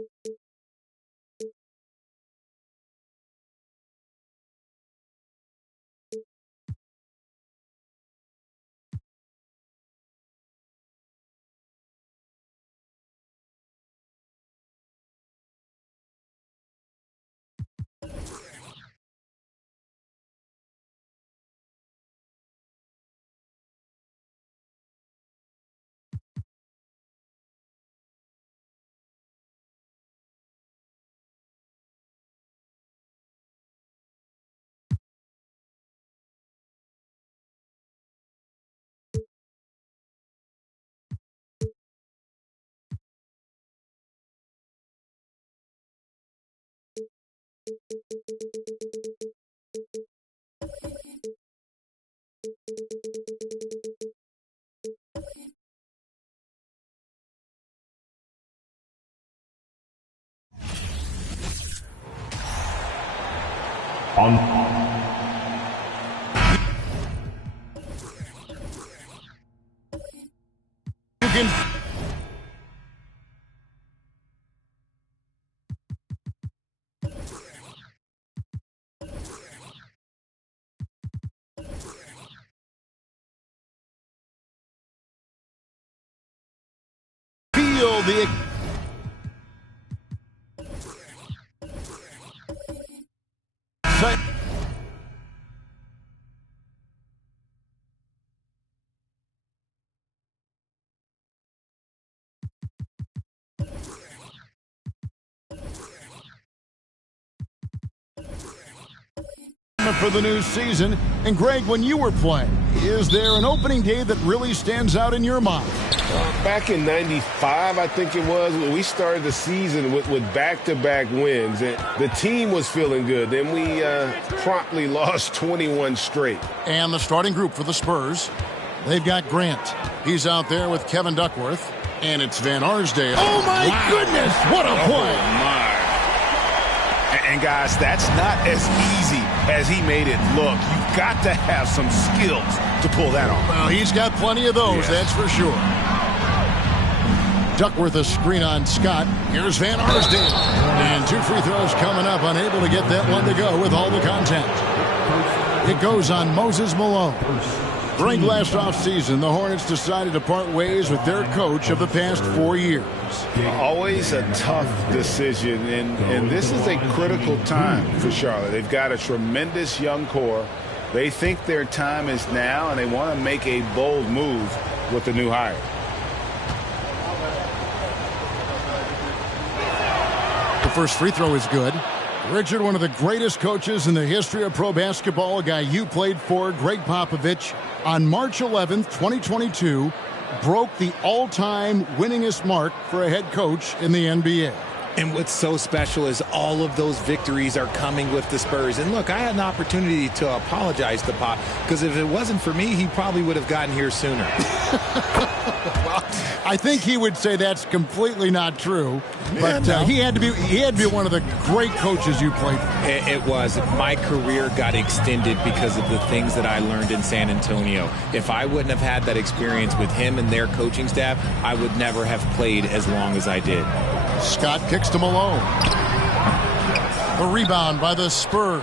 You can feel the excitement. For the new season. And Greg, when you were playing, is there an opening day that really stands out in your mind? Back in '95, I think it was, when we started the season with back-to-back wins, and the team was feeling good. Then we promptly lost 21 straight. And the starting group for the Spurs, they've got Grant. He's out there with Kevin Duckworth, and it's Van Arsdale. Oh, my goodness, what a play. Oh, my. And, guys, that's not as easy as he made it look. You've got to have some skills to pull that off. Well, he's got plenty of those, that's for sure. Duckworth a screen on Scott. Here's Van Arsdale. And 2 free throws coming up, unable to get that one to go with all the contact. It goes on Moses Malone. During last offseason, the Hornets decided to part ways with their coach of the past 4 years. Always a tough decision, and this is a critical time for Charlotte. They've got a tremendous young core. They think their time is now, and they want to make a bold move with the new hire. The first free throw is good. Richard, one of the greatest coaches in the history of pro basketball, a guy you played for, Greg Popovich, on March 11th, 2022, broke the all-time winningest mark for a head coach in the NBA. And what's so special is all of those victories are coming with the Spurs. And look, I had an opportunity to apologize to Pop, because if it wasn't for me, he probably would have gotten here sooner. Well, I think he would say that's completely not true. But he had to be one of the great coaches you played for. It was. My career got extended because of the things that I learned in San Antonio. If I wouldn't have had that experience with him and their coaching staff, I would never have played as long as I did. Scott kicks to Malone. The rebound by the Spurs.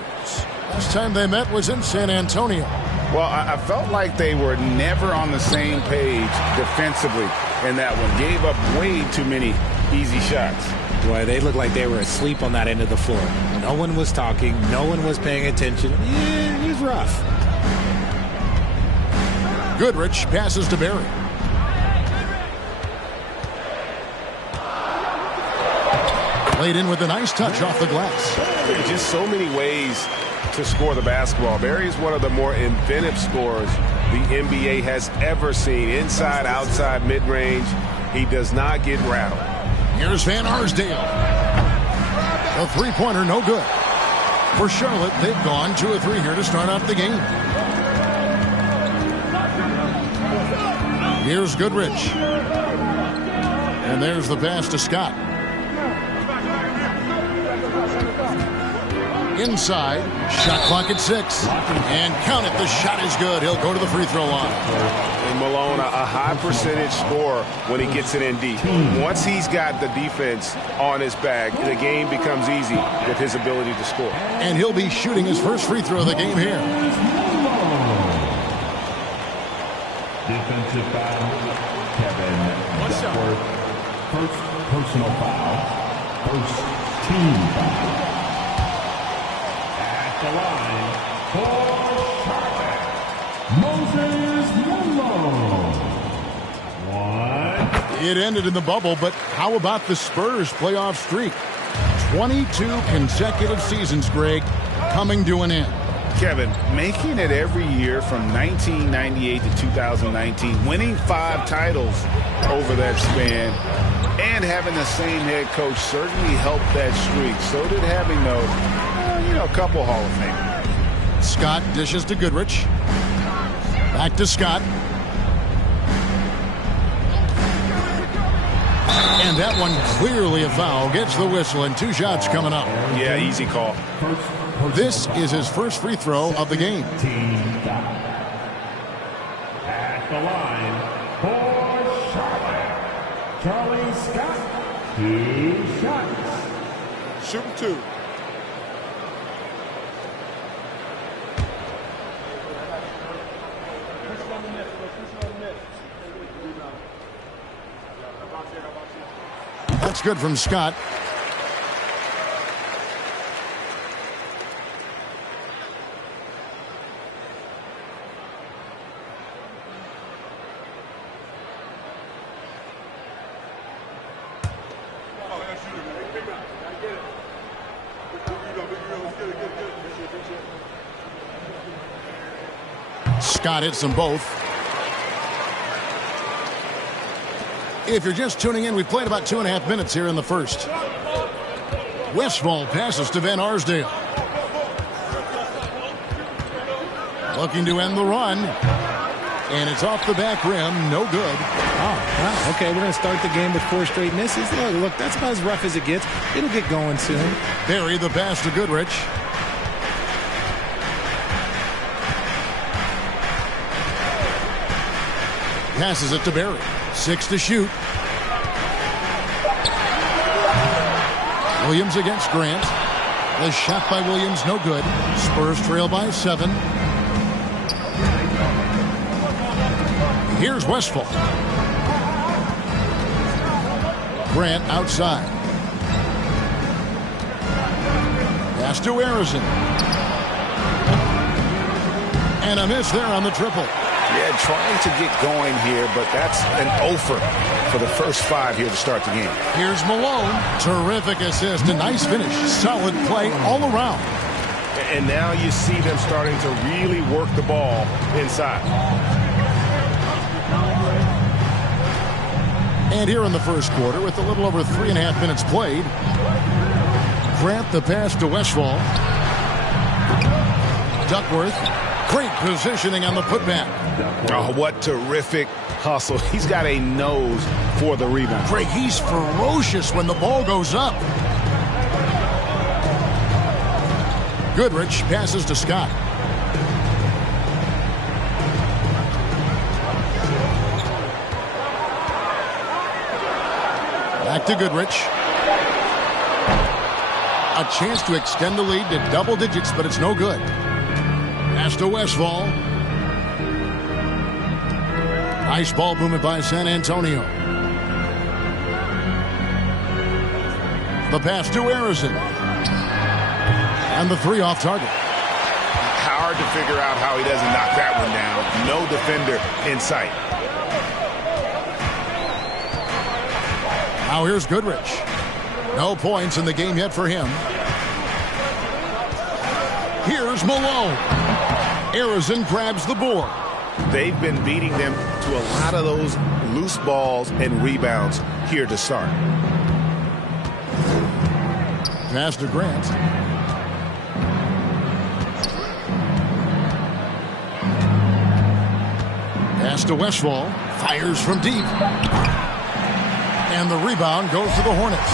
Last time they met was in San Antonio. Well, I felt like they were never on the same page defensively in that one. Gave up way too many easy shots. Boy, they looked like they were asleep on that end of the floor. No one was talking. No one was paying attention. Yeah, it was rough. Goodrich passes to Barry. Played in with a nice touch off the glass. There's just so many ways to score the basketball. Barry is one of the more inventive scorers the NBA has ever seen. Inside, outside, mid-range. He does not get rattled. Here's Van Arsdale. A three-pointer, no good. For Charlotte, they've gone 2-3 here to start off the game. Here's Goodrich. And there's the pass to Scott. Inside. Shot clock at 6. And count it. The shot is good. He'll go to the free throw line. And Malone, a high percentage scorer when he gets it in deep. Once he's got the defense on his back, the game becomes easy with his ability to score. And he'll be shooting his first free throw of the game here. Defensive foul, Kevin Duckworth. First personal foul. First team foul. At the line for Charlotte, Moses Malone. It ended in the bubble, but how about the Spurs playoff streak? 22 consecutive seasons, Greg, coming to an end. Kevin, making it every year from 1998 to 2019, winning 5 titles over that span, and having the same head coach certainly helped that streak. So did having those, a couple Hall of Famers. Scott dishes to Goodrich. Back to Scott. And that one clearly a foul. Gets the whistle and 2 shots coming up. Yeah, easy call. This is his first free throw of the game. At the line for Charlotte, Charlie Scott. 2 shots. Shoot 2. That's good from Scott. Scott hits them both. If you're just tuning in, we played about 2.5 minutes here in the first. Westfall passes to Van Arsdale. Looking to end the run. And it's off the back rim. No good. Oh, wow. Okay, we're going to start the game with 4 straight misses. Look, that's about as rough as it gets. It'll get going soon. Barry the pass to Goodrich. Passes it to Barry. 6 to shoot. Williams against Grant. The shot by Williams, no good. Spurs trail by 7. Here's Westfall. Grant outside. Pass to Harrison. And a miss there on the triple. Yeah, trying to get going here, but that's an offer for the first 5 here to start the game. Here's Malone. Terrific assist. A nice finish. Solid play all around. And now you see them starting to really work the ball inside. And here in the first quarter, with a little over 3.5 minutes played, Grant the pass to Westfall. Duckworth. Great positioning on the putback. Oh, what terrific hustle. He's got a nose for the rebound. Greg, he's ferocious when the ball goes up. Goodrich passes to Scott. Back to Goodrich. A chance to extend the lead to double digits, but it's no good. Pass to Westfall. Nice ball movement by San Antonio. The pass to Harrison. And the 3 off target. Hard to figure out how he doesn't knock that one down. No defender in sight. Now here's Goodrich. No points in the game yet for him. Here's Malone. Harrison grabs the board. They've been beating them to a lot of those loose balls and rebounds here to start. Pass to Grant. Pass to Westfall. Fires from deep. And the rebound goes to the Hornets.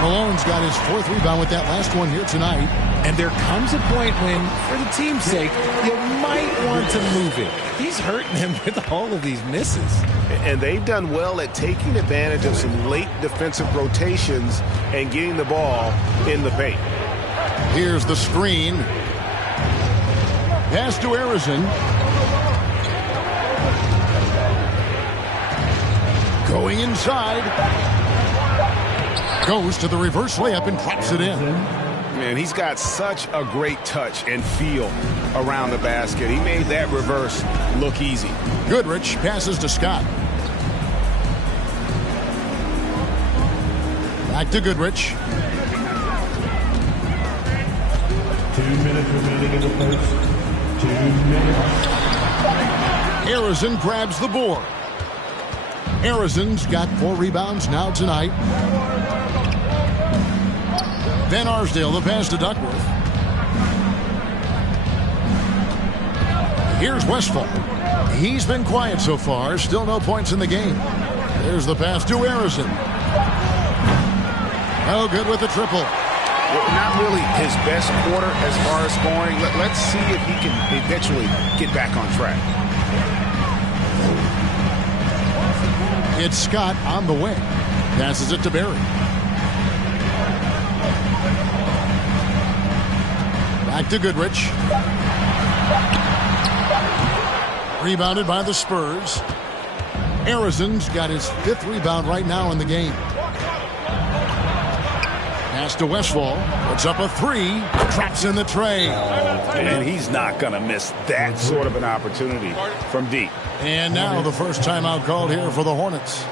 Malone's got his 4th rebound with that last one here tonight. And there comes a point when, for the team's sake, you might want to move it. He's hurting him with all of these misses. And they've done well at taking advantage of some late defensive rotations and getting the ball in the paint. Here's the screen. Pass to Arizon. Going inside. Goes to the reverse layup and drops it in. Man, he's got such a great touch and feel around the basket. He made that reverse look easy. Goodrich passes to Scott. Back to Goodrich. 2 minutes remaining in the first. 2 minutes. Arizon grabs the board. Arizon's got 4 rebounds now tonight. Van Arsdale, the pass to Duckworth. Here's Westphal. He's been quiet so far. Still no points in the game. There's the pass to Arizon. Oh, good with the triple. Well, not really his best quarter as far as scoring. Let's see if he can eventually get back on track. It's Scott on the wing. Passes it to Barry. Back to Goodrich. Rebounded by the Spurs. Arizon's got his 5th rebound right now in the game. Pass to Westphal. Puts up a 3. Traps in the tray. And he's not going to miss that sort of an opportunity from deep. And now the first timeout called here for the Hornets.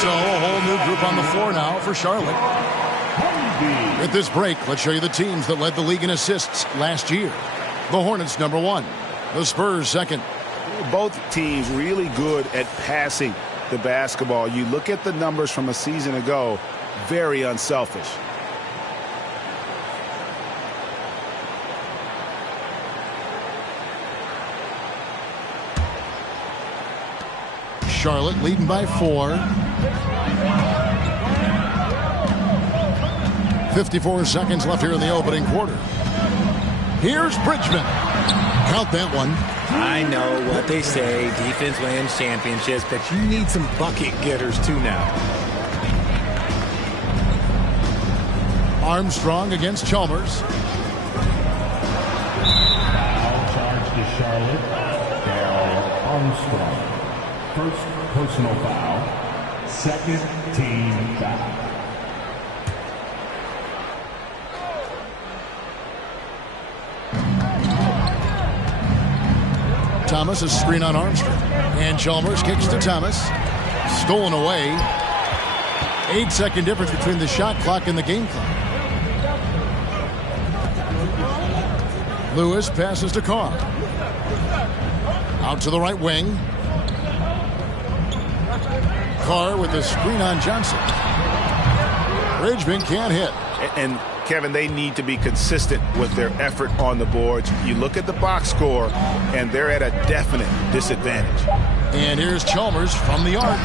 So a whole new group on the floor now for Charlotte. At this break, let's show you the teams that led the league in assists last year. The Hornets, number 1. The Spurs, 2nd. Both teams really good at passing the basketball. You look at the numbers from a season ago, very unselfish. Charlotte leading by 4. 54 seconds left here in the opening quarter. Here's Bridgman. Count that one. I know what they say, defense wins championships, but you need some bucket getters too now. Armstrong against Chalmers. Foul charge to Charlotte. Darryl Armstrong. First personal foul. Second team foul. Thomas is screen on Armstrong. And Chalmers kicks to Thomas. Stolen away. 8-second difference between the shot clock and the game clock. Lewis passes to Carr. Out to the right wing. Carr with the screen on Johnson. Bridgman can't hit. And Kevin, they need to be consistent with their effort on the boards. You look at the box score, and they're at a definite disadvantage. And here's Chalmers from the arc.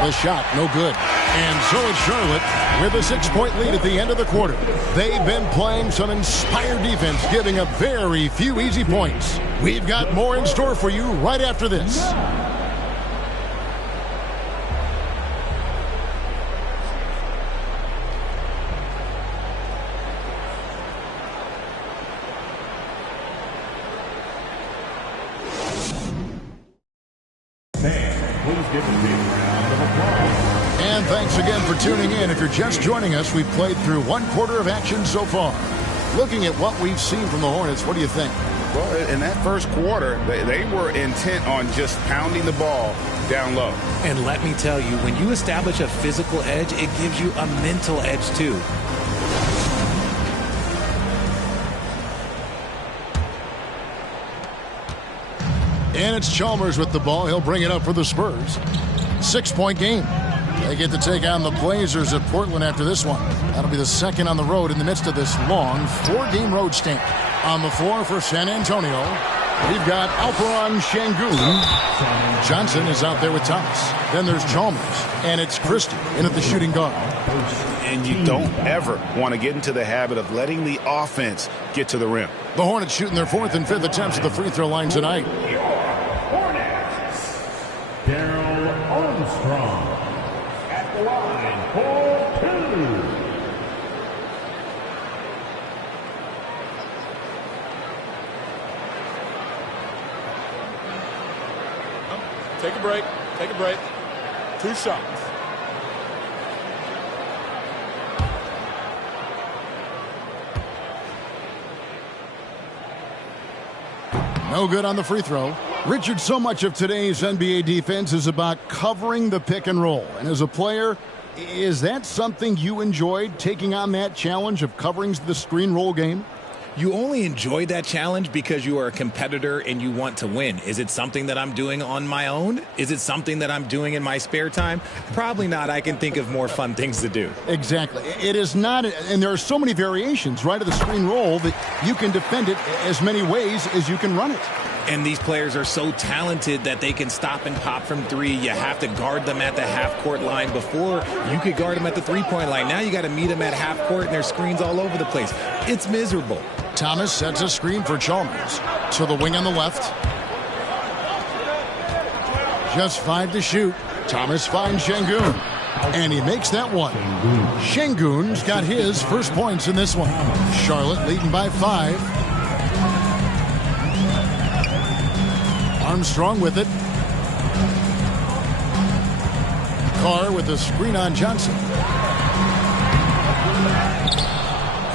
The shot, no good. And so is Charlotte with a 6-point lead at the end of the quarter. They've been playing some inspired defense, giving up very few easy points. We've got more in store for you right after this. And thanks again for tuning in. If you're just joining us, we've played through 1 quarter of action so far. Looking at what we've seen from the Hornets, what do you think? Well, in that first quarter, they were intent on just pounding the ball down low. And let me tell you, when you establish a physical edge, it gives you a mental edge too. And it's Chalmers with the ball. He'll bring it up for the Spurs. 6-point game. They get to take on the Blazers at Portland after this one. That'll be the second on the road in the midst of this long 4-game road stint. On the floor for San Antonio, we've got Alperon Şengün. Johnson is out there with Thomas. Then there's Chalmers. And it's Christie in at the shooting guard. And you don't ever want to get into the habit of letting the offense get to the rim. The Hornets shooting their 4th and 5th attempts at the free throw line tonight. Armstrong at the line for 2. Take a break. Take a break. 2 shots. No good on the free throw. Richard, so much of today's NBA defense is about covering the pick and roll. And as a player, is that something you enjoyed, taking on that challenge of covering the screen roll game? You only enjoy that challenge because you are a competitor and you want to win. Is it something that I'm doing on my own? Is it something that I'm doing in my spare time? Probably not. I can think of more fun things to do. Exactly. It is not, and there are so many variations, right, of the screen roll that you can defend it as many ways as you can run it. And these players are so talented that they can stop and pop from 3. You have to guard them at the half-court line. Before, you could guard them at the 3-point line. Now you got to meet them at half-court, and there's screens all over the place. It's miserable. Thomas sets a screen for Chalmers. To the wing on the left. Just 5 to shoot. Thomas finds Şengün. And he makes that one. Şengün's got his first points in this one. Charlotte leading by 5. Armstrong with it. Carr with the screen on Johnson.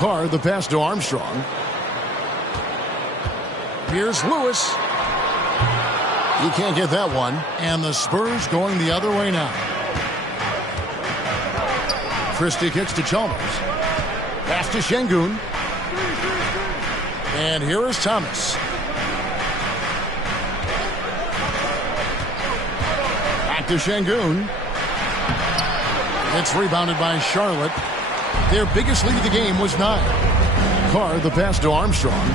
Carr, the pass to Armstrong. Here's Lewis. He can't get that one. And the Spurs going the other way now. Christie kicks to Chalmers. Pass to Şengün. And here is Thomas. To Şengün. It's rebounded by Charlotte. Their biggest lead of the game was 9. Carr, the pass to Armstrong.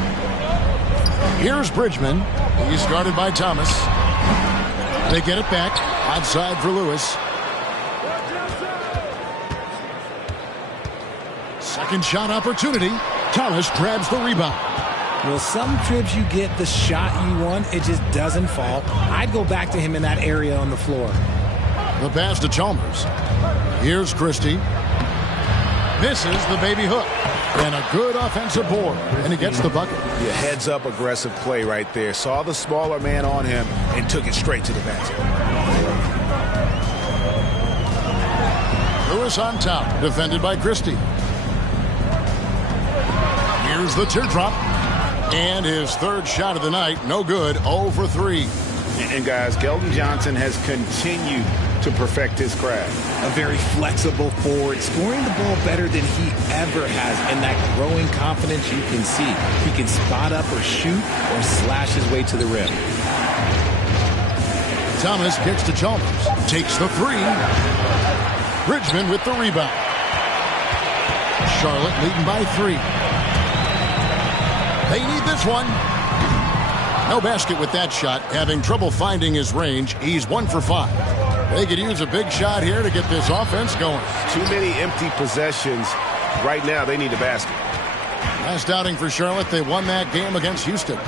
Here's Bridgman. He's guarded by Thomas. They get it back. Outside for Lewis. Second shot opportunity. Thomas grabs the rebound. Well, some trips you get the shot you want, it just doesn't fall. I'd go back to him in that area on the floor. The pass to Chalmers. Here's Christie. Misses the baby hook. And a good offensive board. And he gets the bucket. Yeah, heads-up aggressive play right there. Saw the smaller man on him and took it straight to the basket. Lewis on top. Defended by Christie. Here's the teardrop. And his third shot of the night, no good, 0 for 3. And guys, Keldon Johnson has continued to perfect his craft. A very flexible forward, scoring the ball better than he ever has, and that growing confidence you can see. He can spot up or shoot or slash his way to the rim. Thomas kicks to Chalmers, takes the 3. Bridgman with the rebound. Charlotte leading by 3. They need this one. No basket with that shot. Having trouble finding his range. He's 1 for 5. They could use a big shot here to get this offense going. Too many empty possessions. Right now, they need a basket. Last outing for Charlotte, they won that game against Houston.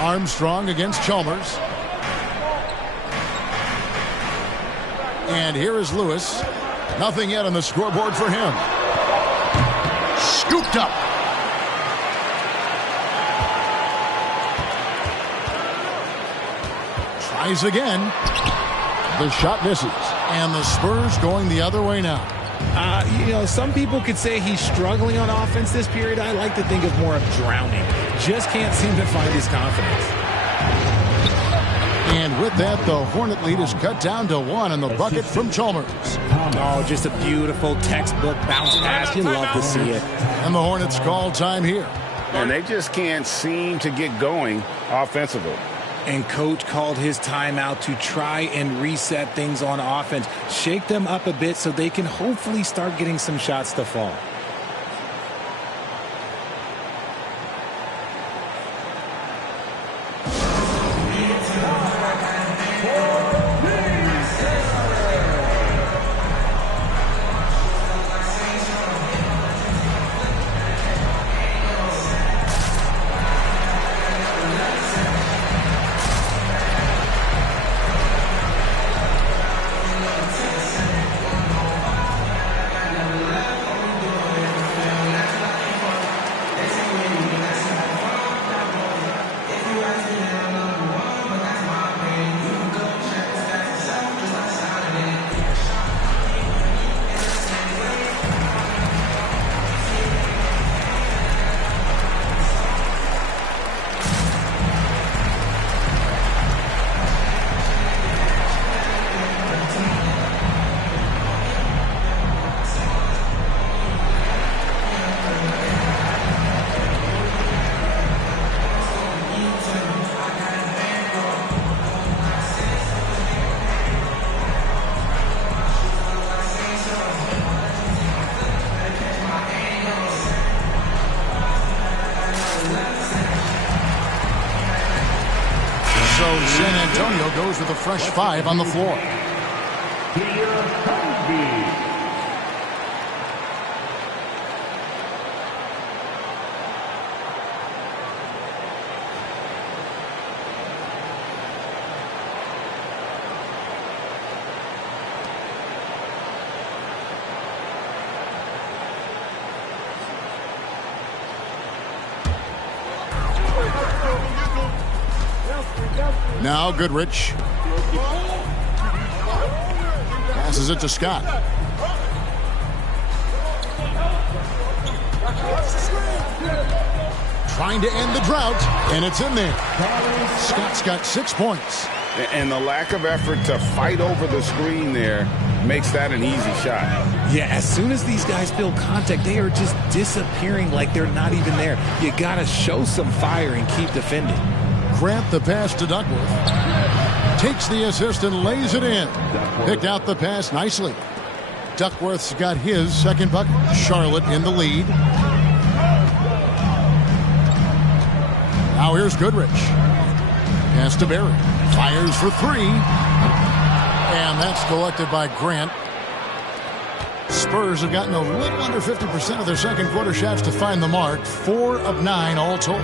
Armstrong against Chalmers. And here is Lewis. Nothing yet on the scoreboard for him. Scooped up. Tries again. The shot misses. And the Spurs going the other way now. Some people could say he's struggling on offense this period. I like to think of more of drowning. Just can't seem to find his confidence. And with that, the Hornet lead is cut down to 1 on the bucket from Chalmers. Oh, just a beautiful textbook bounce pass. You love to see it. And the Hornets call time here. And they just can't seem to get going offensively. And coach called his timeout to try and reset things on offense. Shake them up a bit so they can hopefully start getting some shots to fall. San Antonio goes with a fresh 5 on the floor. Now Goodrich. Passes it to Scott. Trying to end the drought, and it's in there. Scott's got 6 points. And the lack of effort to fight over the screen there makes that an easy shot. Yeah, as soon as these guys feel contact, they are just disappearing like they're not even there. You got to show some fire and keep defending. Grant the pass to Duckworth. Takes the assist and lays it in. Picked out the pass nicely. Duckworth's got his second bucket. Charlotte in the lead. Now here's Goodrich. Pass to Barry. Fires for 3. And that's collected by Grant. Spurs have gotten a little under 50% of their second quarter shots to find the mark. 4 of 9 all told.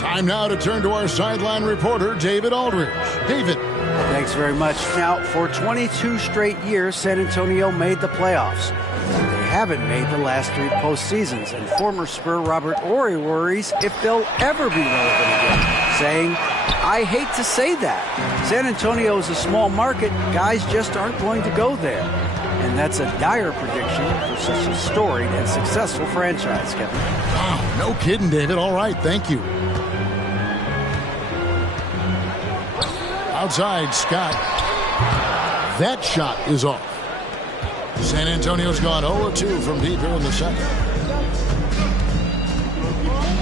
Time now to turn to our sideline reporter, David Aldridge. David. Thanks very much. Now, for 22 straight years, San Antonio made the playoffs. They haven't made the last 3 postseasons, and former Spur Robert Horry worries if they'll ever be relevant again, saying, I hate to say that. San Antonio is a small market. Guys just aren't going to go there. And that's a dire prediction for such a storied and successful franchise, Kevin. Wow, no kidding, David. All right, thank you. Outside, Scott. That shot is off. San Antonio's gone 0-2 from deep here in the second.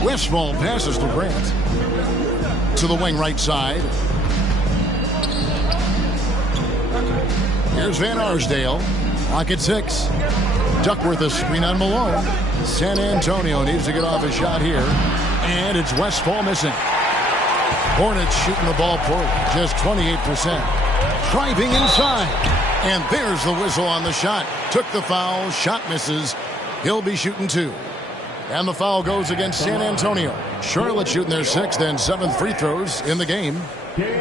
Westphal passes to Grant. To the wing right side. Here's Van Arsdale. Clock at 6. Duckworth a screen on Malone. San Antonio needs to get off a shot here. And it's Westfall missing. Hornets shooting the ball poorly, just 28%. Driving inside. And there's the whistle on the shot. Took the foul. Shot misses. He'll be shooting 2. And the foul goes against San Antonio. Charlotte shooting their 6th and 7th free throws in the game. Goodrich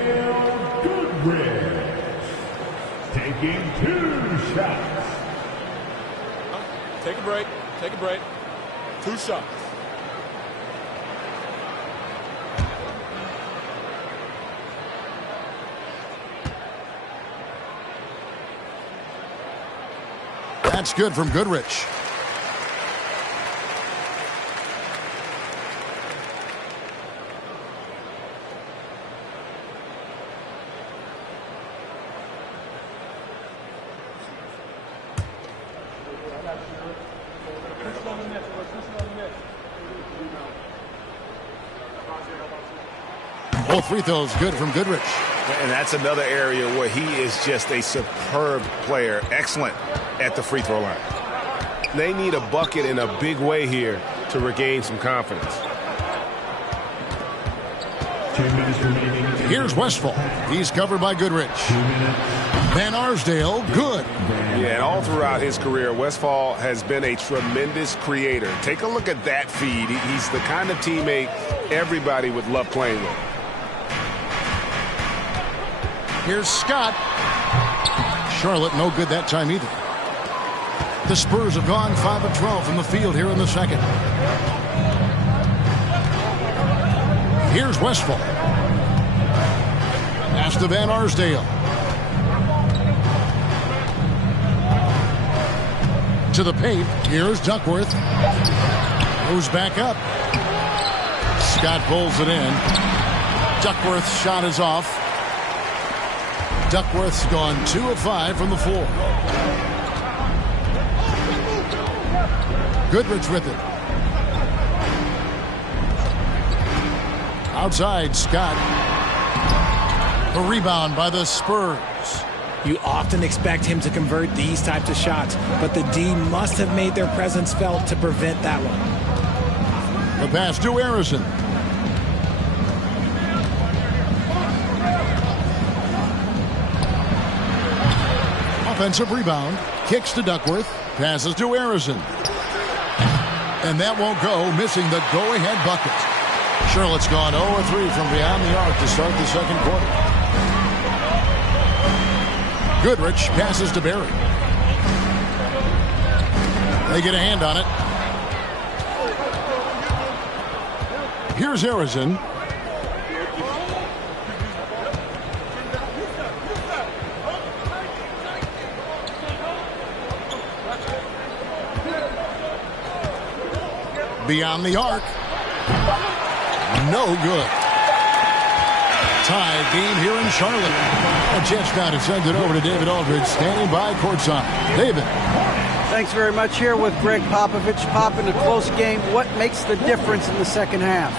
taking 2 shots. Take a break. Take a break. 2 shots. That's good from Goodrich. Both free throws good from Goodrich. And that's another area where he is just a superb player. Excellent at the free throw line. They need a bucket in a big way here to regain some confidence. 2 minutes remaining. Here's Westfall. He's covered by Goodrich. 2 minutes. Van Arsdale, good. Yeah, and all throughout his career, Westfall has been a tremendous creator. Take a look at that feed. He's the kind of teammate everybody would love playing with. Here's Scott. Charlotte no good that time either. The Spurs have gone 5 of 12 from the field here in the second. Here's Westfall. Pass to Van Arsdale. To the paint. Here's Duckworth. Goes back up. Scott pulls it in. Duckworth's shot is off. Duckworth's gone 2 of 5 from the floor. Goodrich with it. Outside, Scott. The rebound by the Spurs. You often expect him to convert these types of shots, but the D must have made their presence felt to prevent that one. The pass to Harrison. Offensive rebound. Kicks to Duckworth. Passes to Harrison. And that won't go, missing the go-ahead bucket. Charlotte's gone 0-3 from beyond the arc to start the second quarter. Goodrich passes to Barry. They get a hand on it. Here's Harrison. Beyond the arc. No good. Tie game here in Charlotte. A chance now to send it over to David Aldridge, standing by courtside. David. Thanks very much. Here with Greg Popovich. Pop, in a close game, what makes the difference in the second half?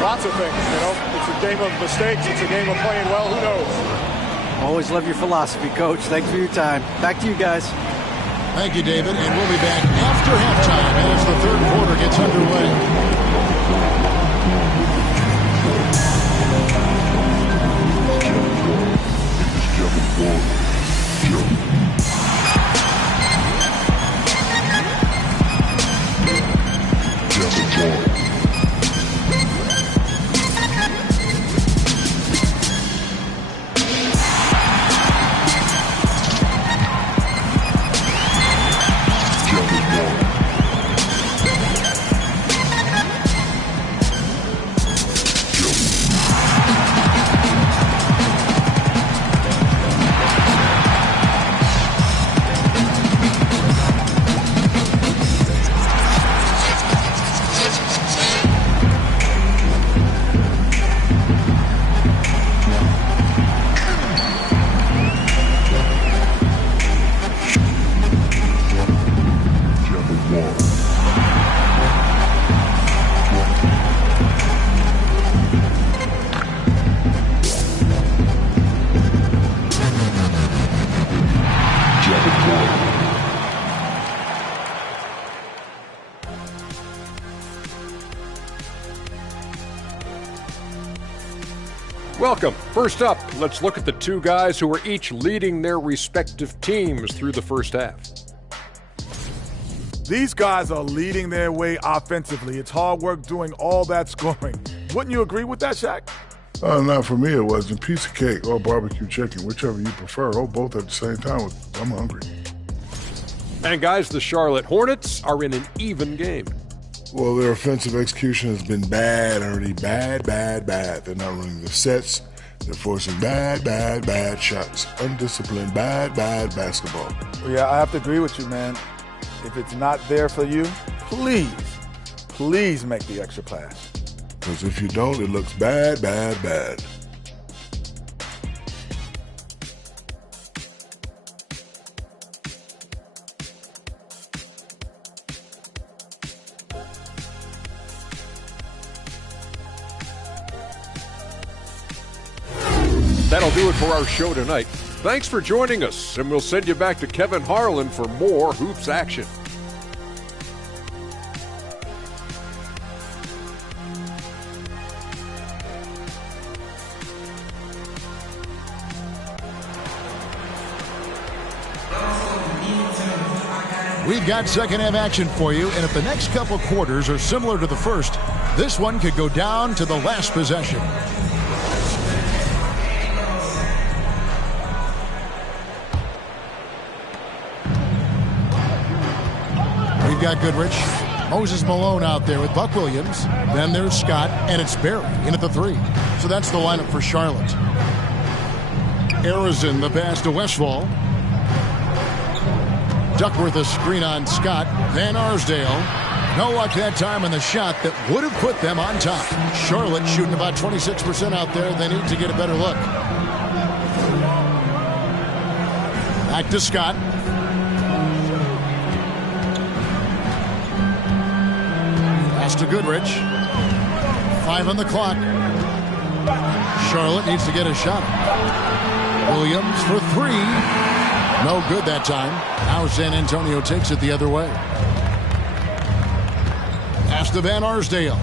Lots of things, you know. It's a game of mistakes. It's a game of playing well. Who knows? Always love your philosophy, Coach. Thanks for your time. Back to you guys. Thank you, David. And we'll be back after halftime as the third quarter gets underway. Welcome. First up, let's look at the two guys who are each leading their respective teams through the first half. These guys are leading their way offensively. It's hard work doing all that scoring. Wouldn't you agree with that, Shaq? Not for me, it wasn't. Piece of cake or barbecue chicken, whichever you prefer, or both at the same time. I'm hungry. And guys, the Charlotte Hornets are in an even game. Well, their offensive execution has been bad, Ernie. Bad. They're not running the sets. They're forcing bad shots. Undisciplined, bad basketball. Well, yeah, I have to agree with you, man. If it's not there for you, please make the extra pass. Because if you don't, it looks bad. That'll do it for our show tonight. Thanks for joining us, and we'll send you back to Kevin Harlan for more hoops action. We've got second half action for you, and if the next couple quarters are similar to the first, this one could go down to the last possession. We've got Goodrich, Moses Malone out there with Buck Williams. Then there's Scott, and it's Barry in at the 3. So that's the lineup for Charlotte. Arizin, the pass to Westphal. Duckworth a screen on Scott. Van Arsdale. No luck that time on the shot that would have put them on top. Charlotte shooting about 26% out there. They need to get a better look. Back to Scott. Pass to Goodrich. 5 on the clock. Charlotte needs to get a shot. Williams for 3. No good that time. Now San Antonio takes it the other way. Pass to Van Arsdale.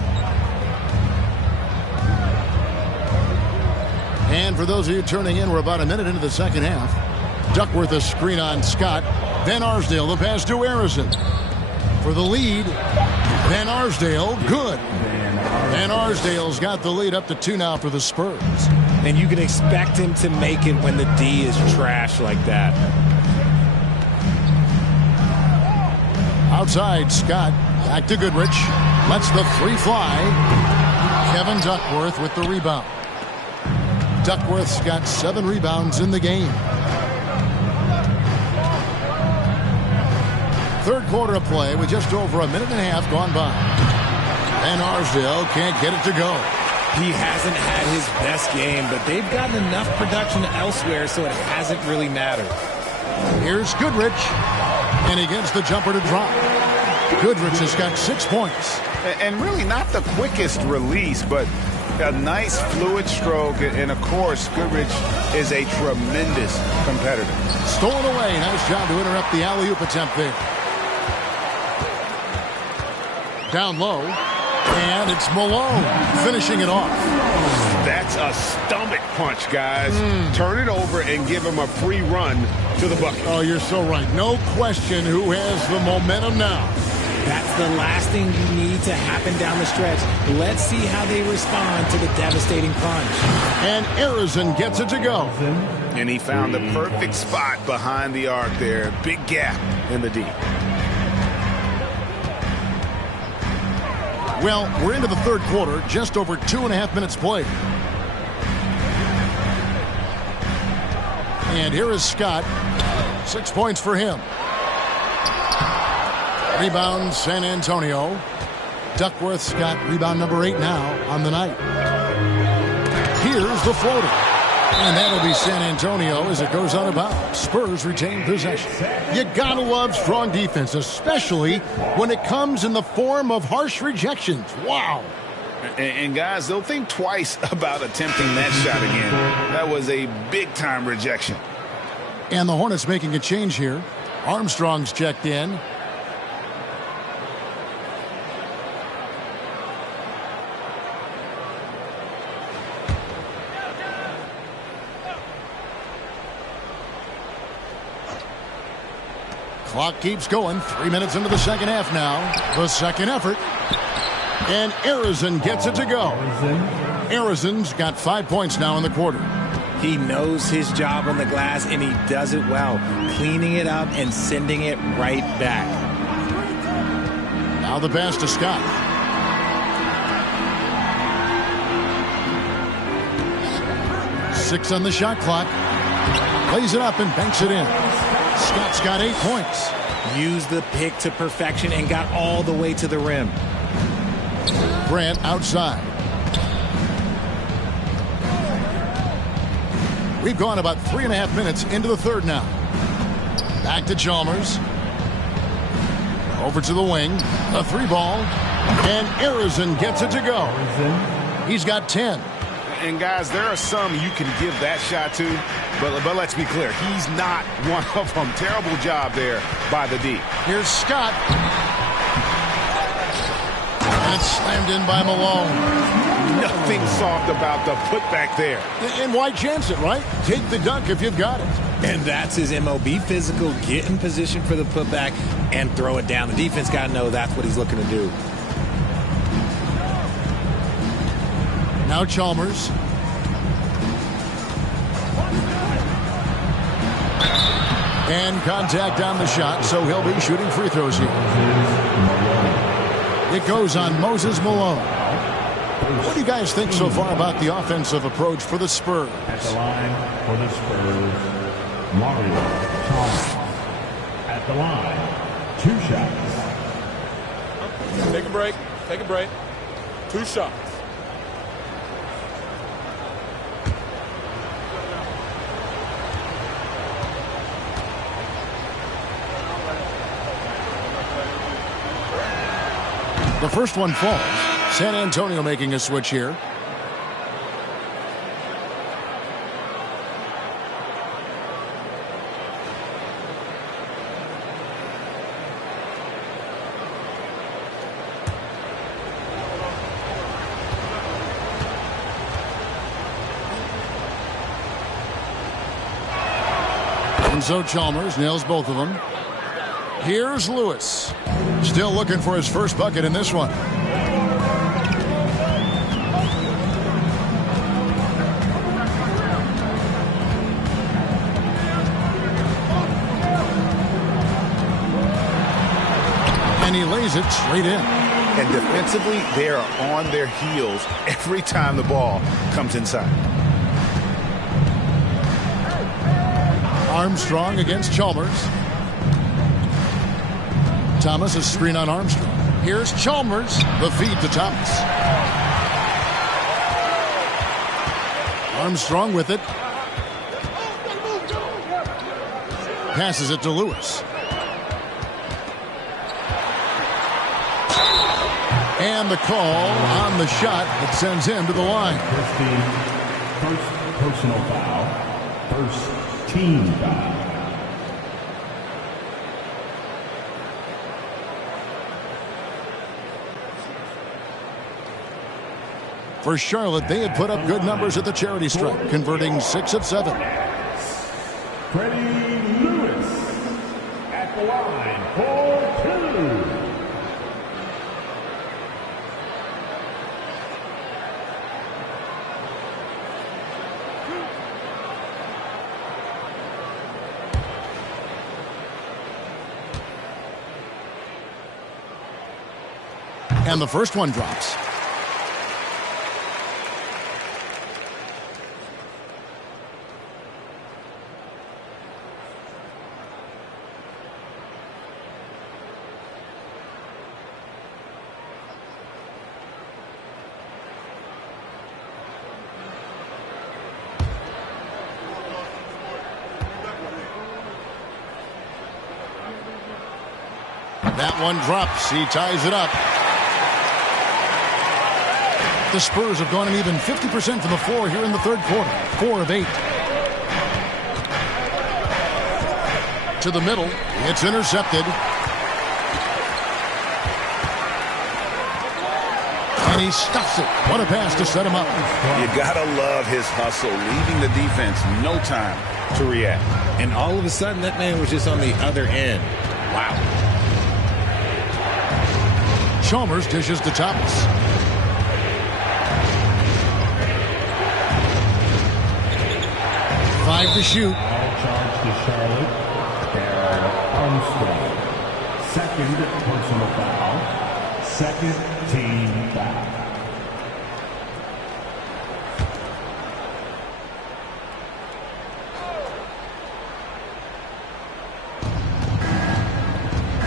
And for those of you turning in, we're about a minute into the second half. Duckworth a screen on Scott. Van Arsdale, the pass to Arizin. For the lead, Van Arsdale, good. Van Arsdale's got the lead up to 2 now for the Spurs. And you can expect him to make it when the D is trash like that. Outside, Scott. Back to Goodrich. Lets the 3 fly. Kevin Duckworth with the rebound. Duckworth's got 7 rebounds in the game. Third quarter of play with just over a minute and a half gone by. Van Arsdale can't get it to go. He hasn't had his best game, but they've gotten enough production elsewhere, so it hasn't really mattered. Here's Goodrich, and he gets the jumper to drop. Goodrich has got 6 points. And really not the quickest release, but a nice fluid stroke. And, of course, Goodrich is a tremendous competitor. Stolen away. Nice job to interrupt the alley-oop attempt there. Down low. And it's Malone finishing it off. That's a stomach punch, guys. Turn it over and give him a free run to the bucket. Oh, you're so right. No question who has the momentum now. That's the last thing you need to happen down the stretch. Let's see how they respond to the devastating punch. And Arizin gets it to go. And he found the perfect spot behind the arc there. Big gap in the D. Well, we're into the third quarter, just over 2.5 minutes played. And here is Scott. 6 points for him. Rebound, San Antonio. Duckworth's got rebound number 8 now on the night. Here's the floater. And that'll be San Antonio as it goes out of bounds. Spurs retain possession. You gotta love strong defense, especially when it comes in the form of harsh rejections. Wow. And guys, they'll think twice about attempting that shot again. That was a big-time rejection. And the Hornets making a change here. Armstrong's checked in. Clock keeps going. 3 minutes into the second half now. The second effort. And Arizon gets it to go. Arizon's got 5 points now in the quarter. He knows his job on the glass, and he does it well. Cleaning it up and sending it right back. Now the pass to Scott. Six on the shot clock. Lays it up and banks it in. Scott's got 8 points. Used the pick to perfection and got all the way to the rim. Grant outside. We've gone about 3.5 minutes into the third now. Back to Chalmers. Over to the wing. A 3-ball. And Arizon gets it to go. He's got 10. And, guys, there are some you can give that shot to, but let's be clear. He's not one of them. Terrible job there by the D. Here's Scott. And it's slammed in by Malone. Nothing soft about the putback there. And why chance it, right? Take the dunk if you've got it. And that's his MO. Be physical, get in position for the putback, and throw it down. The defense got to know that's what he's looking to do. Now Chalmers. And contact on the shot, so he'll be shooting free throws here. It goes on Moses Malone. What do you guys think so far about the offensive approach for the Spurs? At the line for the Spurs, Mario Thomas. At the line, 2 shots. Take a break. Take a break. 2 shots. The first one falls. San Antonio making a switch here. And so Chalmers nails both of them. Here's Lewis. Still looking for his first bucket in this one. And he lays it straight in. And defensively, they are on their heels every time the ball comes inside. Armstrong against Chalmers. Thomas is screen on Armstrong. Here's Chalmers. The feed to Thomas. Armstrong with it. Passes it to Lewis. And the call on the shot that sends him to the line. First personal foul. First team foul. For Charlotte, they had put up good numbers at the charity stripe, converting 6 of 7. Freddie Lewis at the line for 2. And the first one drops. That one drops. He ties it up. The Spurs have gone an even 50% from the floor here in the third quarter. 4 of 8. To the middle. It's intercepted. And he stuffs it. What a pass to set him up. You gotta love his hustle, leaving the defense no time to react. And all of a sudden, that man was just on the other end. Wow. Chalmers dishes to Thomas. Five to shoot. Charge to Charlotte. Armstrong. Second personal foul. Second team foul.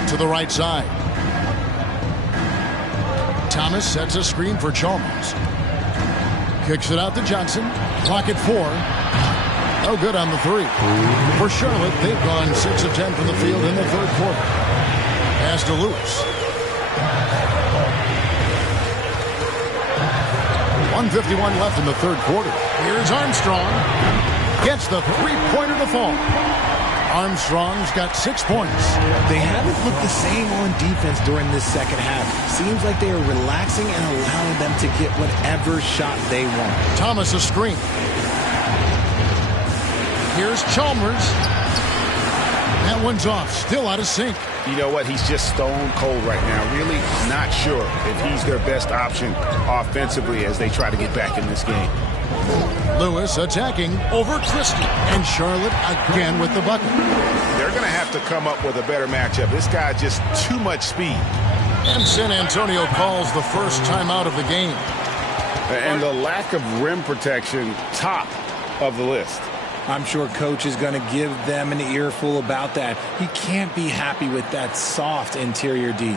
To the right side. Thomas sets a screen for Chalmers. Kicks it out to Johnson. Clock at 4. No good on the 3. For Charlotte, they've gone 6 of 10 from the field in the third quarter. Pass to Lewis. 1:51 left in the third quarter. Here's Armstrong. Gets the three-pointer to fall. Armstrong's got 6 points. They haven't looked the same on defense during this second half. Seems like they are relaxing and allowing them to get whatever shot they want. Thomas a screen. Here's Chalmers. That one's off. Still out of sync. You know what? He's just stone cold right now. Really not sure if he's their best option offensively as they try to get back in this game. Lewis attacking over Christie. And Charlotte again with the bucket. They're going to have to come up with a better matchup. This guy's just too much speed. And San Antonio calls the first timeout of the game. And the lack of rim protection, top of the list. I'm sure coach is going to give them an earful about that. He can't be happy with that soft interior D.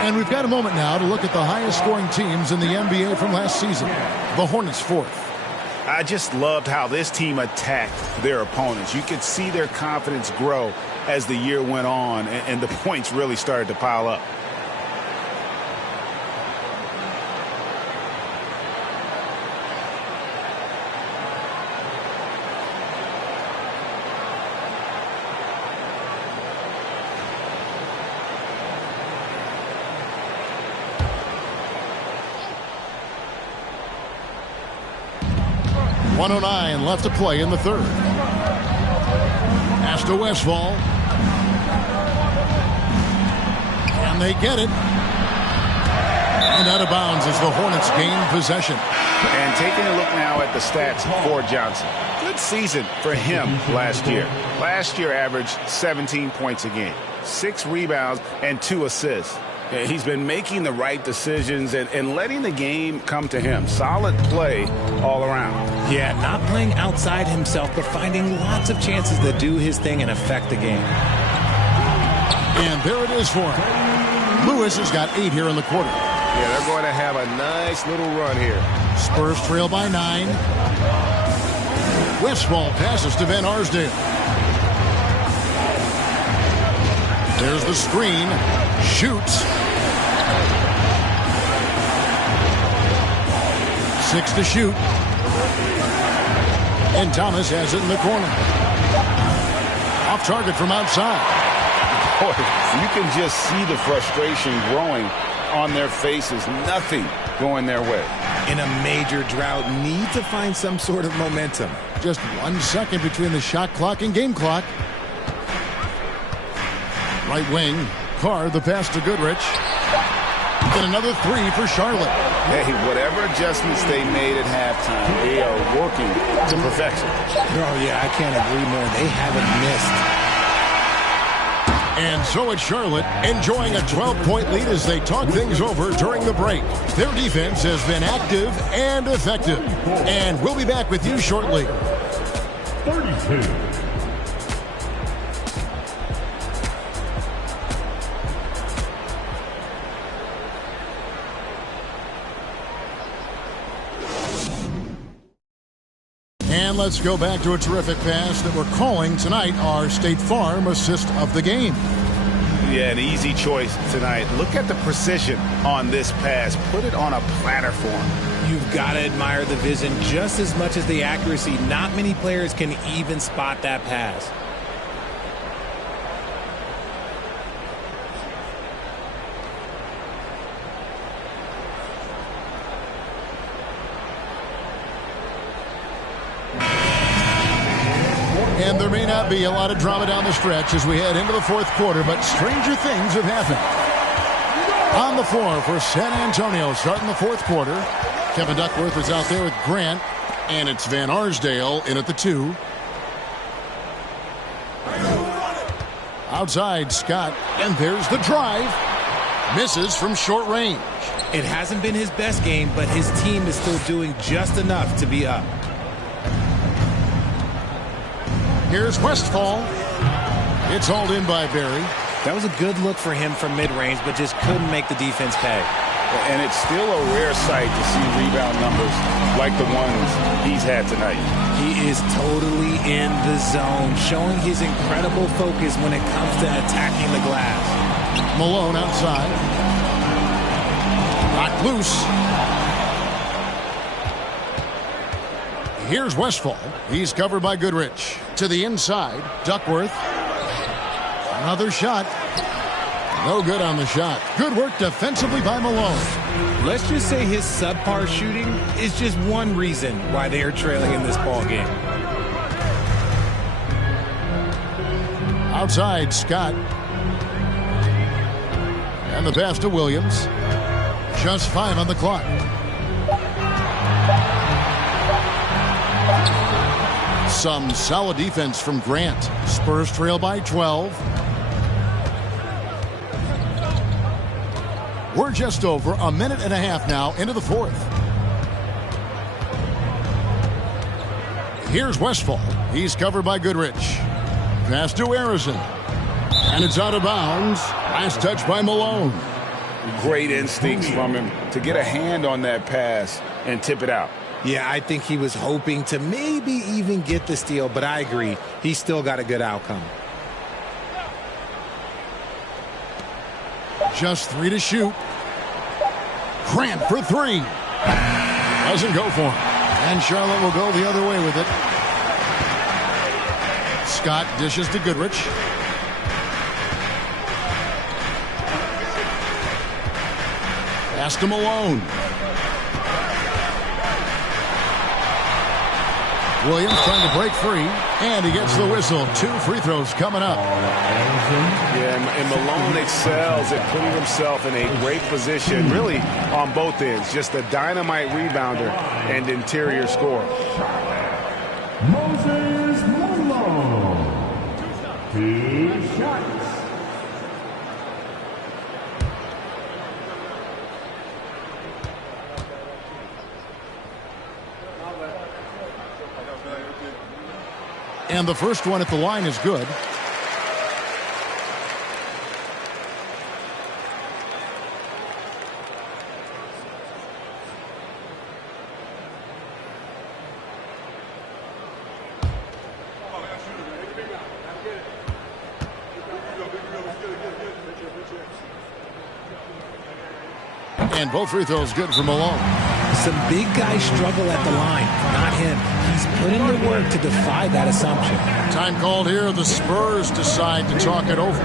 And we've got a moment now to look at the highest scoring teams in the NBA from last season. The Hornets fourth. I just loved how this team attacked their opponents. You could see their confidence grow as the year went on, and the points really started to pile up. .109 left to play in the third. Pass to Westphal. And they get it. And out of bounds as the Hornets gain possession. And taking a look now at the stats for Johnson. Good season for him last year. Last year averaged 17 points a game, 6 rebounds, and 2 assists. He's been making the right decisions and letting the game come to him. Solid play all around. Yeah, not playing outside himself, but finding lots of chances to do his thing and affect the game. And there it is for him. Lewis has got 8 here in the quarter. Yeah, they're going to have a nice little run here. Spurs trail by 9. Westphal passes to Van Arsdale. There's the screen. Shoots. 6 to shoot. And Thomas has it in the corner. Off target from outside. Boy, you can just see the frustration growing on their faces. Nothing going their way. In a major drought, need to find some sort of momentum. Just 1 second between the shot clock and game clock. Right wing, Carr, the pass to Goodrich. And another three for Charlotte. Hey, whatever adjustments they made at halftime, they are working to perfection. Oh, yeah, I can't agree more. They haven't missed. And so it's Charlotte enjoying a 12-point lead as they talk things over during the break. Their defense has been active and effective. And we'll be back with you shortly. 32. And let's go back to a terrific pass that we're calling tonight our State Farm assist of the game. Yeah, an easy choice tonight. Look at the precision on this pass. Put it on a platter for him. You've got to admire the vision just as much as the accuracy. Not many players can even spot that pass. And there may not be a lot of drama down the stretch as we head into the fourth quarter, but stranger things have happened. On the floor for San Antonio, starting the fourth quarter. Kevin Duckworth is out there with Grant, and it's Van Arsdale in at the 2. Outside, Scott, and there's the drive. Misses from short range. It hasn't been his best game, but his team is still doing just enough to be up. Here's Westfall. It's hauled in by Barry. That was a good look for him from mid-range, but just couldn't make the defense pay. And it's still a rare sight to see rebound numbers like the ones he's had tonight. He is totally in the zone, showing his incredible focus when it comes to attacking the glass. Malone outside. Knocked loose. Here's Westfall. He's covered by Goodrich. To the inside, Duckworth. Another shot. No good on the shot. Good work defensively by Malone. Let's just say his subpar shooting is just one reason why they are trailing in this ball game. Outside, Scott. And the pass to Williams. Just 5 on the clock. Some solid defense from Grant. Spurs trail by 12. We're just over a minute and a half now into the fourth. Here's Westfall. He's covered by Goodrich. Pass to Harrison. And it's out of bounds. Last touch by Malone. Great instincts from him to get a hand on that pass and tip it out. Yeah, I think he was hoping to maybe even get the steal, but I agree. He still got a good outcome. Just 3 to shoot. Grant for 3. Doesn't go for him. And Charlotte will go the other way with it. Scott dishes to Goodrich. Pass to Malone. Williams trying to break free, and he gets the whistle. 2 free throws coming up. Yeah, and Malone excels at putting himself in a great position, really on both ends. Just a dynamite rebounder and interior scorer. Moses Malone. 2 shots. And the first one at the line is good. And both free throws good for Malone. Some big guys struggle at the line. Not him. He's put in the work to defy that assumption. Time called here. The Spurs decide to talk it over.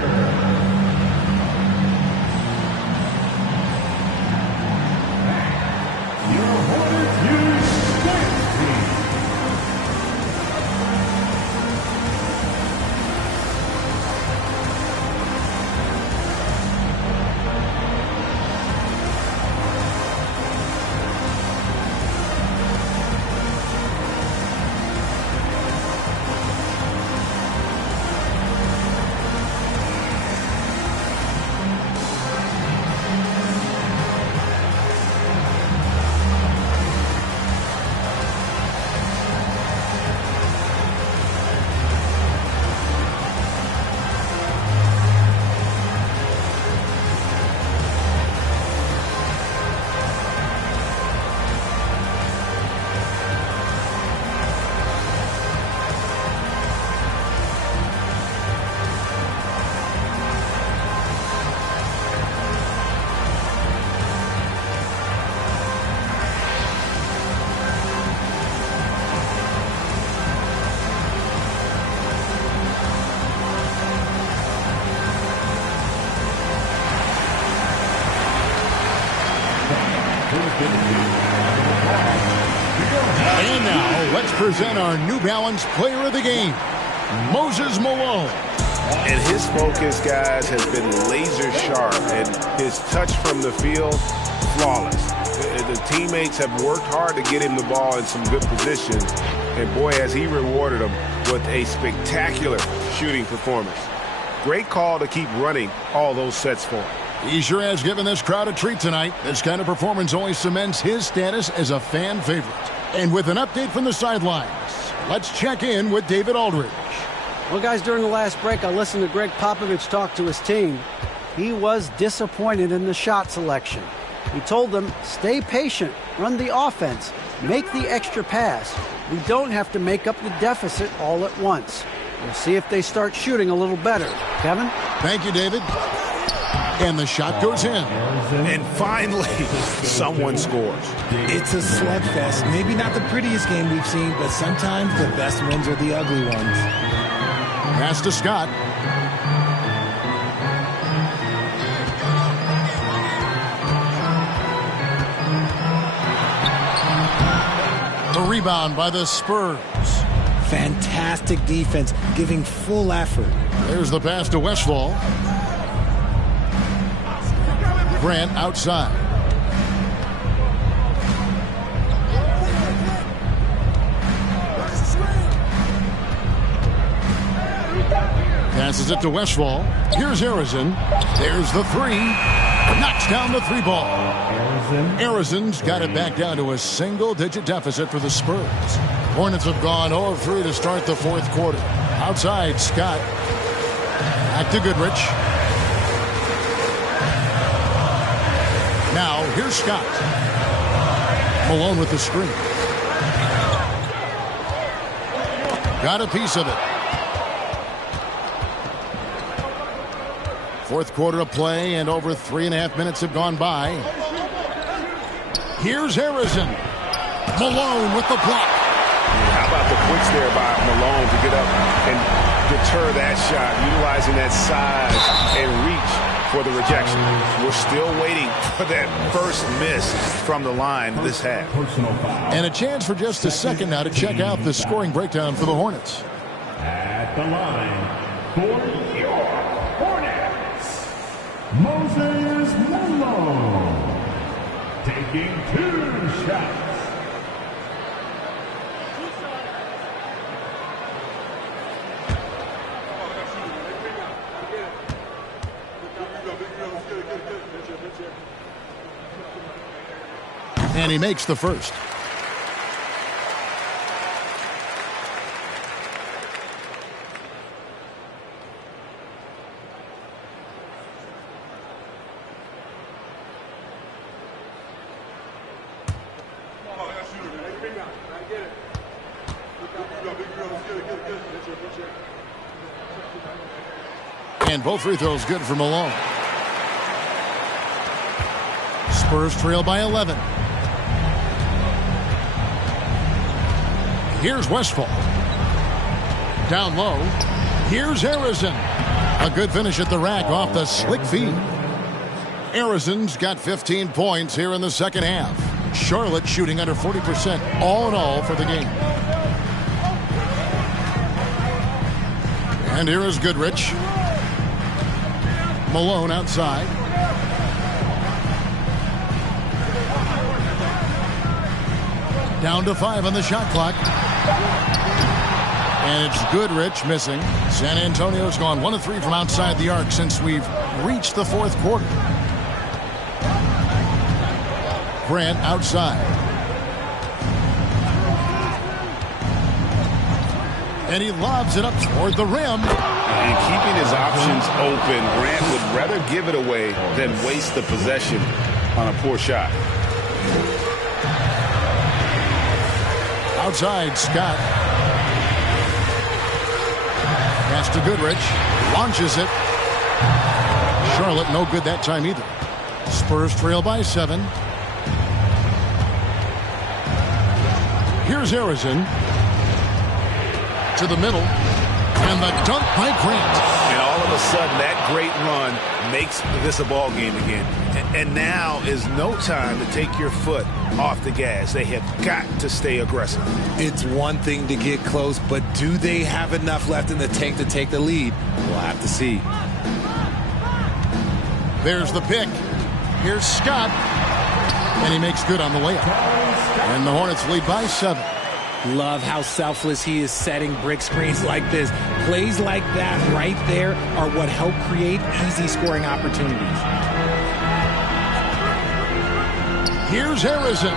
And now, let's present our New Balance Player of the Game, Moses Malone. And his focus, guys, has been laser sharp, and his touch from the field, flawless. The teammates have worked hard to get him the ball in some good position, and boy, has he rewarded them with a spectacular shooting performance. Great call to keep running all those sets for him. He sure has given this crowd a treat tonight. This kind of performance only cements his status as a fan favorite. And with an update from the sidelines, let's check in with David Aldridge. Well, guys, during the last break, I listened to Greg Popovich talk to his team. He was disappointed in the shot selection. He told them, stay patient, run the offense, make the extra pass. We don't have to make up the deficit all at once. We'll see if they start shooting a little better. Kevin? Thank you, David. And the shot goes in. And finally, someone scores. It's a slugfest. Maybe not the prettiest game we've seen, but sometimes the best ones are the ugly ones. Pass to Scott. The rebound by the Spurs. Fantastic defense, giving full effort. There's the pass to Westphal. Grant outside. Passes it to Westphal. Here's Arizin. There's the three. Knocks down the three ball. Arizin's got it back down to a single-digit deficit for the Spurs. Hornets have gone 0 of 3 to start the fourth quarter. Outside, Scott. Back to Goodrich. Now, here's Scott. Malone with the screen. Got a piece of it. Fourth quarter of play, and over 3.5 minutes have gone by. Here's Arizin. Malone with the block. How about the quicks there by Malone to get up and deter that shot, utilizing that size and reach for the rejection. We're still waiting for that first miss from the line this half. And a chance for just a second now to check out the scoring breakdown for the Hornets. At the line for your Hornets, Moses Malone, taking 2 shots. And he makes the first. And both free throws good for Malone. Spurs trail by 11. Here's Westphal. Down low. Here's Arizin. A good finish at the rack off the slick feed. Arizin's got 15 points here in the second half. Charlotte shooting under 40% all in all for the game. And here is Goodrich. Malone outside. Down to 5 on the shot clock. And it's Goodrich missing. San Antonio's gone 1 of 3 from outside the arc since we've reached the fourth quarter. Grant outside. And he lobs it up toward the rim. And keeping his options open, Grant would rather give it away than waste the possession on a poor shot. Outside, Scott. Pass to Goodrich. Launches it. Charlotte no good that time either. Spurs trail by 7. Here's Arizin. To the middle. And the dunk by Grant. And all of a sudden, that great run makes this a ball game again. And now is no time to take your foot off the gas. They have got to stay aggressive. It's one thing to get close, but do they have enough left in the tank to take the lead? We'll have to see. There's the pick. Here's Scott. And he makes good on the layup. And the Hornets lead by 7. Love how selfless he is setting brick screens like this. Plays like that right there are what help create easy scoring opportunities. Here's Harrison.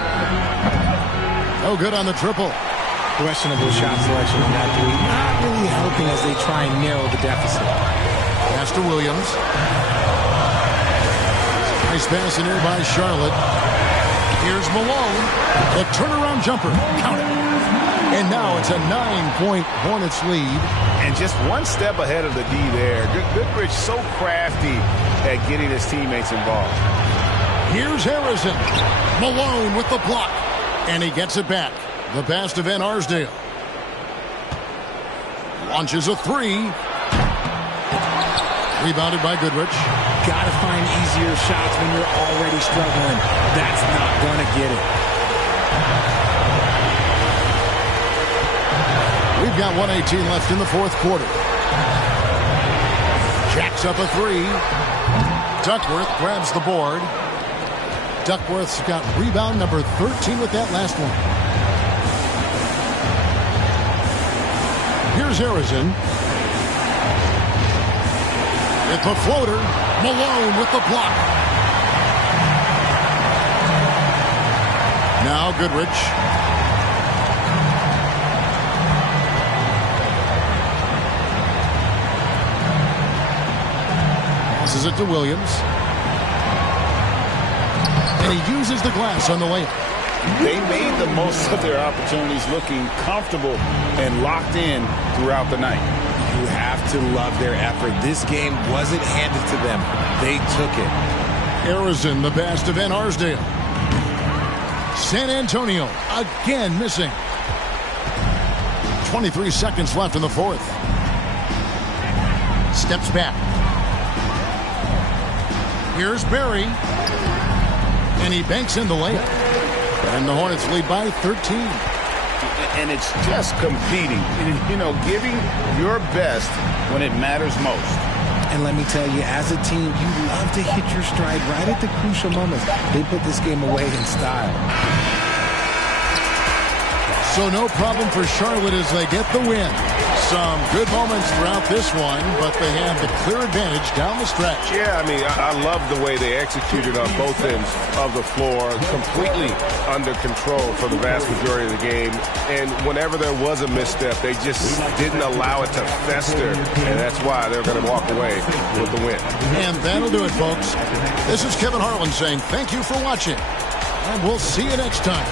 No good on the triple. Questionable shot selection on that three. Not really helping as they try and narrow the deficit. Pass to Williams. Nice pass in here by Charlotte. Here's Malone. The turnaround jumper. Count it. And now it's a 9-point Hornets lead. And just one step ahead of the D there. Goodrich so crafty at getting his teammates involved. Here's Harrison. Malone with the block. And he gets it back. The pass to Van Arsdale. Launches a three. Rebounded by Goodrich. Gotta find easier shots when you're already struggling. That's not gonna get it. We've got 1:18 left in the fourth quarter. Jacks up a three. Duckworth grabs the board. Duckworth's got rebound number 13 with that last one. Here's Harrison. With the floater. Malone with the block. Now Goodrich. Passes it to Williams. And he uses the glass on the layup. They made the most of their opportunities, looking comfortable and locked in throughout the night. You have to love their effort. This game wasn't handed to them. They took it. Harrison, the pass to Van Arsdale. San Antonio again missing. 23 seconds left in the fourth. Steps back. Here's Barry. And he banks in the layup. And the Hornets lead by 13. And it's just competing, you know, giving your best when it matters most. And let me tell you, as a team, you love to hit your stride right at the crucial moments. They put this game away in style. So no problem for Charlotte as they get the win. Some good moments throughout this one, but they have the clear advantage down the stretch. Yeah, I mean, I love the way they executed on both ends of the floor, completely under control for the vast majority of the game. And whenever there was a misstep, they just didn't allow it to fester, and that's why they're going to walk away with the win. And that'll do it, folks. This is Kevin Harlan saying thank you for watching, and we'll see you next time.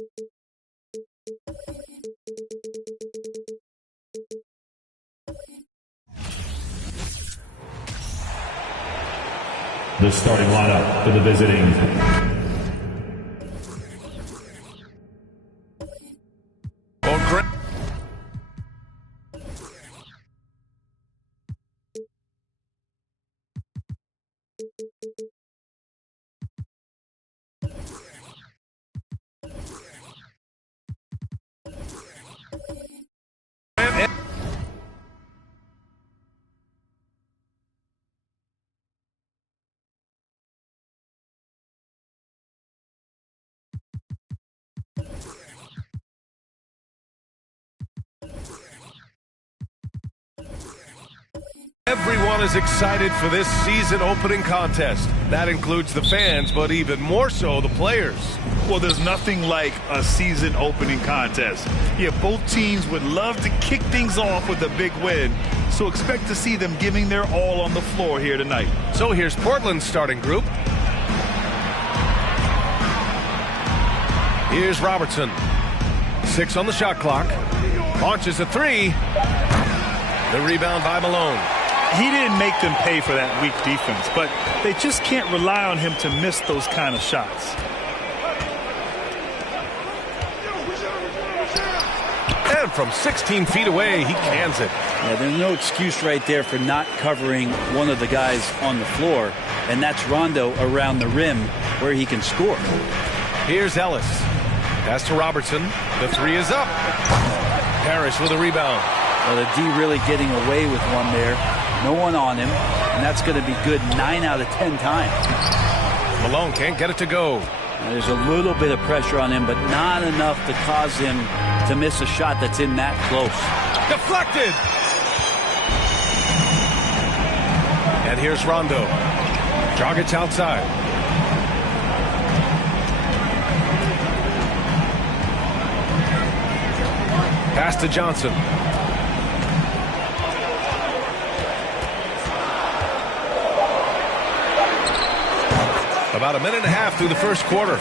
The starting lineup for the visiting Everyone is excited for this season opening contest. That includes the fans, but even more so the players. Well, there's nothing like a season opening contest. Yeah, both teams would love to kick things off with a big win, so expect to see them giving their all on the floor here tonight. So here's Portland's starting group. Here's Robertson. 6 on the shot clock. Launches a 3. The rebound by Malone. He didn't make them pay for that weak defense, but they just can't rely on him to miss those kind of shots. And from 16 feet away, he cans it. Yeah, there's no excuse right there for not covering one of the guys on the floor, and that's Rondo around the rim where he can score. Here's Ellis. Pass to Robertson. The 3 is up. Parrish with a rebound. Well, the D really getting away with one there. No one on him, and that's going to be good 9 out of 10 times. Malone can't get it to go. Now, there's a little bit of pressure on him, but not enough to cause him to miss a shot that's in that close. Deflected! And here's Rondo. Dragic outside. Pass to Johnson. About a minute and a half through the first quarter.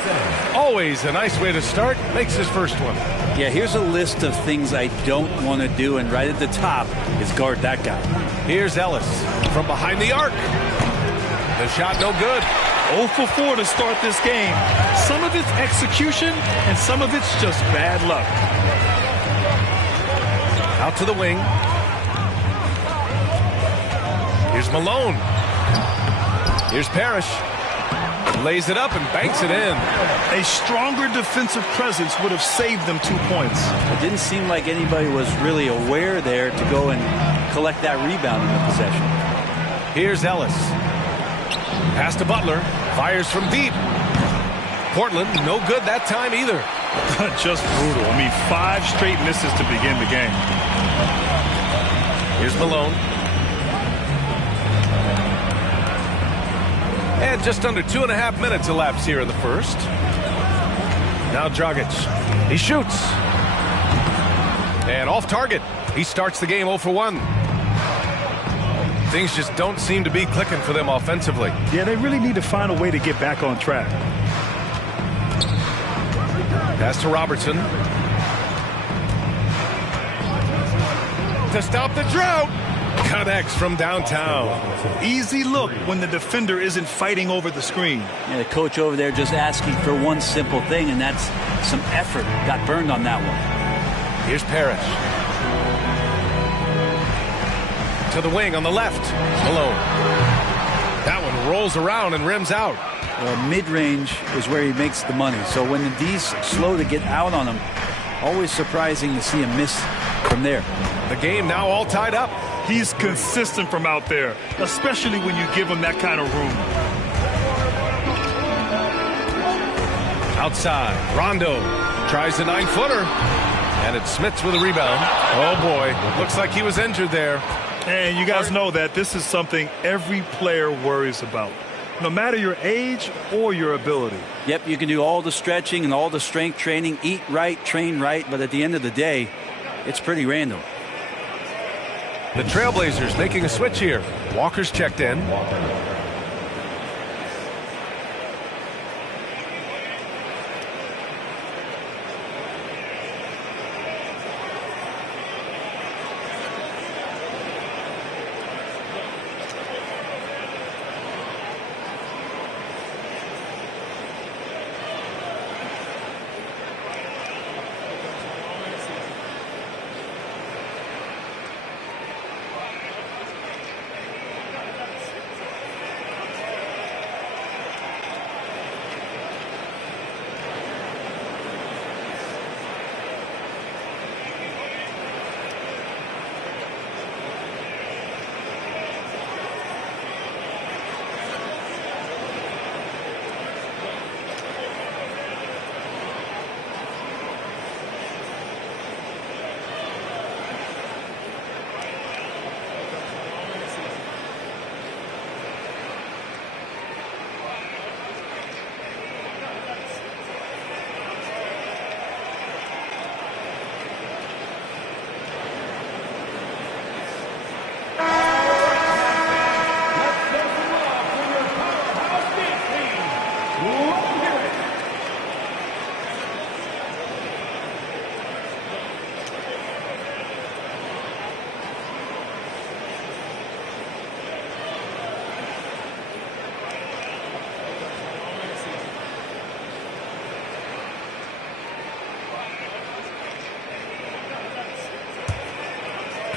Always a nice way to start. Makes his first one. Yeah, here's a list of things I don't want to do, and right at the top is guard that guy. Here's Ellis from behind the arc. The shot no good. 0 for 4 to start this game. Some of it's execution, and some of it's just bad luck. Out to the wing. Here's Malone. Here's Parrish. Lays it up and banks it in. A stronger defensive presence would have saved them 2 points. It didn't seem like anybody was really aware there to go and collect that rebound in the possession. Here's Ellis. Pass to Butler. Fires from deep. Portland, no good that time either. Just brutal. I mean, 5 straight misses to begin the game. Here's Malone. And just under 2.5 minutes elapsed here in the first. Now Dragic. He shoots. And off target. He starts the game 0 for 1. Things just don't seem to be clicking for them offensively. Yeah, they really need to find a way to get back on track. Pass to Robertson. To stop the drought. Connects from downtown. Easy look when the defender isn't fighting over the screen. Yeah, the coach over there just asking for one simple thing, and that's some effort. Got burned on that one. Here's Parrish. To the wing on the left. Malone. That one rolls around and rims out. Well, mid-range is where he makes the money. So when the D's slow to get out on him, always surprising to see him miss from there. The game now all tied up. He's consistent from out there, especially when you give him that kind of room. Outside, Rondo tries the 9-footer, and it's Smits with a rebound. Oh boy, looks like he was injured there. And you guys know that this is something every player worries about, no matter your age or your ability. Yep, you can do all the stretching and all the strength training, eat right, train right, but at the end of the day, it's pretty random. The Trailblazers making a switch here. Walker's checked in.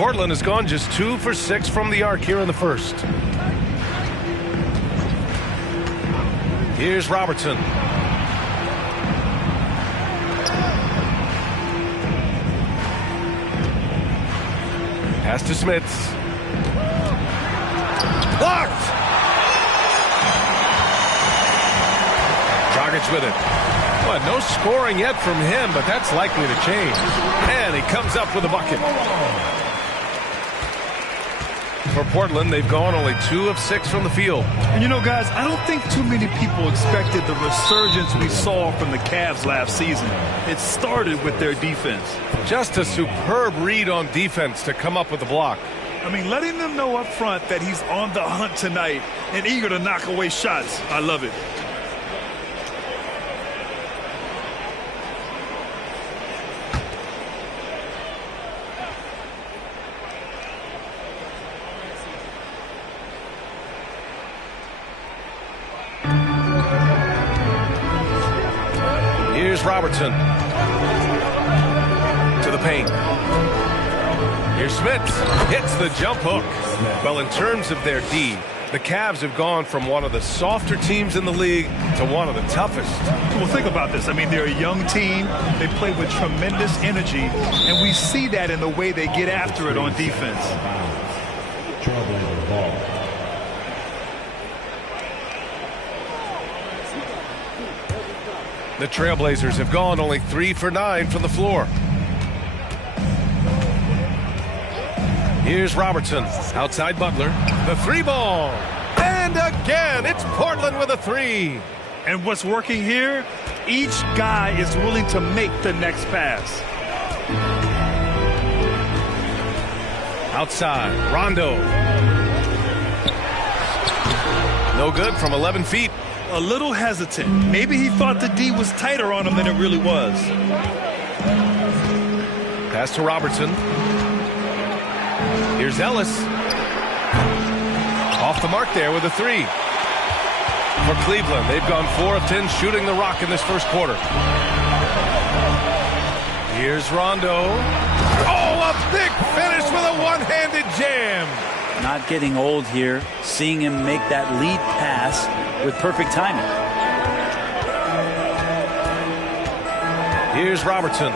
Portland has gone just 2 for 6 from the arc here in the first. Here's Robertson. Pass to Smits. Blocked! Dragic with it. Well, no scoring yet from him, but that's likely to change. And he comes up with a bucket. For Portland, they've gone only 2 of 6 from the field. And you know, guys, I don't think too many people expected the resurgence we saw from the Cavs last season. It started with their defense. Just a superb read on defense to come up with the block. I mean, letting them know up front that he's on the hunt tonight and eager to knock away shots. I love it. Here's Robertson to the paint. Here's Smits. Hits the jump hook. Well, in terms of their D, the Cavs have gone from one of the softer teams in the league to one of the toughest. Well, think about this. I mean, they're a young team. They play with tremendous energy, and we see that in the way they get after it on defense. Trailblazer ball. The Trailblazers have gone only 3 for 9 from the floor. Here's Robertson outside Butler. The 3-ball. And again, it's Portland with a 3. And what's working here? Each guy is willing to make the next pass. Outside, Rondo. No good from 11 feet. A little hesitant. Maybe he thought the D was tighter on him than it really was. Pass to Robertson. Here's Ellis. Off the mark there with a 3. For Cleveland, they've gone 4 of 10 shooting the rock in this first quarter. Here's Rondo. Oh, a big finish with a one-handed jam. Not getting old here, seeing him make that lead pass with perfect timing. Here's Robertson.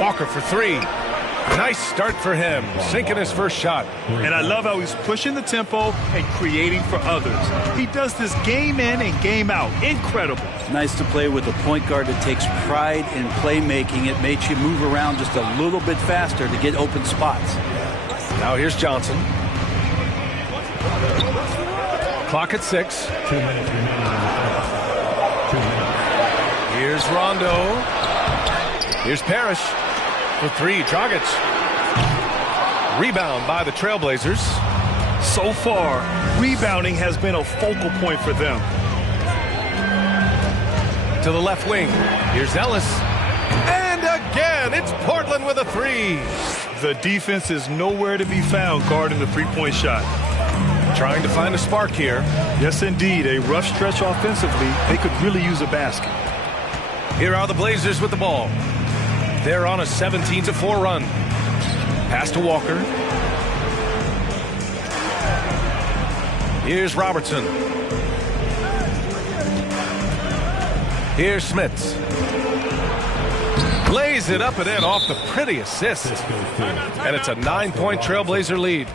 Walker for 3. Nice start for him, sinking his first shot. And I love how he's pushing the tempo and creating for others. He does this game in and game out. Incredible. Nice to play with a point guard that takes pride in playmaking. It makes you move around just a little bit faster to get open spots. Now here's Johnson. Clock at 6. 2 minutes remaining. 2 minutes. Here's Rondo. Here's Parrish for 3. Dragic. Rebound by the Trailblazers. So far, rebounding has been a focal point for them. To the left wing. Here's Ellis. And again, it's Portland with a 3. The defense is nowhere to be found guarding the three-point shot. Trying to find a spark here. Yes, indeed. A rough stretch offensively. They could really use a basket. Here are the Blazers with the ball. They're on a 17-4 run. Pass to Walker. Here's Robertson. Here's Smits. Lays it up and in off the pretty assist. And it's a 9-point Trailblazer lead.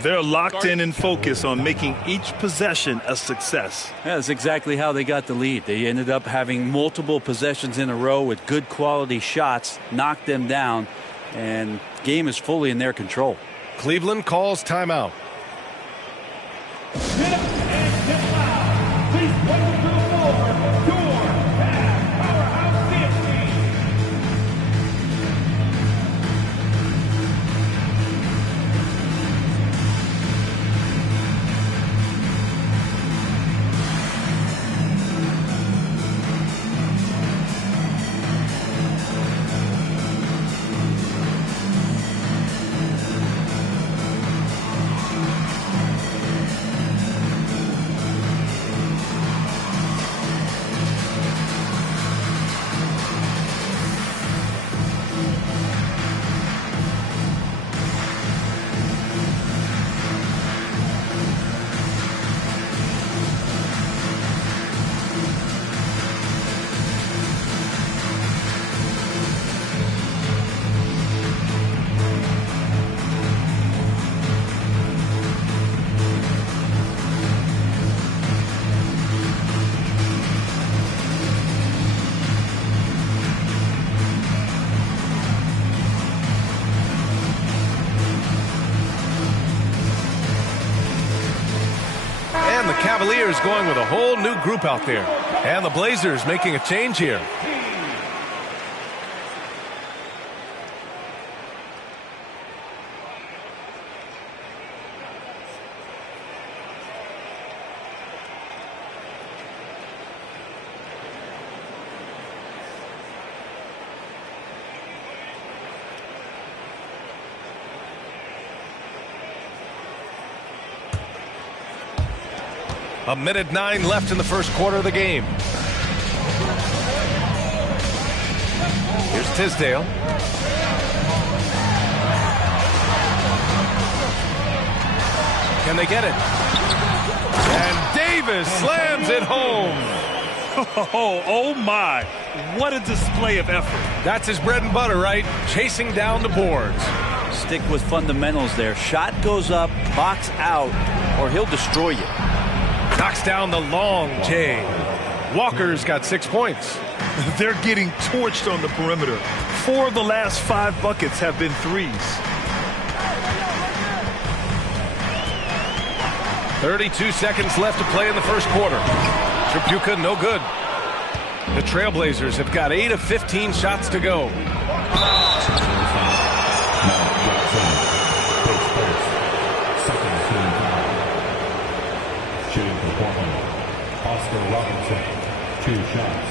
They're locked in and focused on making each possession a success. Yeah, that's exactly how they got the lead. They ended up having multiple possessions in a row with good quality shots, knocked them down, and game is fully in their control. Cleveland calls timeout. And the Cavaliers going with a whole new group out there. And the Blazers making a change here. A minute 9 left in the first quarter of the game. Here's Tisdale. Can they get it? And Davis slams it home. Oh my. What a display of effort. That's his bread and butter, right? Chasing down the boards. Stick with fundamentals there. Shot goes up, box out, or he'll destroy you. Knocks down the long J. Walker's got 6 points. They're getting torched on the perimeter. 4 of the last 5 buckets have been threes. 32 seconds left to play in the first quarter. Tripucka, no good. The Trailblazers have got 8 of 15 shots to go. Shooting for Portland, Oscar Robinson, 2 shots.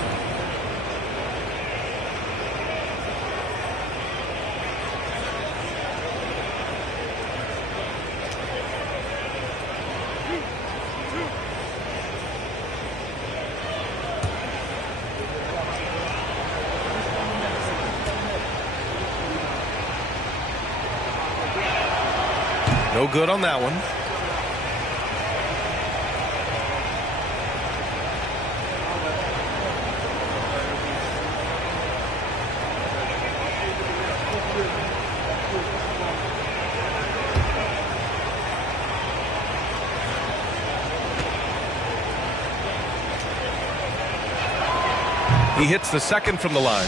No good on that one. He hits the second from the line.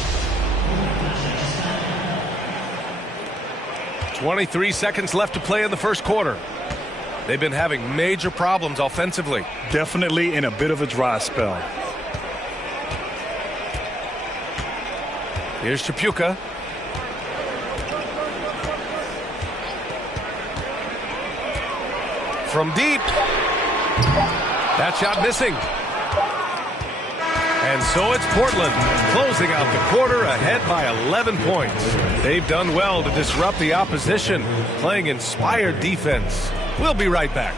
23 seconds left to play in the first quarter. They've been having major problems offensively. Definitely in a bit of a dry spell. Here's Tripucka. From deep. That shot missing. And so it's Portland closing out the quarter ahead by 11 points. They've done well to disrupt the opposition, playing inspired defense. We'll be right back.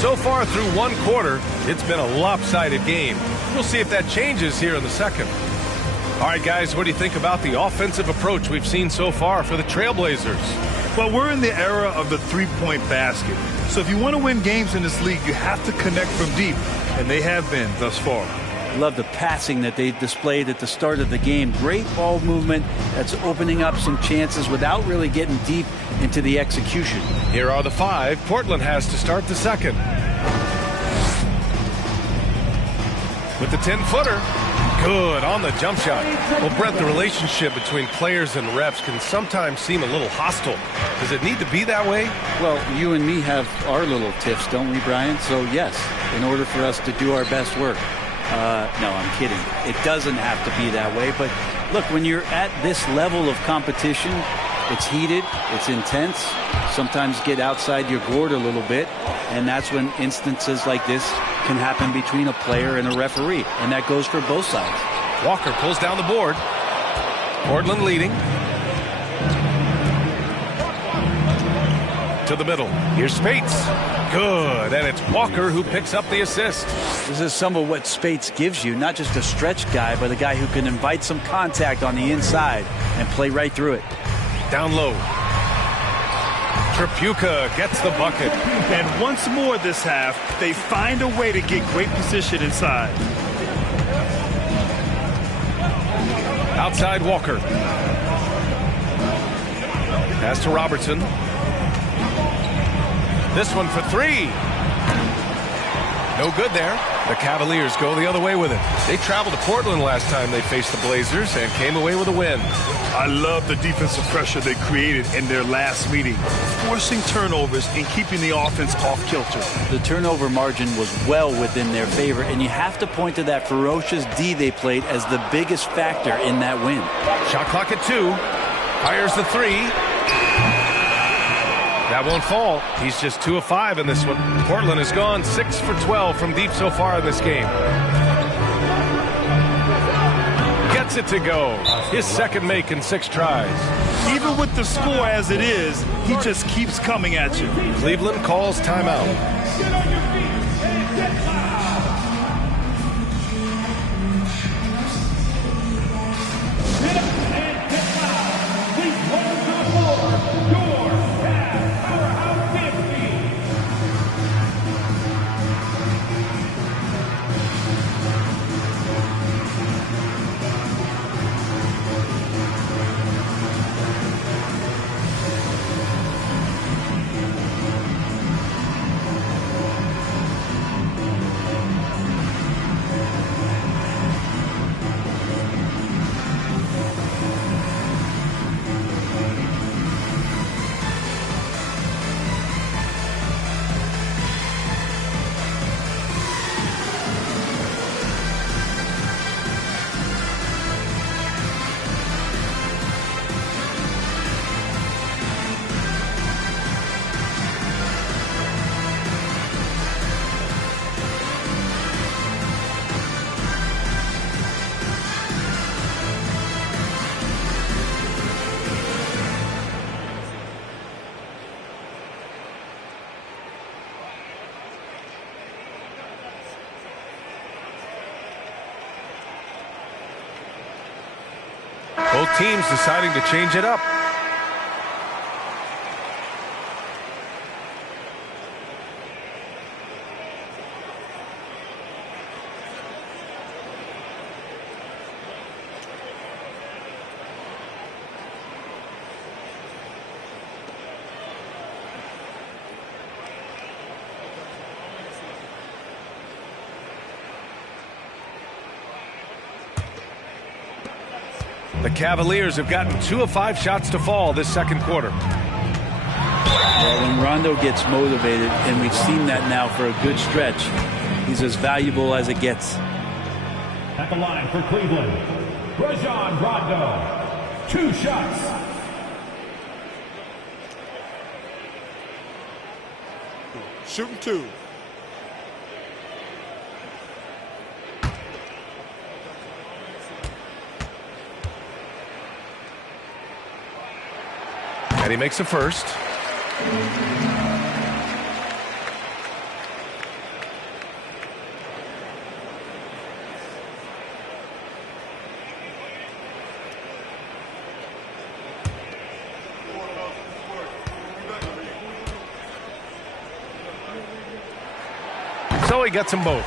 So far through one quarter, it's been a lopsided game. We'll see if that changes here in the second. All right, guys, what do you think about the offensive approach we've seen so far for the Trailblazers? Well, we're in the era of the three-point basket. So if you want to win games in this league, you have to connect from deep, and they have been thus far. Love the passing that they displayed at the start of the game. Great ball movement that's opening up some chances without really getting deep into the execution. Here are the 5 Portland has to start the second. With the 10-footer. Good on the jump shot. Well, Brett, the relationship between players and refs can sometimes seem a little hostile. Does it need to be that way? Well, you and me have our little tiffs, don't we, Brian? So, yes, in order for us to do our best work. No, I'm kidding. It doesn't have to be that way. But look, when you're at this level of competition, it's heated, it's intense, sometimes get outside your gourd a little bit, and that's when instances like this can happen between a player and a referee, and that goes for both sides. Walker pulls down the board. Portland leading. To the middle. Here's Spates. Good, and it's Walker who picks up the assist. This is some of what Spates gives you, not just a stretch guy, but a guy who can invite some contact on the inside and play right through it. Down low. Tripucka gets the bucket. And once more this half, they find a way to get great position inside. Outside Walker. Pass to Robertson. This one for three. No good there. The Cavaliers go the other way with it. They traveled to Portland last time they faced the Blazers and came away with a win. I love the defensive pressure they created in their last meeting, forcing turnovers and keeping the offense off kilter. The turnover margin was well within their favor, and you have to point to that ferocious D they played as the biggest factor in that win. Shot clock at 2. Fires the 3. That won't fall. He's just 2 of 5 in this one. Portland has gone 6 for 12 from deep so far in this game. Gets it to go. His second make in 6 tries. Even with the score as it is, he just keeps coming at you. Cleveland calls timeout. Both teams deciding to change it up. The Cavaliers have gotten 2 of 5 shots to fall this second quarter. Well, when Rondo gets motivated, and we've seen that now for a good stretch, he's as valuable as it gets. At the line for Cleveland, Rajon Rondo. 2 shots. Shooting 2. And he makes a first. So he gets them both.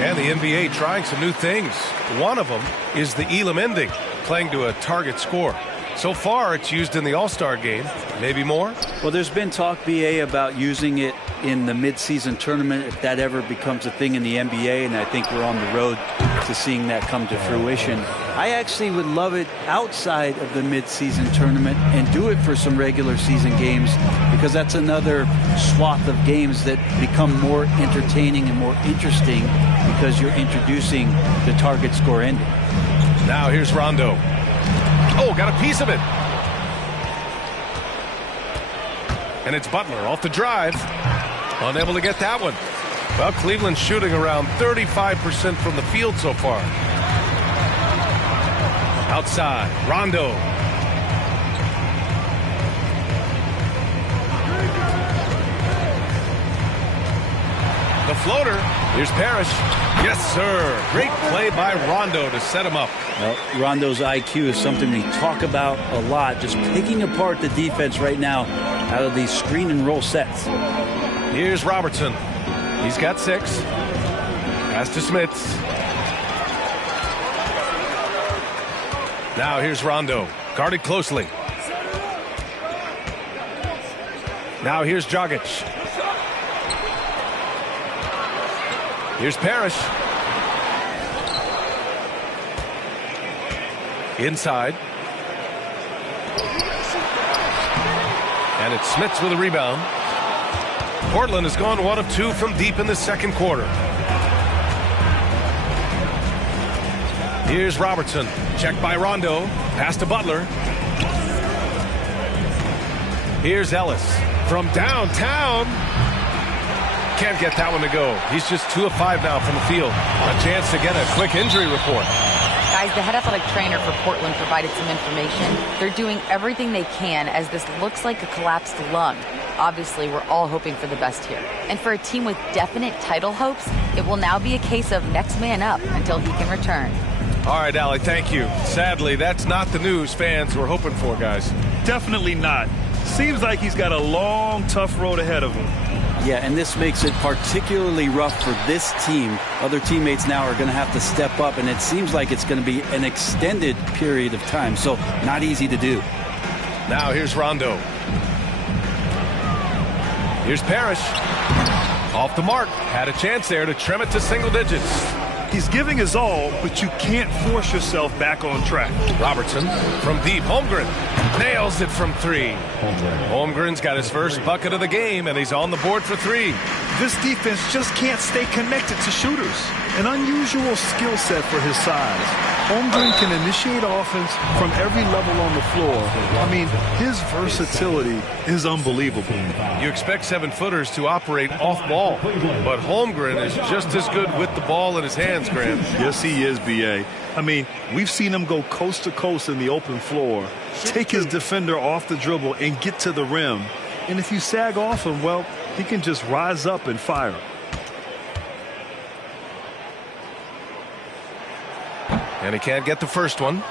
And the NBA trying some new things. One of them is the Elam ending, playing to a target score. So far, it's used in the All-Star game. Maybe more? Well, there's been talk, BA, about using it in the midseason tournament if that ever becomes a thing in the NBA, and I think we're on the road to seeing that come to fruition. I actually would love it outside of the midseason tournament and do it for some regular season games, because that's another swath of games that become more entertaining and more interesting because you're introducing the target score ending. Now here's Rondo. Oh, got a piece of it. And it's Butler off the drive. Unable to get that one. Well, Cleveland's shooting around 35% from the field so far. Outside, Rondo. The floater. Here's Parrish. Yes, sir. Great play by Rondo to set him up. Well, Rondo's IQ is something we talk about a lot, just picking apart the defense right now out of these screen and roll sets. Here's Robertson. He's got 6. Pass to Smits. Now here's Rondo, guarded closely. Now here's Dragic. Here's Parrish. Inside. And it's Smits with a rebound. Portland has gone 1 of 2 from deep in the second quarter. Here's Robertson. Checked by Rondo. Pass to Butler. Here's Ellis from downtown. Can't get that one to go. He's just 2 of 5 now from the field. A chance to get a quick injury report. Guys, the head athletic trainer for Portland provided some information. They're doing everything they can as this looks like a collapsed lung. Obviously, we're all hoping for the best here. And for a team with definite title hopes, it will now be a case of next man up until he can return. All right, Allie, thank you. Sadly, that's not the news fans were hoping for, guys. Definitely not. Seems like he's got a long, tough road ahead of him. Yeah, and this makes it particularly rough for this team. Other teammates now are going to have to step up, and it seems like it's going to be an extended period of time, so not easy to do. Now here's Rondo. Here's Parrish. Off the mark. Had a chance there to trim it to single digits. He's giving his all, but you can't force yourself back on track. Robertson from deep. Holmgren nails it from 3. Holmgren's got his first bucket of the game, and he's on the board for 3. This defense just can't stay connected to shooters. An unusual skill set for his size. Holmgren can initiate offense from every level on the floor. I mean, his versatility is unbelievable. You expect 7-footers to operate off ball, but Holmgren is just as good with the ball in his hands, Graham. Yes, he is, B.A. I mean, we've seen him go coast to coast in the open floor, take his defender off the dribble and get to the rim. And if you sag off him, well, he can just rise up and fire. And he can't get the first one.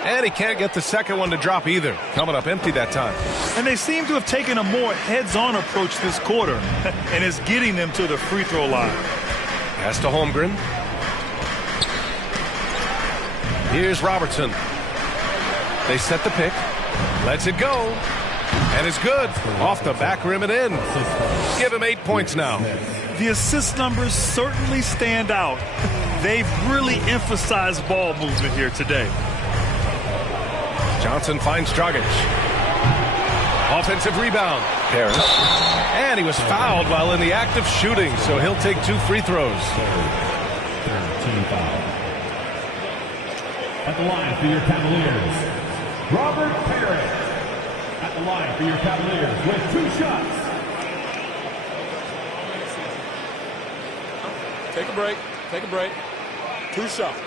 And he can't get the second one to drop either. Coming up empty that time. And they seem to have taken a more heads-on approach this quarter, and it's getting them to the free throw line. Pass to Holmgren. Here's Robertson. They set the pick. Lets it go. And it's good. Off the back rim and in. Give him 8 points now. The assist numbers certainly stand out. They've really emphasized ball movement here today. Johnson finds Dragic. Offensive rebound. Parrish. And he was fouled while in the act of shooting, so he'll take 2 free throws. Team foul. At the line for your Cavaliers, Robert Parrish. At the line for your Cavaliers with 2 shots. Take a break. Take a break. 2 shots.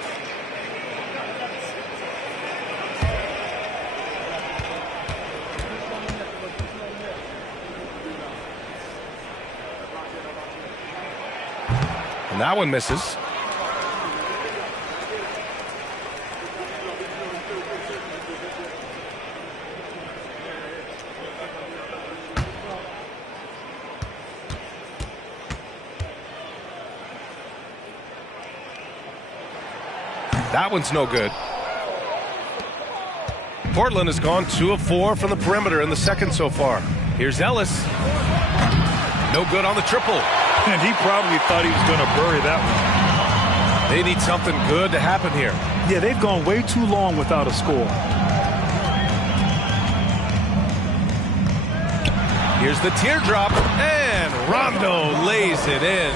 And that one misses. That one's no good. Portland has gone 2 of 4 from the perimeter in the second so far. Here's Ellis. No good on the triple. And he probably thought he was going to bury that one. They need something good to happen here. Yeah, they've gone way too long without a score. Here's the teardrop, and Rondo lays it in.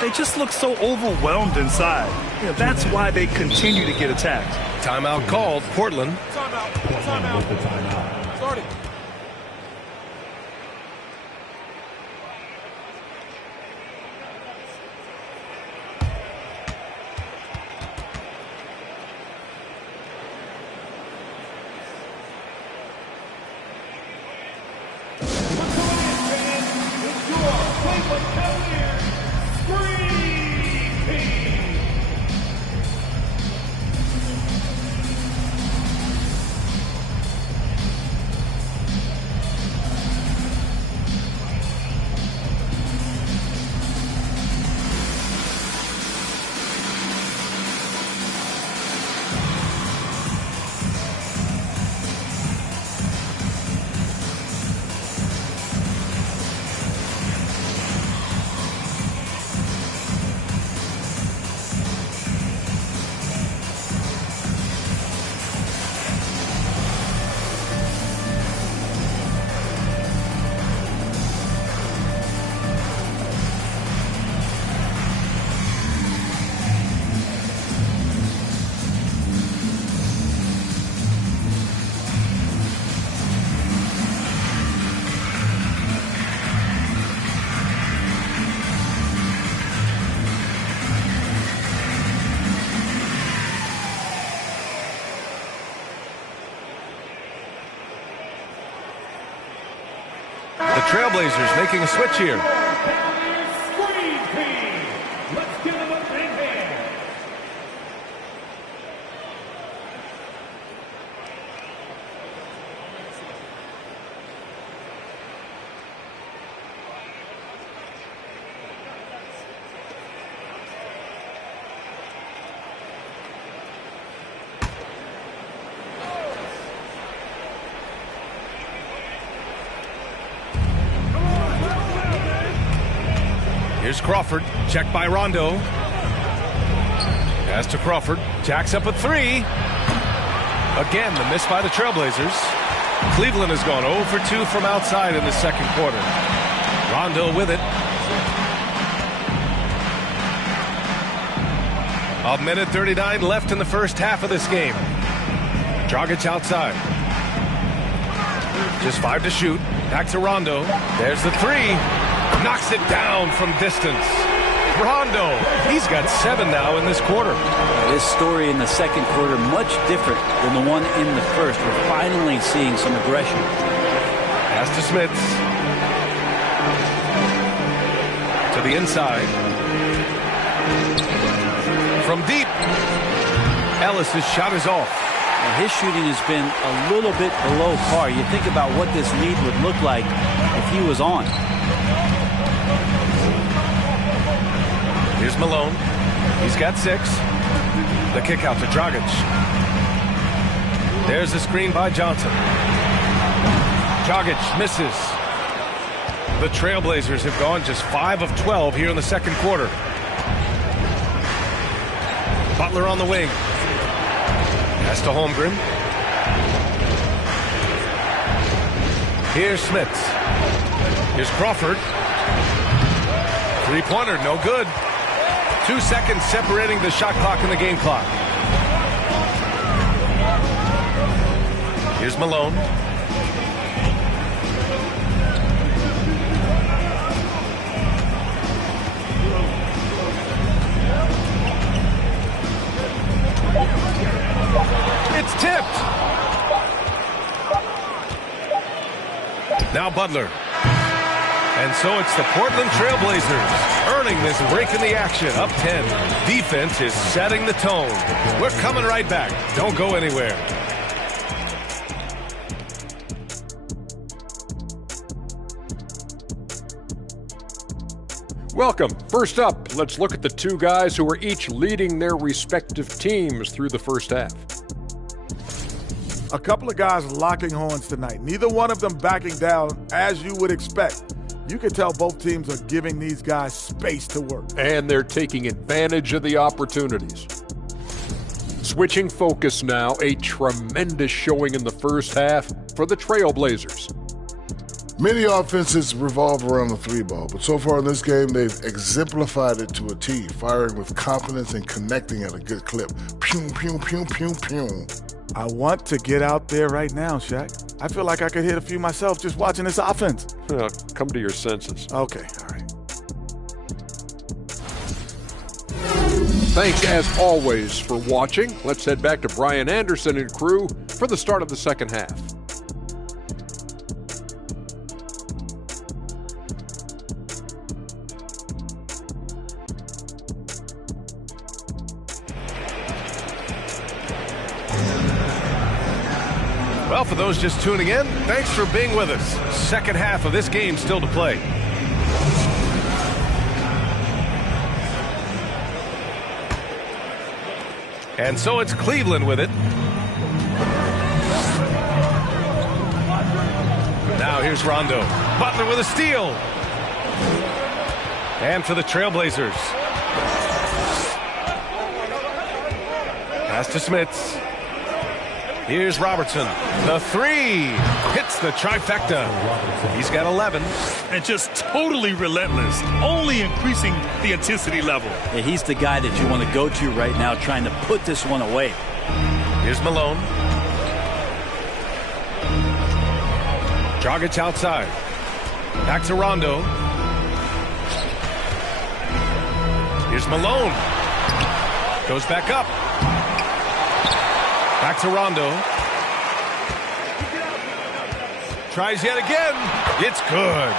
They just look so overwhelmed inside. Yeah, that's why they continue to get attacked. Timeout called. Portland. Timeout. Timeout. Starting. Trailblazers making a switch here. Here's Crawford, checked by Rondo. Pass to Crawford, jacks up a three. Again, the miss by the Trailblazers. Cleveland has gone 0 for 2 from outside in the second quarter. Rondo with it. A minute 39 left in the first half of this game. Dragic outside. Just 5 to shoot. Back to Rondo. There's the three. Knocks it down from distance. Rondo, he's got 7 now in this quarter. This story in the second quarter much different than the one in the first. We're finally seeing some aggression. Pass to Smits. To the inside. From deep. Ellis's shot is off. Now his shooting has been a little bit below par. You think about what this lead would look like if he was on. Here's Malone. He's got 6. The kick out to Dragic. There's the screen by Johnson. Dragic misses. The Trailblazers have gone just 5 of 12 here in the second quarter. Butler on the wing. Pass to Holmgren. Here's Smits. Here's Crawford. Three-pointer, no good. 2 seconds separating the shot clock and the game clock. Here's Malone. It's tipped. Now Butler. And so it's the Portland Trailblazers earning this break in the action, up 10. Defense is setting the tone. We're coming right back. Don't go anywhere. Welcome. First up, let's look at the 2 guys who are each leading their respective teams through the first half. A couple of guys locking horns tonight. Neither one of them backing down, as you would expect. You can tell both teams are giving these guys space to work. And they're taking advantage of the opportunities. Switching focus now, a tremendous showing in the first half for the Trailblazers. Many offenses revolve around the 3-ball, but so far in this game, they've exemplified it to a T, firing with confidence and connecting at a good clip. Pew, pew, pew, pew, pew. I want to get out there right now, Shaq. I feel like I could hit a few myself just watching this offense. Come to your senses. Okay, all right. Thanks, as always, for watching. Let's head back to Brian Anderson and crew for the start of the second half. Well, for those just tuning in, thanks for being with us. Second half of this game still to play. And so it's Cleveland with it. Now here's Rondo. Butler with a steal. And for the Trailblazers. Pass to Smits. Here's Robertson. The three hits the trifecta. He's got 11. And just totally relentless, only increasing the intensity level. Yeah, he's the guy that you want to go to right now, trying to put this one away. Here's Malone. Dragic outside. Back to Rondo. Here's Malone. Goes back up. Back to Rondo. tries yet again. It's good.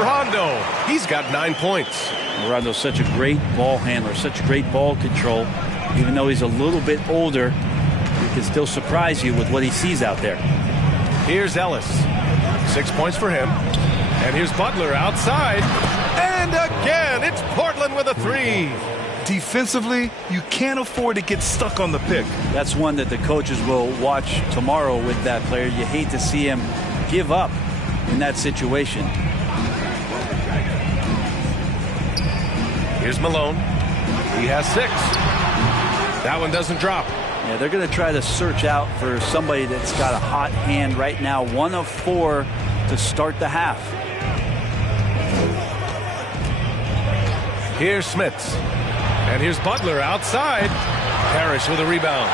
Rondo, he's got 9 points. Rondo's such a great ball handler, such great ball control. Even though he's a little bit older, he can still surprise you with what he sees out there. Here's Ellis. 6 points for him. And here's Butler outside. And again, it's Portland with a 3. Defensively, you can't afford to get stuck on the pick. That's one that the coaches will watch tomorrow with that player. You hate to see him give up in that situation. Here's Malone. He has 6. That one doesn't drop. Yeah, they're going to try to search out for somebody that's got a hot hand right now. 1 of 4 to start the half. Here's Smits. And here's Butler outside. Parrish with a rebound.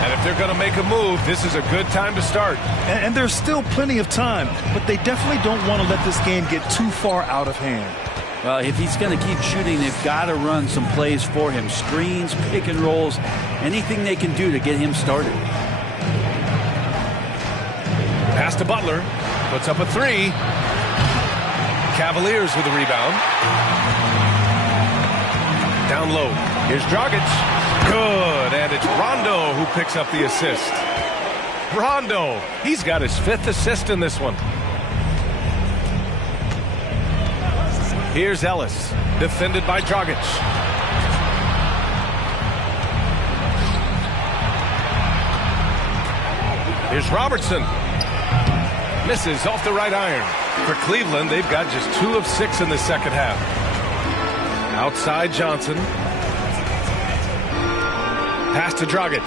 And if they're going to make a move, this is a good time to start. And there's still plenty of time, but they definitely don't want to let this game get too far out of hand. Well, if he's going to keep shooting, they've got to run some plays for him. Screens, pick and rolls, anything they can do to get him started. Pass to Butler. Puts up a 3. Cavaliers with a rebound. Down low. Here's Dragic. Good. And it's Rondo who picks up the assist. Rondo. He's got his 5th assist in this one. Here's Ellis, defended by Dragic. Here's Robertson. Misses off the right iron. For Cleveland, they've got just 2 of 6 in the second half. Outside Johnson. Pass to Dragic.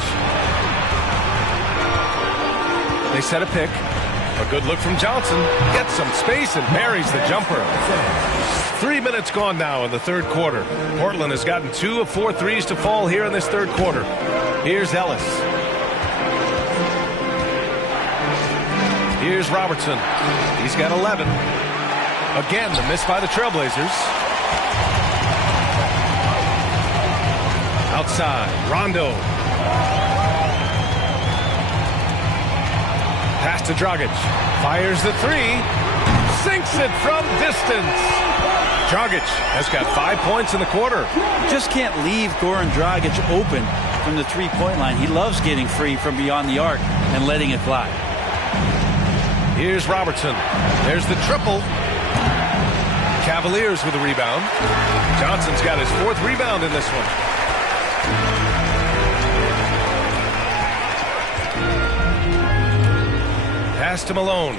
They set a pick. A good look from Johnson. Gets some space and buries the jumper. 3 minutes gone now in the third quarter. Portland has gotten 2 of 4 threes to fall here in this third quarter. Here's Ellis. Here's Robertson. He's got 11. Again, the miss by the Trailblazers. Outside, Rondo. Pass to Dragic. Fires the 3. Sinks it from distance. Dragic has got 5 points in the quarter. You just can't leave Goran Dragic open from the three-point line. He loves getting free from beyond the arc and letting it fly. Here's Robertson. There's the triple. Cavaliers with a rebound. Johnson's got his 4th rebound in this one. Pass to Malone.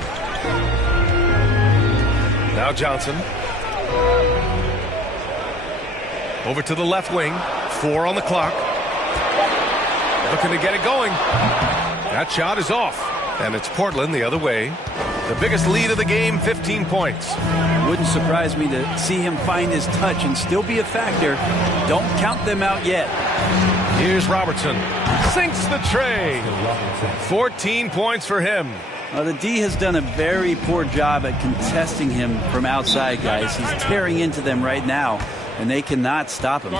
Now Johnson. Over to the left wing. 4 on the clock. Looking to get it going. That shot is off. And it's Portland the other way. The biggest lead of the game, 15 points. Wouldn't surprise me to see him find his touch and still be a factor. Don't count them out yet. Here's Robertson. Sinks the tray. 14 points for him. The D has done a very poor job at contesting him from outside, guys. He's tearing into them right now, and they cannot stop him.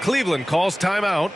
Cleveland calls timeout.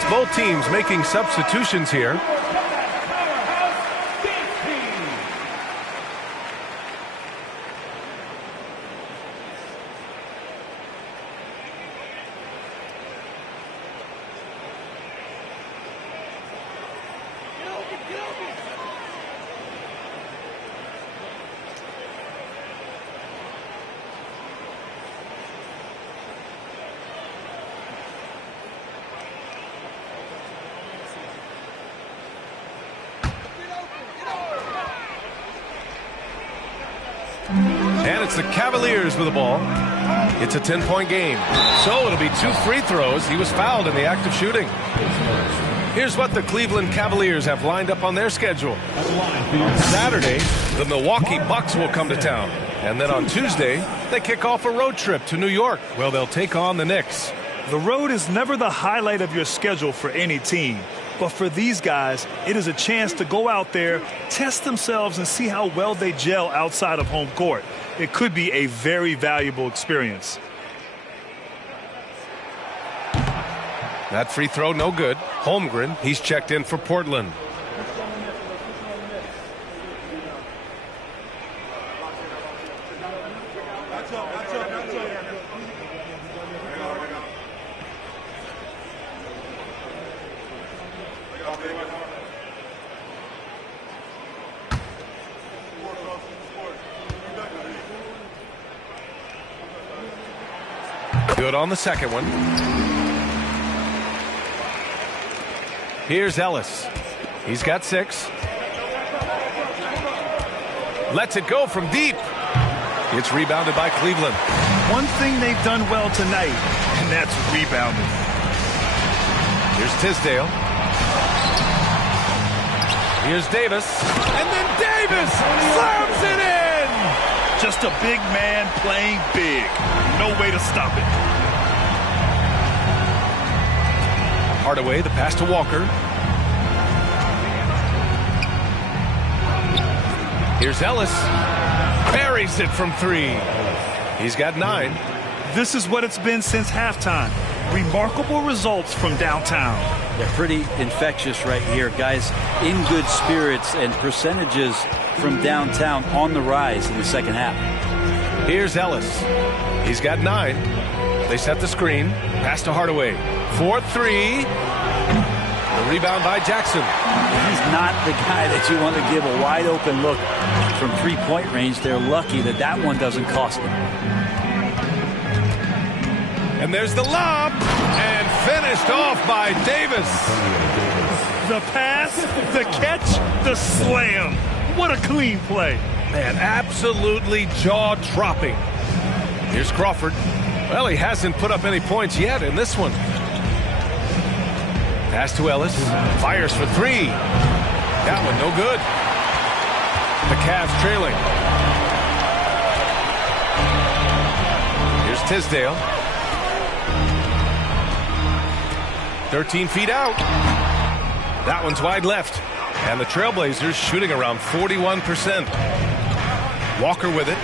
That's both teams making substitutions here. And it's the Cavaliers with the ball. It's a 10-point game. So it'll be 2 free throws. He was fouled in the act of shooting. Here's what the Cleveland Cavaliers have lined up on their schedule. On Saturday, the Milwaukee Bucks will come to town. And then on Tuesday, they kick off a road trip to New York, where they'll take on the Knicks. The road is never the highlight of your schedule for any team. But for these guys, it is a chance to go out there, test themselves, and see how well they gel outside of home court. It could be a very valuable experience. That free throw, no good. Holmgren, he's checked in for Portland. Good on the second one. Here's Ellis. He's got 6. Lets it go from deep. It's rebounded by Cleveland. One thing they've done well tonight, and that's rebounding. Here's Tisdale. Here's Davis. And then Davis slams it in! Just a big man playing big. No way to stop it. Hardaway, the pass to Walker. Here's Ellis. Buries it from 3. He's got 9. This is what it's been since halftime. Remarkable results from downtown. They're pretty infectious right here. Guys in good spirits, and percentages from downtown on the rise in the second half. Here's Ellis. He's got 9. They set the screen. Pass to Hardaway. 4-3. The rebound by Jackson. He's not the guy that you want to give a wide open look from 3-point range. They're lucky that that one doesn't cost them. And there's the lob. And finished off by Davis. The pass, the catch, the slam. What a clean play. Man, absolutely jaw-dropping. Here's Crawford. Well, he hasn't put up any points yet in this one. Pass to Ellis. Fires for 3. That one no good. The Cavs trailing. Here's Tisdale. 13 feet out. That one's wide left. And the Trailblazers shooting around 41%. Walker with it.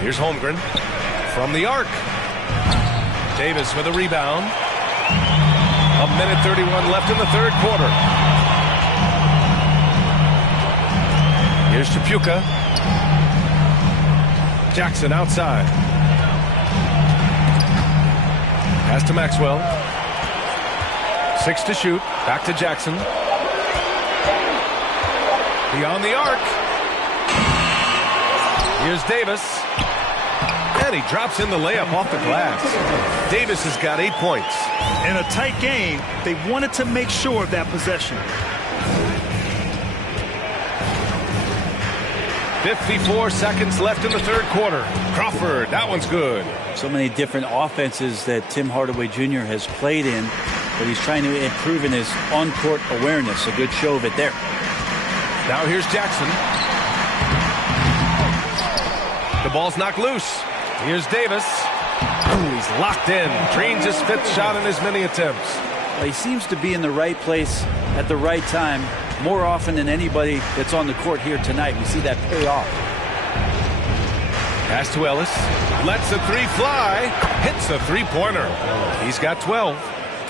Here's Holmgren from the arc. Davis with a rebound. 1:31 left in the third quarter. Here's Chapuka. Jackson outside. Pass to Maxwell. 6 to shoot. Back to Jackson. Beyond the arc. Here's Davis. And he drops in the layup off the glass. Davis has got 8 points. In a tight game, they wanted to make sure of that possession. 54 seconds left in the third quarter. Crawford, that one's good. So many different offenses that Tim Hardaway Jr. has played in, but he's trying to improve in his on-court awareness. A good show of it there. Now here's Jackson. The ball's knocked loose. Here's Davis. Ooh, he's locked in. Drains his 5th shot in as many attempts. Well, he seems to be in the right place at the right time more often than anybody that's on the court here tonight. We see that pay off. Pass to Ellis. Lets the 3 fly. Hits the 3-pointer. He's got 12.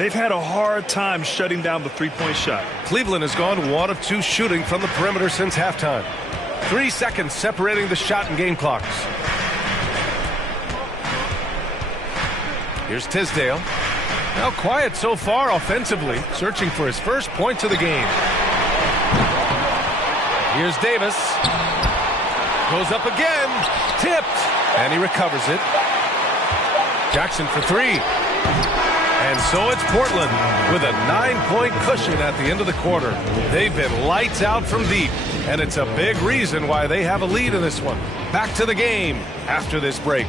They've had a hard time shutting down the three-point shot. Cleveland has gone 1 of 2 shooting from the perimeter since halftime. 3 seconds separating the shot and game clocks. Here's Tisdale. Now quiet so far offensively, searching for his first points of the game. Here's Davis. Goes up again. Tipped. And he recovers it. Jackson for 3. And so it's Portland with a 9-point cushion at the end of the quarter. They've been lights out from deep, and it's a big reason why they have a lead in this one. Back to the game after this break.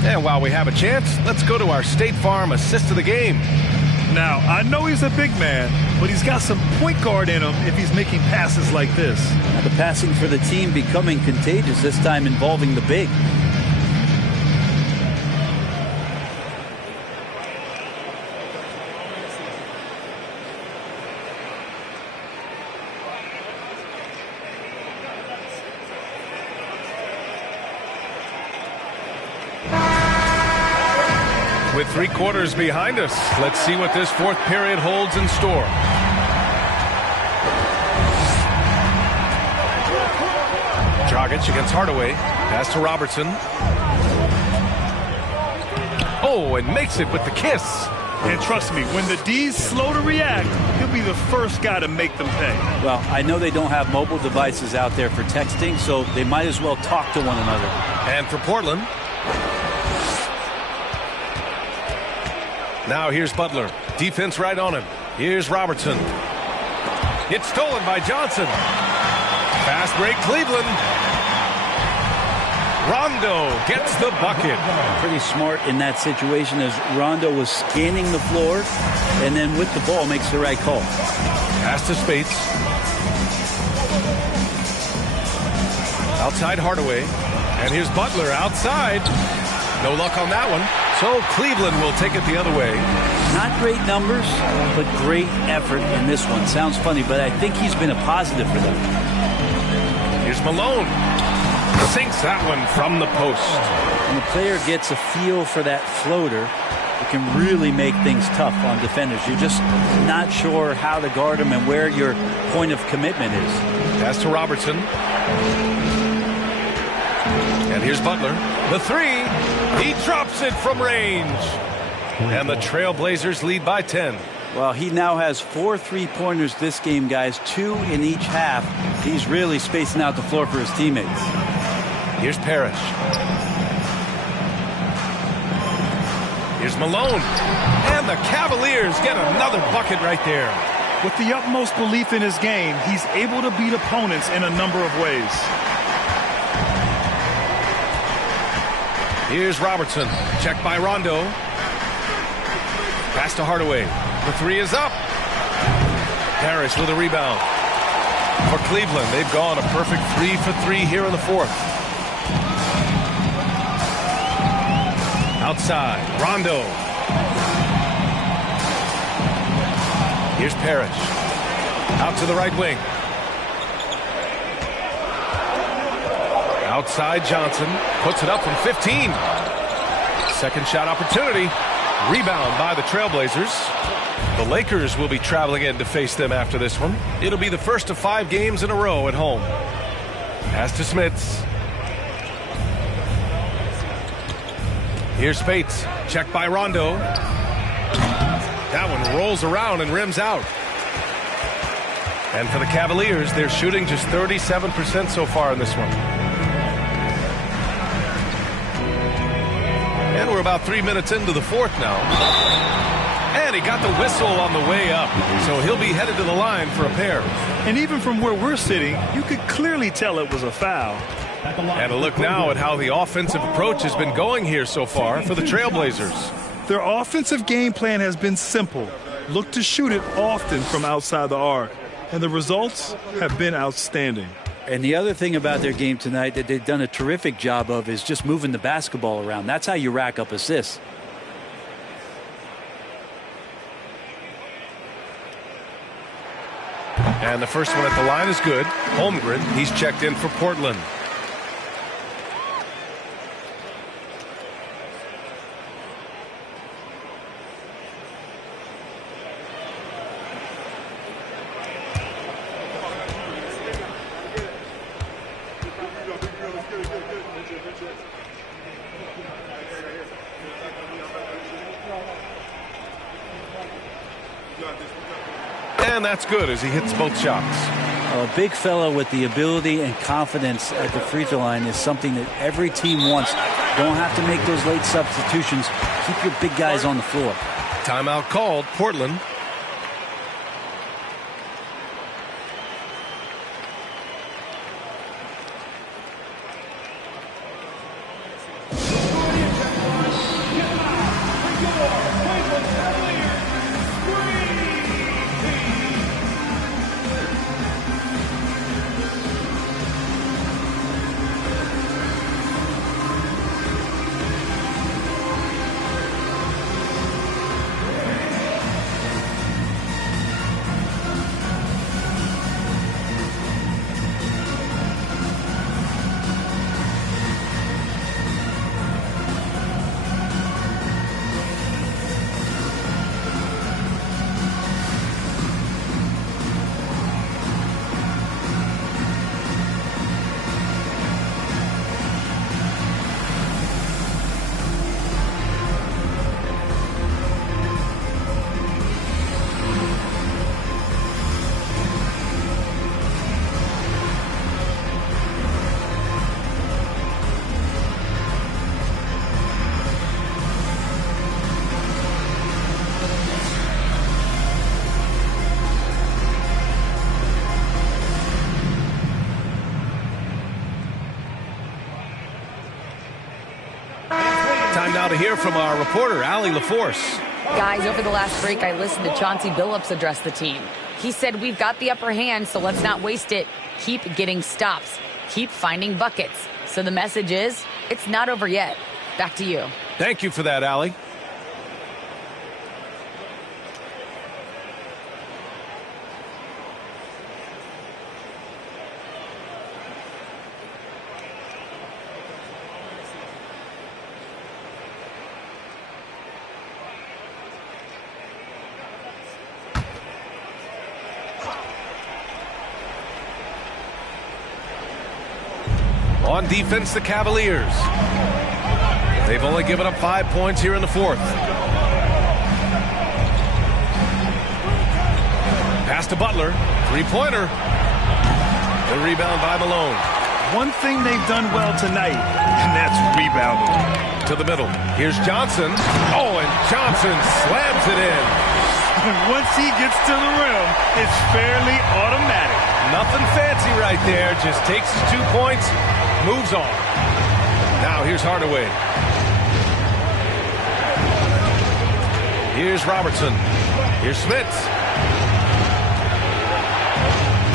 And while we have a chance, let's go to our State Farm assist of the game. Now, I know he's a big man, but he's got some point guard in him if he's making passes like this. The passing for the team becoming contagious, this time involving the big. With 3 quarters behind us, let's see what this 4th period holds in store. Dragic against Hardaway. Pass to Robertson. Oh, and makes it with the kiss. And trust me, when the D's slow to react, he'll be the first guy to make them pay. Well, I know they don't have mobile devices out there for texting, so they might as well talk to one another. And for Portland, now here's Butler. Defense right on him. Here's Robertson. It's stolen by Johnson. Fast break Cleveland. Rondo gets the bucket. Pretty smart in that situation as Rondo was scanning the floor and then with the ball makes the right call. Pass to Spates. Outside Hardaway. And here's Butler outside. No luck on that one. So Cleveland will take it the other way. Not great numbers, but great effort in this one. Sounds funny, but I think he's been a positive for them. Here's Malone. Sinks that one from the post. When the player gets a feel for that floater, it can really make things tough on defenders. You're just not sure how to guard them and where your point of commitment is. Pass to Robertson. And here's Butler. The 3. He drops it from range. And the Trailblazers lead by 10. Well, he now has 4 3-pointers this game, guys. 2 in each half. He's really spacing out the floor for his teammates. Here's Parrish. Here's Malone. And the Cavaliers get another bucket right there. With the utmost belief in his game, he's able to beat opponents in a number of ways. Here's Robertson. Checked by Rondo. Pass to Hardaway. The 3 is up. Parrish with a rebound. For Cleveland, they've gone a perfect 3 for 3 here in the 4th. Outside, Rondo. Here's Parrish. Out to the right wing. Outside Johnson. Puts it up from 15. Second shot opportunity. Rebound by the Trailblazers. The Lakers will be traveling in to face them after this one. It'll be the first of 5 games in a row at home. Pass to Smits. Here's Spates. Checked by Rondo. That one rolls around and rims out. And for the Cavaliers, they're shooting just 37% so far in this one. And we're about 3 minutes into the 4th now. And he got the whistle on the way up. So he'll be headed to the line for a pair. And even from where we're sitting, you could clearly tell it was a foul. And a look now at how the offensive approach has been going here so far for the Trailblazers. Their offensive game plan has been simple. Look to shoot it often from outside the arc. And the results have been outstanding. And the other thing about their game tonight that they've done a terrific job of is just moving the basketball around. That's how you rack up assists. And the first one at the line is good. Holmgren, he's checked in for Portland. And that's good as he hits both shots. A big fella with the ability and confidence at the free throw line is something that every team wants. Don't have to make those late substitutions. Keep your big guys on the floor. Timeout called. Portland. Time now to hear from our reporter, Allie LaForce. Guys, over the last break, I listened to Chauncey Billups address the team. He said, we've got the upper hand, so let's not waste it. Keep getting stops. Keep finding buckets. So the message is, it's not over yet. Back to you. Thank you for that, Allie. On defense, the Cavaliers. They've only given up 5 points here in the fourth. Pass to Butler. Three-pointer. The rebound by Malone. One thing they've done well tonight, and that's rebounding. To the middle. Here's Johnson. Oh, and Johnson slams it in. Once he gets to the rim, it's fairly automatic. Nothing fancy right there. Just takes his 2 points, moves on. Now here's Hardaway. Here's Robertson. Here's Smith.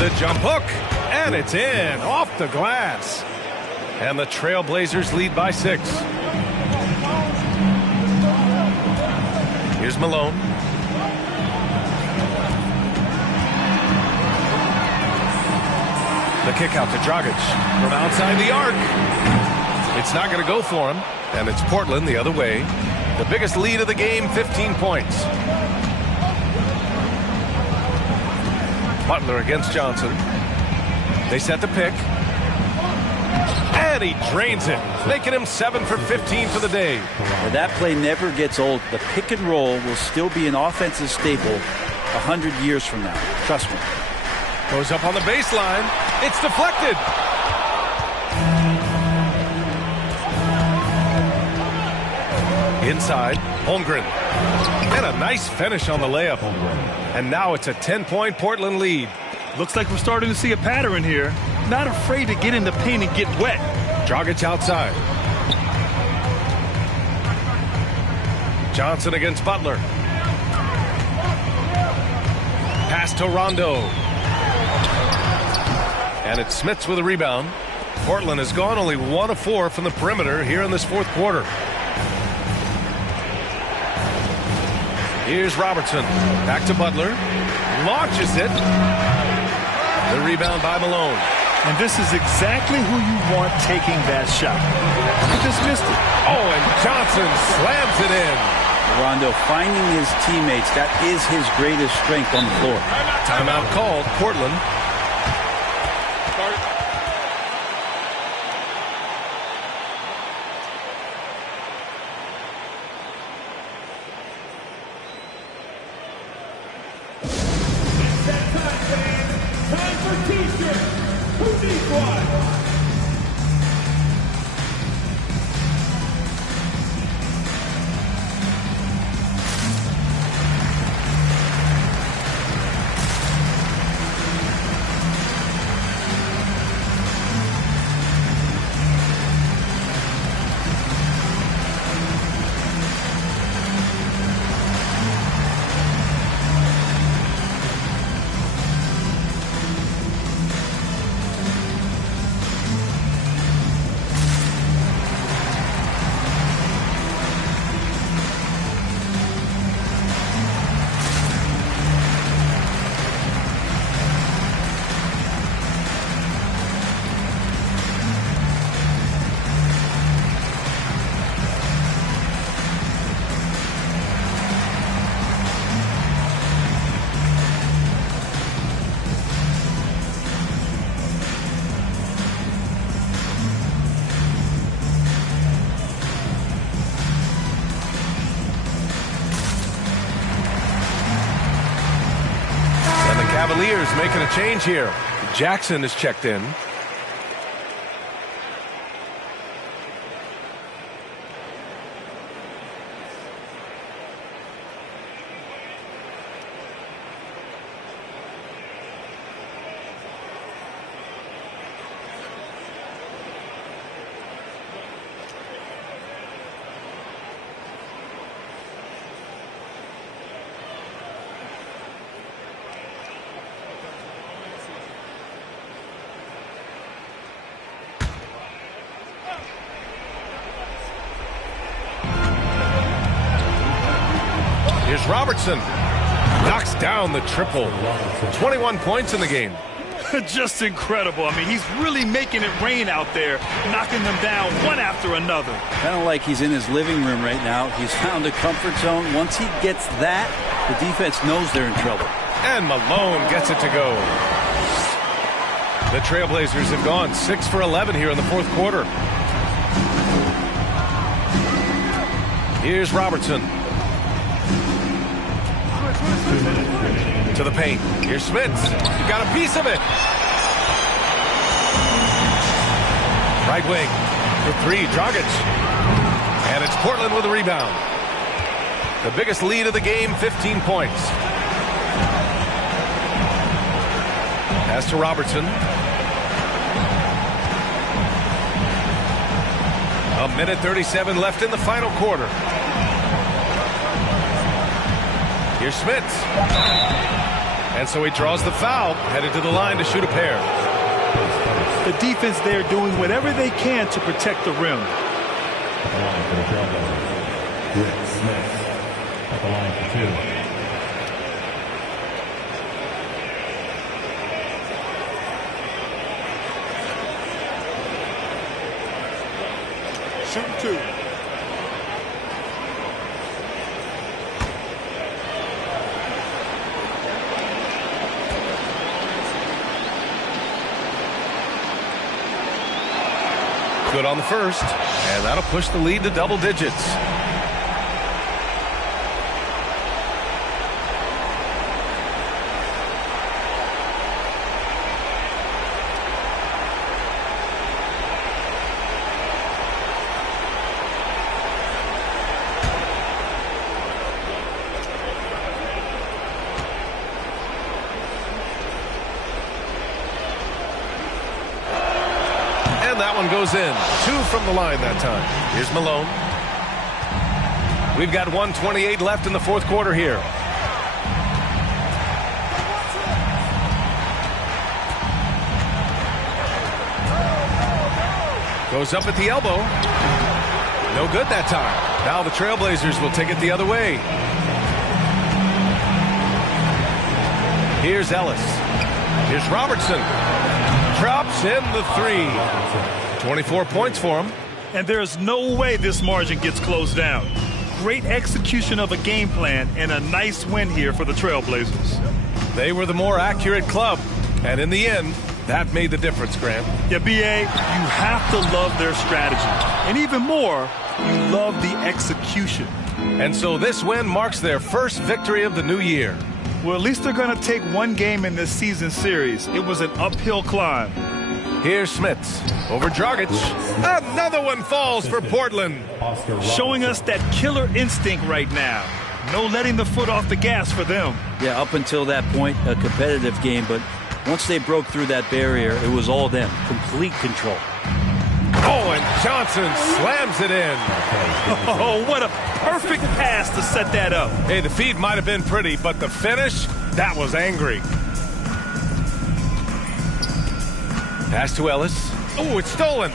The jump hook, and it's in, off the glass. And the Trailblazers lead by 6. Here's Malone. The kick out to Dragic from outside the arc. It's not going to go for him, and it's Portland the other way. The biggest lead of the game, 15 points. Butler against Johnson. They set the pick. And he drains it, making him 7 for 15 for the day. Well, that play never gets old. The pick and roll will still be an offensive staple 100 years from now. Trust me. Goes up on the baseline. It's deflected. Inside, Holmgren. And a nice finish on the layup. And now it's a 10-point Portland lead. Looks like we're starting to see a pattern here. Not afraid to get in the paint and get wet. Dragic outside. Johnson against Butler. Pass to Rondo. And it's Smits with a rebound. Portland has gone only 1 of 4 from the perimeter here in this fourth quarter. Here's Robertson. Back to Butler. Launches it. The rebound by Malone. And this is exactly who you want taking that shot. He just missed it. Oh, and Johnson slams it in. Rondo finding his teammates. That is his greatest strength on the floor. Timeout called. Portland. Cavaliers making a change here. Jackson is checked in. Here's Robertson. Knocks down the triple. 21 points in the game. Just incredible. I mean, he's really making it rain out there, knocking them down one after another. Kind of like he's in his living room right now. He's found a comfort zone. Once he gets that, the defense knows they're in trouble. And Malone gets it to go. The Trailblazers have gone 6 for 11 here in the fourth quarter. Here's Robertson. To the paint. Here's Smits. You got a piece of it. Right wing. For three, Dragic. And it's Portland with a rebound. The biggest lead of the game, 15 points. Pass to Robertson. A minute 37 left in the final quarter. Here's Smits. And so he draws the foul, headed to the line to shoot a pair. The defense there doing whatever they can to protect the rim. At the line for the Trailblazers, Rick Smith. At the line for 2. Shooting 2. Good on the first, and that'll push the lead to double digits. And that one goes in. 2 from the line that time. Here's Malone. We've got 1:28 left in the fourth quarter here. Goes up at the elbow. No good that time. Now the Trailblazers will take it the other way. Here's Ellis. Here's Robertson. Drops in the 3. 24 points for him. And there's no way this margin gets closed down. Great execution of a game plan and a nice win here for the Trailblazers. They were the more accurate club. And in the end, that made the difference, Graham. Yeah, B.A., you have to love their strategy. And even more, you love the execution. And so this win marks their first victory of the new year. Well, at least they're going to take one game in this season series. It was an uphill climb. Here's Smits over Dragic. Another one falls for Portland. Showing us that killer instinct right now. No letting the foot off the gas for them. Yeah, up until that point, a competitive game, but once they broke through that barrier, it was all them. Complete control. Oh, and Johnson slams it in. Oh, what a perfect pass to set that up. Hey, the feed might have been pretty, but the finish, that was angry. Pass to Ellis. Oh, it's stolen.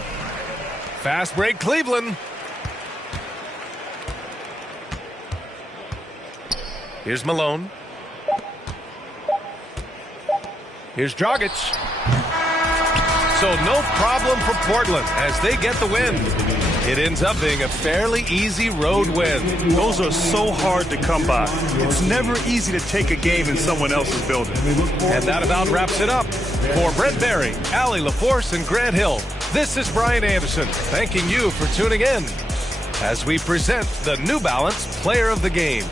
Fast break, Cleveland. Here's Malone. Here's Dragic. So no problem for Portland as they get the win. It ends up being a fairly easy road win. Those are so hard to come by. It's never easy to take a game in someone else's building. And that about wraps it up. For Brent Berry, Allie LaForce, and Grant Hill, this is Brian Anderson thanking you for tuning in as we present the New Balance Player of the Game.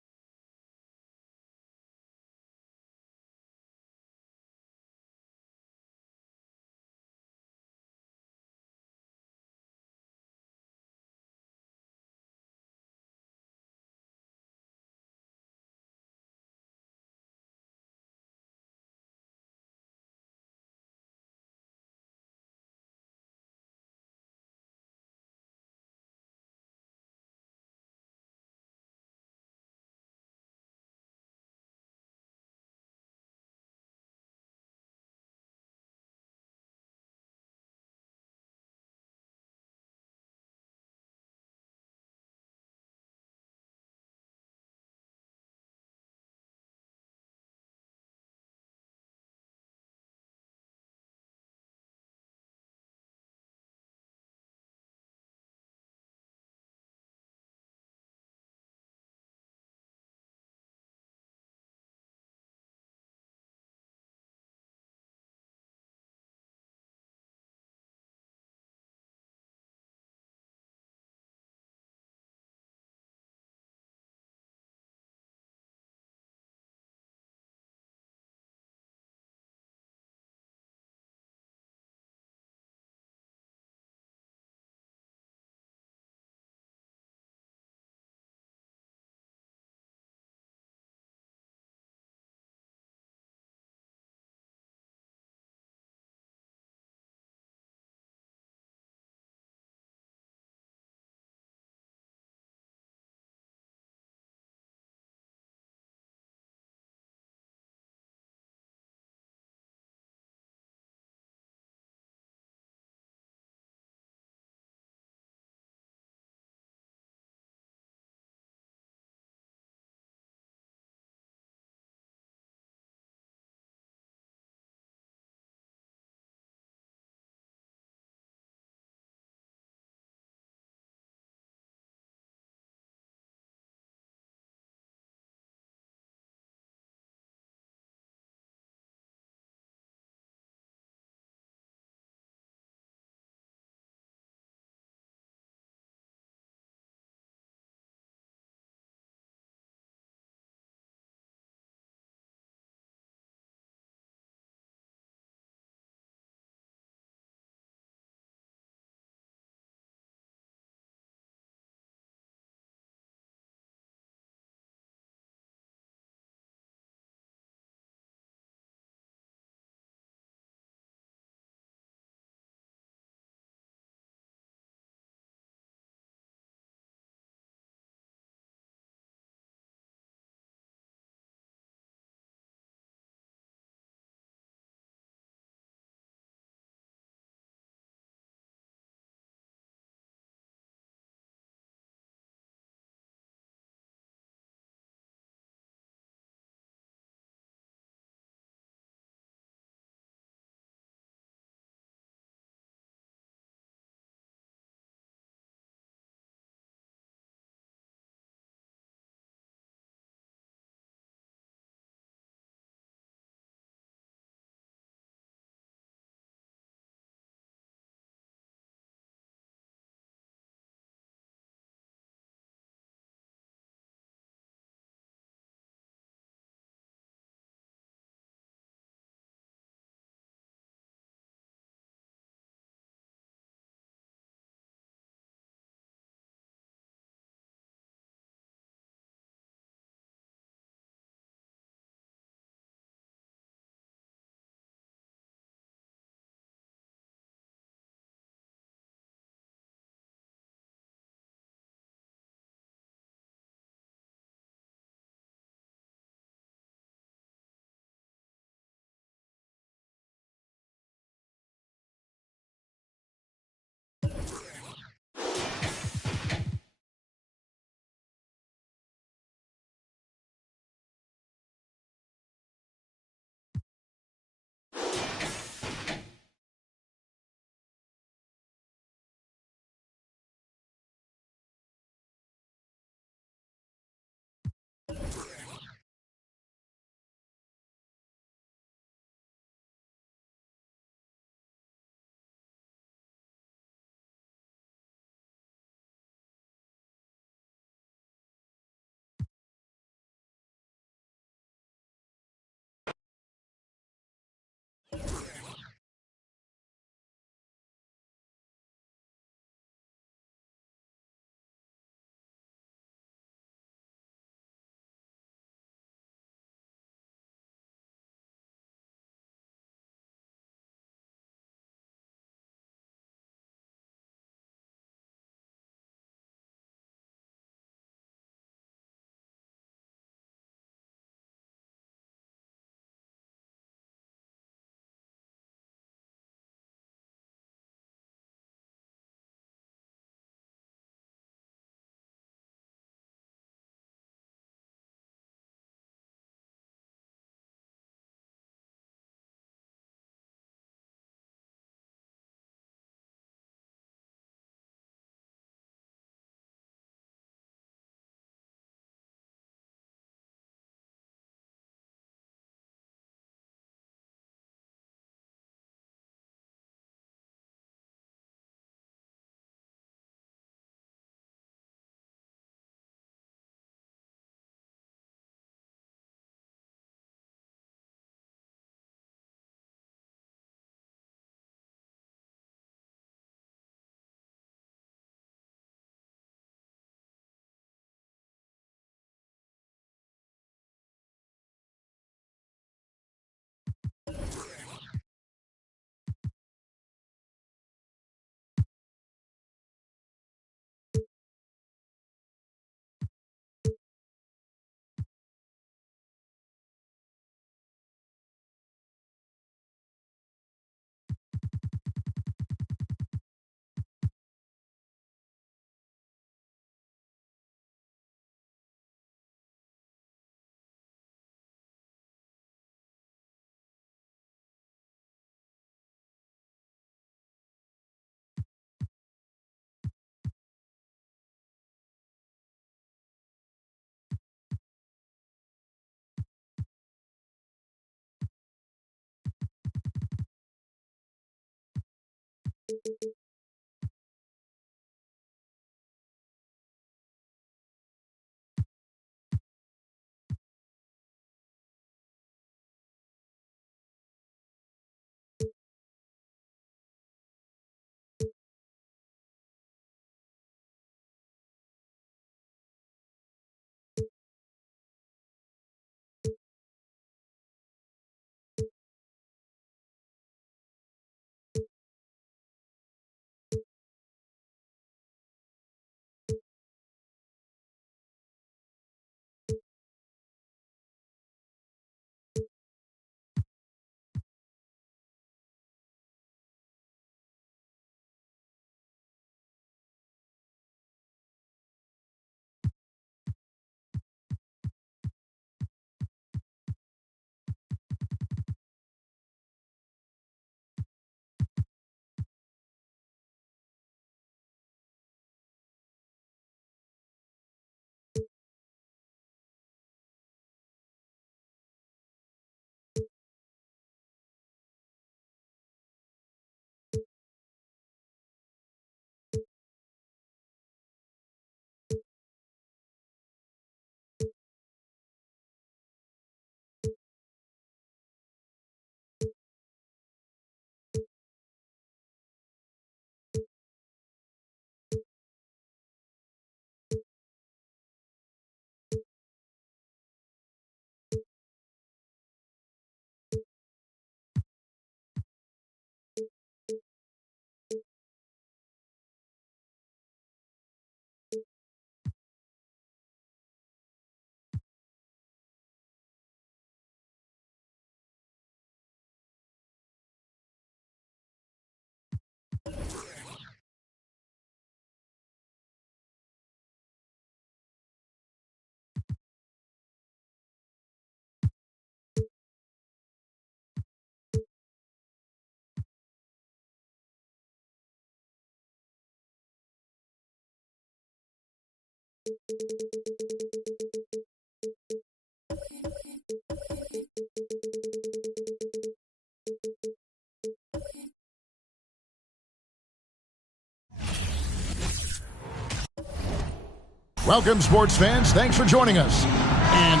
Welcome, sports fans. Thanks for joining us. And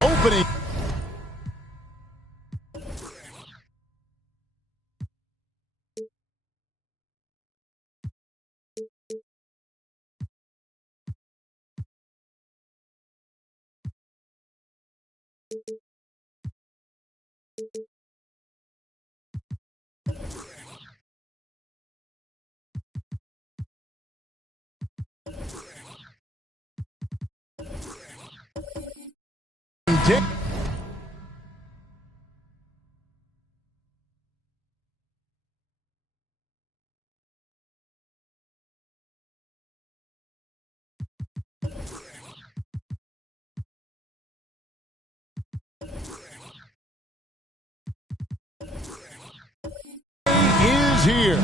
opening. Is here.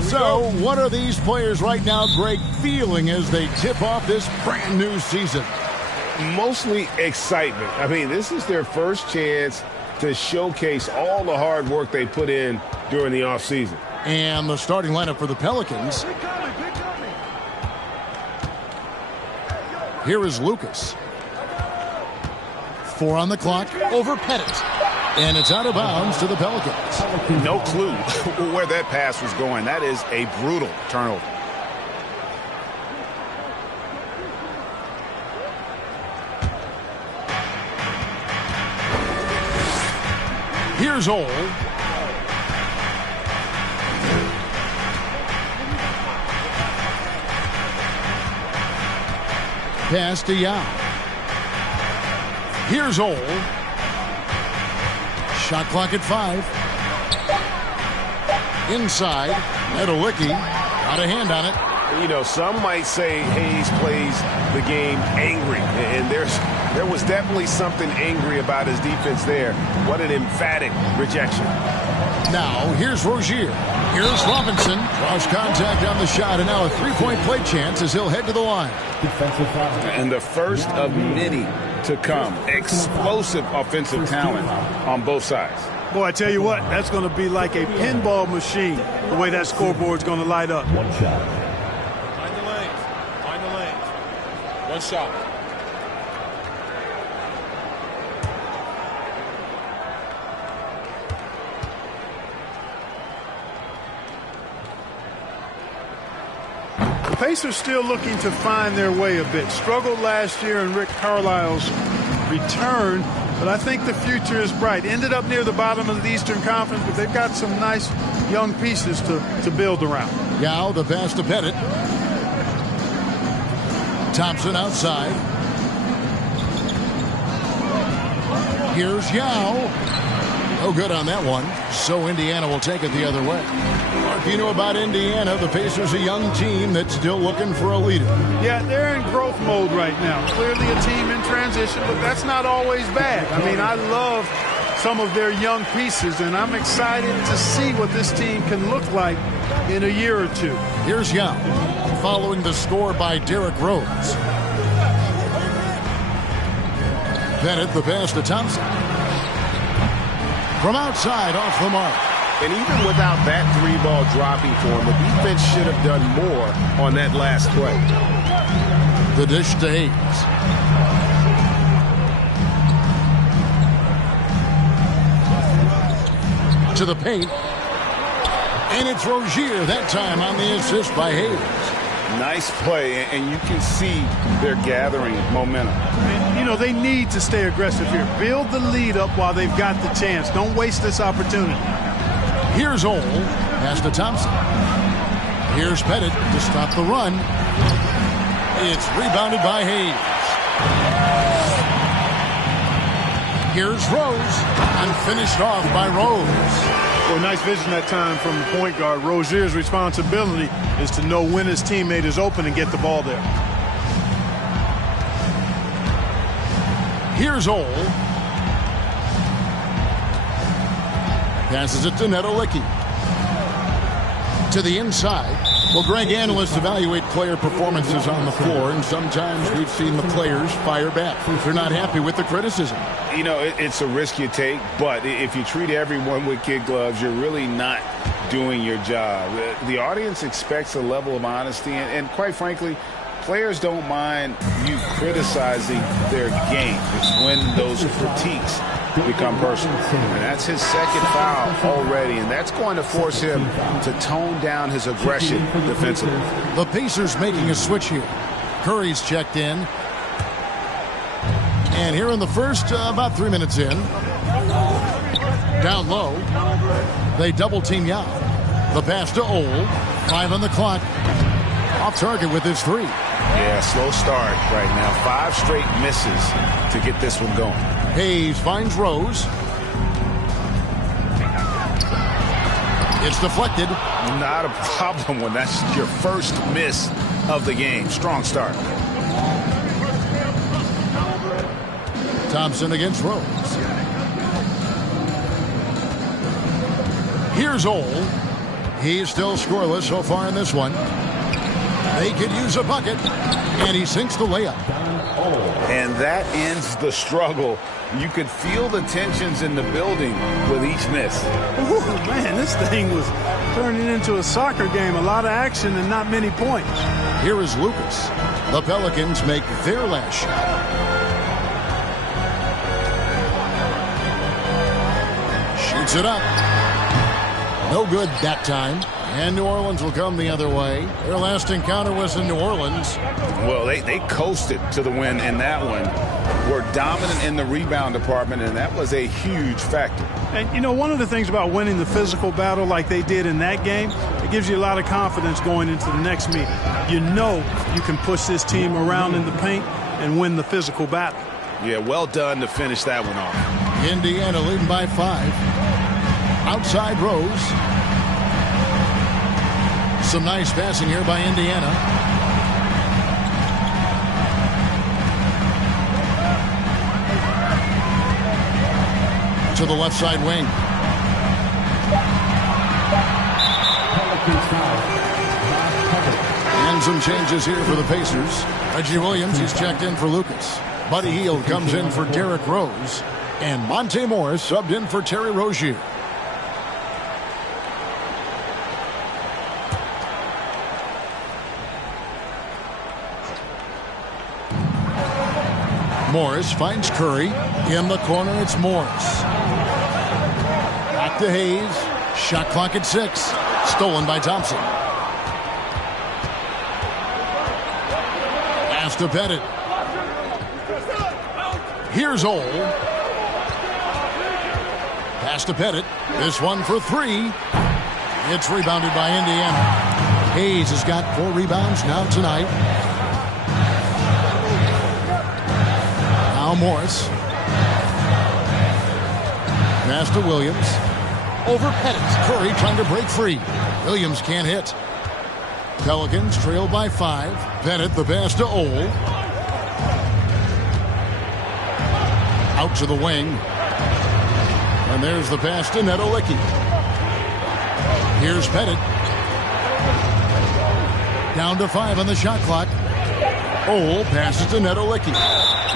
So, what are these players right now, Greg, feeling as they tip off this brand new season? Mostly excitement. I mean, this is their first chance to showcase all the hard work they put in during the offseason. And the starting lineup for the Pelicans. Here is Lucas. 4 on the clock over Pettit. And it's out of bounds to the Pelicans. No clue where that pass was going. That is a brutal turnover. Here's Ole. Pass to Yao. Here's Ole. Shot clock at 5. Inside. Nedolicki got a hand on it. You know, some might say Hayes plays the game angry. And there was definitely something angry about his defense there. What an emphatic rejection. Now, here's Rozier. Here's Robinson. Cross contact on the shot, and now a three-point play chance as he'll head to the line. And the first of many to come. Explosive offensive talent on both sides. Boy, I tell you what, that's going to be like a pinball machine, the way that scoreboard's going to light up. One shot. Find the lane. Find the lane. One shot. The Pacers still looking to find their way a bit. Struggled last year in Rick Carlisle's return, but I think the future is bright. Ended up near the bottom of the Eastern Conference, but they've got some nice young pieces to build around. Yao, the pass to Pettit. Thompson outside. Here's Yao. No good on that one. So Indiana will take it the other way. Mark, you know about Indiana, the Pacers, a young team that's still looking for a leader. Yeah, they're in growth mode right now. Clearly a team in transition, but that's not always bad. I mean, I love some of their young pieces, and I'm excited to see what this team can look like in a year or two. Here's Yao, following the score by Derrick Rose. Pettit, the pass to Thompson. From outside, off the mark. And even without that three ball dropping for him, the defense should have done more on that last play. The dish to Hayes. To the paint. And it's Rozier that time on the assist by Hayes. Nice play, and you can see they're gathering momentum. And, you know, they need to stay aggressive here. Build the lead up while they've got the chance. Don't waste this opportunity. Here's Ole. Pass to Thompson. Here's Pettit to stop the run. It's rebounded by Hayes. Here's Rose. And finished off by Rose. Well, nice vision that time from the point guard. Rozier's responsibility is to know when his teammate is open and get the ball there. Here's Ole. Passes it to Nedolicki. To the inside. Well, Greg, analysts evaluate player performances on the floor, and sometimes we've seen the players fire back. They're not happy with the criticism. You know, it's a risk you take, but if you treat everyone with kid gloves, you're really not doing your job. The audience expects a level of honesty, and quite frankly, players don't mind you criticizing their game. It's when those critiques become personal. And that's his second foul already, and that's going to force him to tone down his aggression defensively. The Pacers making a switch here. Curry's checked in. And here in the first, about 3 minutes in, down low, they double-team Yao. The pass to Ole. 5 on the clock. Off target with his 3. Yeah, slow start right now. 5 straight misses to get this one going. Hayes finds Rose. It's deflected. Not a problem when that's your first miss of the game. Strong start. Thompson against Rose. Here's Ole. He's still scoreless so far in this one. They could use a bucket, and he sinks the layup. And that ends the struggle. You could feel the tensions in the building with each miss. Ooh, man, this thing was turning into a soccer game. A lot of action and not many points. Here is Lucas. The Pelicans make their last shot. Shoots it up. No good that time. And New Orleans will come the other way. Their last encounter was in New Orleans. Well, they coasted to the win in that one. Were dominant in the rebound department, and that was a huge factor. And, you know, one of the things about winning the physical battle like they did in that game, it gives you a lot of confidence going into the next meeting. You know you can push this team around in the paint and win the physical battle. Yeah, well done to finish that one off. Indiana leading by 5. Outside Rose. Some nice passing here by Indiana. To the left side wing. And some changes here for the Pacers. Reggie Williams, he's checked in for Lucas. Buddy Hield comes in for Derrick Rose. And Monte Morris subbed in for Terry Rozier. Morris finds Curry. In the corner, it's Morris. Back to Hayes. Shot clock at 6. Stolen by Thompson. Pass to Pettit. Here's Ole. Pass to Pettit. This one for 3. It's rebounded by Indiana. Hayes has got 4 rebounds now tonight. Now Morris. Pass to Williams. Over Pettit. Curry trying to break free. Williams can't hit. Pelicans trail by 5. Pettit the pass to Ole. Out to the wing. And there's the pass to Neto Licky. Here's Pettit. Down to 5 on the shot clock. Ole passes to Neto Licky.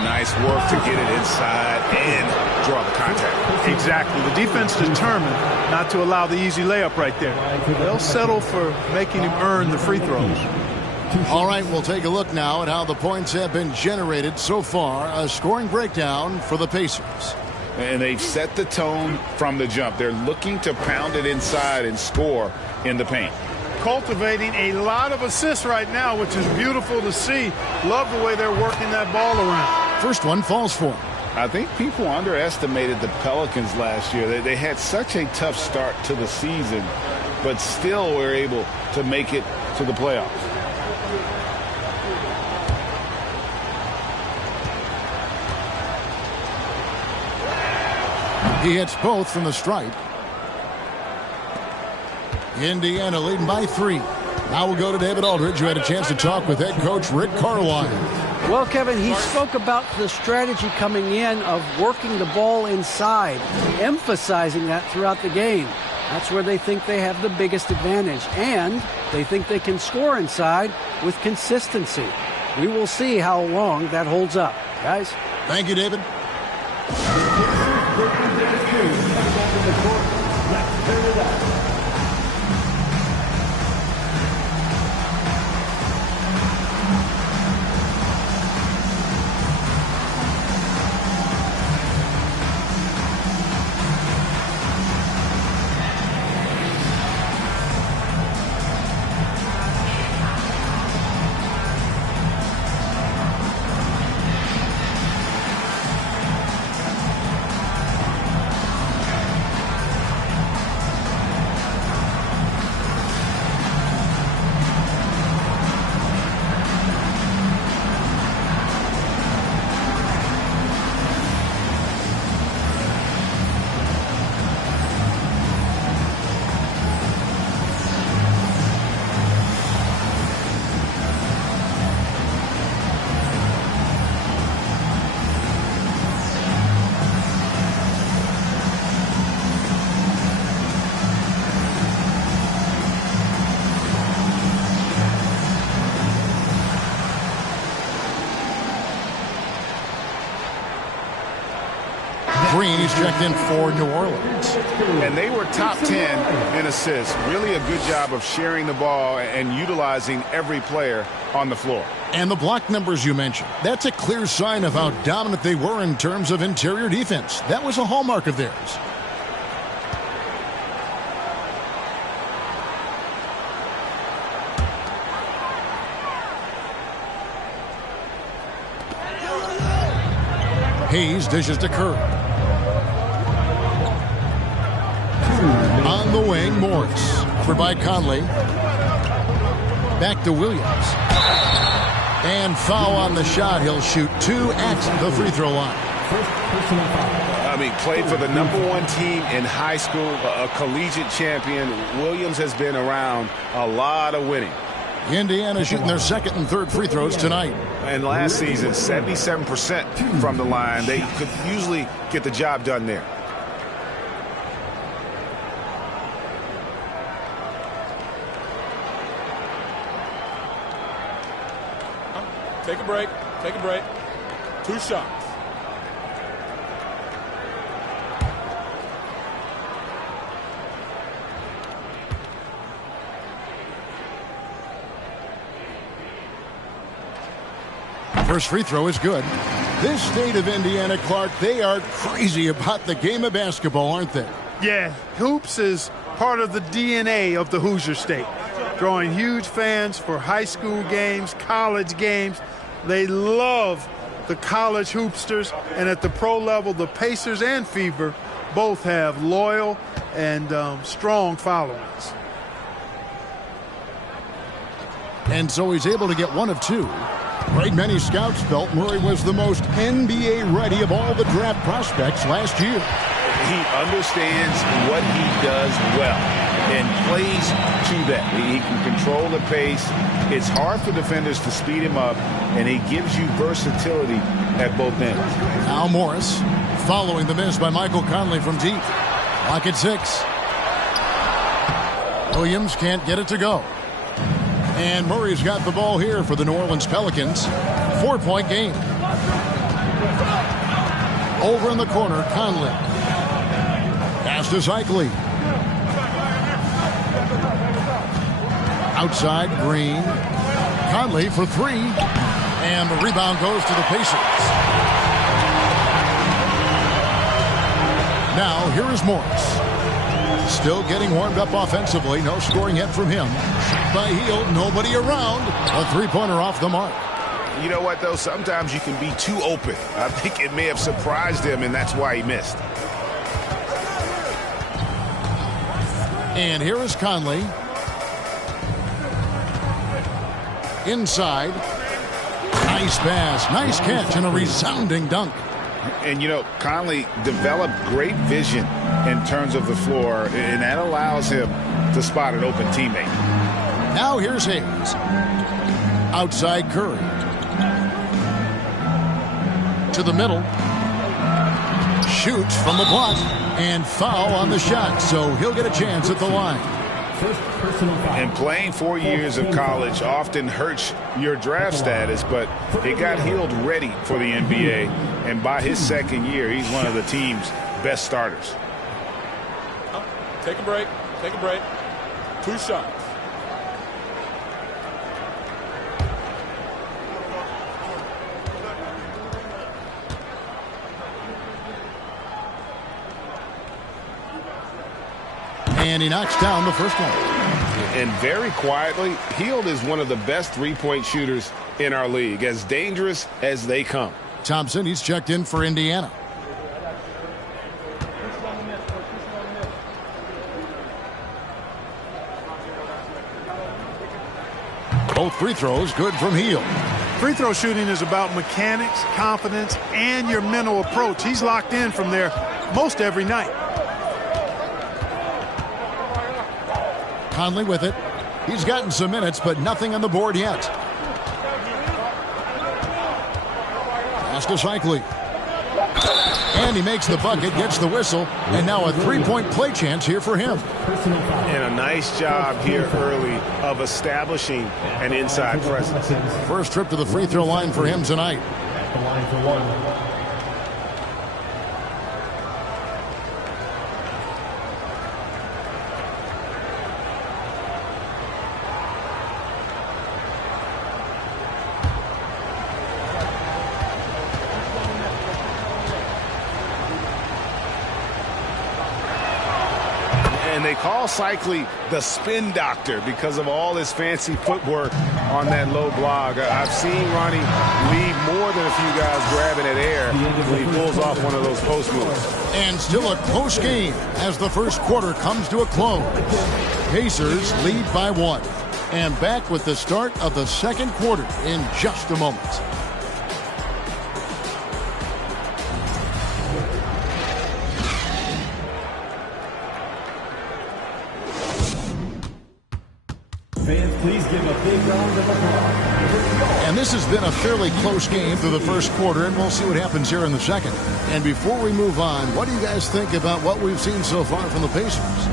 Nice work to get it inside and draw the contact. Exactly. The defense determined not to allow the easy layup right there. They'll settle for making him earn the free throws. All right, we'll take a look now at how the points have been generated so far. A scoring breakdown for the Pacers. And they've set the tone from the jump. They're looking to pound it inside and score in the paint. Cultivating a lot of assists right now, which is beautiful to see. Love the way they're working that ball around. First one falls for them. I think people underestimated the Pelicans last year. They had such a tough start to the season, but still were able to make it to the playoffs. He hits both from the stripe. Indiana leading by 3. Now we'll go to David Aldridge, who had a chance to talk with head coach Rick Carlisle. Well, Kevin, he spoke about the strategy coming in of working the ball inside, emphasizing that throughout the game. That's where they think they have the biggest advantage, and they think they can score inside with consistency. We will see how long that holds up. Guys? Thank you, David. Green, he's checked in for New Orleans. And they were top 10 in assists. Really a good job of sharing the ball and utilizing every player on the floor. And the block numbers you mentioned, that's a clear sign of how dominant they were in terms of interior defense. That was a hallmark of theirs. Hayes dishes to Kerr. On the wing, Morris. Covered by Conley. Back to Williams. And foul on the shot. He'll shoot 2 at the free throw line. I mean, played for the #1 team in high school, a collegiate champion. Williams has been around a lot of winning. Indiana shooting their second and third free throws tonight. And last season, 77% from the line. They could usually get the job done there. Take a break. Take a break. 2 shots. First free throw is good. This state of Indiana, Clark, they are crazy about the game of basketball, aren't they? Yeah, hoops is part of the DNA of the Hoosier State. Drawing huge fans for high school games, college games. They love the college hoopsters, and at the pro level, the Pacers and Fever both have loyal and strong followings. And so he's able to get 1 of 2. Right, many scouts felt Murray was the most NBA ready of all the draft prospects last year. He understands what he does well and plays to that. He can control the pace. It's hard for defenders to speed him up, and he gives you versatility at both ends. Now Morris following the miss by Michael Conley from deep. Lock at 6. Williams can't get it to go. And Murray's got the ball here for the New Orleans Pelicans. 4-point game. Over in the corner, Conley. Pass to Zykley. Outside, Green. Conley for 3. And the rebound goes to the Pacers. Now, here is Morris. Still getting warmed up offensively. No scoring yet from him. Shot by Hield. Nobody around. A 3-pointer off the mark. You know what, though? Sometimes you can be too open. I think it may have surprised him, and that's why he missed. And here is Conley. Inside. Nice pass. Nice catch and a resounding dunk. And, you know, Conley developed great vision in terms of the floor, and that allows him to spot an open teammate. Now here's Hayes. Outside Curry. To the middle. Shoots from the block. And foul on the shot, so he'll get a chance at the line. And playing 4 years of college often hurts your draft status, but it got Hield ready for the NBA. And by his second year, he's one of the team's best starters. Take a break. Take a break. 2 shots. And he knocks down the first one. And very quietly, Hield is one of the best three-point shooters in our league, as dangerous as they come. Thompson, he's checked in for Indiana. Both free throws good from Hield. Free throw shooting is about mechanics, confidence, and your mental approach. He's locked in from there most every night. Conley with it. He's gotten some minutes, but nothing on the board yet. Pass to Zykley. And he makes the bucket, gets the whistle, and now a three-point play chance here for him. And a nice job here early of establishing an inside presence. First trip to the free throw line for him tonight. And they call Cycli the spin doctor because of all his fancy footwork on that low block. I've seen Ronnie leave more than a few guys grabbing at air when he pulls off one of those post moves. And still a close game as the first quarter comes to a close. Pacers lead by 1. And back with the start of the second quarter in just a moment. Fans, please give a big round of applause. And this has been a fairly close game through the first quarter, and we'll see what happens here in the second. And before we move on, what do you guys think about what we've seen so far from the Pacers?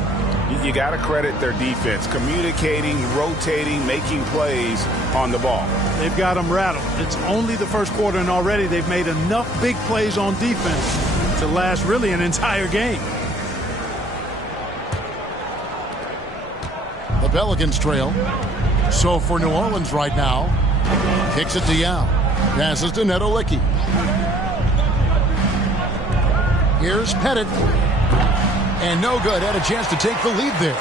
You got to credit their defense, communicating, rotating, making plays on the ball. They've got them rattled. It's only the first quarter, and already they've made enough big plays on defense to last really an entire game. The Pelicans trail. So for New Orleans right now, kicks it to Yao. Passes to Nedolicki. Here's Pettit. And no good. Had a chance to take the lead there.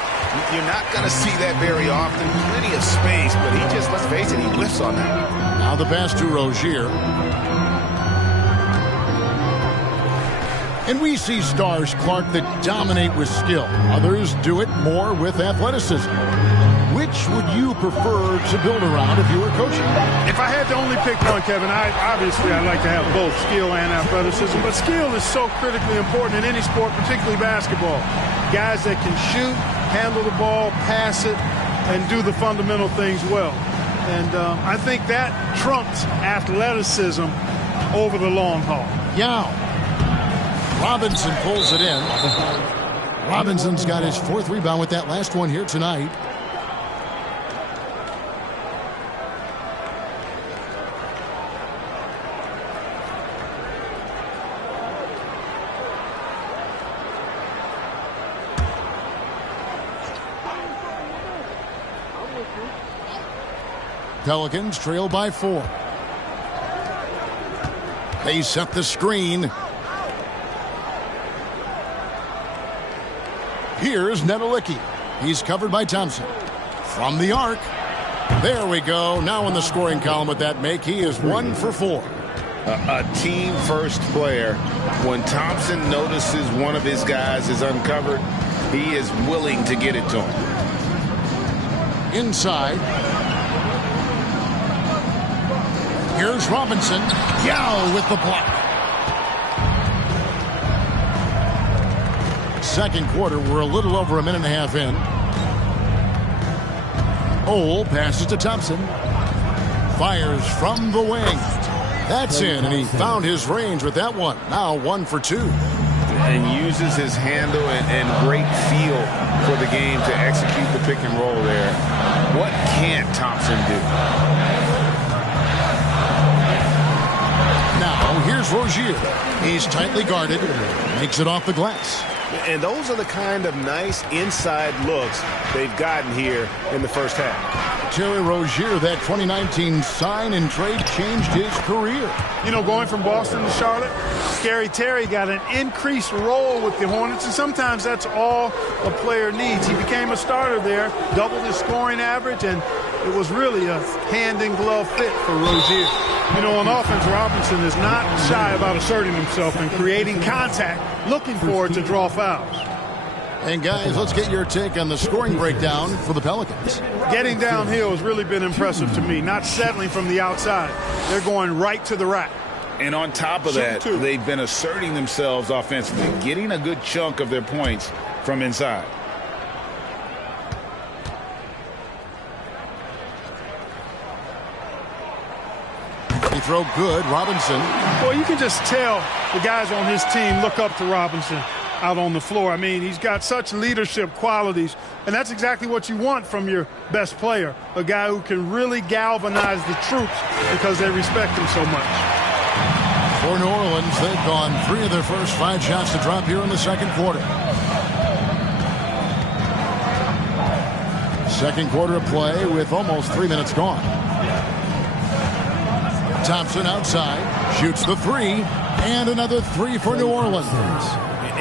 You're not going to see that very often. Plenty of space, but he just, let's face it, he whiffs on that. Now the pass to Rozier. And we see stars, Clark, that dominate with skill. Others do it more with athleticism. Which would you prefer to build around if you were coaching? If I had to only pick one, Kevin, I'd like to have both skill and athleticism. But skill is so critically important in any sport, particularly basketball. Guys that can shoot, handle the ball, pass it, and do the fundamental things well. And I think that trumps athleticism over the long haul. Yao. Robinson pulls it in. Robinson's got his 4th rebound with that last one here tonight. Pelicans trail by 4. They set the screen. Here's Nedolicki. He's covered by Thompson. From the arc. There we go. Now in the scoring column with that make, he is 1 for 4. A team-first player. When Thompson notices one of his guys is uncovered, he is willing to get it to him. Inside. Here's Robinson. Yao with the block. Second quarter, we're a little over a minute and a half in. Ole passes to Thompson. Fires from the wing. That's in, and he found his range with that one. Now 1 for 2. And uses his handle and great feel for the game to execute the pick and roll there. What can't Thompson do? Now here's Rozier. He's tightly guarded. Makes it off the glass. And those are the kind of nice inside looks they've gotten here in the first half. Terry Rozier, that 2019 sign and trade changed his career. You know, going from Boston to Charlotte, Scary Terry got an increased role with the Hornets, and sometimes that's all a player needs. He became a starter there, doubled his scoring average, and it was really a hand-in-glove fit for Rozier. You know, on offense, Robinson is not shy about asserting himself and creating contact, looking for it to draw fouls. And guys, let's get your take on the scoring breakdown for the Pelicans. Getting downhill has really been impressive to me, not settling from the outside. They're going right to the rack. And on top of that, they've been asserting themselves offensively, getting a good chunk of their points from inside. They throw good. Robinson. Well, you can just tell the guys on his team look up to Robinson out on the floor. I mean, he's got such leadership qualities, and that's exactly what you want from your best player, a guy who can really galvanize the troops because they respect him so much. For New Orleans, they've gone 3 of their first 5 shots to drop here in the second quarter. Second quarter of play with almost 3 minutes gone. Thompson outside, shoots the 3, and another 3 for New Orleans.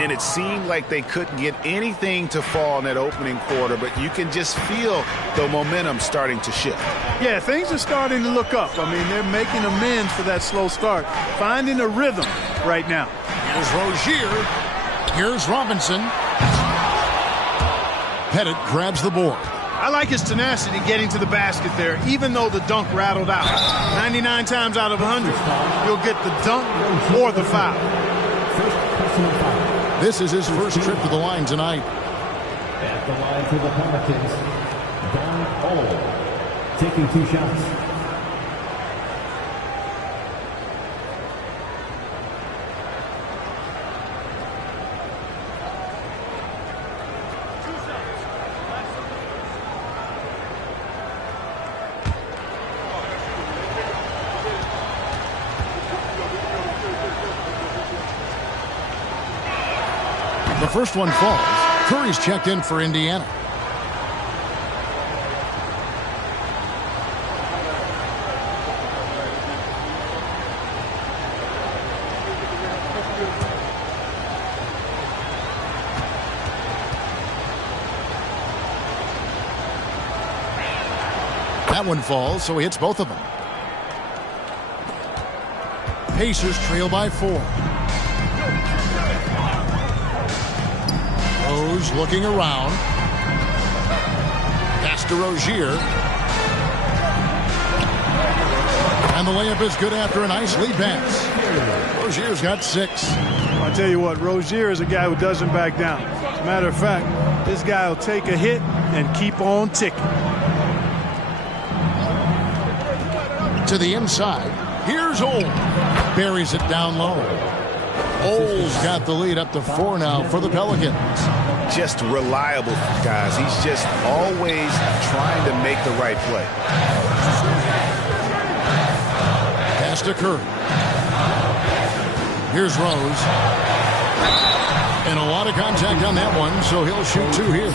and it seemed like they couldn't get anything to fall in that opening quarter, but you can just feel the momentum starting to shift. Yeah, things are starting to look up. I mean, they're making amends for that slow start, finding a rhythm right now. Here's Rozier. Here's Robinson. Pettit grabs the board. I like his tenacity getting to the basket there, even though the dunk rattled out. 99 times out of 100, you'll get the dunk or the foul. This is his first trip to the line tonight. At the line for the Pelicans, Don Ole, taking 2 shots. The first one falls. Curry's checked in for Indiana. That one falls, so he hits both of them. Pacers trail by 4. Rose looking around. Pass to Rozier. And the layup is good after a nice lead pass. Rozier's got 6. I'll tell you what, Rozier is a guy who doesn't back down. As a matter of fact, this guy will take a hit and keep on ticking. To the inside. Here's Ole. Buries it down low. Ole's got the lead up to 4 now for the Pelicans. Just reliable, guys. He's just always trying to make the right play. Pass to Curry. Here's Rose. And a lot of contact on that one, so he'll shoot 2 here.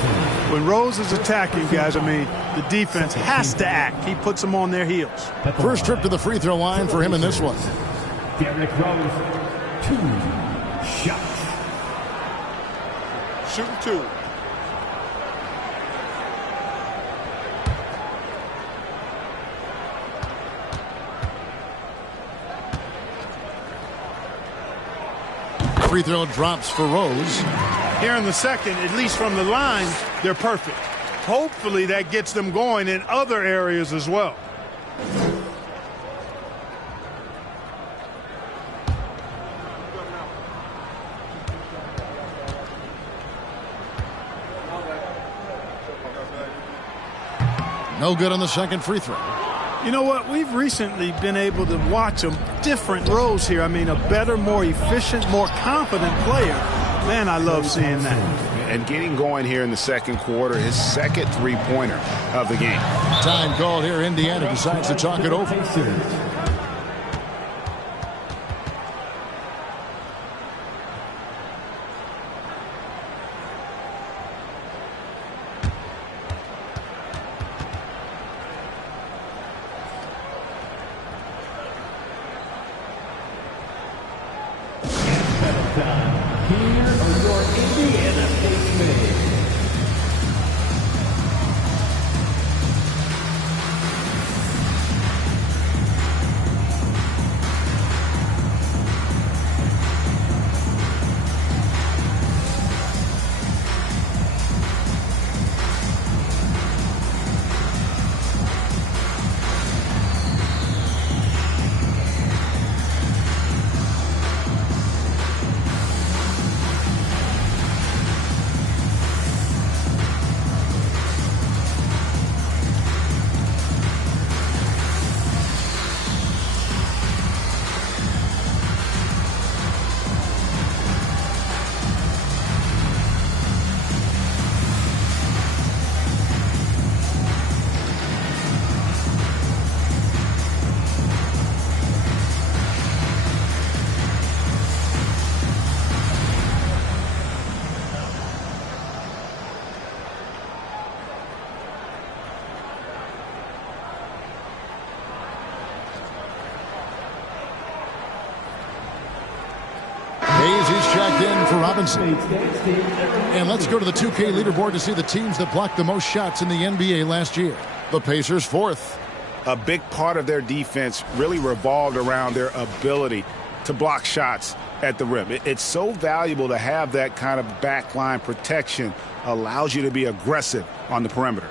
When Rose is attacking, guys, I mean, the defense has to act. He puts them on their heels. First trip to the free throw line for him in this one. Derrick Rose, 2 shots. Shooting 2. Free throw drops for Rose. Here in the second, at least from the line, they're perfect. Hopefully that gets them going in other areas as well. No good on the second free throw. You know what? We've recently been able to watch them different roles here. I mean, a better, more efficient, more confident player. Man, I love seeing that. And getting going here in the second quarter, his second three-pointer of the game. Time called here. Indiana decides to talk it over. checked in for Robinson. And let's go to the 2K leaderboard to see the teams that blocked the most shots in the NBA last year. The Pacers 4th. A big part of their defense really revolved around their ability to block shots at the rim. It's so valuable to have that kind of backline protection. Allows you to be aggressive on the perimeter.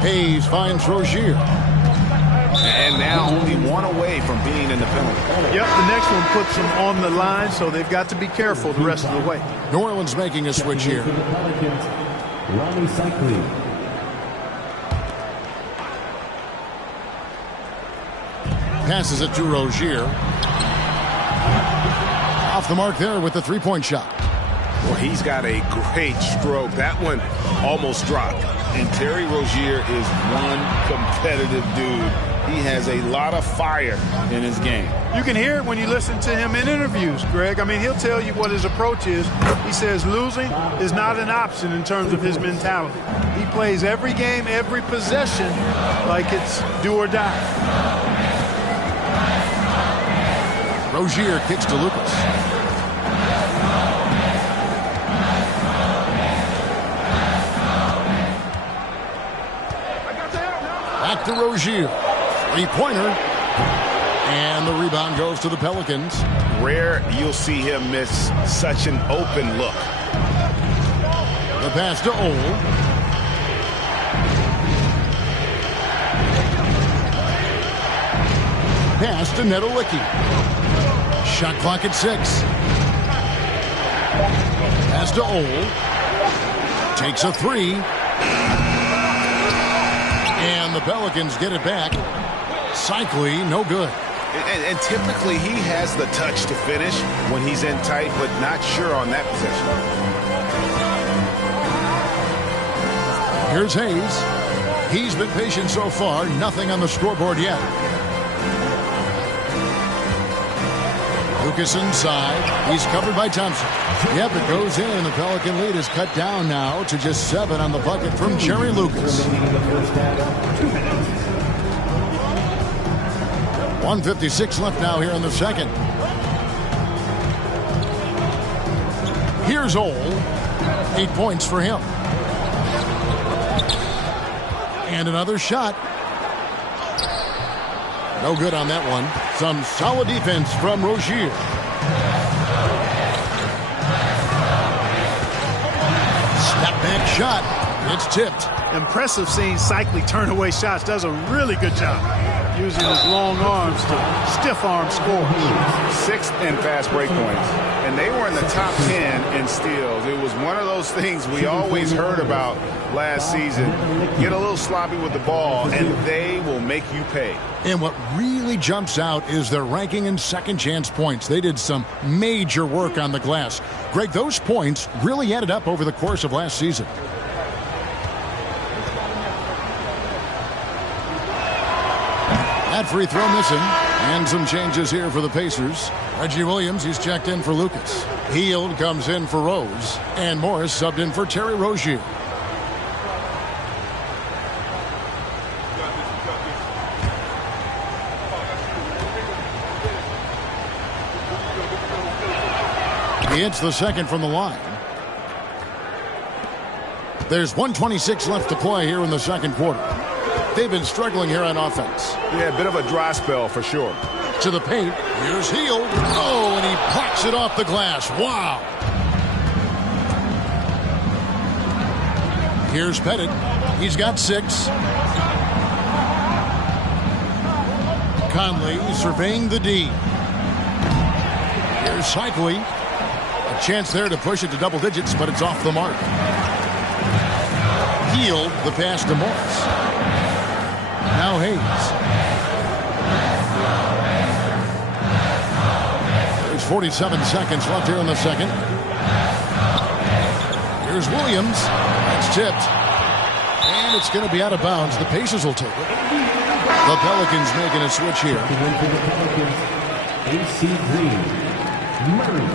Hayes finds Rozier. And now only one away from being in the penalty. Yep, the next one puts them on the line, so they've got to be careful the rest of the way. New Orleans making a switch here. Passes it to Rozier. Off the mark there with the three-point shot. Well, he's got a great stroke. That one almost dropped. And Terry Rozier is one competitive dude. He has a lot of fire in his game. You can hear it when you listen to him in interviews, Greg. I mean, he'll tell you what his approach is. He says losing is not an option in terms of his mentality. He plays every game, every possession like it's do or die. Rozier kicks to Lucas. Back to Rozier. Three-pointer. And the rebound goes to the Pelicans. Rare you'll see him miss such an open look. The pass to Ole. Pass to Nedolicki. Shot clock at 6. Pass to Ole. Takes a 3. And the Pelicans get it back. Cycling, no good. And typically he has the touch to finish when he's in tight, but not sure on that possession. Here's Hayes. He's been patient so far. Nothing on the scoreboard yet. Lucas inside. He's covered by Thompson. Yep, it goes in, and the Pelican lead is cut down now to just 7 on the bucket from Jerry Lucas. 1:56 left now here in the second. Here's Ole. 8 points for him. And another shot. No good on that one. Some solid defense from Rozier. Step back shot. It's tipped. Impressive seeing Cycli turn away shots. Does a really good job using his long arms to stiff arm score. 6th in fast break points. And they were in the top 10 in steals. It was one of those things we always heard about last season. Get a little sloppy with the ball, and they will make you pay. And what really jumps out is their ranking in second chance points. They did some major work on the glass. Greg, those points really added up over the course of last season. That free throw missing. And some changes here for the Pacers. Reggie Williams, he's checked in for Lucas. Hield comes in for Rose. And Morris subbed in for Terry Rozier. He hits the second from the line. There's 1:26 left to play here in the second quarter. They've been struggling here on offense. Yeah, a bit of a dry spell for sure. To the paint. Here's Hield. Oh, and he blocks it off the glass. Wow. Here's Pettit. He's got 6. Conley surveying the D. Here's Cycli. A chance there to push it to double digits, but it's off the mark. Hield, the pass to Morris. Now Hayes. There's 47 seconds left here in the second. Here's Williams. That's tipped. And it's going to be out of bounds. The Pacers will take it. The Pelicans making a switch here. AC Green. Murray.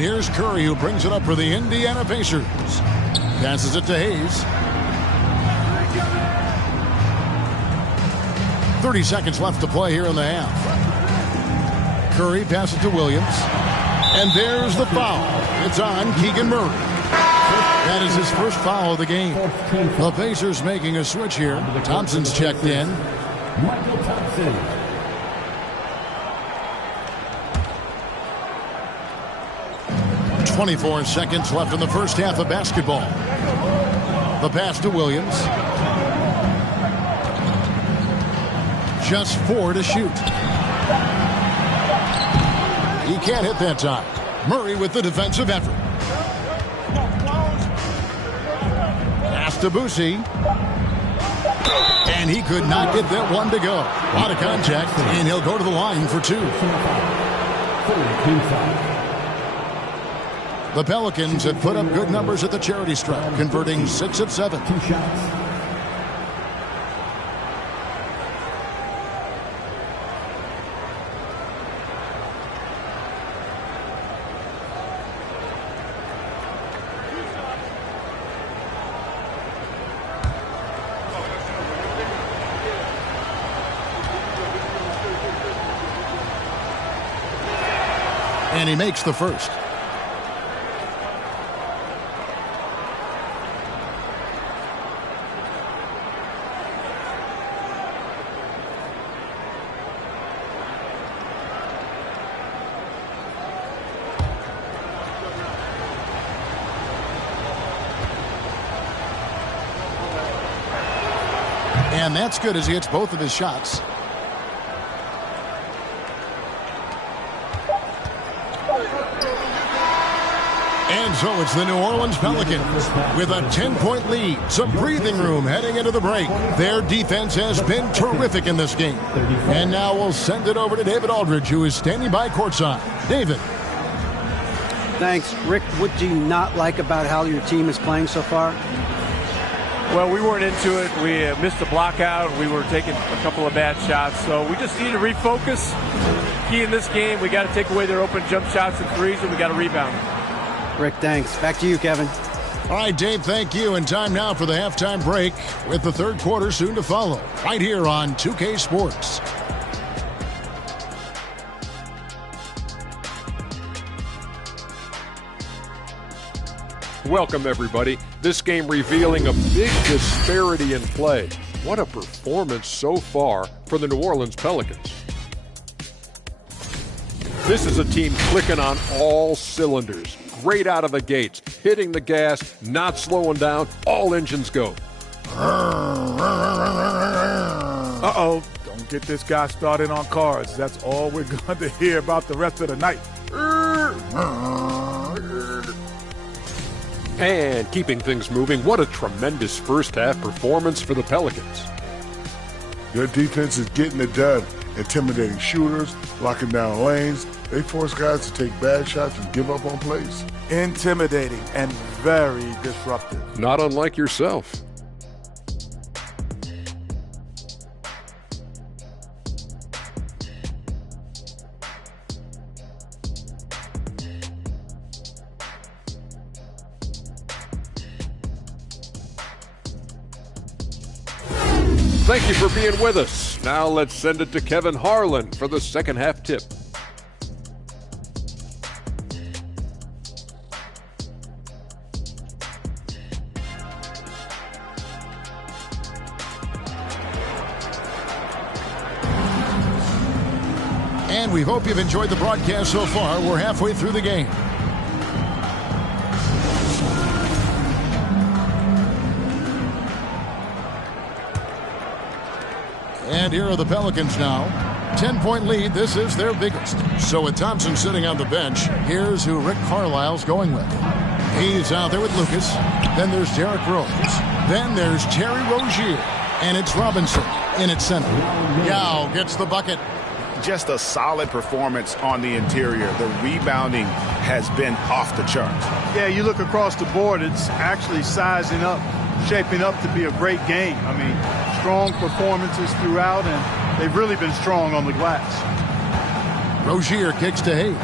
And here's Curry, who brings it up for the Indiana Pacers. Passes it to Hayes. 30 seconds left to play here in the half. Curry passes it to Williams. And there's the foul. It's on Keegan Murray. That is his first foul of the game. The Pacers making a switch here. Thompson's checked in. Michael Thompson. 24 seconds left in the first half of basketball. The pass to Williams. Just 4 to shoot. He can't hit that time. Murray with the defensive effort. Pass to Boosie. And he could not get that one to go. A lot of contact, and he'll go to the line for 2. The Pelicans have put up good numbers at the charity stripe, converting 6 of 7. 2 shots. And he makes the first. And that's good as he hits both of his shots. And so it's the New Orleans Pelicans with a 10-point lead. Some breathing room heading into the break. Their defense has been terrific in this game. And now we'll send it over to David Aldridge, who is standing by courtside. David. Thanks. Rick, what do you not like about how your team is playing so far? Well, we weren't into it. We missed a block out. We were taking a couple of bad shots. So we just need to refocus. Key in this game, we got to take away their open jump shots and threes, and we got to rebound. Rick, thanks. Back to you, Kevin. All right, Dave, thank you. And time now for the halftime break with the third quarter soon to follow. Right here on 2K Sports. Welcome, everybody. This game revealing a big disparity in play. What a performance so far for the New Orleans Pelicans. This is a team clicking on all cylinders. Great out of the gates, hitting the gas, not slowing down, all engines go. Uh-oh, don't get this guy started on cars. That's all we're going to hear about the rest of the night. And keeping things moving, what a tremendous first half performance for the Pelicans. Their defense is getting it done, intimidating shooters, locking down lanes. They force guys to take bad shots and give up on plays. Intimidating and very disruptive. Not unlike yourself. Thank you for being with us. Now let's send it to Kevin Harlan for the second half tip. And we hope you've enjoyed the broadcast so far. We're halfway through the game. And here are the Pelicans now. 10-point lead. This is their biggest. So with Thompson sitting on the bench, here's who Rick Carlisle's going with. He's out there with Lucas. Then there's Derrick Rose. Then there's Terry Rozier. And it's Robinson in at center. Yao gets the bucket. Just a solid performance on the interior. The rebounding has been off the charts. Yeah, you look across the board, it's actually sizing up, shaping up to be a great game. I mean, strong performances throughout, and they've really been strong on the glass. Rozier kicks to Hayes.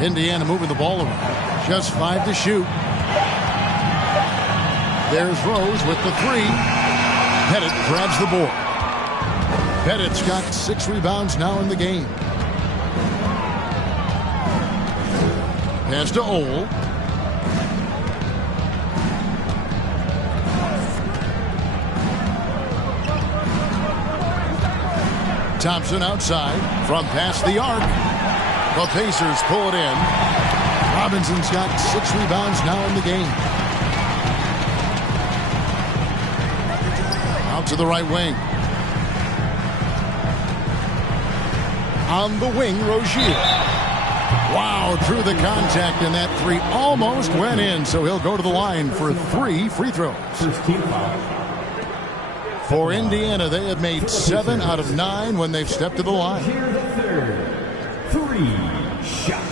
Indiana moving the ball around. Just 5 to shoot. There's Rose with the 3. Pettit grabs the board. Pettit's got 6 rebounds now in the game. Pass to Ole. Thompson outside from past the arc. The Pacers pull it in. Robinson's got 6 rebounds now in the game. Out to the right wing. On the wing, Rozier. Wow, through the contact, and that 3 almost went in, so he'll go to the line for 3 free throws. For Indiana, they have made 7 out of 9 when they've stepped to the line. 3 shots.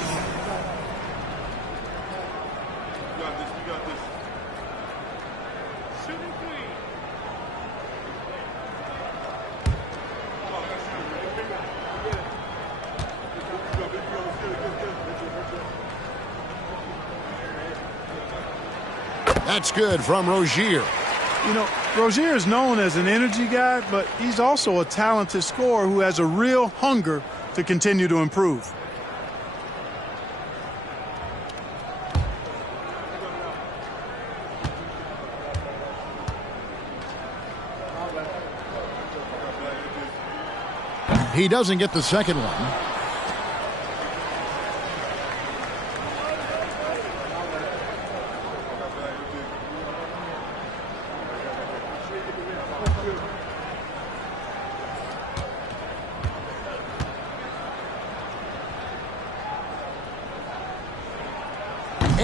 That's good from Rozier. You know, Rozier is known as an energy guy, but he's also a talented scorer who has a real hunger to continue to improve. He doesn't get the second one.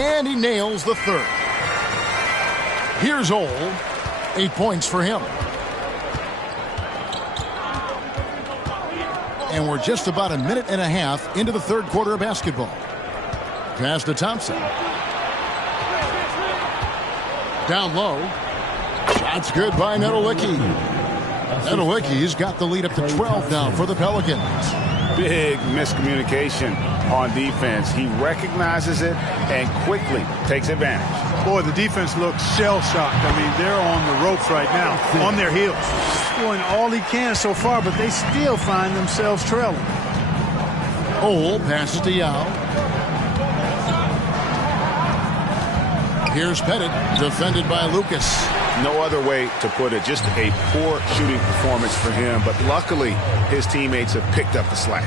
And he nails the 3rd. Here's Ole. 8 points for him. And we're just about a minute and a half into the 3rd quarter of basketball. Pass to Thompson. Down low. Shot's good by Nedolicki. Nedolicki's got the lead up to 12 now for the Pelicans. Big miscommunication on defense. He recognizes it and quickly takes advantage. Boy, the defense looks shell-shocked. I mean, they're on the ropes right now, on their heels. Doing all he can so far, but they still find themselves trailing. Ole passes to Yao. Here's Pettit, defended by Lucas. No other way to put it. Just a poor shooting performance for him, but luckily his teammates have picked up the slack.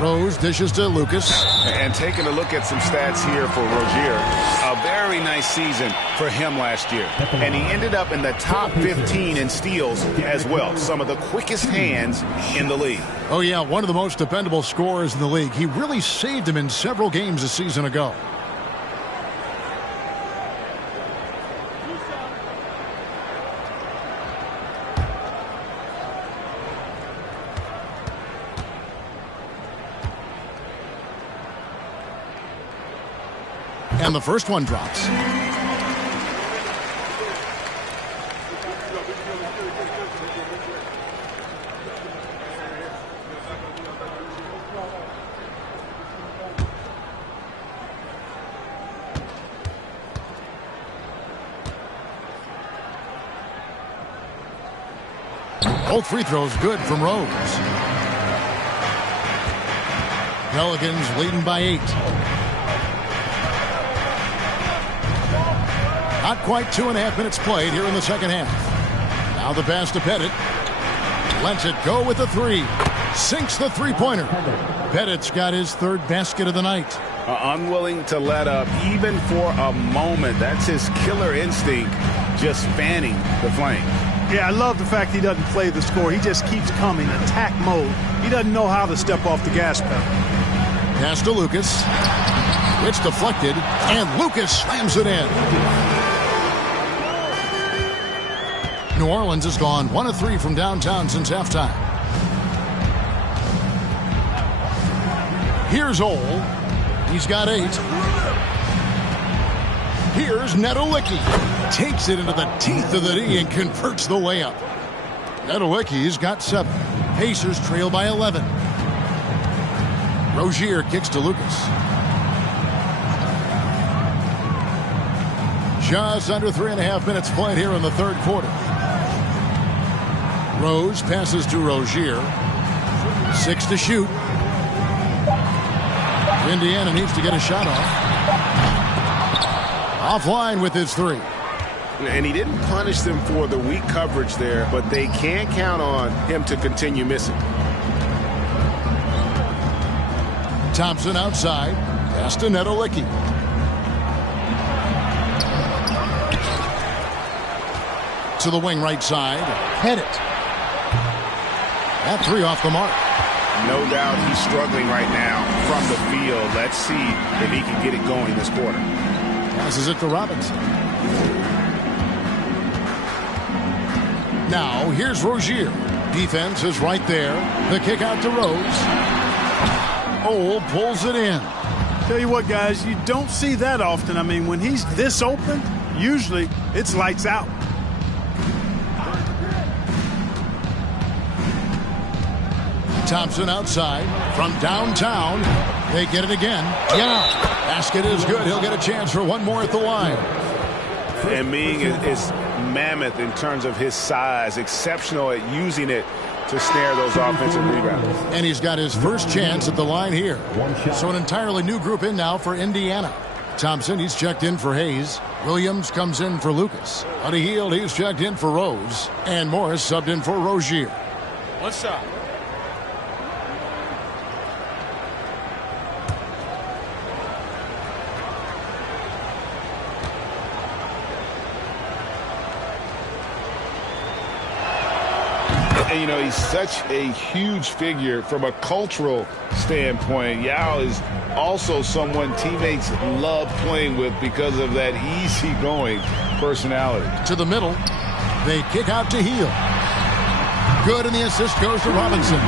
Rose dishes to Lucas. And taking a look at some stats here for Rozier, a very nice season for him last year. And he ended up in the top 15 in steals as well. Some of the quickest hands in the league. Oh, yeah, one of the most dependable scorers in the league. He really saved him in several games a season ago. And the first one drops. Both free throws good from Rose. Pelicans leading by 8. Not quite 2.5 minutes played here in the second half. Now the pass to Pettit. Lets it go with the 3. Sinks the three-pointer. Pettit's got his 3rd basket of the night. Unwilling to let up even for a moment. That's his killer instinct, just fanning the flame. Yeah, I love the fact he doesn't play the score. He just keeps coming, attack mode. He doesn't know how to step off the gas pedal. Pass to Lucas. It's deflected, and Lucas slams it in. New Orleans has gone 1 of 3 from downtown since halftime. Here's Ole. He's got 8. Here's Nedolicki. Takes it into the teeth of the D and converts the layup. Nedolicki's got 7. Pacers trail by 11. Rozier kicks to Lucas. Just under 3.5 minutes played here in the third quarter. Rose passes to Rozier. 6 to shoot. Indiana needs to get a shot off. Offline with his 3. And he didn't punish them for the weak coverage there, but they can't count on him to continue missing. Thompson outside. Pass to Nedolicki. To the wing right side. Hit it. That 3 off the mark. No doubt he's struggling right now from the field. Let's see if he can get it going this quarter. Passes it to Robinson. Now here's Rozier. Defense is right there. The kick out to Rose. Oh, pulls it in. Tell you what, guys, you don't see that often. I mean, when he's this open, usually it's lights out. Thompson outside from downtown. They get it again. Yeah. Basket is good. He'll get a chance for one more at the line. And Ming is mammoth in terms of his size, exceptional at using it to snare those offensive rebounds. And he's got his first chance at the line here. So an entirely new group in now for Indiana. Thompson, he's checked in for Hayes. Williams comes in for Lucas. Buddy Hield, he's checked in for Rose. And Morris subbed in for Rozier. One shot. And, you know, he's such a huge figure from a cultural standpoint. Yao is also someone teammates love playing with because of that easygoing personality. To the middle. They kick out to Hield. Good, and the assist goes to Robinson.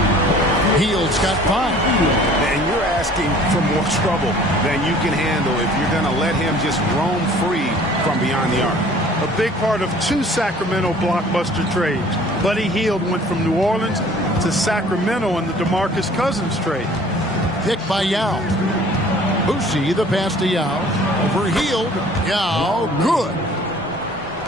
Hield's got 5. And you're asking for more trouble than you can handle if you're going to let him just roam free from beyond the arc. A big part of 2 Sacramento blockbuster trades. Buddy Hield went from New Orleans to Sacramento in the DeMarcus Cousins trade. Picked by Yao. Boussy, the pass to Yao. Over Hield. Yao, good.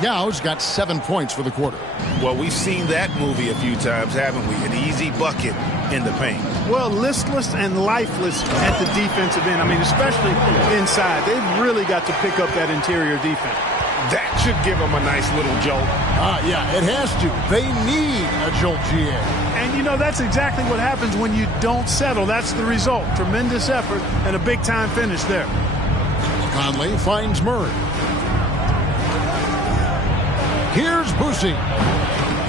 Yao's got 7 points for the quarter. Well, we've seen that movie a few times, haven't we? An easy bucket in the paint. Well, listless and lifeless at the defensive end. I mean, especially inside. They've really got to pick up that interior defense. That should give them a nice little jolt. Yeah, it has to. They need a jolt, GA. And, you know, that's exactly what happens when you don't settle. That's the result. Tremendous effort and a big-time finish there. Conley finds Murray. Here's Boussy.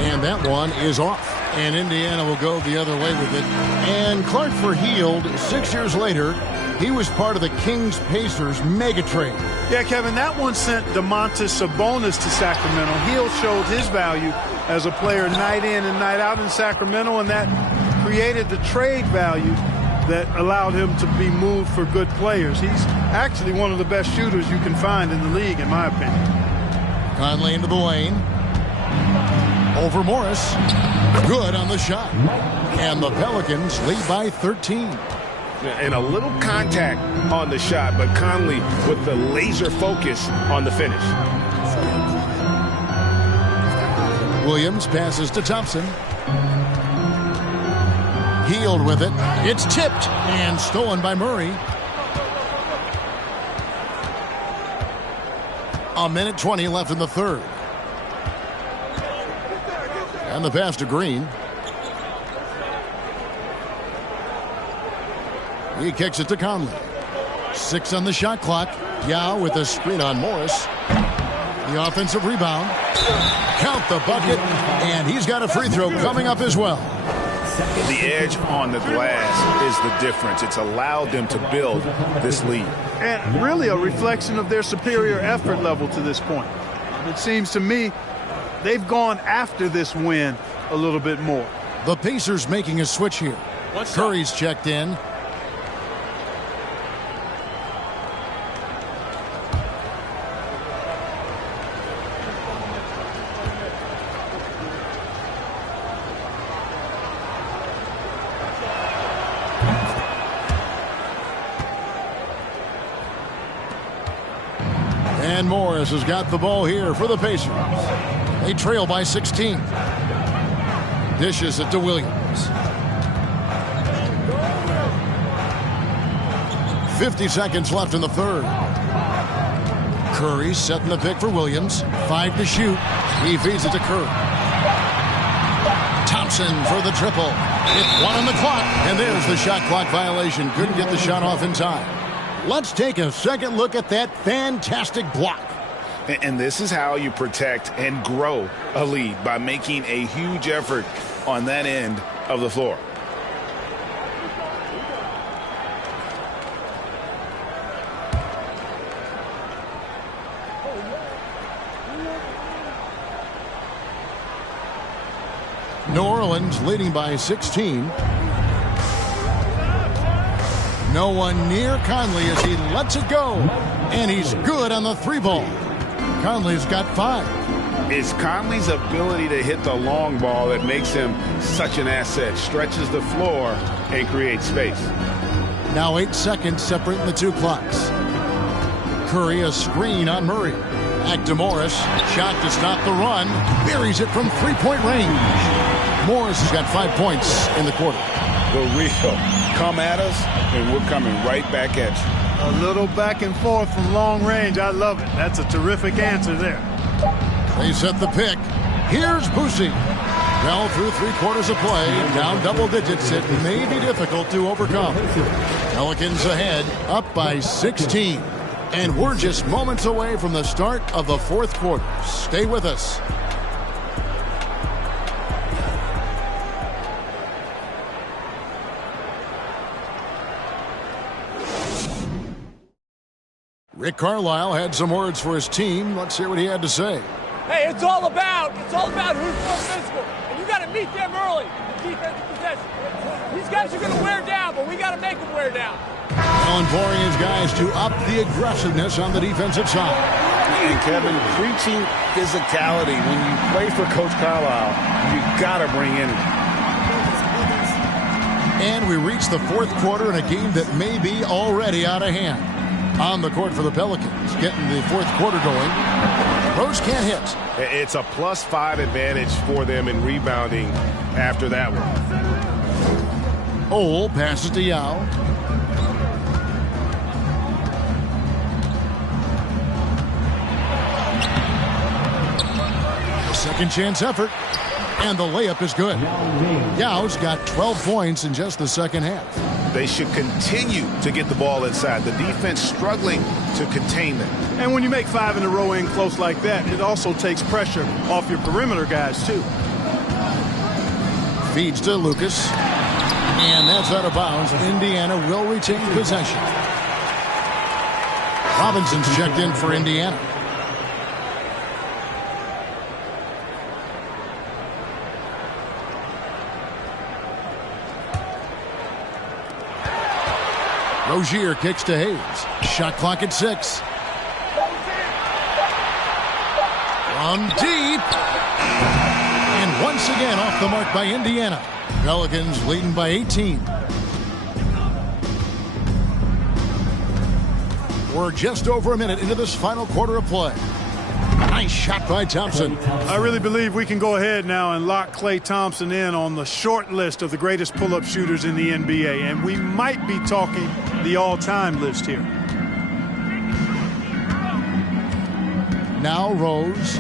And that one is off. And Indiana will go the other way with it. And Clark for Hield, 6 years later, he was part of the Kings-Pacers mega trade. Yeah, Kevin, that one sent Domantas Sabonis to Sacramento. Hield showed his value as a player night in and night out in Sacramento, and that created the trade value that allowed him to be moved for good players. He's actually one of the best shooters you can find in the league, in my opinion. Conley into the lane. Over Morris. Good on the shot. And the Pelicans lead by 13. And a little contact on the shot, but Conley with the laser focus on the finish. Williams passes to Thompson. Hield with it. It's tipped and stolen by Murray. A minute 20 left in the third. And the pass to Green. He kicks it to Conley. 6 on the shot clock. Yao with a screen on Morris. The offensive rebound. Count the bucket. And he's got a free throw coming up as well. The edge on the glass is the difference. It's allowed them to build this lead. And really a reflection of their superior effort level to this point. It seems to me they've gone after this win a little bit more. The Pacers making a switch here. Curry's checked in. Morris has got the ball here for the Pacers. They trail by 16. Dishes it to Williams. 50 seconds left in the third. Curry setting the pick for Williams. 5 to shoot. He feeds it to Curry. Thompson for the triple. It's 1 on the clock. And there's the shot clock violation. Couldn't get the shot off in time. Let's take a second look at that fantastic block. And this is how you protect and grow a lead, by making a huge effort on that end of the floor. New Orleans leading by 16. No one near Conley as he lets it go. And he's good on the 3-ball. Conley's got 5. It's Conley's ability to hit the long ball that makes him such an asset. Stretches the floor and creates space. Now 8 seconds separating the 2 clocks. Curry a screen on Murray. Back to Morris. Shot to stop the run. Buries it from 3-point range. Morris has got 5 points in the quarter. The real come at us, and we're coming right back at you. A little back and forth from long range. I love it. That's a terrific answer there. They set the pick. Here's Boosie. Well, through 3 quarters of play, down double digits, it may be difficult to overcome. Pelicans ahead, up by 16. And we're just moments away from the start of the 4th quarter. Stay with us. Rick Carlisle had some words for his team. Let's hear what he had to say. Hey, it's all about who's more physical. And you got to meet them early in defensive possession. These guys are going to wear down, but we got to make them wear down. Well, imploring his guys to up the aggressiveness on the defensive side. And Kevin, preaching physicality. When you play for Coach Carlisle, you got to bring energy. And we reach the 4th quarter in a game that may be already out of hand. On the court for the Pelicans, getting the 4th quarter going. Rose can't hit. It's a +5 advantage for them in rebounding after that one. Ole passes to Yao. A second chance effort. And the layup is good. Yao's got 12 points in just the second half. They should continue to get the ball inside. The defense struggling to contain them. And when you make 5 in a row in close like that, it also takes pressure off your perimeter guys, too. Feeds to Lucas. And that's out of bounds. Indiana will retain possession. Robinson's checked in for Indiana. Rozier kicks to Hayes. Shot clock at 6. From deep. And once again off the mark by Indiana. Pelicans leading by 18. We're just over a minute into this final quarter of play. Nice shot by Thompson. I really believe we can go ahead now and lock Klay Thompson in on the short list of the greatest pull-up shooters in the NBA. And we might be talking the all-time list here. Now Rose.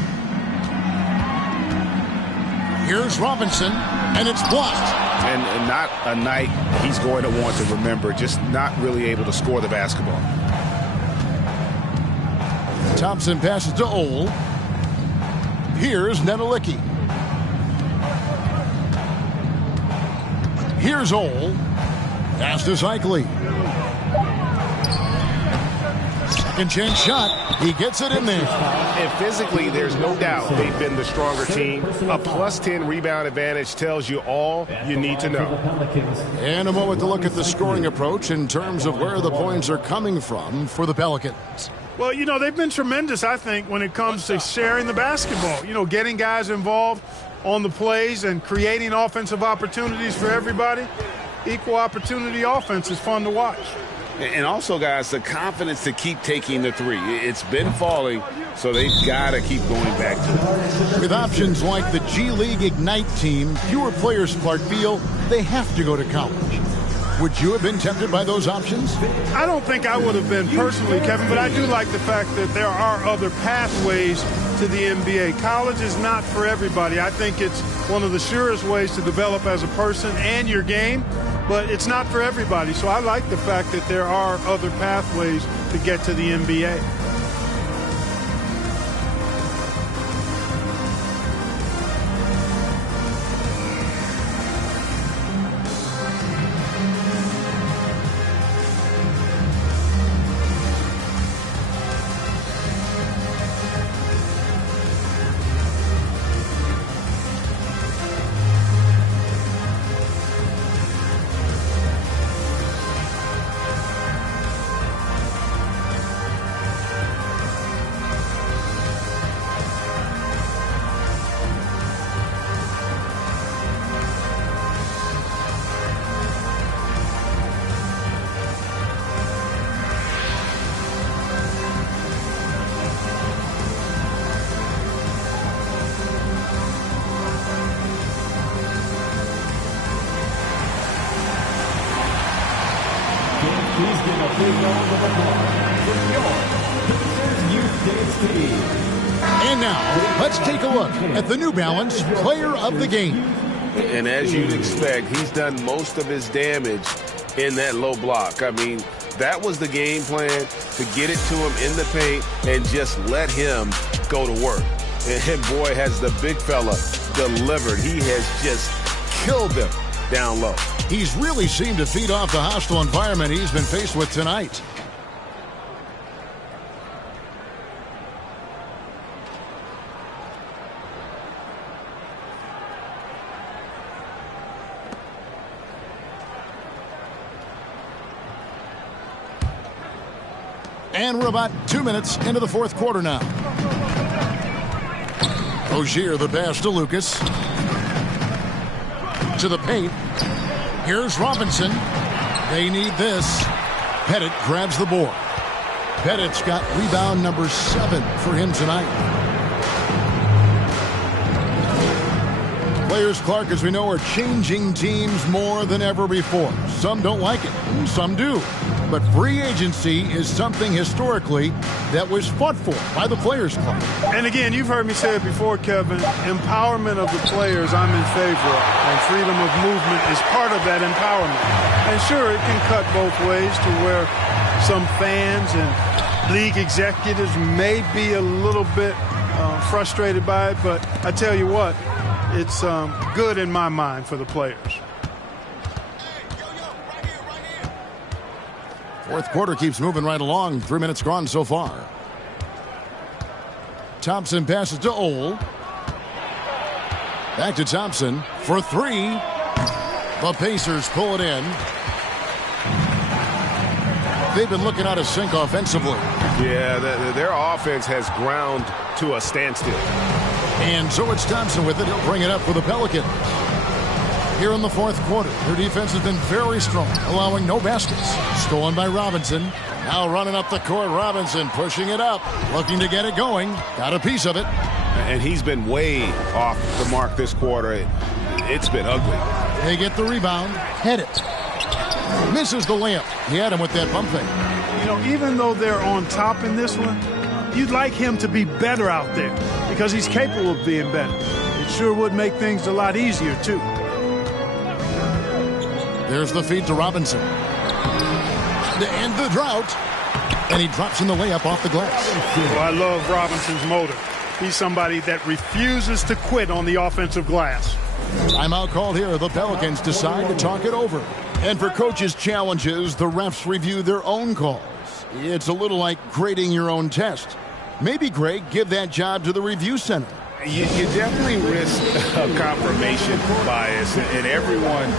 Here's Robinson, and it's blocked. And not a night he's going to want to remember, just not really able to score the basketball. Thompson passes to Ole. Here's Nedelicki. Here's Ole. Pass to Cycli. Second chance shot. He gets it in there. And physically, there's no doubt they've been the stronger team. A +10 rebound advantage tells you all you need to know. And a moment to look at the scoring approach in terms of where the points are coming from for the Pelicans. Well, you know, they've been tremendous, I think, when it comes to sharing the basketball. You know, getting guys involved on the plays and creating offensive opportunities for everybody. Equal opportunity offense is fun to watch. And also, guys, the confidence to keep taking the three. It's been falling, So they've got to keep going back to it. With options like the G League Ignite team, fewer players, Clark, feel they have to go to college. Would you have been tempted by those options? I don't think I would have been personally, Kevin, but I do like the fact that there are other pathways to the NBA. College is not for everybody. I think it's one of the surest ways to develop as a person and your game, but it's not for everybody. So I like the fact that there are other pathways to get to the NBA. And now, let's take a look at the New Balance Player of the Game. And as you'd expect, he's done most of his damage in that low block. I mean, that was the game plan, to get it to him in the paint and just let him go to work. And boy, has the big fella delivered. He has just killed them down low. He's really seemed to feed off the hostile environment he's been faced with tonight. And we're about 2 minutes into the fourth quarter now. Rozier, the pass to Lucas. To the paint. Here's Robinson. They need this. Pettit grabs the board. Pettit's got rebound number 7 for him tonight. Players, Clark, as we know, are changing teams more than ever before. Some don't like it, some do. But free agency is something historically that was fought for by the Players Club. And again, you've heard me say it before, Kevin, empowerment of the players I'm in favor of. And freedom of movement is part of that empowerment. And sure, it can cut both ways to where some fans and league executives may be a little bit frustrated by it. But I tell you what, it's good in my mind for the players. Fourth quarter keeps moving right along. 3 minutes gone so far. Thompson passes to Ole. Back to Thompson for 3. The Pacers pull it in. They've been looking out of sync offensively. Yeah, their offense has ground to a standstill. And so it's Thompson with it. He'll bring it up for the Pelicans. Here in the fourth quarter, their defense has been very strong, allowing no baskets. Stolen by Robinson. Now running up the court, Robinson pushing it up, looking to get it going. Got a piece of it. And he's been way off the mark this quarter. It's been ugly. They get the rebound. Head it. Misses the layup. He had him with that bump fake. You know, even though they're on top in this one, you'd like him to be better out there because he's capable of being better. It sure would make things a lot easier, too. There's the feed to Robinson. To end the drought. And he drops in the layup off the glass. Well, I love Robinson's motor. He's somebody that refuses to quit on the offensive glass. Timeout called here. The Pelicans decide to talk it over. And for coaches' challenges, the refs review their own calls. It's a little like grading your own test. Maybe, Greg, give that job to the review center. You definitely risk a confirmation bias, and everyone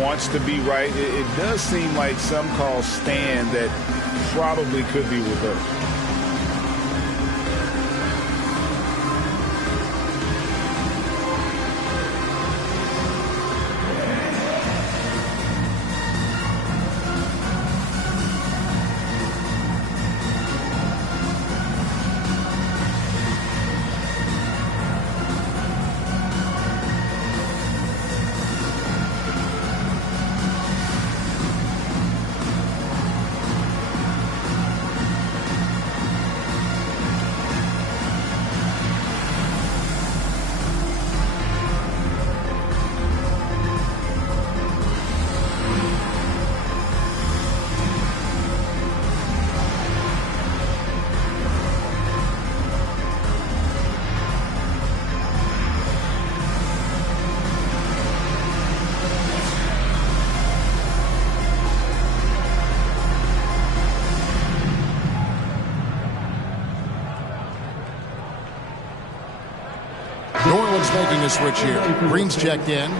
wants to be right. It does seem like some calls stand that probably could be reversed. Pacers making a switch here. Green's checked in.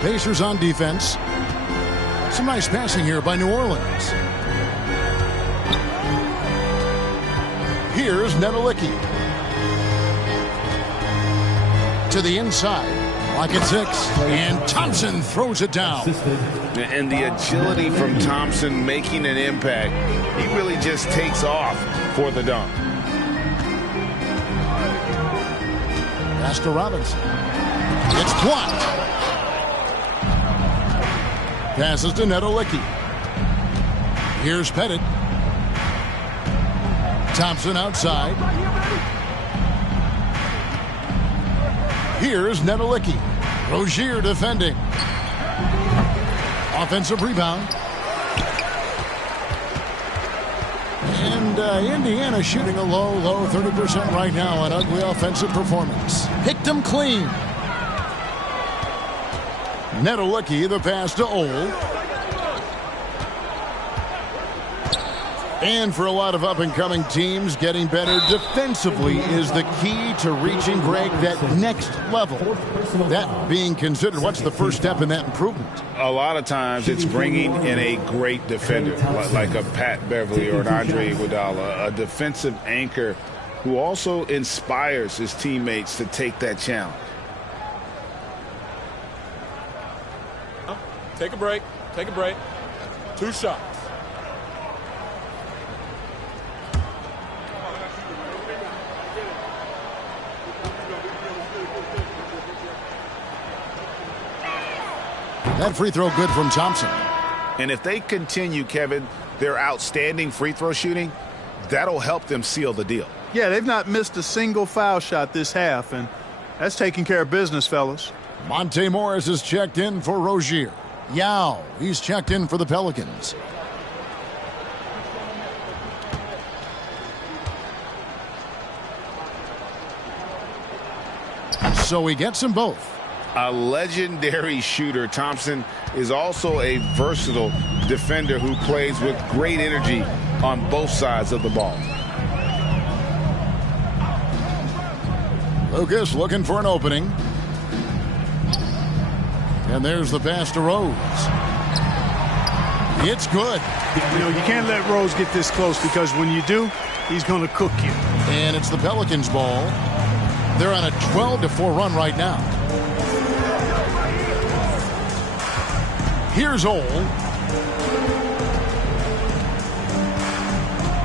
Pacers on defense. Some nice passing here by New Orleans. Here's Nedelicki. To the inside. Lock at 6. And Thompson throws it down. And the agility from Thompson making an impact. He really just takes off for the dunk. Pass to Robinson. It's blocked. Passes to Nedelicki. Here's Pettit. Thompson outside. Here's Nedelicki. Rozier defending. Offensive rebound. And Indiana shooting a low 30% right now. An ugly offensive performance. Picked them clean. Nedelicki, the pass to Ole. And for a lot of up-and-coming teams, getting better defensively is the key to reaching, Greg, that next level. That being considered, what's the first step in that improvement? A lot of times it's bringing in a great defender, like a Pat Beverly or an Andre Iguodala, a defensive anchor who also inspires his teammates to take that challenge. Take a break. Take a break. 2 shots. That free throw good from Thompson. And if they continue, Kevin, their outstanding free throw shooting, that'll help them seal the deal. Yeah, they've not missed a single foul shot this half, and that's taking care of business, fellas. Monte Morris is checked in for Rozier. Yao, he's checked in for the Pelicans. So he gets them both. A legendary shooter, Thompson is also a versatile defender who plays with great energy on both sides of the ball. Lucas looking for an opening. And there's the pass to Rose. It's good. You know, you can't let Rose get this close because when you do, he's going to cook you. And it's the Pelicans' ball. They're on a 12-4 run right now. Here's Ole.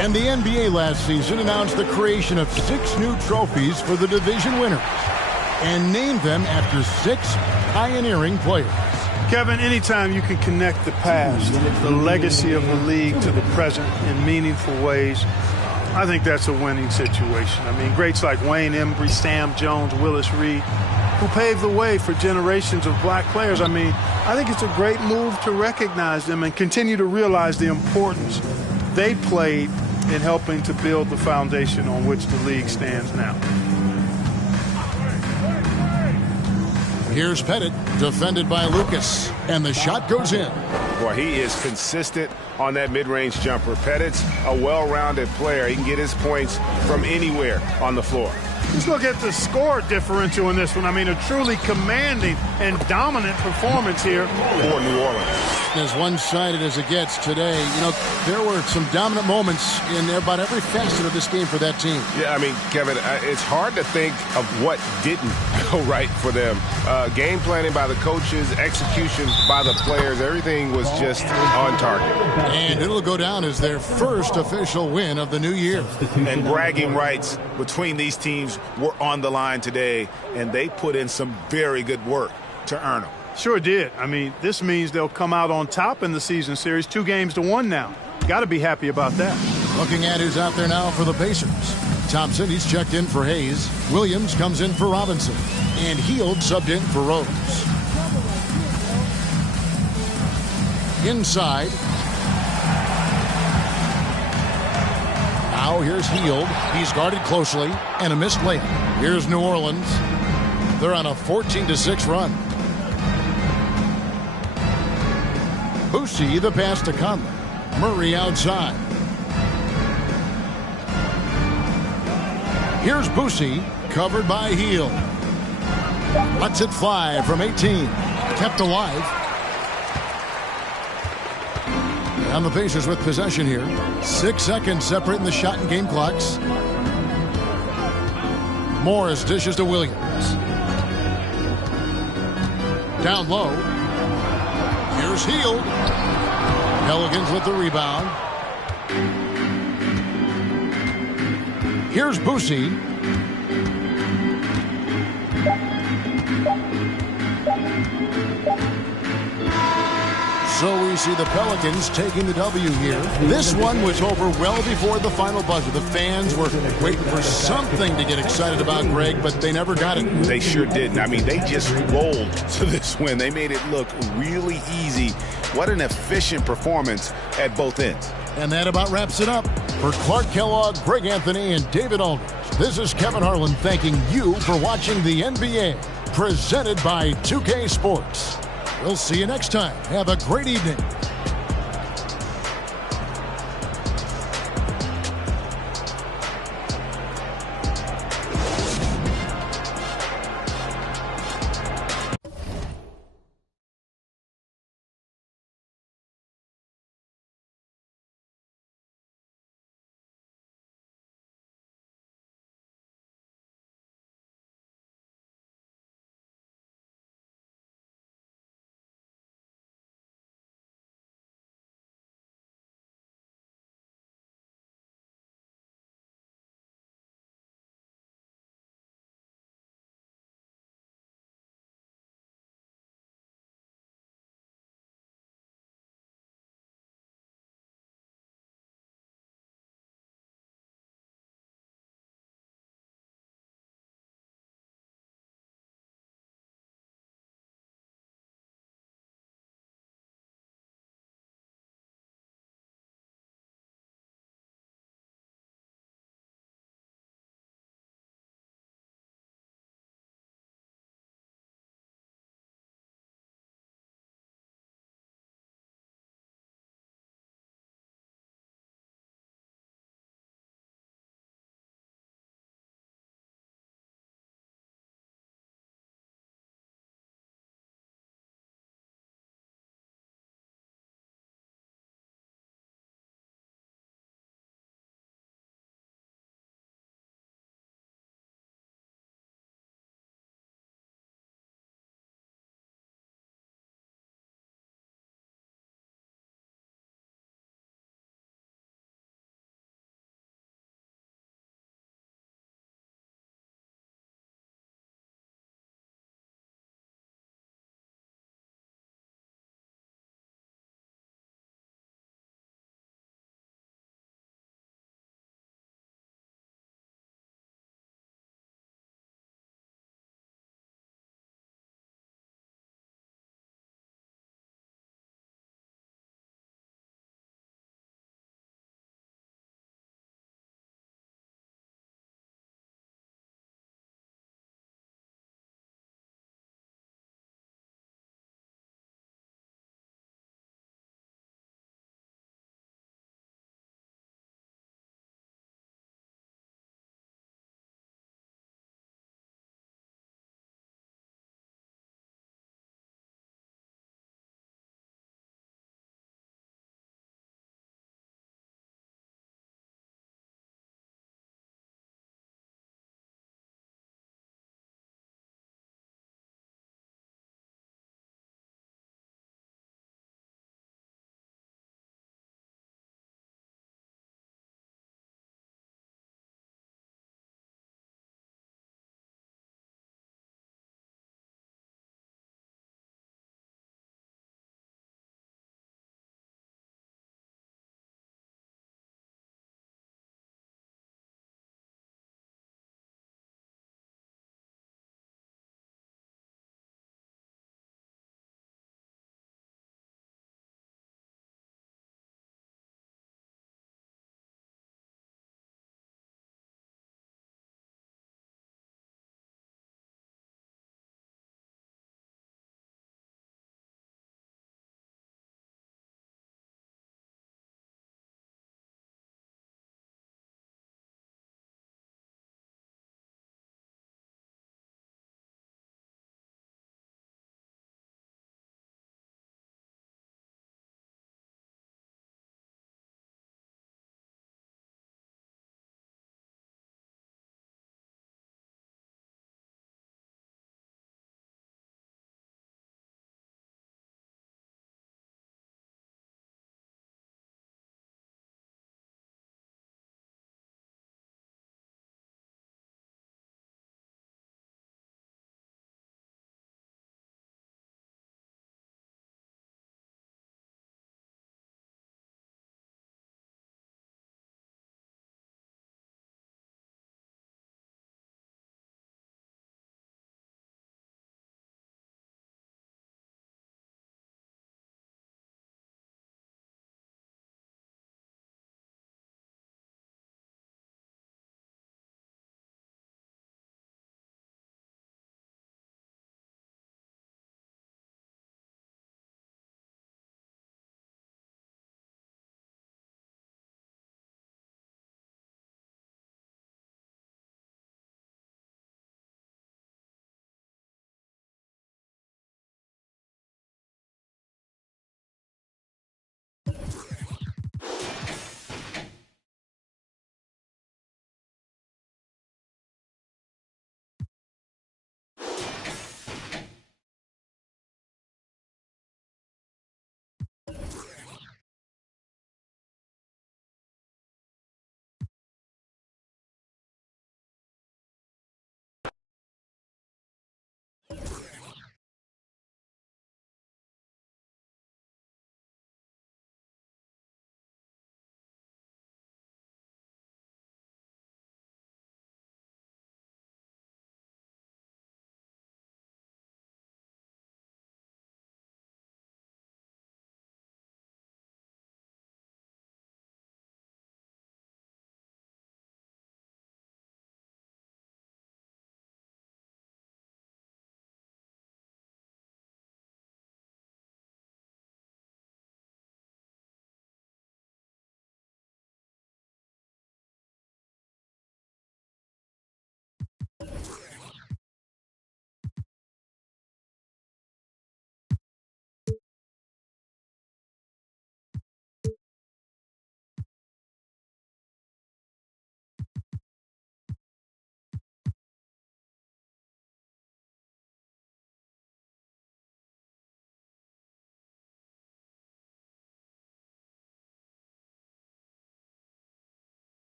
And the NBA last season announced the creation of 6 new trophies for the division winners and named them after 6 pioneering players. Kevin, anytime you can connect the past, the legacy of the league to the present in meaningful ways, I think that's a winning situation. I mean, greats like Wayne Embry, Sam Jones, Willis Reed, who paved the way for generations of black players. I mean, I think it's a great move to recognize them and continue to realize the importance they played in helping to build the foundation on which the league stands now. Here's Pettit, defended by Lucas, and the shot goes in. Boy, he is consistent on that mid-range jumper. Pettit's a well-rounded player. He can get his points from anywhere on the floor. Let's look at the score differential in this one. I mean, a truly commanding and dominant performance here for New Orleans. As one-sided as it gets today, you know, there were some dominant moments in about every facet of this game for that team. Yeah, I mean, Kevin, it's hard to think of what didn't go right for them. Game planning by the coaches, execution by the players, everything was just on target. And it'll go down as their first official win of the new year. And bragging rights between these teams were on the line today, and they put in some very good work to earn them. Sure did. I mean, this means they'll come out on top in the season series, 2-1 now. Got to be happy about that. Looking at who's out there now for the Pacers. Thompson, he's checked in for Hayes. Williams comes in for Robinson. And Hield subbed in for Rose. Inside. Now here's Hield. He's guarded closely. And a missed layup. Here's New Orleans. They're on a 14-6 run. Boosie, the pass to Conley. Murray outside. Here's Boosie, covered by Hield. Lets it fly from 18. Kept alive. And the Pacers with possession here. 6 seconds separating the shot and game clocks. Morris dishes to Williams. Down low. Here's Hield. Pelicans with the rebound. Here's Boosie. So we see the Pelicans taking the W here. This one was over well before the final buzzer. The fans were waiting for something to get excited about, Greg, but they never got it. They sure didn't. I mean, they just rolled to this win. They made it look really easy. What an efficient performance at both ends. And that about wraps it up. For Clark Kellogg, Greg Anthony, and David Aldridge, this is Kevin Harlan thanking you for watching the NBA, presented by 2K Sports. We'll see you next time. Have a great evening.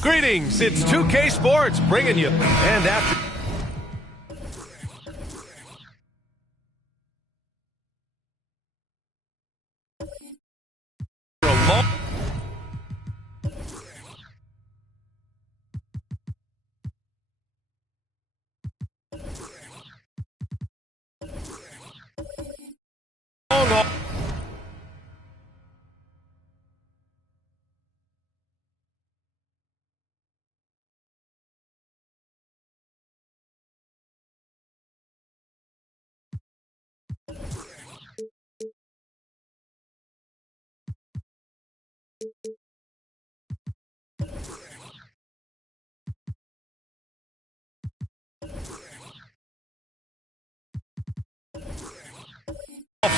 Greetings, it's 2K Sports bringing you. And after a long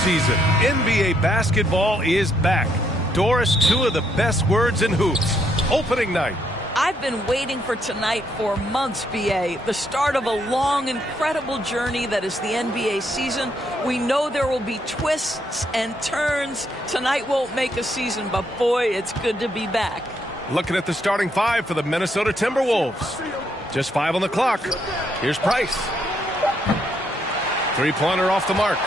season. NBA basketball is back. Doris, two of the best words in hoops. Opening night. I've been waiting for tonight for months, BA. The start of a long, incredible journey that is the NBA season. We know there will be twists and turns. Tonight won't make a season, but boy, it's good to be back. Looking at the starting five for the Minnesota Timberwolves. Just 5 on the clock. Here's Price. Three-pointer off the mark.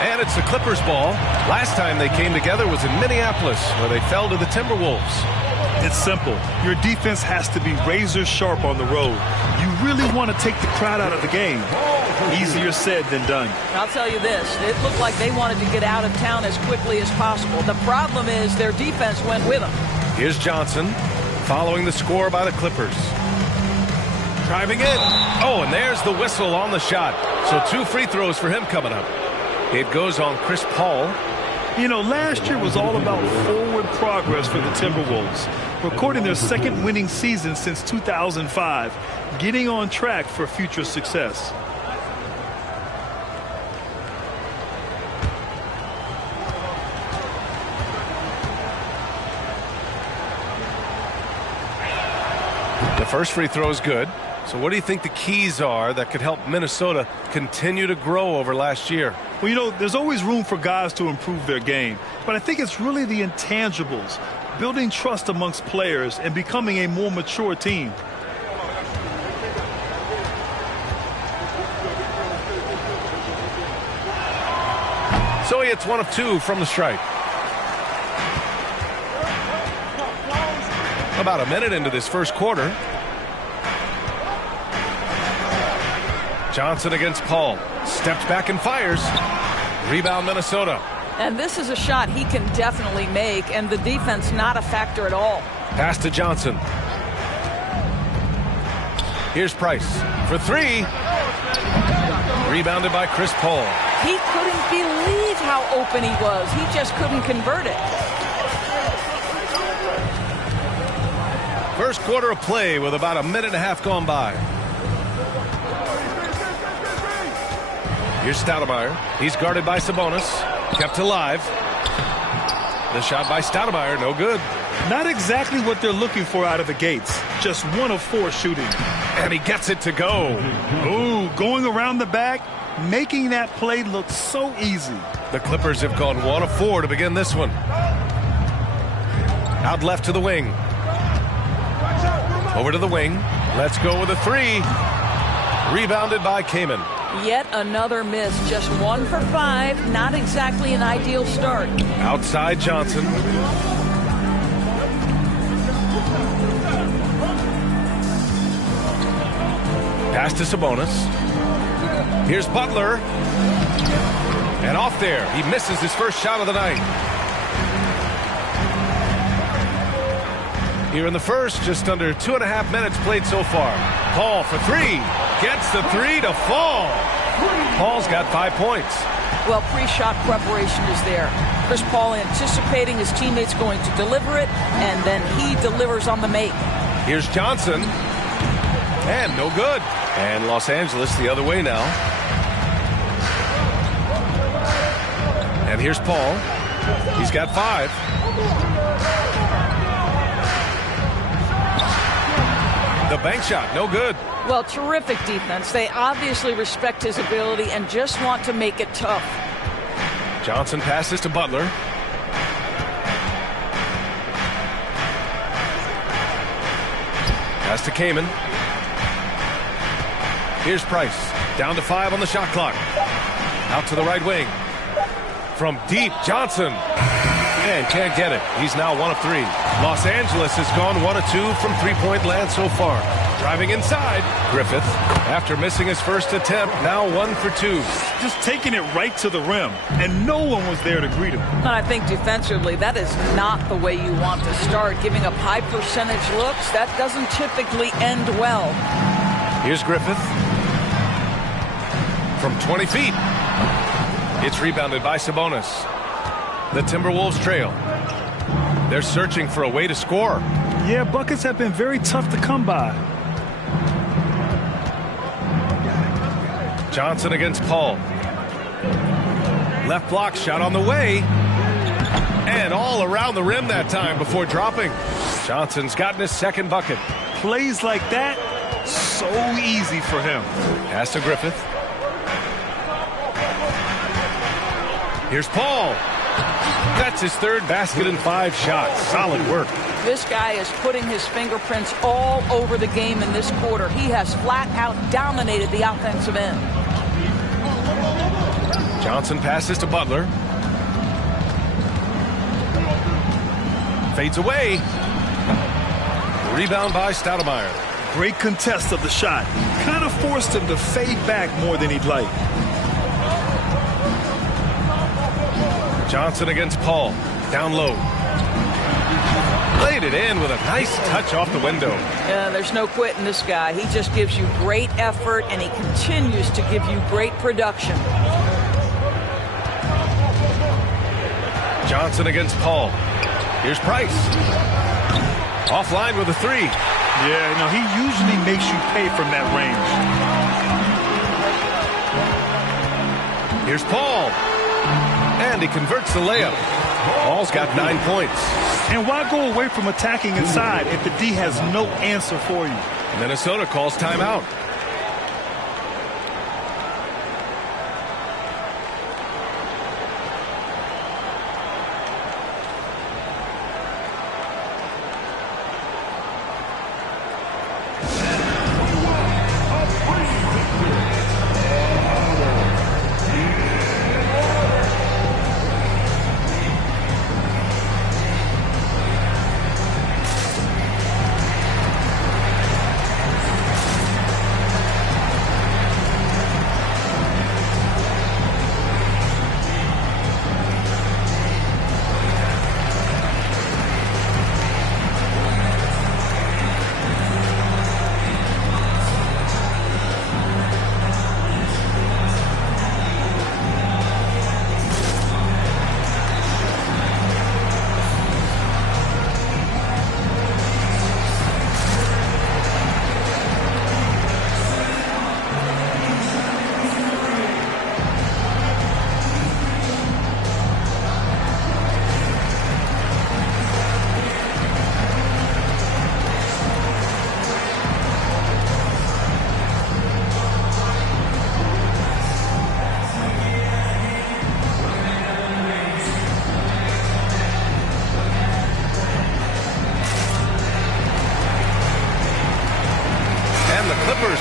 And it's the Clippers' ball. Last time they came together was in Minneapolis, where they fell to the Timberwolves. It's simple. Your defense has to be razor sharp on the road. You really want to take the crowd out of the game. Easier said than done. I'll tell you this. It looked like they wanted to get out of town as quickly as possible. The problem is their defense went with them. Here's Johnson, following the score by the Clippers. Driving in. Oh, and there's the whistle on the shot. So 2 free throws for him coming up. It goes on Chris Paul. You know, last year was all about forward progress for the Timberwolves, recording their second winning season since 2005, getting on track for future success. The first free throw is good. So what do you think the keys are that could help Minnesota continue to grow over last year? Well, you know, there's always room for guys to improve their game, but I think it's really the intangibles, building trust amongst players and becoming a more mature team. So he hits 1 of 2 from the stripe. About a minute into this first quarter. Johnson against Paul. Steps back and fires. Rebound Minnesota. And this is a shot he can definitely make, and the defense not a factor at all. Pass to Johnson. Here's Price for 3. Rebounded by Chris Paul. He couldn't believe how open he was. He just couldn't convert it. First quarter of play with about a minute and a half gone by. Here's Stoudemire. He's guarded by Sabonis. Kept alive. The shot by Stoudemire, no good. Not exactly what they're looking for out of the gates. Just 1 of 4 shooting. And he gets it to go. Ooh, going around the back, making that play look so easy. The Clippers have gone 1 of 4 to begin this one. Out left to the wing. Over to the wing. Let's go with a 3. Rebounded by Kamen. Yet another miss. Just 1 for 5. Not exactly an ideal start. Outside Johnson. Pass to Sabonis. Here's Butler. And off there. He misses his first shot of the night. Here in the first, just under 2.5 minutes played so far. Paul for 3. Gets the 3 to fall. Paul's got 5 points. Well, pre-shot preparation is there. Chris Paul anticipating his teammates going to deliver it, and then he delivers on the make. Here's Johnson. And no good. And Los Angeles the other way now. And here's Paul. He's got 5. The bank shot, no good. Well, terrific defense. They obviously respect his ability and just want to make it tough. Johnson passes to Butler. Pass to Kamen. Here's Price. Down to 5 on the shot clock. Out to the right wing. From deep, Johnson. And can't get it. He's now 1 of 3. Los Angeles has gone 1 of 2 from three-point land so far. Driving inside, Griffith. After missing his first attempt, now 1 for 2. Just taking it right to the rim, and no one was there to greet him. And I think defensively, that is not the way you want to start. Giving up high percentage looks, that doesn't typically end well. Here's Griffith. From 20 feet. It's rebounded by Sabonis. The Timberwolves trail. They're searching for a way to score. Yeah, buckets have been very tough to come by. Johnson against Paul. Left block shot on the way. And all around the rim that time before dropping. Johnson's gotten his second bucket. Plays like that, so easy for him. Pass to Griffith. Here's Paul. That's his third basket in 5 shots. Solid work. This guy is putting his fingerprints all over the game in this quarter. He has flat out dominated the offensive end. Johnson passes to Butler. Fades away. Rebound by Stoudemire. Great contest of the shot. Kind of forced him to fade back more than he'd like. Johnson against Paul. Down low. Laid it in with a nice touch off the window. Yeah, there's no quitting this guy. He just gives you great effort, and he continues to give you great production. Johnson against Paul. Here's Price. Offline with a 3. Yeah, no, he usually makes you pay from that range. Here's Paul. And he converts the layup. Paul's got 9 points. And why go away from attacking inside if the D has no answer for you? Minnesota calls timeout.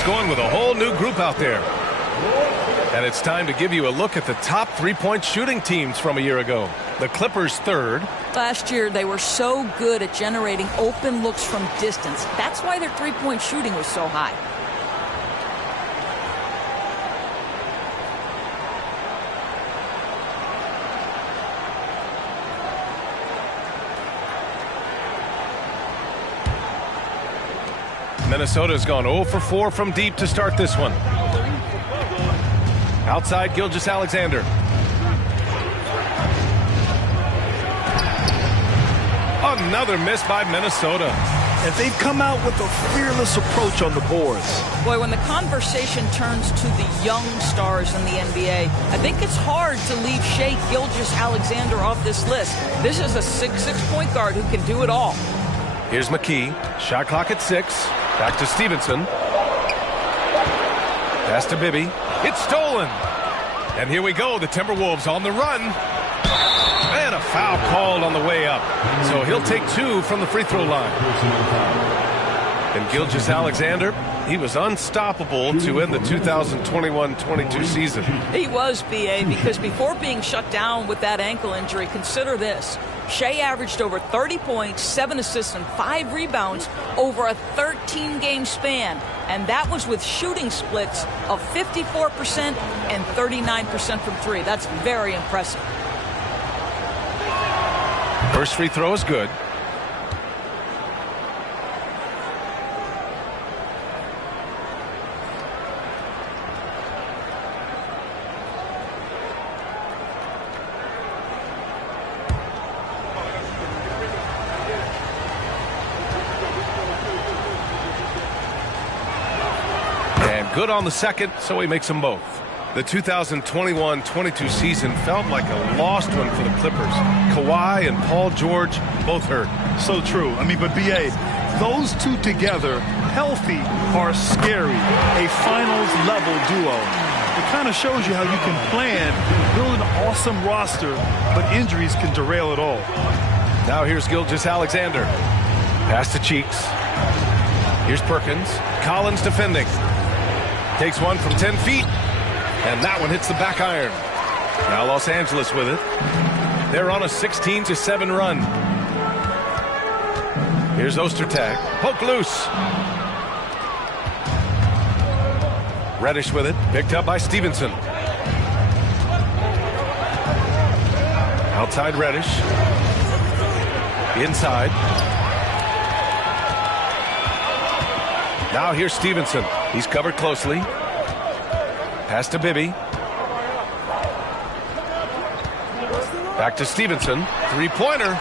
going with a whole new group out there. And it's time to give you a look at the top three-point shooting teams from a year ago. The Clippers third. Last year, they were so good at generating open looks from distance. That's why their three-point shooting was so high. Minnesota's gone 0 for 4 from deep to start this one. Outside, Gilgeous-Alexander. Another miss by Minnesota. And they've come out with a fearless approach on the boards. Boy, when the conversation turns to the young stars in the NBA, I think it's hard to leave Shai Gilgeous-Alexander off this list. This is a 6'6" point guard who can do it all. Here's McKee. Shot clock at 6. Back to Stevenson. Pass to Bibby. It's stolen. And here we go. The Timberwolves on the run. And a foul called on the way up. So he'll take 2 from the free throw line. And Gilgeous-Alexander, he was unstoppable to end the 2021-22 season. He was, B.A., because before being shut down with that ankle injury, consider this. Shai averaged over 30 points, 7 assists, and 5 rebounds over a 13-game span. And that was with shooting splits of 54% and 39% from 3. That's very impressive. First free throw is good. Good on the second, so he makes them both. The 2021-22 season felt like a lost one for the Clippers. Kawhi and Paul George both hurt. So true. I mean, but B.A., those two together, healthy, are scary. A finals-level duo. It kind of shows you how you can plan, build an awesome roster, but injuries can derail it all. Now here's Gilgeous-Alexander. Pass to Cheeks. Here's Perkins. Collins defending. Takes one from 10 feet, and that one hits the back iron. Now Los Angeles with it. They're on a 16-7 run. Here's Ostertag. Poke loose. Reddish with it. Picked up by Stevenson. Outside Reddish. Inside. Now here's Stevenson. He's covered closely. Pass to Bibby. Back to Stevenson. Three-pointer.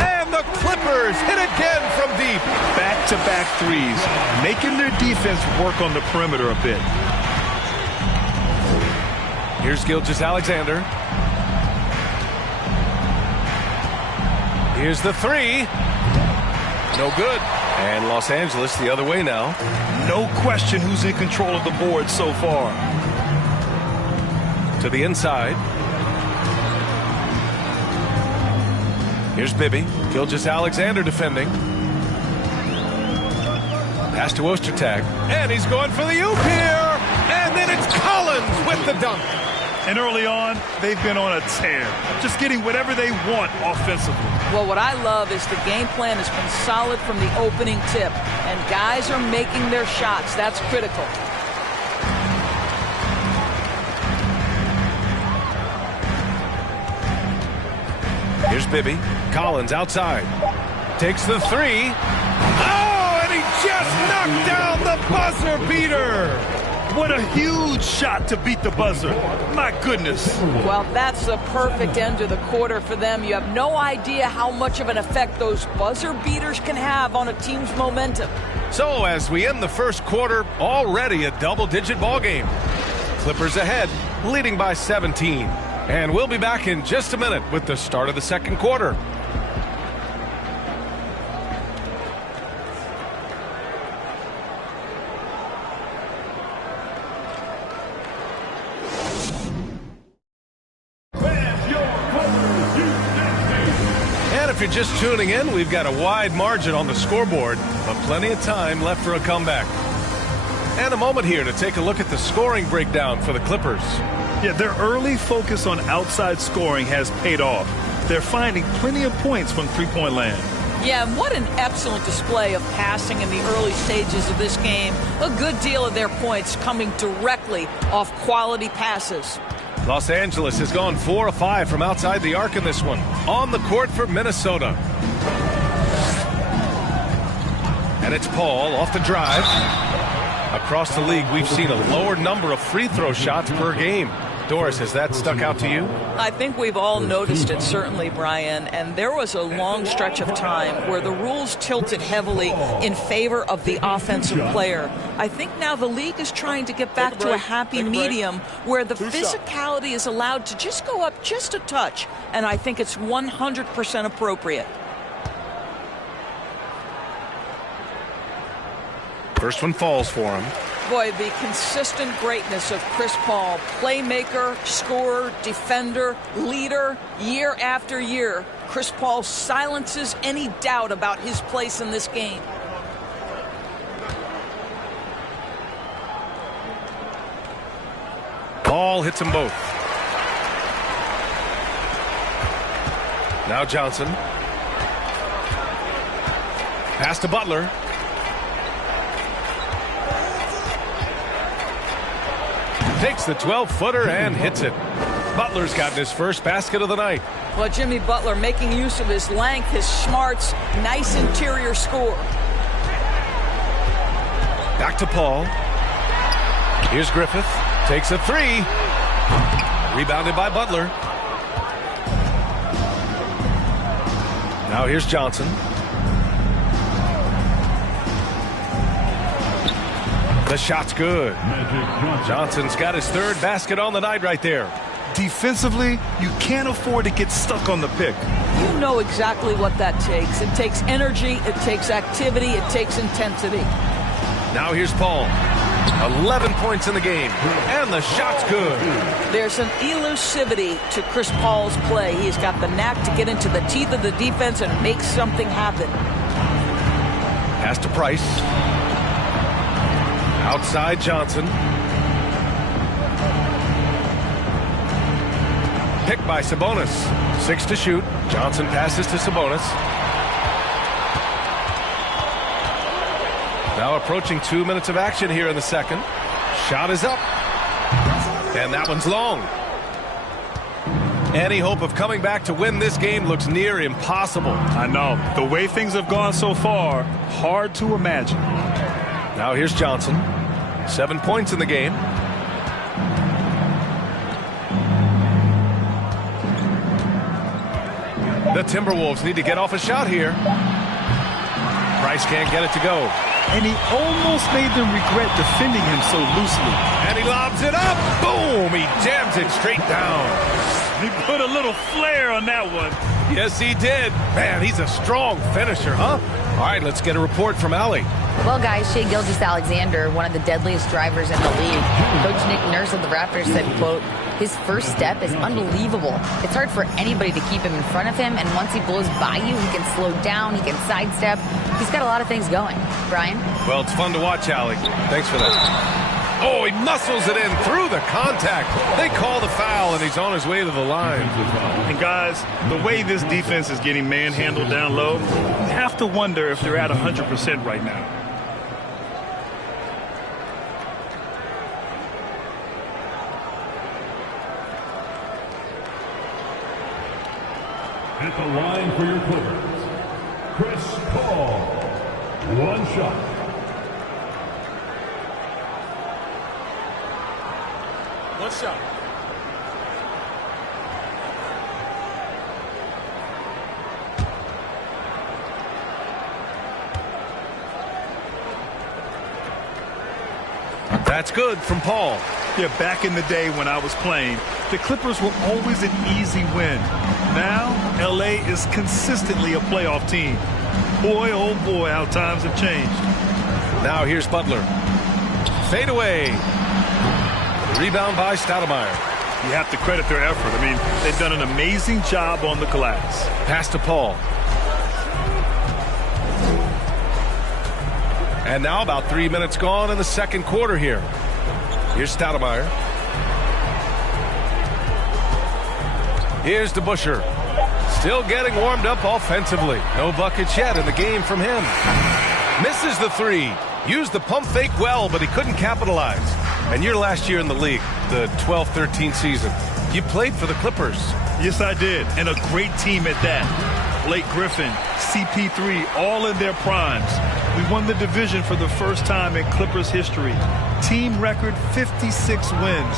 And the Clippers hit again from deep. Back-to-back threes, making their defense work on the perimeter a bit. Here's Gilgeous-Alexander. Here's the three. No good. And Los Angeles the other way now. No question who's in control of the board so far. To the inside. Here's Bibby. Gilgeous-Alexander defending. Pass to Ostertag. And he's going for the oop here. And then it's Collins with the dunk. And early on, they've been on a tear. Just getting whatever they want offensively. Well, what I love is the game plan has been solid from the opening tip. And guys are making their shots. That's critical. Here's Bibby. Collins outside. Takes the three. Oh, and he just knocked down the buzzer beater. What a huge shot to beat the buzzer. My goodness. Well, that's the perfect end to the quarter for them. You have no idea how much of an effect those buzzer beaters can have on a team's momentum. So as we end the first quarter, already a double-digit ball game. Clippers ahead, leading by 17. And we'll be back in just a minute with the start of the second quarter. If you're just tuning in, we've got a wide margin on the scoreboard, but plenty of time left for a comeback. And a moment here to take a look at the scoring breakdown for the Clippers. Yeah, their early focus on outside scoring has paid off. They're finding plenty of points from three-point land. Yeah, and what an excellent display of passing in the early stages of this game. A good deal of their points coming directly off quality passes. Los Angeles has gone 4 of 5 from outside the arc in this one. On the court for Minnesota. And it's Paul off the drive. Across the league, we've seen a lower number of free throw shots per game. Doris, has that stuck out to you? I think we've all noticed it, certainly, Brian. And there was a long stretch of time where the rules tilted heavily in favor of the offensive player. I think now the league is trying to get back to a happy medium where the physicality is allowed to just go up just a touch. And I think it's 100% appropriate. First one falls for him. Boy, the consistent greatness of Chris Paul, playmaker, scorer, defender, leader, year after year. Chris Paul silences any doubt about his place in this game. Paul hits them both. Now Johnson. Pass to Butler. Takes the 12-footer and hits it. Butler's gotten his first basket of the night. Well, Jimmy Butler making use of his length, his smarts, nice interior score. Back to Paul. Here's Griffith. Takes a three. Rebounded by Butler. Now here's Johnson. The shot's good. Johnson's got his third basket on the night right there. Defensively, you can't afford to get stuck on the pick. You know exactly what that takes. It takes energy, it takes activity, it takes intensity. Now here's Paul. 11 points in the game, and the shot's good. There's an elusivity to Chris Paul's play. He's got the knack to get into the teeth of the defense and make something happen. Pass to Price. Outside Johnson. Picked by Sabonis. 6 to shoot. Johnson passes to Sabonis. Now approaching 2 minutes of action here in the second. Shot is up. And that one's long. Any hope of coming back to win this game looks near impossible. I know. The way things have gone so far, hard to imagine. Now here's Johnson. 7 points in the game. The Timberwolves need to get off a shot here. Price can't get it to go. And he almost made them regret defending him so loosely. And he lobs it up. Boom! He jams it straight down. He put a little flair on that one. Yes, he did. Man, he's a strong finisher, huh? All right, let's get a report from Allie. Well, guys, Shai Gilgeous-Alexander, one of the deadliest drivers in the league. Coach Nick Nurse of the Raptors said, quote, his first step is unbelievable. It's hard for anybody to keep him in front of him, and once he blows by you, he can slow down, he can sidestep. He's got a lot of things going. Brian? Well, it's fun to watch, Allie. Thanks for that. Oh, he muscles it in through the contact. They call the foul, and he's on his way to the line. And, guys, the way this defense is getting manhandled down low, you have to wonder if they're at 100% right now. At the line for your Clippers, Chris Paul. One shot. One shot. That's good from Paul. Yeah, back in the day when I was playing, the Clippers were always an easy win. Now, L.A. is consistently a playoff team. Boy, oh boy, how times have changed. Now here's Butler. Fade away. Rebound by Stoudemire. You have to credit their effort. I mean, they've done an amazing job on the glass. Pass to Paul. And now about 3 minutes gone in the second quarter here. Here's Stoudemire. Here's DeBusschere. Still getting warmed up offensively. No buckets yet in the game from him. Misses the three. Used the pump fake well, but he couldn't capitalize. And your last year in the league, the 12-13 season, you played for the Clippers. Yes, I did. And a great team at that. Blake Griffin, CP3, all in their primes. We won the division for the first time in Clippers history. Team record 56 wins.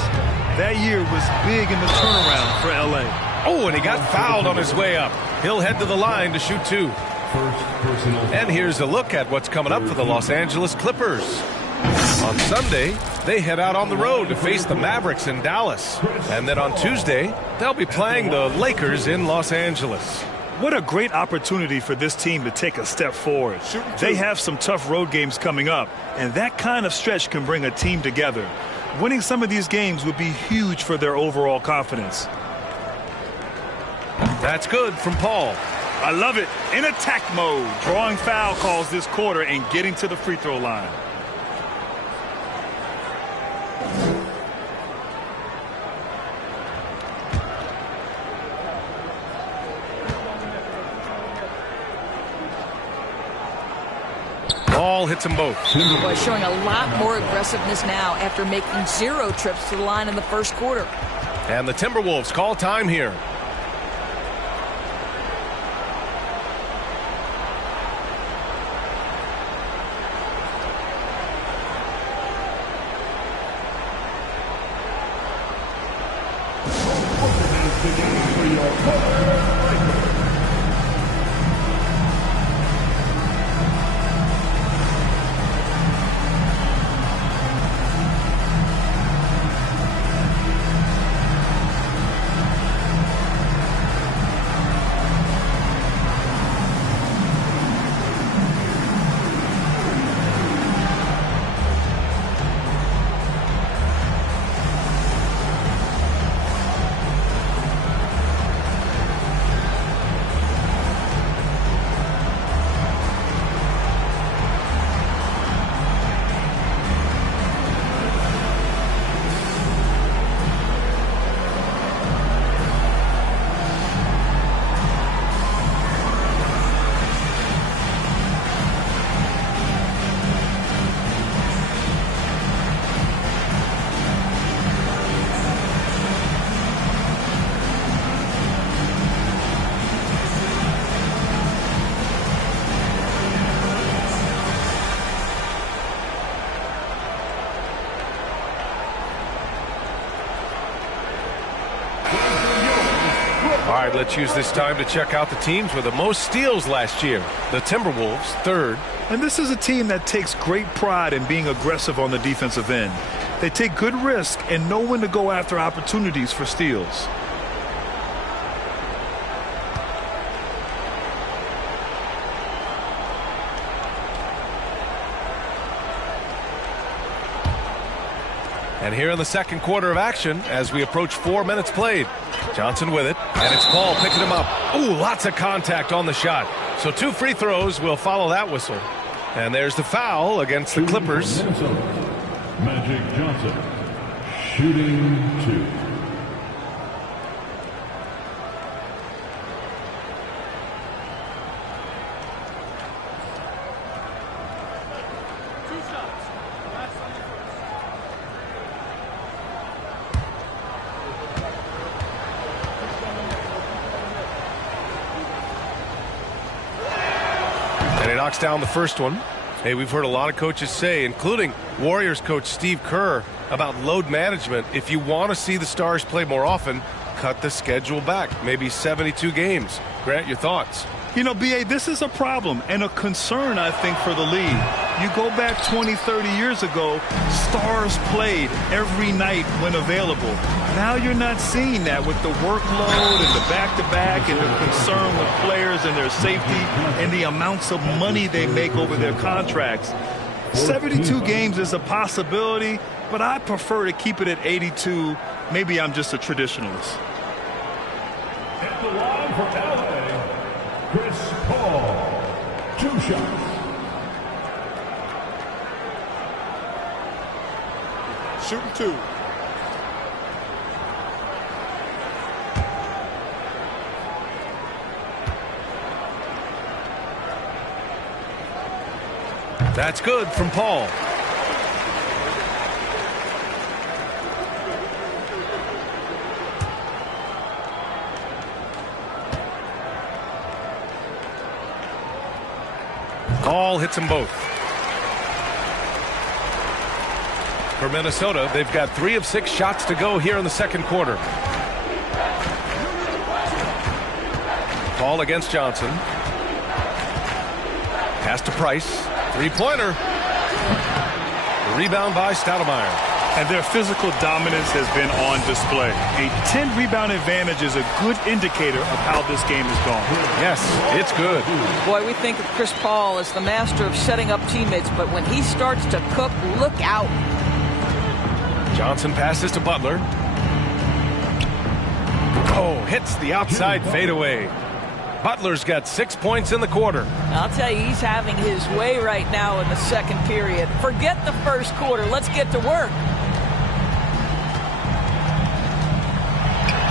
That year was big in the turnaround for LA. Oh, and he got fouled on his way up. He'll head to the line to shoot two. And here's a look at what's coming up for the Los Angeles Clippers. On Sunday, they head out on the road to face the Mavericks in Dallas. And then on Tuesday, they'll be playing the Lakers in Los Angeles. What a great opportunity for this team to take a step forward. They have some tough road games coming up, and that kind of stretch can bring a team together. Winning some of these games would be huge for their overall confidence. That's good from Paul. I love it. In attack mode, drawing foul calls this quarter and getting to the free throw line. Ball hits them both. Boy, showing a lot more aggressiveness now after making 0 trips to the line in the first quarter. And the Timberwolves call time here. All right, let's use this time to check out the teams with the most steals last year. The Timberwolves, third. And this is a team that takes great pride in being aggressive on the defensive end. They take good risk and know when to go after opportunities for steals. And here in the second quarter of action, as we approach 4 minutes played. Johnson with it, and it's Paul picking him up. Ooh, lots of contact on the shot. So 2 free throws will follow that whistle. And there's the foul against the Clippers. Magic Johnson, shooting 2. Knocks down the first one. Hey, we've heard a lot of coaches say, including Warriors coach Steve Kerr, about load management. If you want to see the Stars play more often, cut the schedule back, maybe 72 games. Grant, your thoughts? You know, B.A., this is a problem and a concern, I think, for the league. You go back 20, 30 years ago, Stars played every night when available. Now you're not seeing that with the workload and the back-to-back and the concern with players and their safety and the amounts of money they make over their contracts. 72 games is a possibility, but I prefer to keep it at 82. Maybe I'm just a traditionalist. At the line for LA, Chris Paul, 2 shots. Shooting 2. That's good from Paul. Paul hits them both. For Minnesota, they've got 3 of 6 shots to go here in the second quarter. Paul against Johnson. Pass to Price. Three-pointer. Rebound by Stoudemire. And their physical dominance has been on display. A 10-rebound advantage is a good indicator of how this game is going. Yes, it's good. Boy, we think of Chris Paul as the master of setting up teammates, but when he starts to cook, look out. Johnson passes to Butler. Oh, hits the outside fadeaway. Butler's got 6 points in the quarter. I'll tell you, he's having his way right now in the second period. Forget the first quarter. Let's get to work.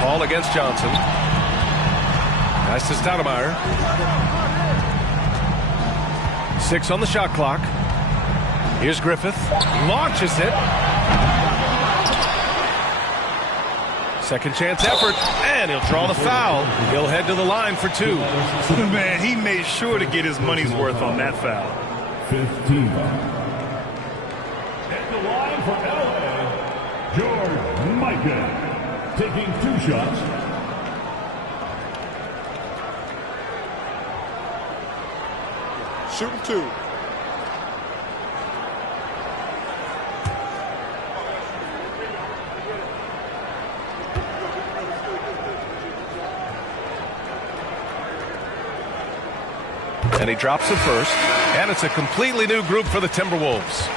Paul against Johnson. Pass to Stoudemire. 6 on the shot clock. Here's Griffith. Launches it. Second chance effort, and he'll draw the foul. He'll head to the line for 2. Man, he made sure to get his money's worth on that foul. 15. At the line for LA, George Micah, taking 2 shots. Shooting 2. And he drops the first. And it's a completely new group for the Timberwolves.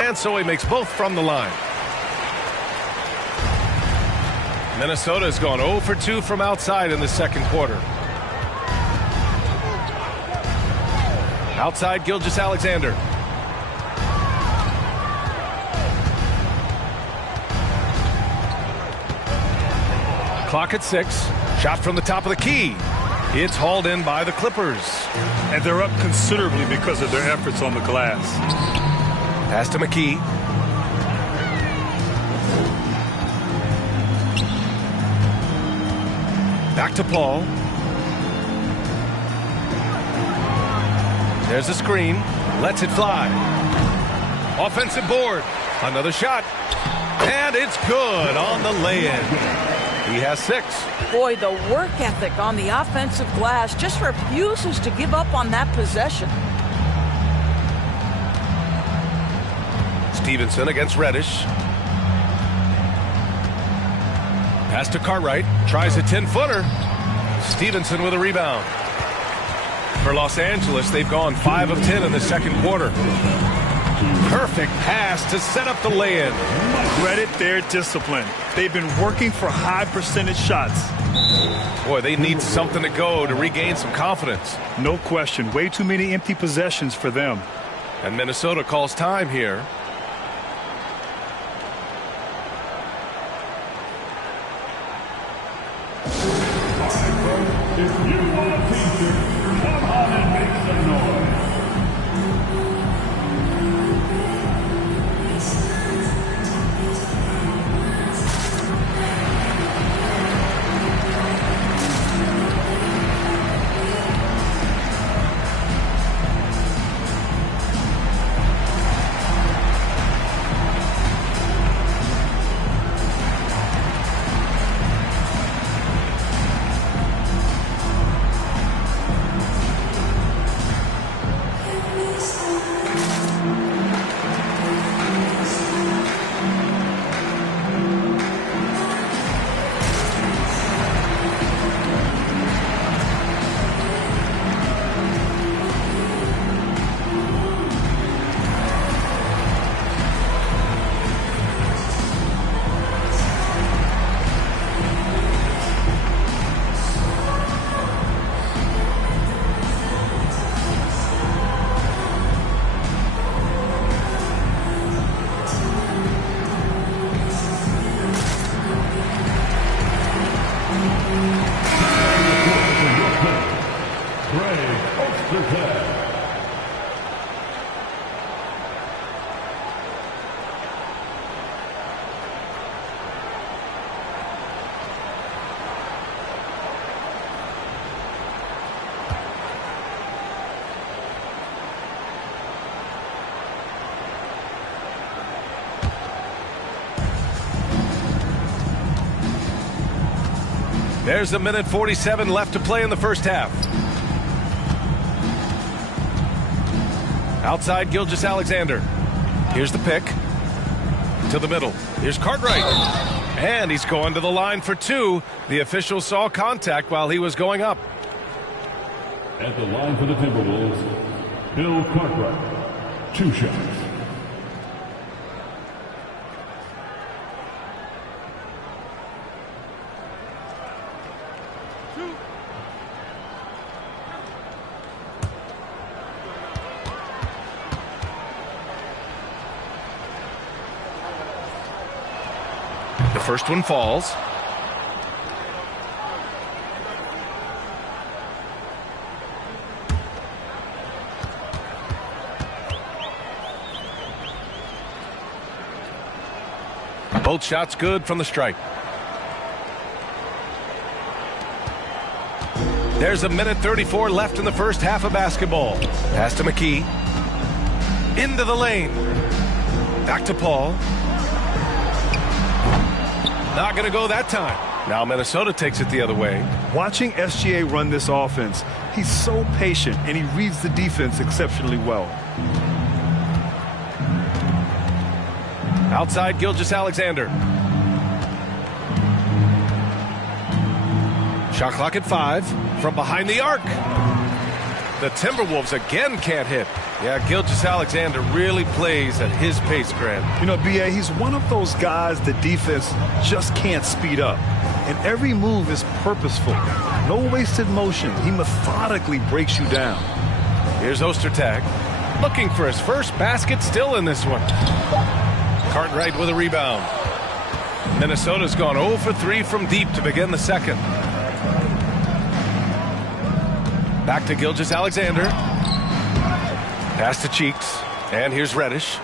And so he makes both from the line. Minnesota has gone 0 for 2 from outside in the second quarter. Outside, Gilgeous-Alexander. Clock at 6. Shot from the top of the key. It's hauled in by the Clippers. And they're up considerably because of their efforts on the glass. Pass to McKee. Back to Paul. There's a screen. Lets it fly. Offensive board. Another shot. And it's good on the lay-in. He has 6. Boy, the work ethic on the offensive glass just refuses to give up on that possession. Stevenson against Reddish. Pass to Cartwright. Tries a 10-footer. Stevenson with a rebound. For Los Angeles, they've gone 5 of 10 in the second quarter. Perfect pass to set up the lay-in. Credit their discipline. They've been working for high percentage shots. Boy, they need something to go to regain some confidence. No question. Way too many empty possessions for them. And Minnesota calls time here. If you want a t-shirt, come on and make some noise. There's a minute 47 left to play in the first half. Outside Gilgeous-Alexander. Here's the pick. To the middle. Here's Cartwright. And he's going to the line for two. The official saw contact while he was going up. At the line for the Timberwolves, Bill Cartwright. 2 shots. The first one falls. Both shots good from the stripe. There's a minute 34 left in the first half of basketball. Pass to McKee. Into the lane. Back to Paul. Not going to go that time. Now Minnesota takes it the other way. Watching SGA run this offense, he's so patient and he reads the defense exceptionally well. Outside Gilgeous-Alexander. Shot clock at 5 from behind the arc. The Timberwolves again can't hit. Yeah, Gilgeous-Alexander really plays at his pace, Grant. You know, B.A., he's one of those guys the defense just can't speed up. And every move is purposeful. No wasted motion. He methodically breaks you down. Here's Ostertag. Looking for his first basket, still in this one. Cartwright with a rebound. Minnesota's gone 0 for 3 from deep to begin the second. Back to Gilgeous-Alexander. Pass to Cheeks. And here's Reddish.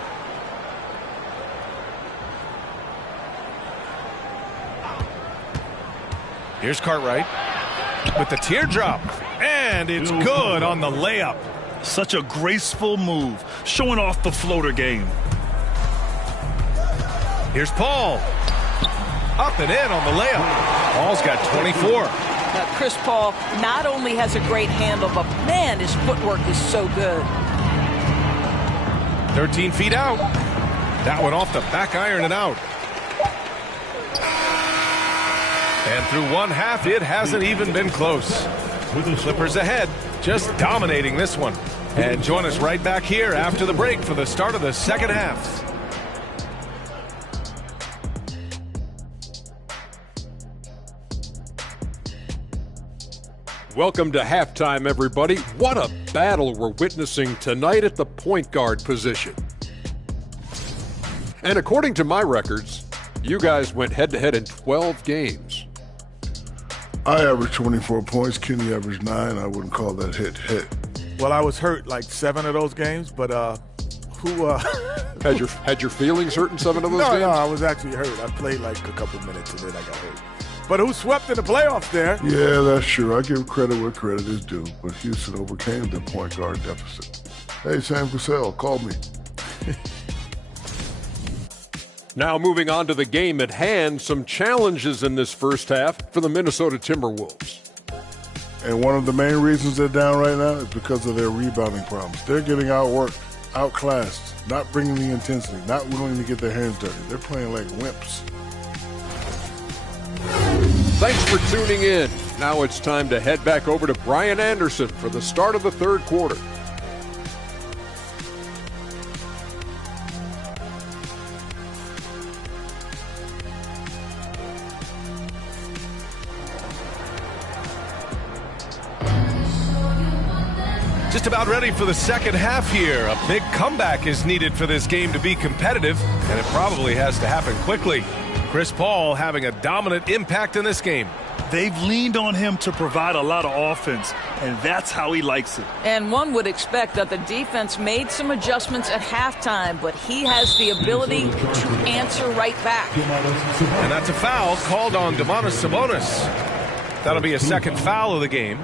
Here's Cartwright with the teardrop. And it's good on the layup. Such a graceful move, showing off the floater game. Here's Paul. Up and in on the layup. Paul's got 24. Chris Paul not only has a great handle, but man, his footwork is so good. 13 feet out. That one off the back iron and out. And through one half, it hasn't even been close. Clippers ahead, just dominating this one. And join us right back here after the break for the start of the second half. Welcome to halftime, everybody. What a battle we're witnessing tonight at the point guard position. And according to my records, you guys went head-to-head in 12 games. I averaged 24 points. Kenny averaged 9. I wouldn't call that hit. Well, I was hurt like 7 of those games, but had your feelings hurt in 7 of those games? No, I was actually hurt. I played like a couple minutes and then I got hurt. But who swept in the playoffs there? Yeah, that's true. I give credit where credit is due. But Houston overcame the point guard deficit. Hey, Sam Cassell, call me. Now moving on to the game at hand, some challenges in this first half for the Minnesota Timberwolves. And one of the main reasons they're down right now is because of their rebounding problems. They're getting outworked, outclassed, not bringing the intensity, not willing to get their hands dirty. They're playing like wimps. Thanks for tuning in. Now it's time to head back over to Brian Anderson for the start of the third quarter. Just about ready for the second half here. A big comeback is needed for this game to be competitive, and it probably has to happen quickly. Chris Paul having a dominant impact in this game. They've leaned on him to provide a lot of offense, and that's how he likes it. And one would expect that the defense made some adjustments at halftime, but he has the ability to answer right back. And that's a foul called on Domantas Sabonis. That'll be a second foul of the game.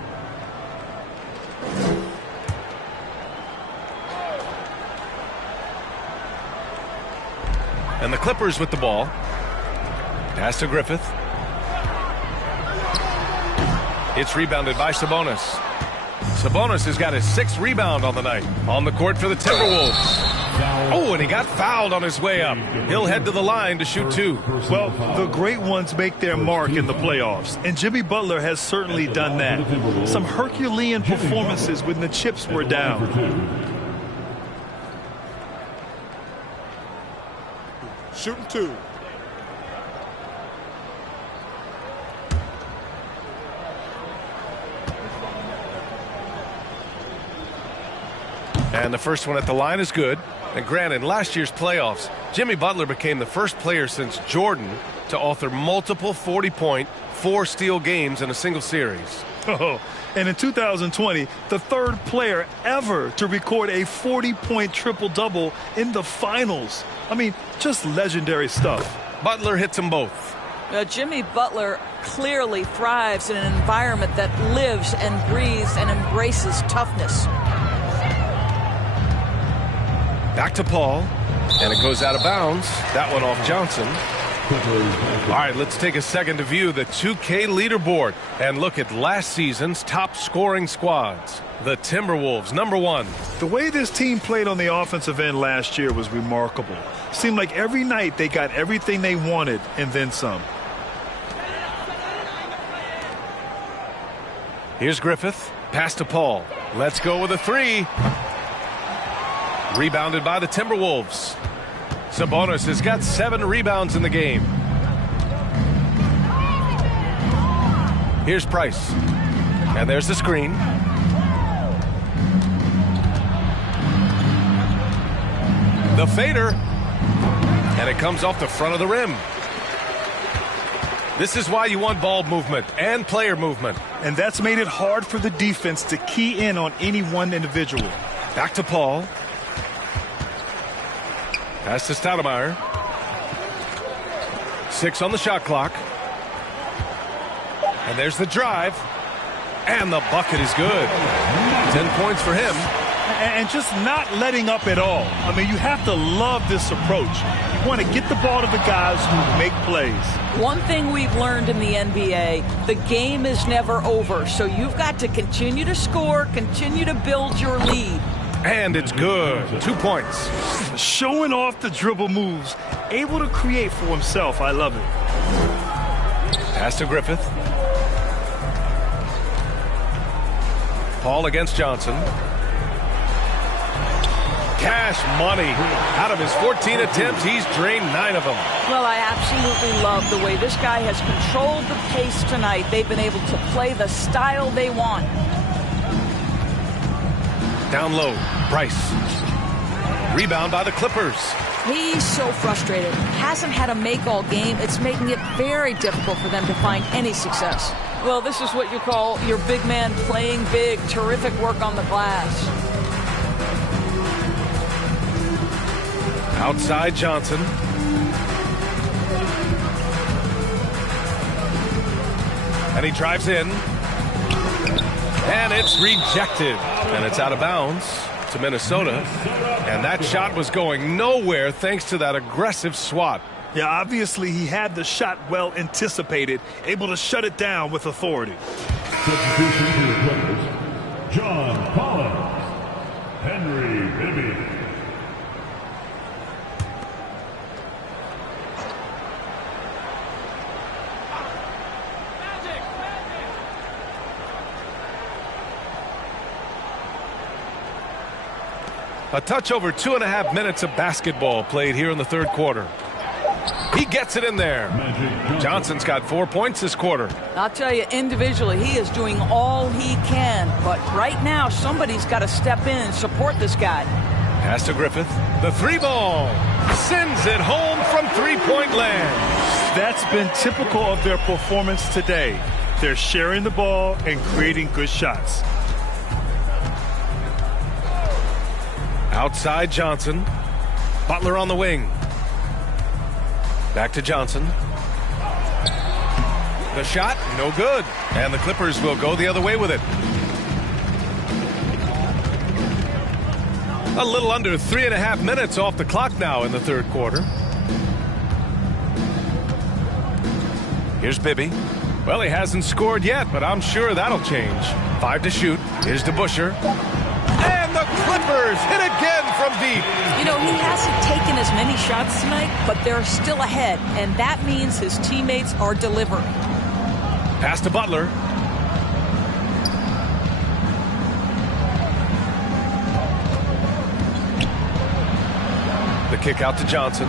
And the Clippers with the ball. Pass to Griffith. It's rebounded by Sabonis. Sabonis has got his 6th rebound on the night. On the court for the Timberwolves. Oh, and he got fouled on his way up. He'll head to the line to shoot 2. Well, the great ones make their mark in the playoffs, and Jimmy Butler has certainly done that. Some Herculean performances when the chips were down. Shooting 2. And the first one at the line is good. And granted, in last year's playoffs, Jimmy Butler became the first player since Jordan to author multiple 40-point, 4-steal games in a single series. Oh, and in 2020, the 3rd player ever to record a 40-point triple-double in the finals. I mean, just legendary stuff. Butler hits them both. Jimmy Butler clearly thrives in an environment that lives and breathes and embraces toughness. Back to Paul, and it goes out of bounds. That one off Johnson. All right, let's take a second to view the 2K leaderboard and look at last season's top scoring squads. The Timberwolves, number 1. The way this team played on the offensive end last year was remarkable. Seemed like every night they got everything they wanted and then some. Here's Griffith. Pass to Paul. Let's go with a 3. Rebounded by the Timberwolves. Sabonis has got 7 rebounds in the game. Here's Price. And there's the screen. The fader. And it comes off the front of the rim. This is why you want ball movement and player movement. And that's made it hard for the defense to key in on any one individual. Back to Paul. Pass to Stoudemire. 6 on the shot clock. And there's the drive. And the bucket is good. 10 points for him. And just not letting up at all. I mean, you have to love this approach. You want to get the ball to the guys who make plays. One thing we've learned in the NBA, the game is never over. So you've got to continue to score, continue to build your lead. And it's good. 2 points. Showing off the dribble moves. Able to create for himself. I love it. Pass to Griffith. Paul against Johnson. Cash money. Out of his 14 attempts, he's drained 9 of them. Well, I absolutely love the way this guy has controlled the pace tonight. They've been able to play the style they want. Down low, Price. Rebound by the Clippers. He's so frustrated. Hasn't had a make all game. It's making it very difficult for them to find any success. Well, this is what you call your big man playing big. Terrific work on the glass. Outside Johnson. And he drives in. And it's rejected. And it's out of bounds to Minnesota. And that shot was going nowhere thanks to that aggressive swat. Yeah, obviously he had the shot well anticipated, able to shut it down with authority. Substitution for the Clippers, John Collins, Henry Bibby. A touch over 2.5 minutes of basketball played here in the third quarter. He gets it in there. Johnson's got 4 points this quarter. I'll tell you, individually, he is doing all he can. But right now, somebody's got to step in and support this guy. Pass to Griffith. The 3 ball. Sends it home from three-point land. That's been typical of their performance today. They're sharing the ball and creating good shots. Outside Johnson. Butler on the wing. Back to Johnson. The shot, no good. And the Clippers will go the other way with it. A little under 3.5 minutes off the clock now in the third quarter. Here's Bibby. Well, he hasn't scored yet, but I'm sure that'll change. 5 to shoot. Here's DeBusschere. And the Clippers hit again from deep. You know, he hasn't taken as many shots tonight, but they're still ahead, and that means his teammates are delivering. Pass to Butler. The kick out to Johnson.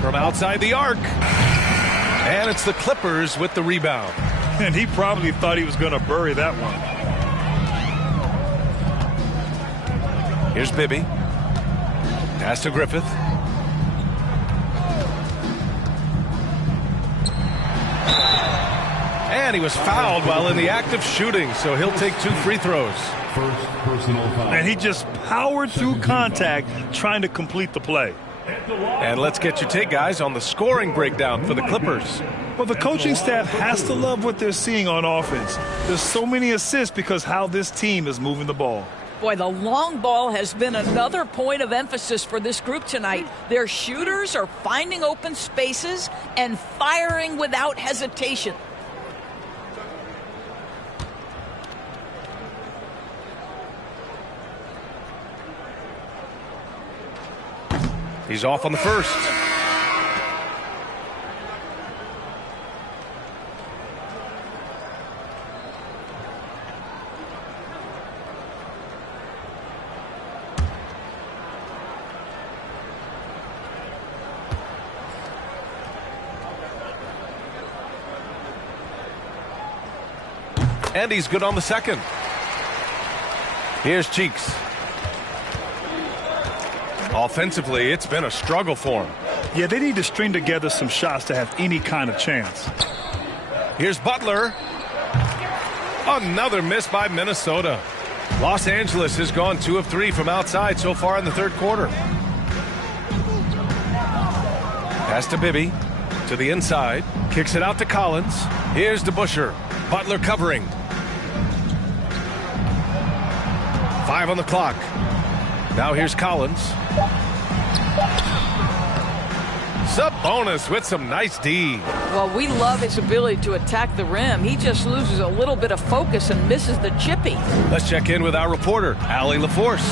From outside the arc. And it's the Clippers with the rebound. And he probably thought he was going to bury that one. Here's Bibby. Pass to Griffith. And he was fouled while in the act of shooting, so he'll take 2 free throws. First personal foul. And he just powered through contact trying to complete the play. And let's get your take, guys, on the scoring breakdown for the Clippers. Well, the coaching staff has to love what they're seeing on offense. There's so many assists because how this team is moving the ball. Boy, the long ball has been another point of emphasis for this group tonight. Their shooters are finding open spaces and firing without hesitation. He's off on the first. And he's good on the second. Here's Cheeks. Offensively, it's been a struggle for him. Yeah, they need to string together some shots to have any kind of chance. Here's Butler. Another miss by Minnesota. Los Angeles has gone 2 of 3 from outside so far in the third quarter. Pass to Bibby. To the inside. Kicks it out to Collins. Here's DeBusschere. Butler covering. 5 on the clock. Now here's Collins. Sabonis with some nice D. Well, we love his ability to attack the rim. He just loses a little bit of focus and misses the chippy. Let's check in with our reporter, Allie LaForce.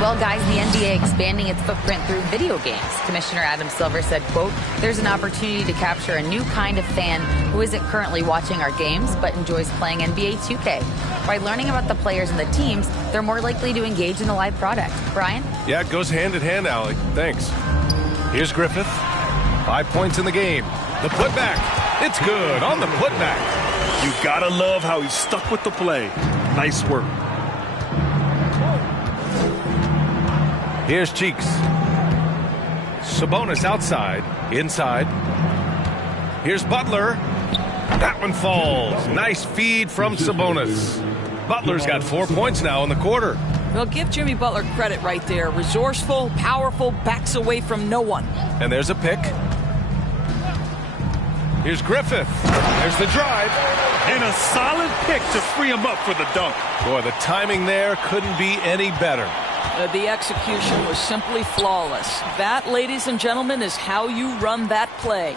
Well, guys, the NBA expanding its footprint through video games. Commissioner Adam Silver said, quote, there's an opportunity to capture a new kind of fan who isn't currently watching our games but enjoys playing NBA 2K. By learning about the players and the teams, they're more likely to engage in the live product. Brian? Yeah, it goes hand in hand, Allie. Thanks. Here's Griffith. 5 points in the game. The putback. It's good on the putback. You gotta love how he stuck with the play. Nice work. Here's Cheeks. Sabonis outside. Inside. Here's Butler. That one falls. Nice feed from Sabonis. Butler's got 4 points now in the quarter. Well, give Jimmy Butler credit right there. Resourceful, powerful, backs away from no one. And there's a pick. Here's Griffith. There's the drive. And a solid pick to free him up for the dunk. Boy, the timing there couldn't be any better. The execution was simply flawless. That, ladies and gentlemen, is how you run that play.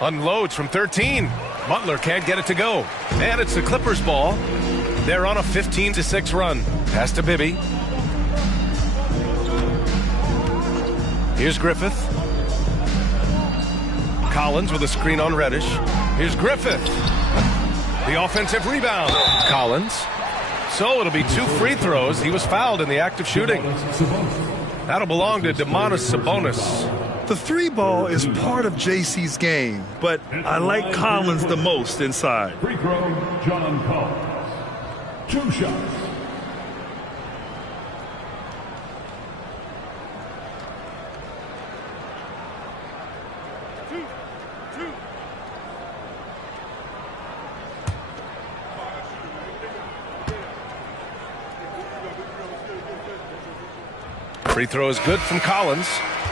Unloads from 13. Butler can't get it to go. And it's the Clippers' ball. They're on a 15-6 run. Pass to Bibby. Here's Griffith. Collins with a screen on Reddish. Here's Griffith. The offensive rebound. Collins. So it'll be 2 free throws. He was fouled in the act of shooting. That'll belong to Domantas Sabonis. The 3 ball is part of JC's game, but I like Collins the most inside. Free throw, John Collins. 2 shots. Free throw is good from Collins.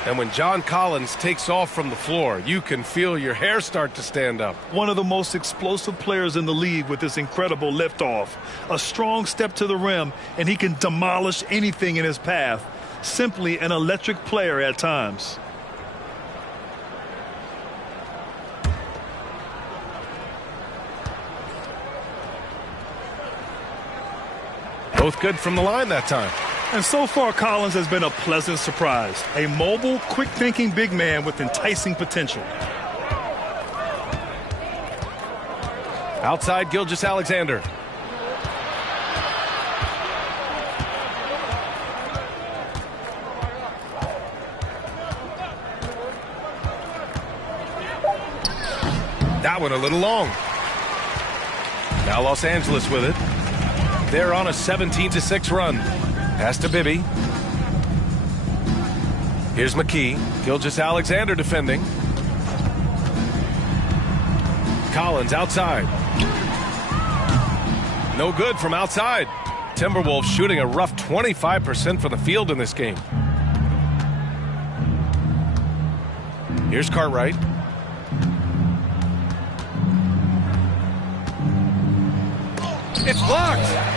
And when John Collins takes off from the floor, you can feel your hair start to stand up. One of the most explosive players in the league with this incredible liftoff. A strong step to the rim, and he can demolish anything in his path. Simply an electric player at times. Both good from the line that time. And so far, Collins has been a pleasant surprise. A mobile, quick-thinking big man with enticing potential. Outside Gilgeous-Alexander. That one a little long. Now Los Angeles with it. They're on a 17-6 run. Pass to Bibby. Here's McKee. Gilgeous-Alexander defending. Collins outside. No good from outside. Timberwolves shooting a rough 25% from the field in this game. Here's Cartwright. It's blocked.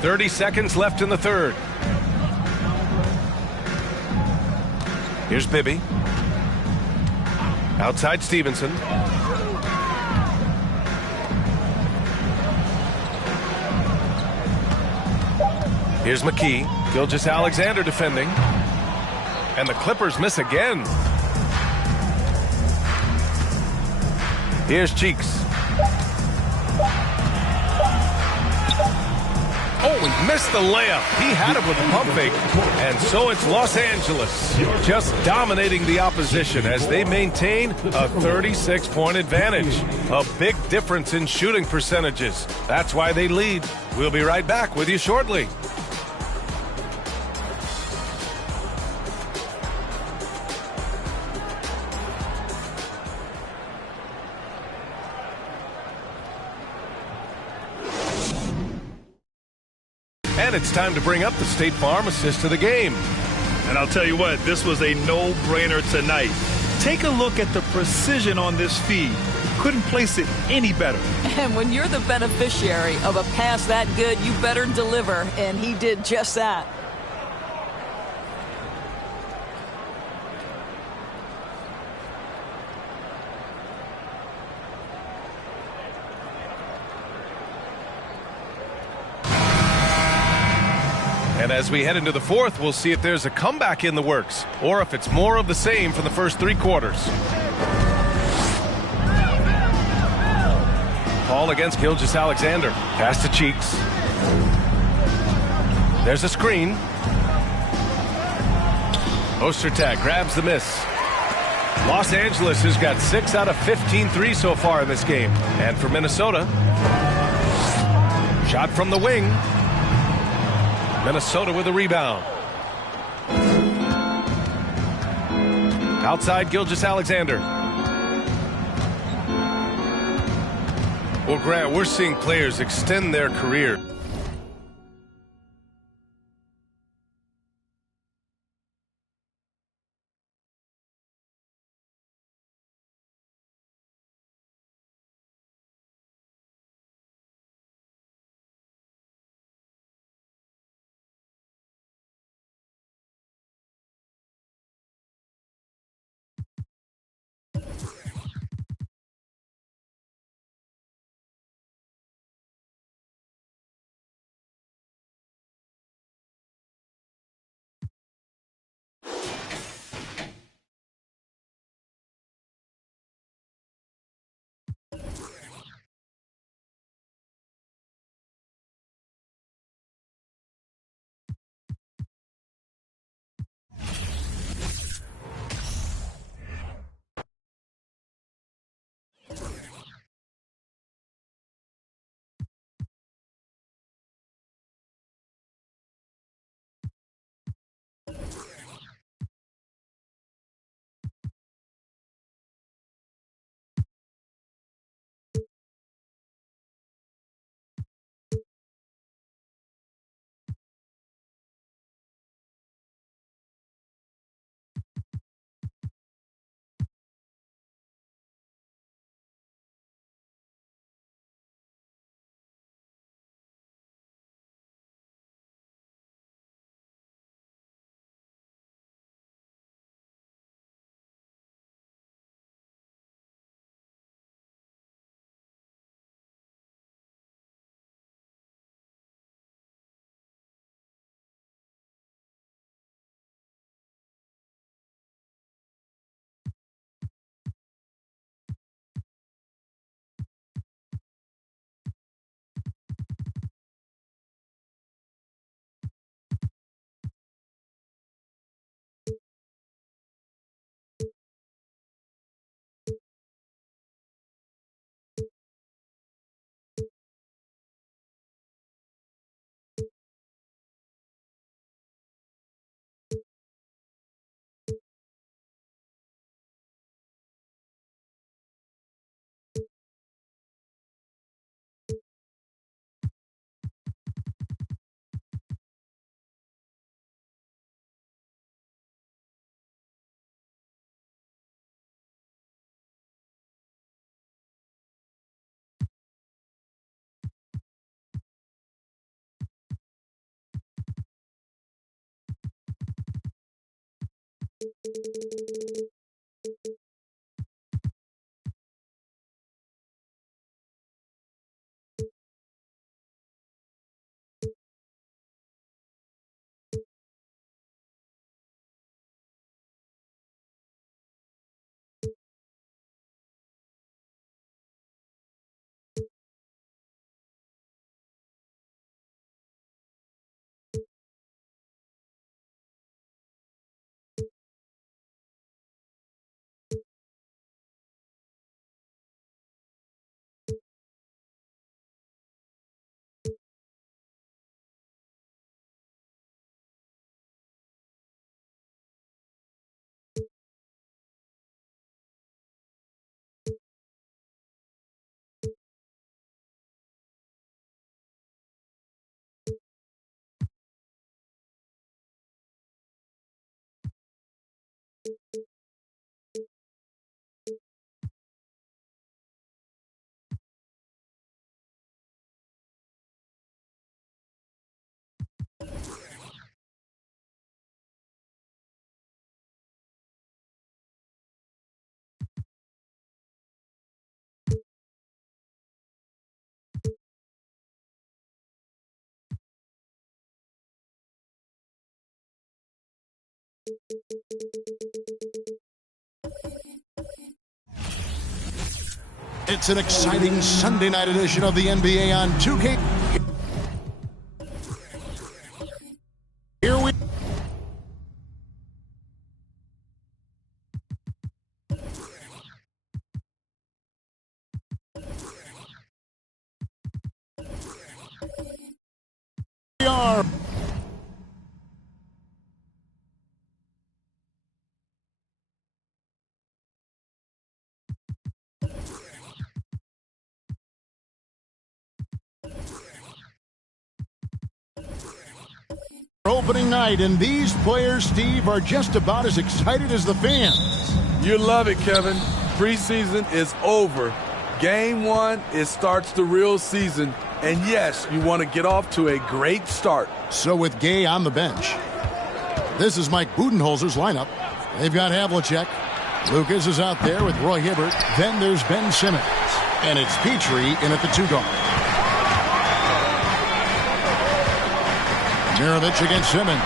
30 seconds left in the third. Here's Bibby. Outside Stevenson. Here's McKee. Gilgeous-Alexander defending. And the Clippers miss again. Here's Cheeks. Oh, he missed the layup. He had it with the pump fake. And so it's Los Angeles just dominating the opposition as they maintain a 36-point advantage. A big difference in shooting percentages. That's why they lead. We'll be right back with you shortly. And it's time to bring up the State Farm assist of the game. And I'll tell you what, this was a no-brainer tonight. Take a look at the precision on this feed. Couldn't place it any better. And when you're the beneficiary of a pass that good, you better deliver, and he did just that. And as we head into the fourth, we'll see if there's a comeback in the works or if it's more of the same from the first three quarters. Ball against Gilgeous-Alexander. Pass to Cheeks. There's a screen. Ostertag grabs the miss. Los Angeles has got 6 out of 15 threes so far in this game. And for Minnesota, shot from the wing. Minnesota with a rebound. Outside Gilgeous-Alexander. Well, Grant, we're seeing players extend their career. It's an exciting Sunday night edition of the NBA on 2K. Here we are. Opening night, and these players, Steve, are just about as excited as the fans. You love it, Kevin. Preseason is over. Game one, it starts the real season. And yes, you want to get off to a great start. So with Gay on the bench, this is Mike Budenholzer's lineup. They've got Havlicek. Lucas is out there with Roy Hibbert. Then there's Ben Simmons. And it's Petrie in at the 2 guard. Mirovic against Simmons.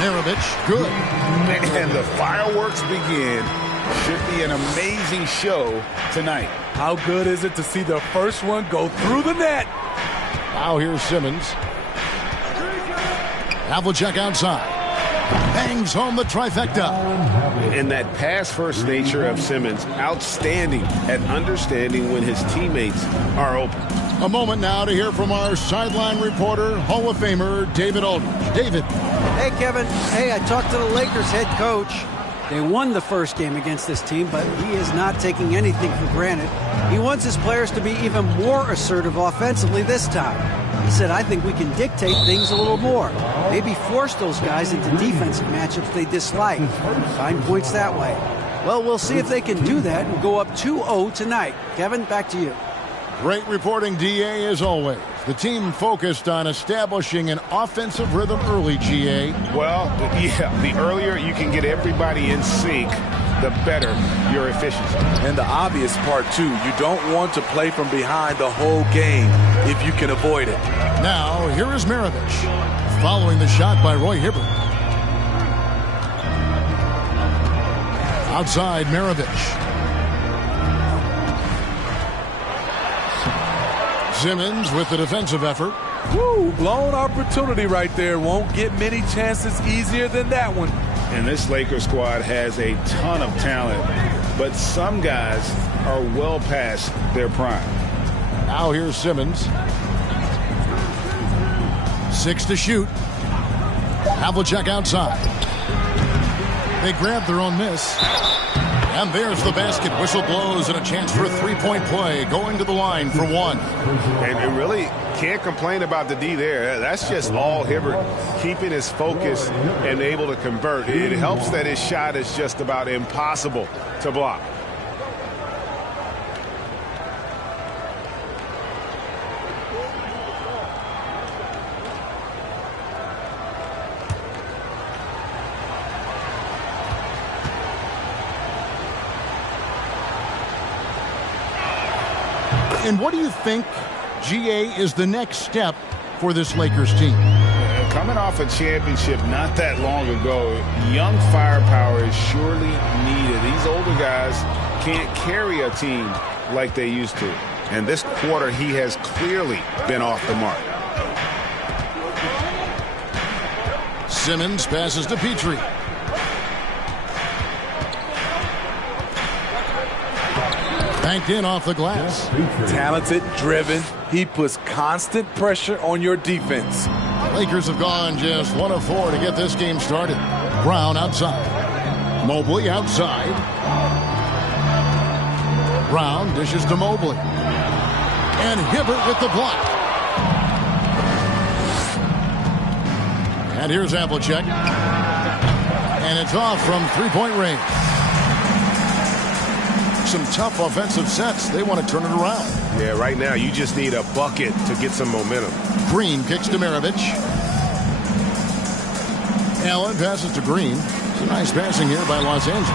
Mirovic, good. And the fireworks begin. Should be an amazing show tonight. How good is it to see the first one go through the net? Now here's Simmons. Havlicek outside. Bangs home the trifecta. And that pass-first nature of Simmons, outstanding at understanding when his teammates are open. A moment now to hear from our sideline reporter, Hall of Famer David Aldridge. David. Hey, Kevin. Hey, I talked to the Lakers head coach. They won the first game against this team, but he is not taking anything for granted. He wants his players to be even more assertive offensively this time. He said, I think we can dictate things a little more. Maybe force those guys into defensive matchups they dislike. Find points that way. Well, we'll see if they can do that and go up 2-0 tonight. Kevin, back to you. Great reporting, DA, as always. The team focused on establishing an offensive rhythm early, GA. Well, yeah, the earlier you can get everybody in sync, the better your efficiency. And the obvious part, too, you don't want to play from behind the whole game if you can avoid it. Now, here is Mirovic, following the shot by Roy Hibbert. Outside, Mirovic. Simmons with the defensive effort. Woo, blown opportunity right there. Won't get many chances easier than that one. And this Lakers squad has a ton of talent, but some guys are well past their prime. Now here's Simmons. 6 to shoot. Havlicek outside. They grab their own miss. And there's the basket. Whistle blows and a chance for a three-point play. Going to the line for one. And really can't complain about the D there. That's just all Hibbert keeping his focus and able to convert. It helps that his shot is just about impossible to block. And what do you think, GA, is the next step for this Lakers team? Coming off a championship not that long ago, young firepower is surely needed. These older guys can't carry a team like they used to. And this quarter, he has clearly been off the mark. Simmons passes to Petrie. Banked in off the glass. Talented, driven. He puts constant pressure on your defense. Lakers have gone just 1 of 4 to get this game started. Brown outside. Mobley outside. Brown dishes to Mobley. And Hibbert with the block. And here's Havlicek. And it's off from three-point range. Some tough offensive sets. They want to turn it around. Yeah, right now you just need a bucket to get some momentum. Green kicks to Maravich. Allen passes to Green. Some nice passing here by Los Angeles.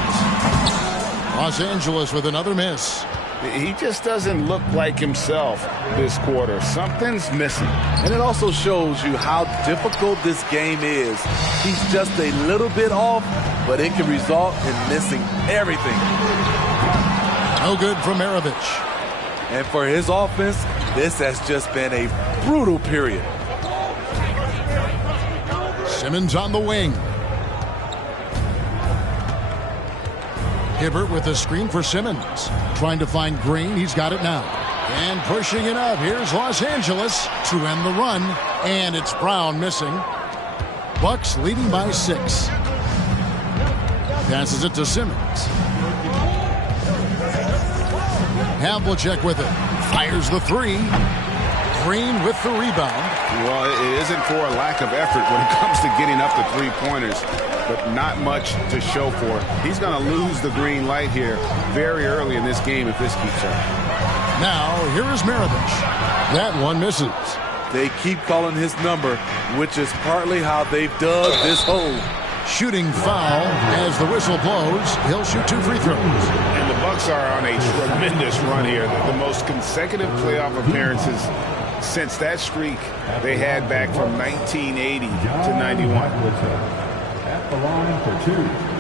Los Angeles with another miss. He just doesn't look like himself this quarter. Something's missing. And it also shows you how difficult this game is. He's just a little bit off, but it can result in missing everything. No good from Maravich. And for his offense, this has just been a brutal period. Simmons on the wing. Hibbert with a screen for Simmons. Trying to find Green. He's got it now. And pushing it up. Here's Los Angeles to end the run. And it's Brown missing. Bucks leading by 6. Passes it to Simmons. Havlicek with it. Fires the 3. Green with the rebound. Well, it isn't for a lack of effort when it comes to getting up the three-pointers, but not much to show for it. He's going to lose the green light here very early in this game if this keeps up. Now, here is Maravich. That one misses. They keep calling his number, which is partly how they've dug this hole. Shooting foul as the whistle blows. He'll shoot 2 free throws. And the Bucks are on a tremendous run here. The most consecutive playoff appearances since that streak they had back from 1980 to 91. At the line for 2.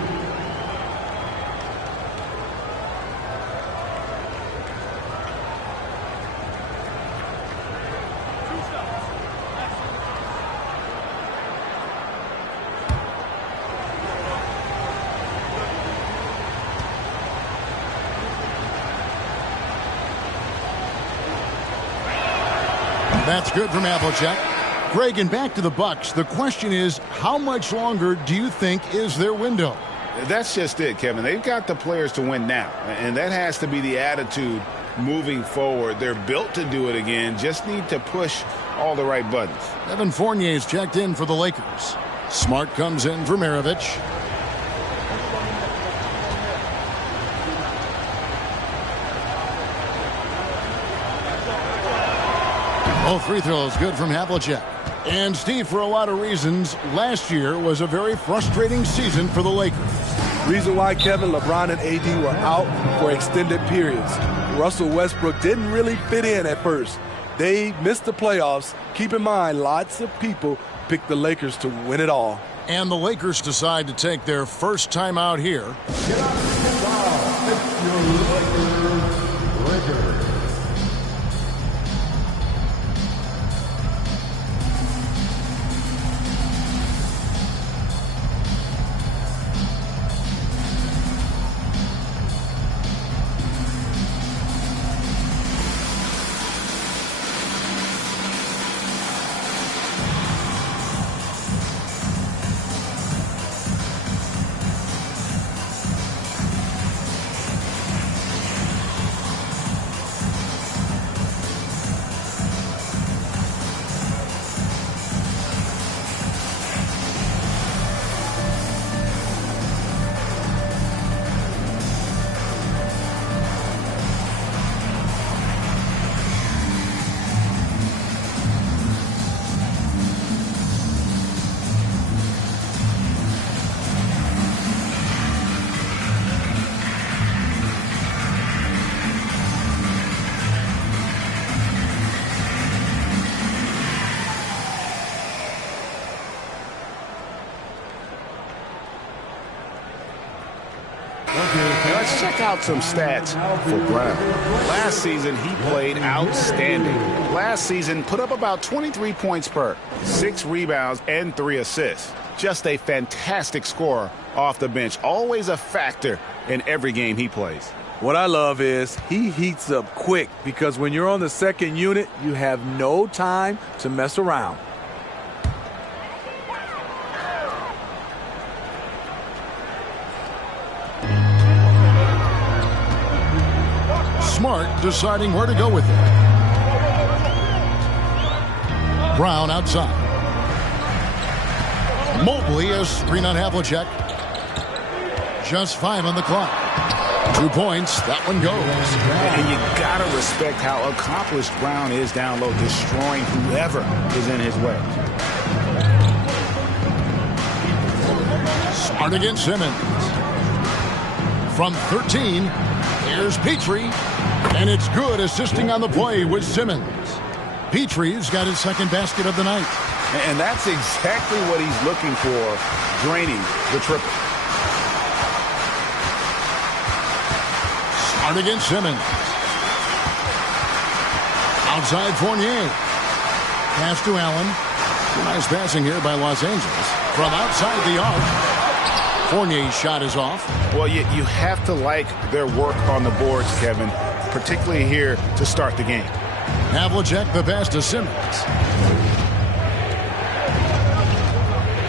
That's good from Havlicek. Greg, and back to the Bucks. The question is, how much longer do you think is their window? That's just it, Kevin. They've got the players to win now, and that has to be the attitude moving forward. They're built to do it again, just need to push all the right buttons. Evan Fournier's checked in for the Lakers. Smart comes in for Maravich. Both free throws good from Havlicek. And Steve, for a lot of reasons, last year was a very frustrating season for the Lakers. Reason why, Kevin, LeBron and AD were out for extended periods. Russell Westbrook didn't really fit in at first. They missed the playoffs. Keep in mind, lots of people picked the Lakers to win it all. And the Lakers decide to take their first time out here. Let's check out some stats for Brown. Last season, he played outstanding. Last season, put up about 23 points per, 6 rebounds, and 3 assists. Just a fantastic scorer off the bench. Always a factor in every game he plays. What I love is he heats up quick because when you're on the second unit, you have no time to mess around. Smart deciding where to go with it. Brown outside. Mobley a screen on Havlicek. Just 5 on the clock. 2 points. That one goes. And you got to respect how accomplished Brown is down low, destroying whoever is in his way. Smart against Simmons. From 13, here's Petrie. And it's good, assisting on the play with Simmons. Petrie's got his second basket of the night. And that's exactly what he's looking for, draining the triple. Smart against Simmons. Outside Fournier. Pass to Allen. Nice passing here by Los Angeles. From outside the arc. Fournier's shot is off. Well, you have to like their work on the boards, Kevin, particularly here to start the game. Havlicek the pass to Simmons.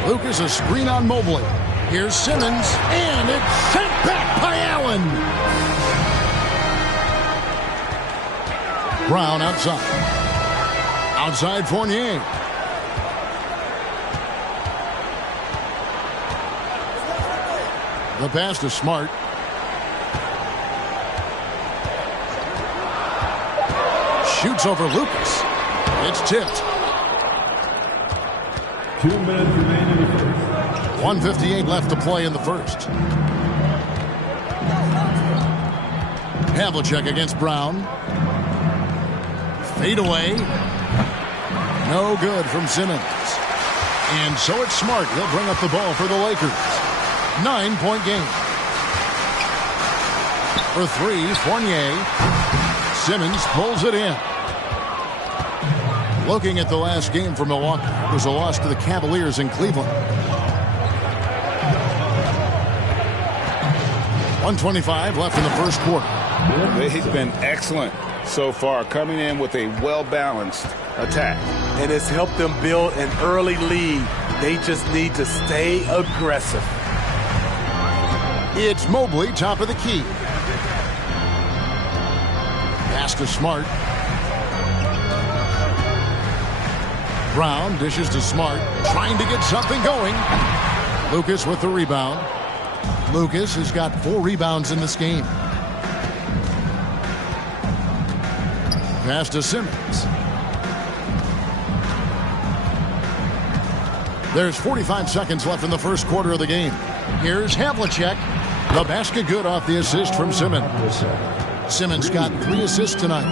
Lucas a screen on Mobley. Here's Simmons, and it's sent back by Allen. Brown outside. Outside Fournier. The pass to Smart. Shoots over Lucas. It's tipped. 2 minutes remaining in the first. 1:58 left to play in the first. Havlicek against Brown. Fade away. No good from Simmons. And so it's Smart. He'll bring up the ball for the Lakers. 9-point game. For 3, Fournier. Simmons pulls it in. Looking at the last game for Milwaukee, it was a loss to the Cavaliers in Cleveland. 1:25 left in the first quarter. They've been excellent so far, coming in with a well-balanced attack. And it's helped them build an early lead. They just need to stay aggressive. It's Mobley, top of the key. Pass to Smart. Brown dishes to Smart, trying to get something going. Lucas with the rebound. Lucas has got 4 rebounds in this game. Pass to Simmons. There's 45 seconds left in the first quarter of the game. Here's Havlicek. The basket good off the assist from Simmons. Simmons got 3 assists tonight.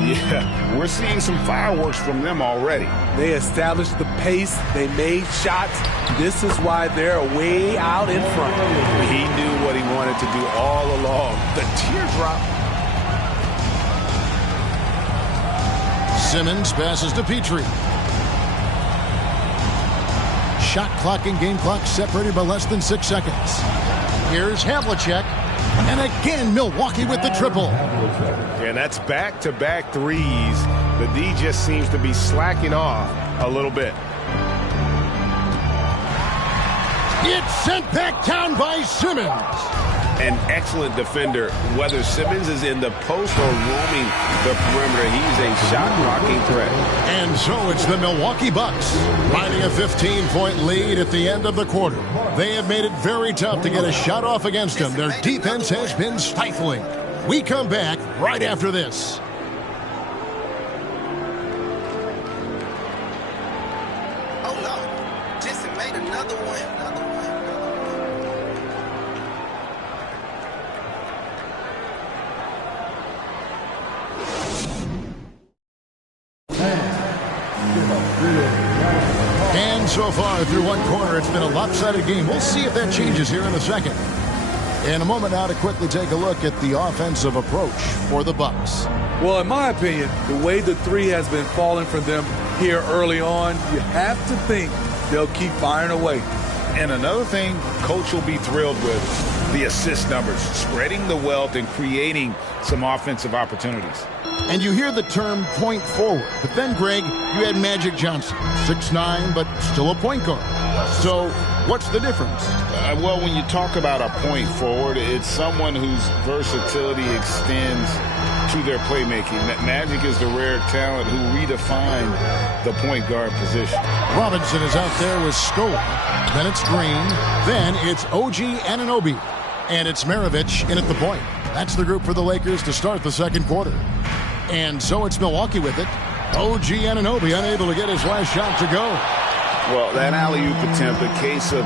Yeah, we're seeing some fireworks from them already. They established the pace. They made shots. This is why they're way out in front. He knew what he wanted to do all along. The teardrop. Simmons passes to Petrie. Shot clock and game clock separated by less than 6 seconds. Here's Havlicek. And again, Milwaukee with the triple. And that's back-to-back threes. The D just seems to be slacking off a little bit. It's sent back down by Simmons. An excellent defender, whether Simmons is in the post or roaming the perimeter. He's a shot-blocking threat. And so it's the Milwaukee Bucks riding a 15-point lead at the end of the quarter. They have made it very tough to get a shot off against them. Their defense has been stifling. We come back right after this. Oh, no. Jesse made another one. And so far through one quarter, it's been a lopsided game. We'll see if that changes here in a second. In a moment now to quickly take a look at the offensive approach for the Bucks. Well, in my opinion, the way the three has been falling for them here early on, you have to think they'll keep firing away. And another thing Coach will be thrilled with, the assist numbers, spreading the wealth and creating some offensive opportunities. And you hear the term point forward, but then, Greg, you had Magic Johnson, 6'9", but still a point guard. So what's the difference? Well, when you talk about a point forward, it's someone whose versatility extends to their playmaking. Magic is the rare talent who redefined the point guard position. Robinson is out there with Scola. Then it's Green. Then it's OG Anunoby. And it's Maravich in at the point. That's the group for the Lakers to start the second quarter. And so it's Milwaukee with it. OG Anunoby unable to get his last shot to go. Well, that alley-oop attempt, a case of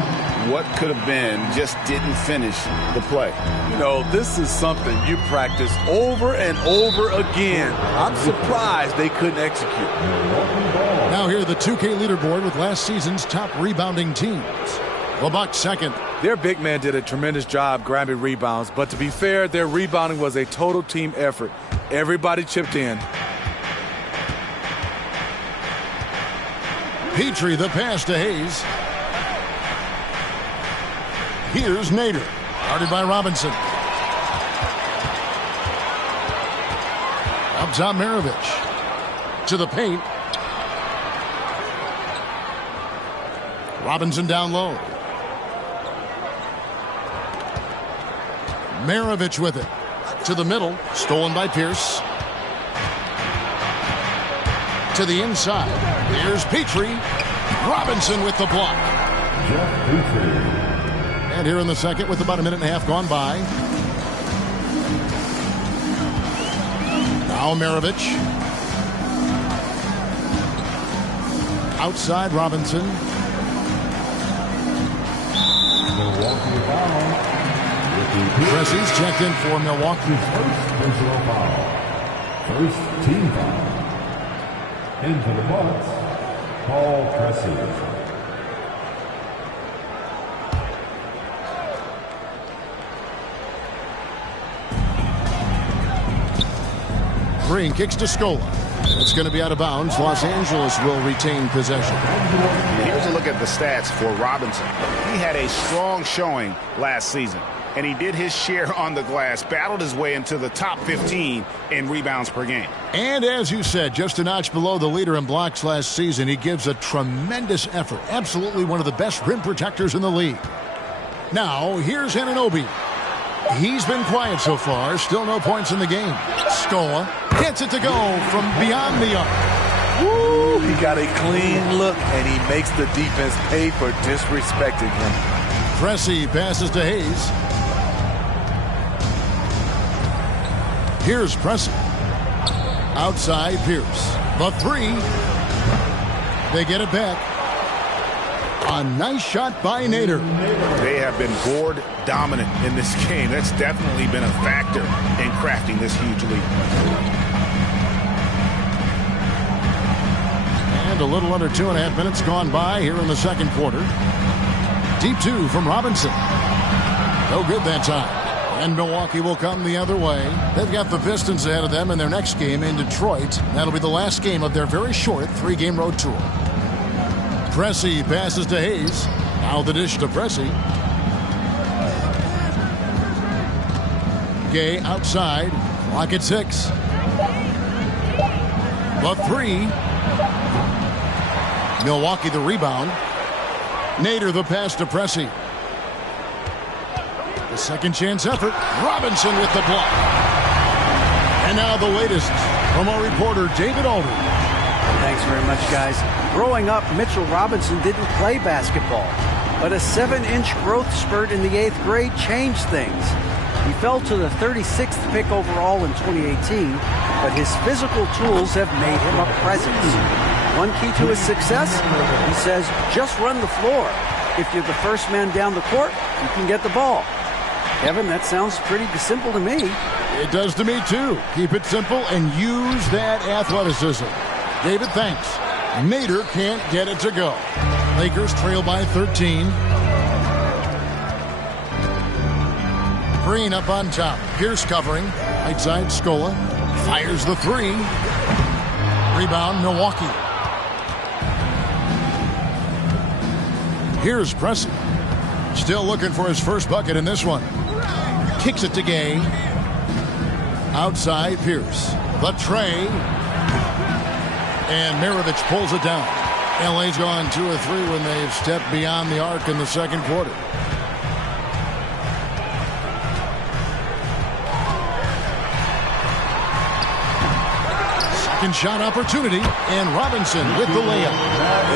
what could have been, just didn't finish the play. You know, this is something you practice over and over again. I'm surprised they couldn't execute. Now here the 2K leaderboard with last season's top rebounding teams. The Bucks second. Their big man did a tremendous job grabbing rebounds, but to be fair, their rebounding was a total team effort. Everybody chipped in. Petrie, the pass to Hayes. Here's Nader, guarded by Robinson. Up top, Maravich. To the paint. Robinson down low. Maravich with it. To the middle. Stolen by Pierce. To the inside. Here's Petrie. Robinson with the block. And here in the second with about a minute and a half gone by. Now Maravich. Outside Robinson. Pressy's checked in for Milwaukee. Personal foul. First team foul. Into the Bucks, Paul Pressey. Green kicks to Scola. It's going to be out of bounds. Los Angeles will retain possession. Here's a look at the stats for Robinson. He had a strong showing last season, and he did his share on the glass, battled his way into the top 15 in rebounds per game. And as you said, just a notch below the leader in blocks last season, he gives a tremendous effort. Absolutely one of the best rim protectors in the league. Now, here's Anunoby. He's been quiet so far. Still no points in the game. Scola gets it to go from beyond the arc. Woo! He got a clean look, and he makes the defense pay for disrespecting him. Pressey passes to Hayes. Here's Pressey. Outside Pierce. The three. They get it back. A nice shot by Nader. They have been board dominant in this game. That's definitely been a factor in crafting this huge lead. And a little under 2.5 minutes gone by here in the second quarter. Deep two from Robinson. No good that time. And Milwaukee will come the other way. They've got the Pistons ahead of them in their next game in Detroit. That'll be the last game of their very short 3-game road tour. Pressey passes to Hayes. Now the dish to Pressey. Gay outside. Clock at 6. The three. Milwaukee the rebound. Nader the pass to Pressey. The second chance effort. Robinson with the block. And now the latest from our reporter David Aldridge. Thanks very much, guys. Growing up, Mitchell Robinson didn't play basketball, but a 7-inch growth spurt in the 8th grade changed things. He fell to the 36th pick overall in 2018, but his physical tools have made him a presence. One key to his success, he says, just run the floor. If you're the first man down the court, you can get the ball. Kevin, that sounds pretty simple to me. It does to me, too. Keep it simple and use that athleticism. David, thanks. Nader can't get it to go. Lakers trail by 13. Green up on top. Pierce covering. Right side, Scola. Fires the three. Rebound, Milwaukee. Here's Pressey. Still looking for his first bucket in this one. Kicks it to Gay. Outside, Pierce. The tray. And Maravich pulls it down. LA's gone 2 of 3 when they've stepped beyond the arc in the second quarter. Second shot opportunity, and Robinson with the layup.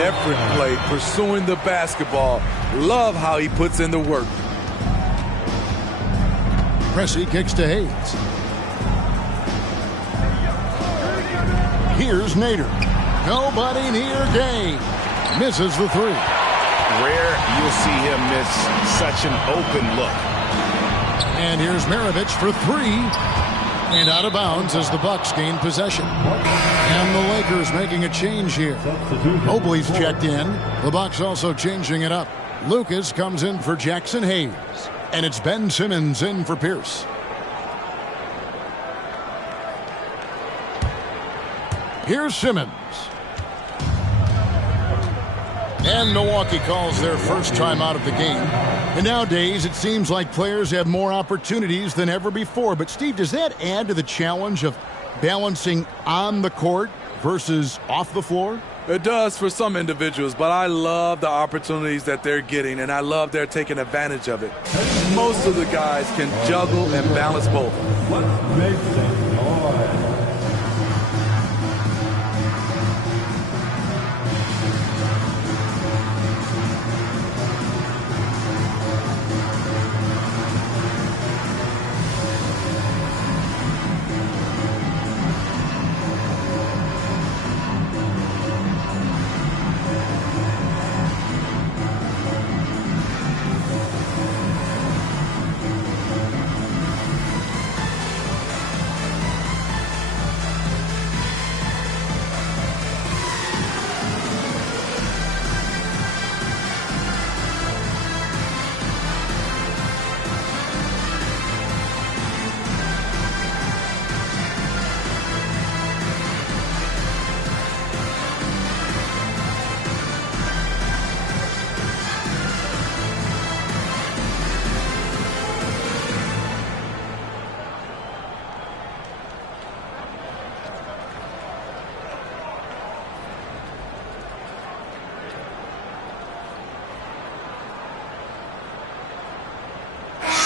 Effort play, pursuing the basketball. Love how he puts in the work. Pressey kicks to Hayes. Here's Nader. Nobody near Gay. Misses the three. Rare you'll see him miss such an open look. And here's Maravich for three. And out of bounds as the Bucks gain possession. And the Lakers making a change here. Mobley's checked in. The Bucks also changing it up. Lucas comes in for Jackson Hayes. And it's Ben Simmons in for Pierce. Here's Simmons. And Milwaukee calls their first time out of the game. And nowadays, it seems like players have more opportunities than ever before. But, Steve, does that add to the challenge of balancing on the court versus off the floor? It does for some individuals, but I love the opportunities that they're getting, and I love they're taking advantage of it. Most of the guys can juggle and balance both.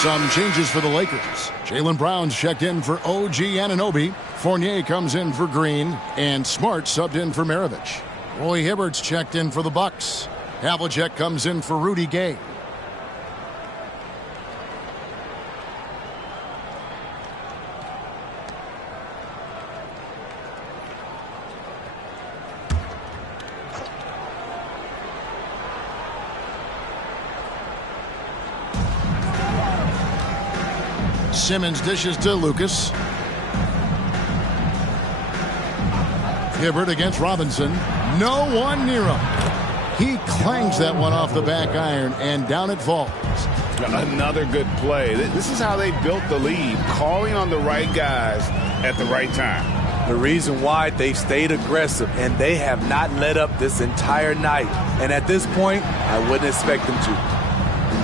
Some changes for the Lakers. Jaylen Brown's checked in for OG Anunoby. Fournier comes in for Green. And Smart subbed in for Maravich. Roy Hibbert's checked in for the Bucks. Havlicek comes in for Rudy Gay. Simmons dishes to Lucas. Hibbert against Robinson. No one near him. He clangs that one off the back iron, and down it falls. Another good play. This is how they built the lead, calling on the right guys at the right time. The reason why they've stayed aggressive, and they have not let up this entire night. And at this point, I wouldn't expect them to.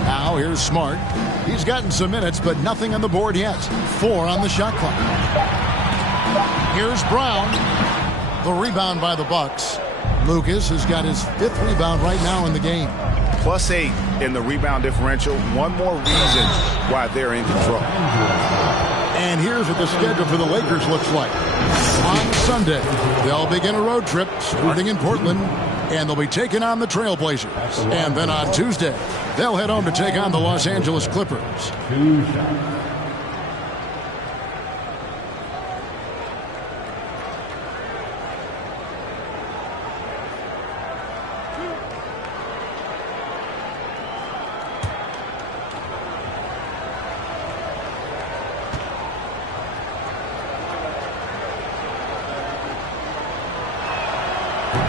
Now here's Smart. He's gotten some minutes, but nothing on the board yet. 4 on the shot clock. Here's Brown. The rebound by the Bucks. Lucas has got his 5th rebound right now in the game. +8 in the rebound differential. One more reason why they're in control. And here's what the schedule for the Lakers looks like. On Sunday, they'll begin a road trip starting in Portland, and they'll be taking on the Trailblazers. And then on Tuesday, they'll head home to take on the Los Angeles Clippers.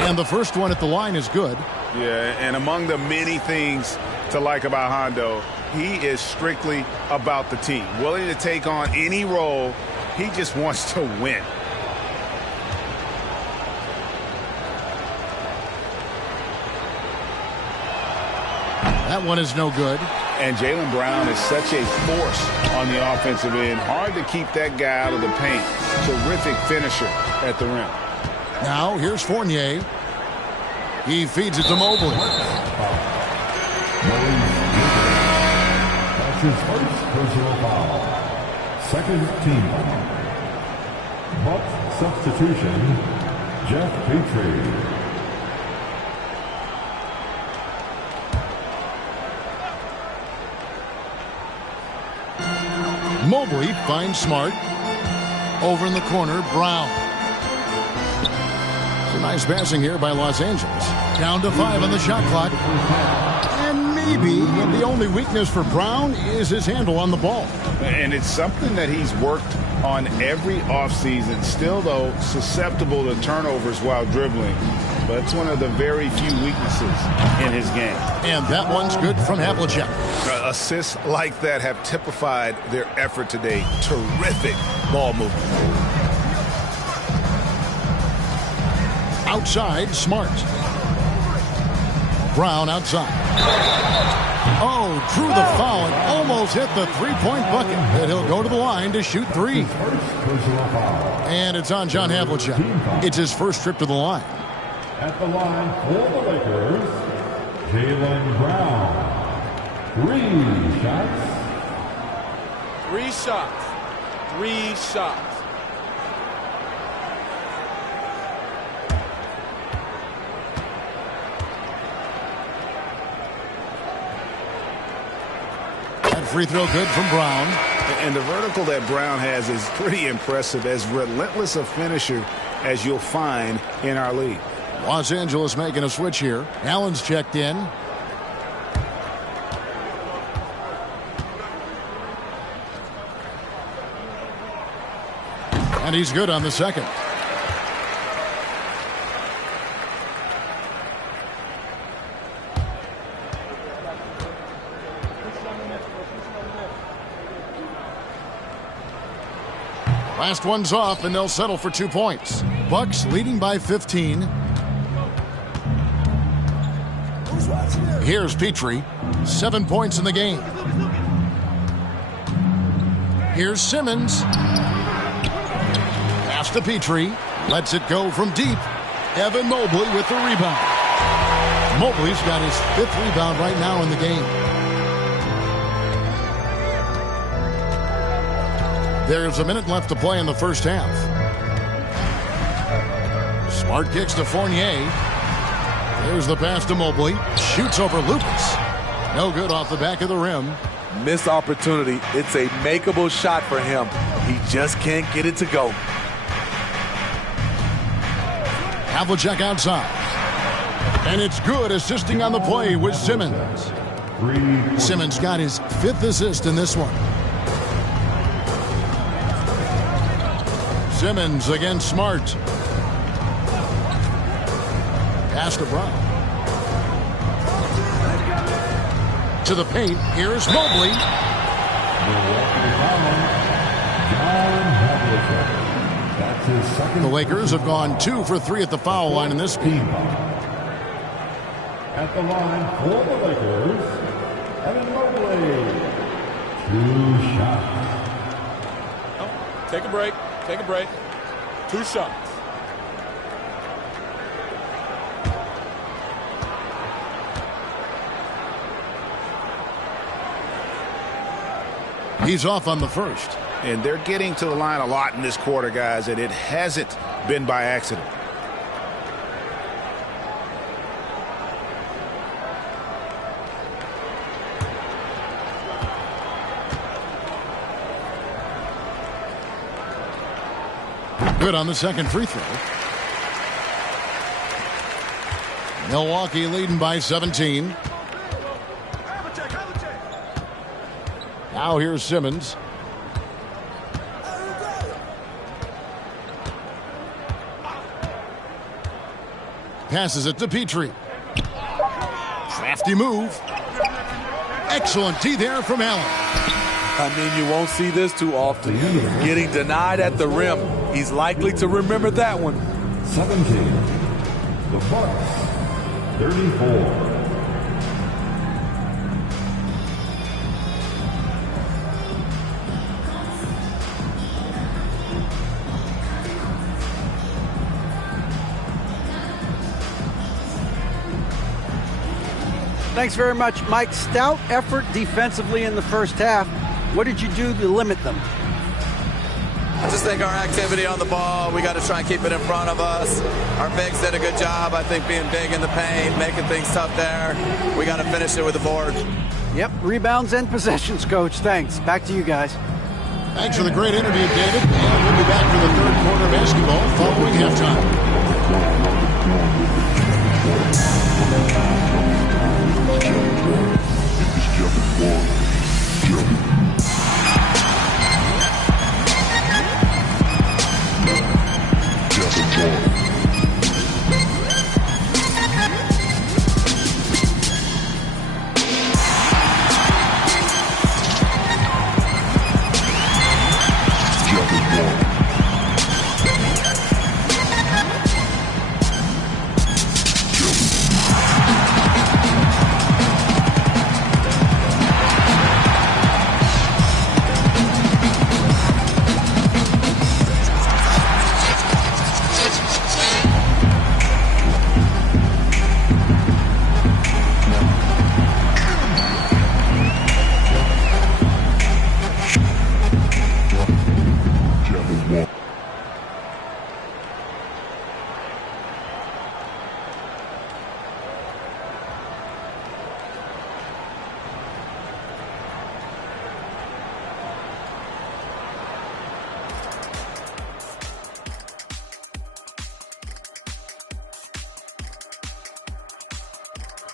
And the first one at the line is good. Yeah, and among the many things to like about Hondo, He is strictly about the team, willing to take on any role. He just wants to win. That one is no good. And Jaylen Brown is such a force on the offensive end. Hard to keep that guy out of the paint. Terrific finisher at the rim. Now here's Fournier. He feeds it to Mobley. That's his first personal foul. Second team foul. Bucks substitution, Jeff Petrie. Mobley finds Smart. Over in the corner, Brown. Some nice passing here by Los Angeles. Down to 5 on the shot clock. And maybe the only weakness for Brown is his handle on the ball. And it's something that he's worked on every offseason. Still, though, susceptible to turnovers while dribbling. But it's one of the very few weaknesses in his game. And that one's good from Havlicek. Assists like that have typified their effort today. Terrific ball movement. Outside, Smart. Brown outside. Oh, drew the foul and almost hit the three-point bucket. But he'll go to the line to shoot 3. And it's on John Havlicek. It's his first trip to the line. At the line for the Lakers, Jaylen Brown. 3 shots. 3 shots. 3 shots. That free throw good from Brown. And the vertical that Brown has is pretty impressive. As relentless a finisher as you'll find in our league. Los Angeles making a switch here. Allen's checked in. And he's good on the second. Last one's off, and they'll settle for 2 points. Bucks leading by 15. Here's Petrie. 7 points in the game. Here's Simmons. Pass to Petrie. Lets it go from deep. Evan Mobley with the rebound. Mobley's got his 5th rebound right now in the game. There's a minute left to play in the first half. Smart kicks to Fournier. There's the pass to Mobley. Shoots over Lucas. No good off the back of the rim. Missed opportunity. It's a makeable shot for him. He just can't get it to go. Havlicek outside. And it's good, assisting on the play with Simmons. Simmons got his 5th assist in this one. Simmons against Smart. Pass to Brown. To the paint. Here's Mobley. The Lakers have gone 2 for 3 at the foul line in this game. At the line for the Lakers, Evan Mobley. 2 shots. Take a break. Take a break. 2 shots. He's off on the first. And they're getting to the line a lot in this quarter, guys, and it hasn't been by accident. Good on the second free throw. Milwaukee leading by 17. Now here's Simmons. Passes it to Petrie. Crafty move. Excellent D there from Allen. I mean, you won't see this too often. Getting denied at the rim. He's likely to remember that one. 17. The Bucks. 34. Thanks very much, Mike. Stout effort defensively in the first half. What did you do to limit them? I just think our activity on the ball, we got to try and keep it in front of us. Our bigs did a good job, I think, being big in the paint, making things tough there. We got to finish it with the board. Yep, rebounds and possessions, Coach. Thanks. Back to you guys. Thanks for the great interview, David. And we'll be back for the third quarter of basketball following halftime.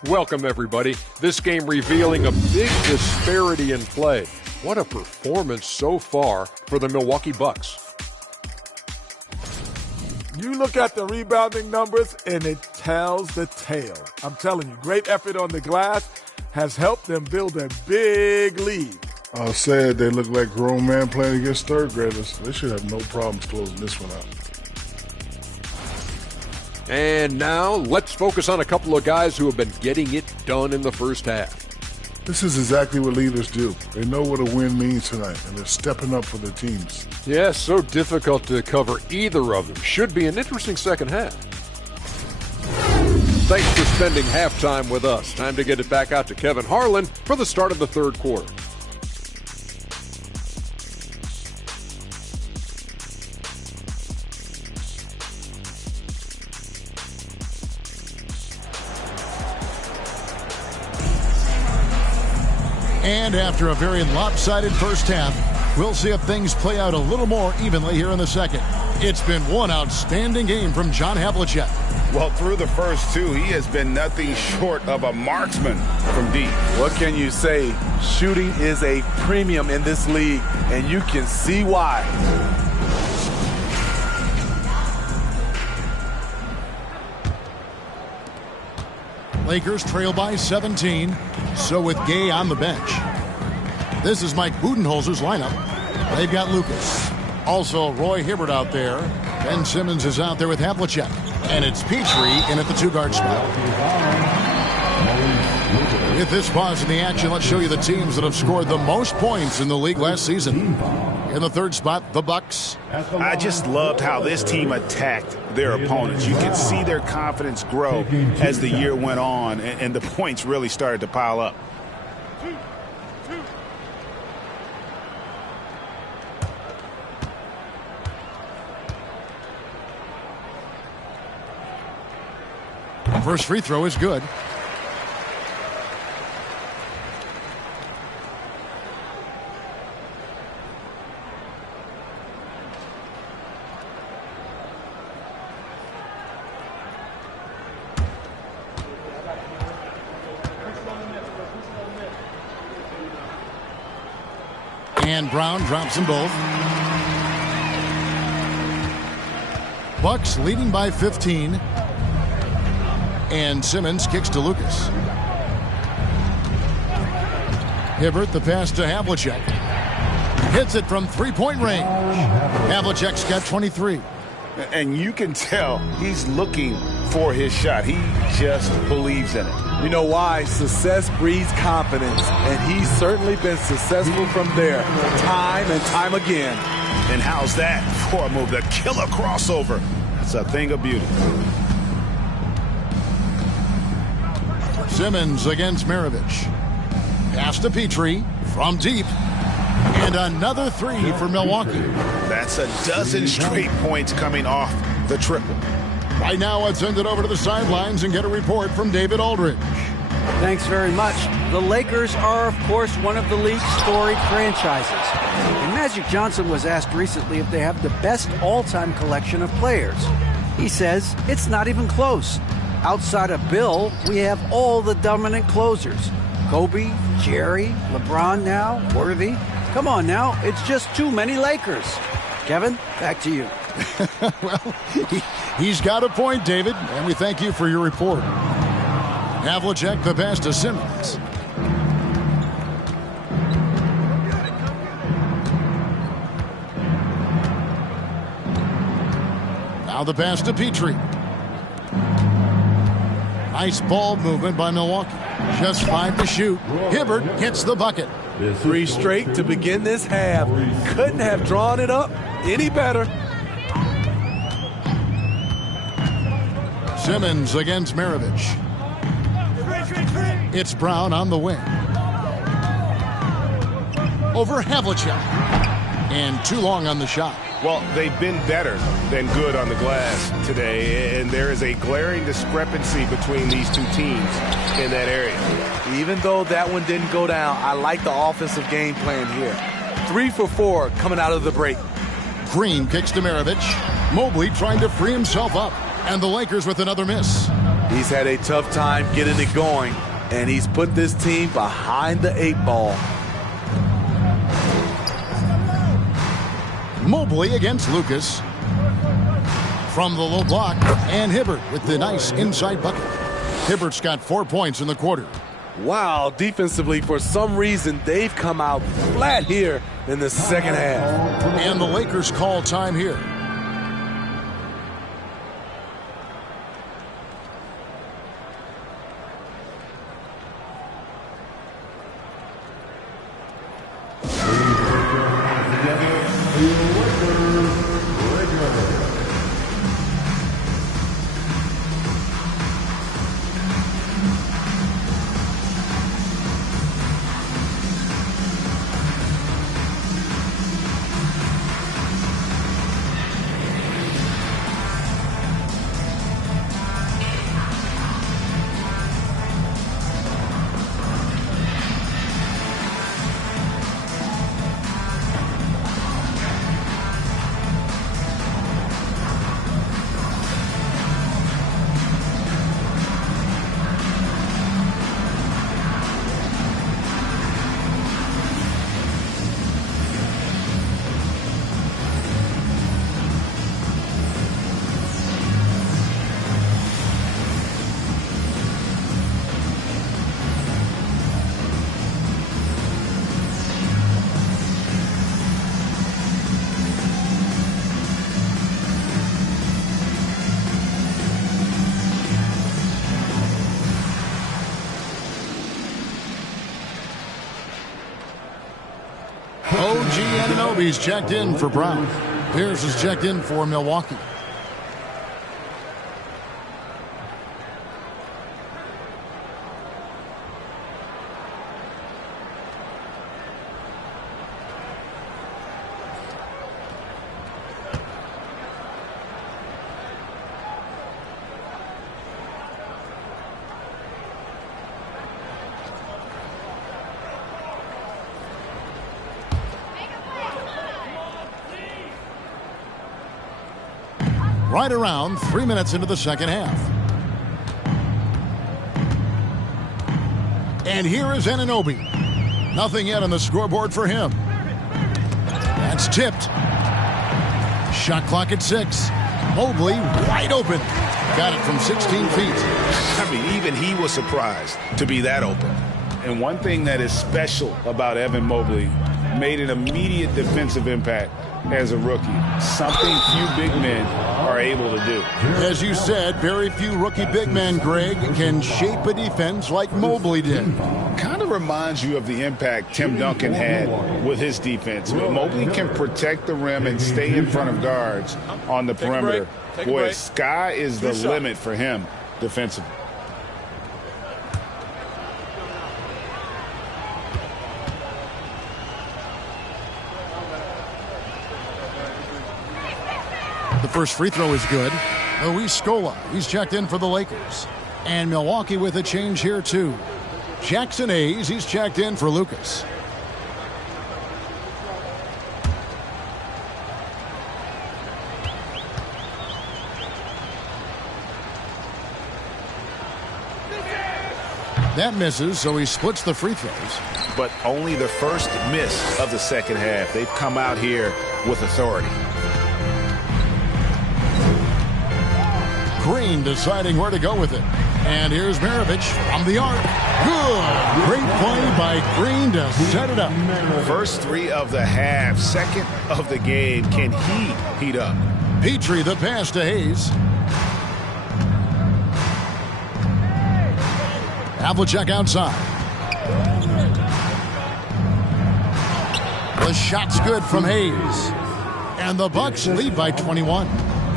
Welcome, everybody. This game revealing a big disparity in play. What a performance so far for the Milwaukee Bucks. You look at the rebounding numbers, and it tells the tale. I'm telling you, great effort on the glass has helped them build a big lead. I said they look like grown men playing against third graders. They should have no problems closing this one out. And now, let's focus on a couple of guys who have been getting it done in the first half. This is exactly what leaders do. They know what a win means tonight, and they're stepping up for their teams. Yeah, so difficult to cover either of them. Should be an interesting second half. Thanks for spending halftime with us. Time to get it back out to Kevin Harlan for the start of the third quarter. And after a very lopsided first half, we'll see if things play out a little more evenly here in the second. It's been one outstanding game from John Havlicek. Well, through the first two, he has been nothing short of a marksman from deep. What can you say? Shooting is a premium in this league, and you can see why. Lakers trail by 17. So with Gay on the bench. This is Mike Budenholzer's lineup. They've got Lucas. Also Roy Hibbert out there. Ben Simmons is out there with Havlicek. And it's Petrie in at the two-guard spot. With this pause in the action, let's show you the teams that have scored the most points in the league last season. In the third spot, the Bucks. I just loved how this team attacked their opponents. You could see their confidence grow as the year went on, and the points really started to pile up. First free throw is good. And Brown drops them both. Bucks leading by 15. And Simmons kicks to Lucas. Hibbert, the pass to Havlicek. Hits it from three-point range. Havlicek's got 23. And you can tell he's looking for his shot. He just believes in it. You know why? Success breeds confidence, and he's certainly been successful from there, time and time again. And how's that for a move? The killer crossover. It's a thing of beauty. Simmons against Maravich. Pass to Petrie from deep. And another three for Milwaukee. That's a dozen straight points coming off the triple. Right now, let's send it over to the sidelines and get a report from David Aldridge. Thanks very much. The Lakers are, of course, one of the league's storied franchises. And Magic Johnson was asked recently if they have the best all-time collection of players. He says it's not even close. Outside of Bill, we have all the dominant closers. Kobe, Jerry, LeBron now, Worthy. Come on now, it's just too many Lakers. Kevin, back to you. Well, he's got a point, David, and we thank you for your report. Havlicek, the pass to Simmons. Now the pass to Petrie. Nice ball movement by Milwaukee. Just 5 to shoot. Hibbert hits the bucket. 3 straight to begin this half. Couldn't have drawn it up any better. Simmons against Maravich. It's Brown on the wing. Over Havlicek. And too long on the shot. Well, they've been better than good on the glass today, and there is a glaring discrepancy between these two teams in that area. Even though that one didn't go down, I like the offensive game plan here. 3 for 4 coming out of the break. Green kicks to Maravich. Mobley trying to free himself up, and the Lakers with another miss. He's had a tough time getting it going, and he's put this team behind the 8 ball. Mobley against Lucas. From the low block, and Hibbert with the nice inside bucket. Hibbert's got 4 points in the quarter. Wow, defensively, for some reason, they've come out flat here in the second half. And the Lakers call time here. OG Anunoby's checked in for Brown. Pierce is checked in for Milwaukee. Right around 3 minutes into the second half. And here is Anunoby. Nothing yet on the scoreboard for him. That's tipped. Shot clock at 6. Mobley wide open. Got it from 16 feet. I mean, even he was surprised to be that open. And one thing that is special about Evan Mobley, made an immediate defensive impact as a rookie. Something few big men are able to do. As you said, very few rookie big men, Greg, can shape a defense like Mobley did. Kind of reminds you of the impact Tim Duncan had with his defense. But Mobley can protect the rim and stay in front of guards on the perimeter. Boy, sky is the limit for him defensively. The first free throw is good. Luis Scola, he's checked in for the Lakers. And Milwaukee with a change here, too. Jackson Hayes, he's checked in for Lucas. That misses, so he splits the free throws. But only the first miss of the second half. They've come out here with authority. Green deciding where to go with it. And here's Maravich from the arc. Good. Great play by Green to set it up. First three of the half. Second of the game. Can he heat up? Petrie the pass to Hayes. Havlicek outside. The shot's good from Hayes. And the Bucks lead by 21.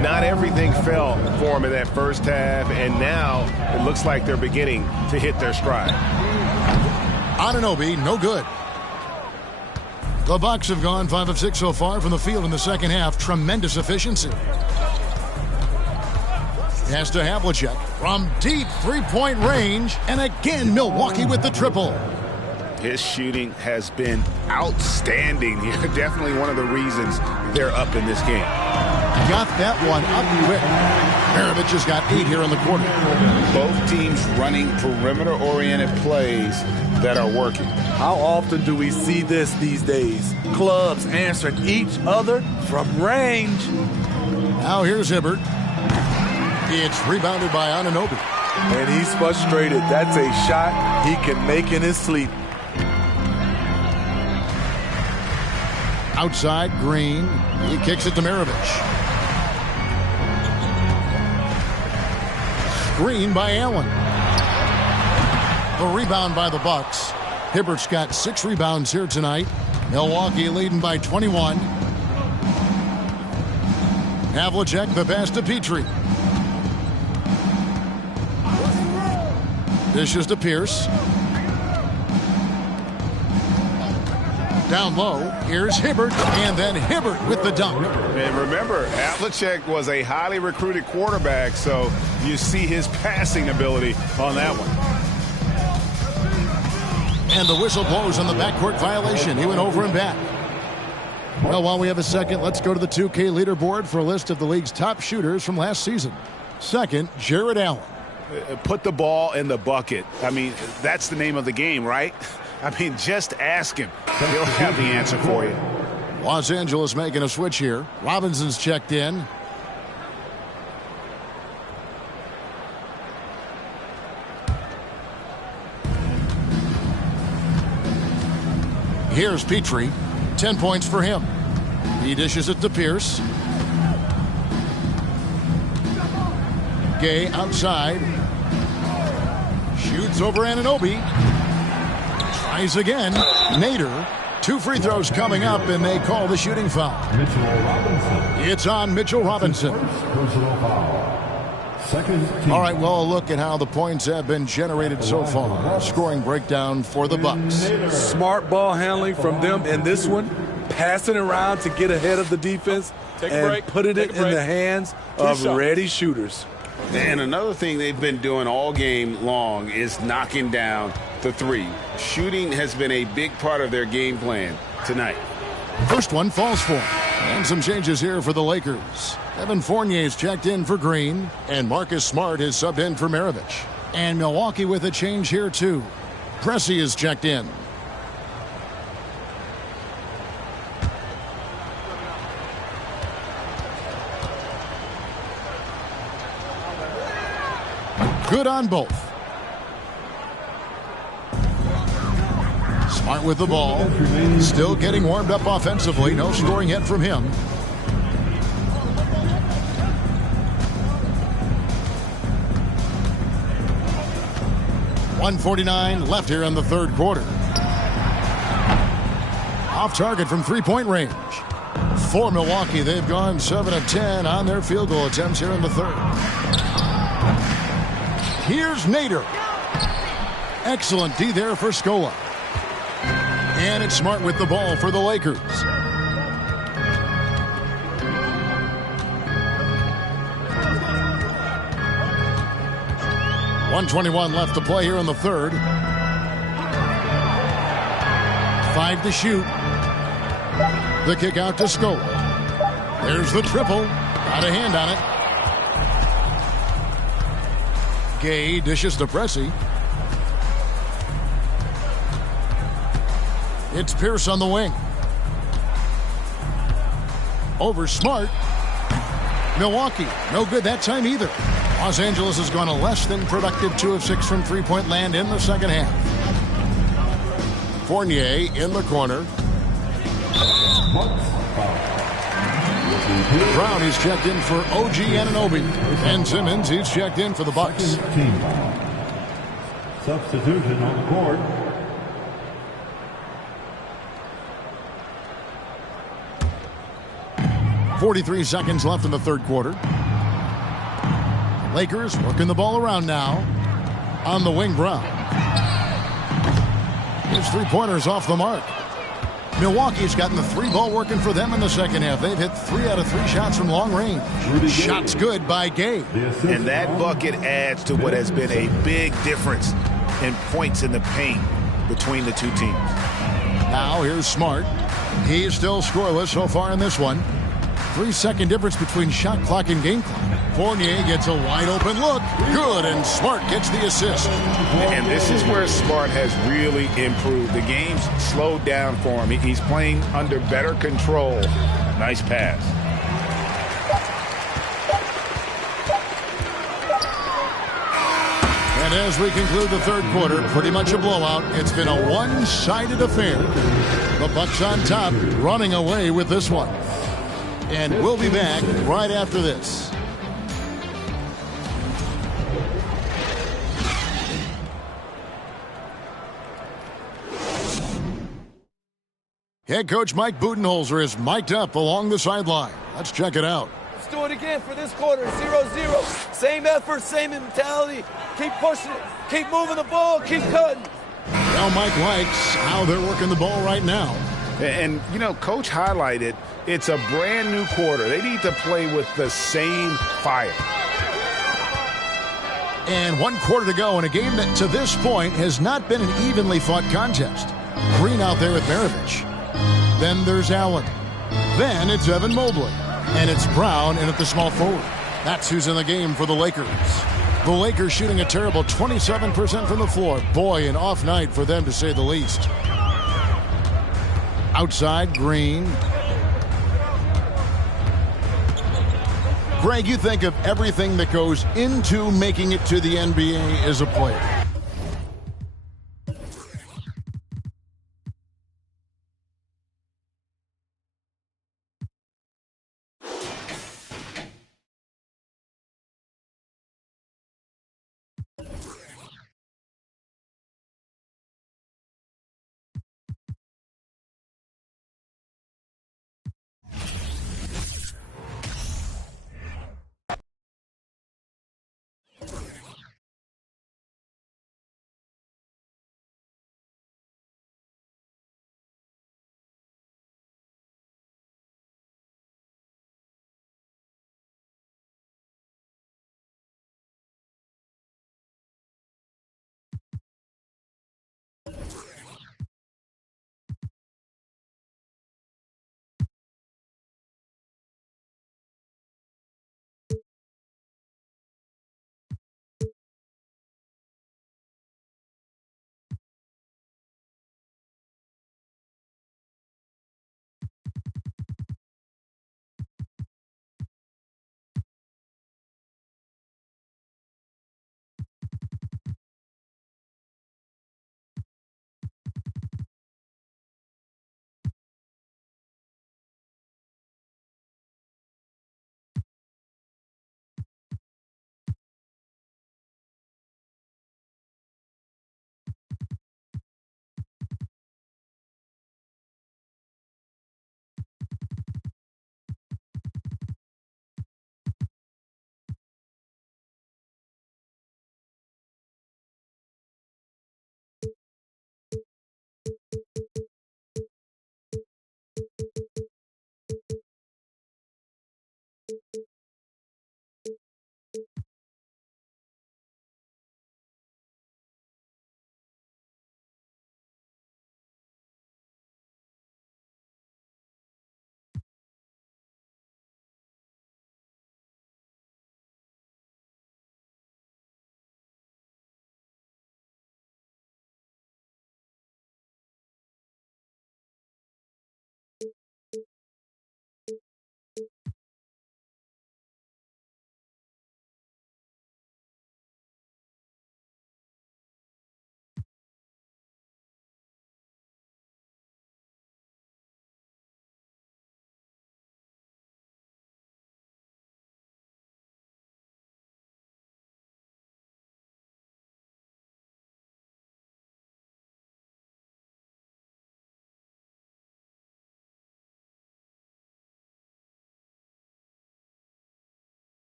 Not everything fell for him in that first half, and now it looks like they're beginning to hit their stride. Anunoby, no good. The Bucks have gone 5 of 6 so far from the field in the second half. Tremendous efficiency. Pass to Havlicek from deep three-point range, and again Milwaukee with the triple. His shooting has been outstanding. Definitely one of the reasons they're up in this game. Got that one up quick. Maravich has got 8 here in the quarter. Both teams running perimeter-oriented plays that are working. How often do we see this these days? Clubs answering each other from range. Now here's Hibbert. It's rebounded by Anunoby. And he's frustrated. That's a shot he can make in his sleep. Outside, Green. He kicks it to Maravich. Screen by Allen. The rebound by the Bucks. Hibbert's got 6 rebounds here tonight. Milwaukee leading by 21. Havlicek the pass to Petrie. Dishes to Pierce. Down low, here's Hibbert, and then Hibbert with the dunk. And remember, Havlicek was a highly recruited quarterback, so you see his passing ability on that one. And the whistle blows on the backcourt violation. He went over and back. Well, while we have a second, let's go to the 2K leaderboard for a list of the league's top shooters from last season. Second, Jared Allen. Put the ball in the bucket. I mean, that's the name of the game, right? I mean, just ask him. He'll have the answer for you. Los Angeles making a switch here. Robinson's checked in. Here's Petrie. 10 points for him. He dishes it to Pierce. Gay outside. Shoots over Anunoby. Tries again. Nader. 2 free throws coming up, and they call the shooting foul. Mitchell Robinson. It's on Mitchell Robinson. Personal foul. Second team. All right, well, look at how the points have been generated so far. Scoring breakdown for the Bucks. Smart ball handling from them in this one. Passing around to get ahead of the defense and put it in the hands of ready shooters. And another thing they've been doing all game long is knocking down the 3. Shooting has been a big part of their game plan tonight. First one falls for him. And some changes here for the Lakers. Evan Fournier's checked in for Green, and Marcus Smart is subbed in for Maravich. And Milwaukee with a change here, too. Pressey is checked in. Good on both. Smart with the ball. Still getting warmed up offensively. No scoring yet from him. .149 left here in the third quarter. Off target from three-point range. For Milwaukee, they've gone 7 of 10 on their field goal attempts here in the third. Here's Nader. Excellent D there for Scola. And it's Smart with the ball for the Lakers. .121 left to play here in the third. 5 to shoot. The kick out to Scola. There's the triple. Got a hand on it. Gay dishes to Pressey. It's Pierce on the wing. Over Smart. Milwaukee, no good that time either. Los Angeles has gone a less than productive 2 of 6 from three-point land in the second half. Fournier in the corner. Brown is checked in for OG Anunoby. And Simmons, he's checked in for the Bucks. Substitution on the court. .43 seconds left in the third quarter. Lakers working the ball around now. On the wing, Brown. His three-pointers off the mark. Milwaukee's gotten the three ball working for them in the second half. They've hit 3 out of 3 shots from long range. Shots good by Gay. And that bucket adds to what has been a big difference in points in the paint between the two teams. Now here's Smart. He's still scoreless so far in this one. 3-second difference between shot clock and game clock. Fournier gets a wide open look. Good, and Smart gets the assist. And this is where Smart has really improved. The game's slowed down for him. He's playing under better control. Nice pass. And as we conclude the third quarter, pretty much a blowout. It's been a one-sided affair. The Bucks on top, running away with this one. And we'll be back right after this. Head coach Mike Budenholzer is mic'd up along the sideline. Let's check it out. Let's do it again for this quarter. 0-0. Same effort, same mentality. Keep pushing it. Keep moving the ball. Keep cutting. Well, Mike likes how they're working the ball right now. And, you know, Coach highlighted it's a brand new quarter. They need to play with the same fire. And 1 quarter to go in a game that to this point has not been an evenly fought contest. Green out there with Maravich. Then there's Allen. Then it's Evan Mobley. And it's Brown in at the small forward. That's who's in the game for the Lakers. The Lakers shooting a terrible 27% from the floor. Boy, an off night for them to say the least. Outside, Green. Greg, you think of everything that goes into making it to the NBA as a player.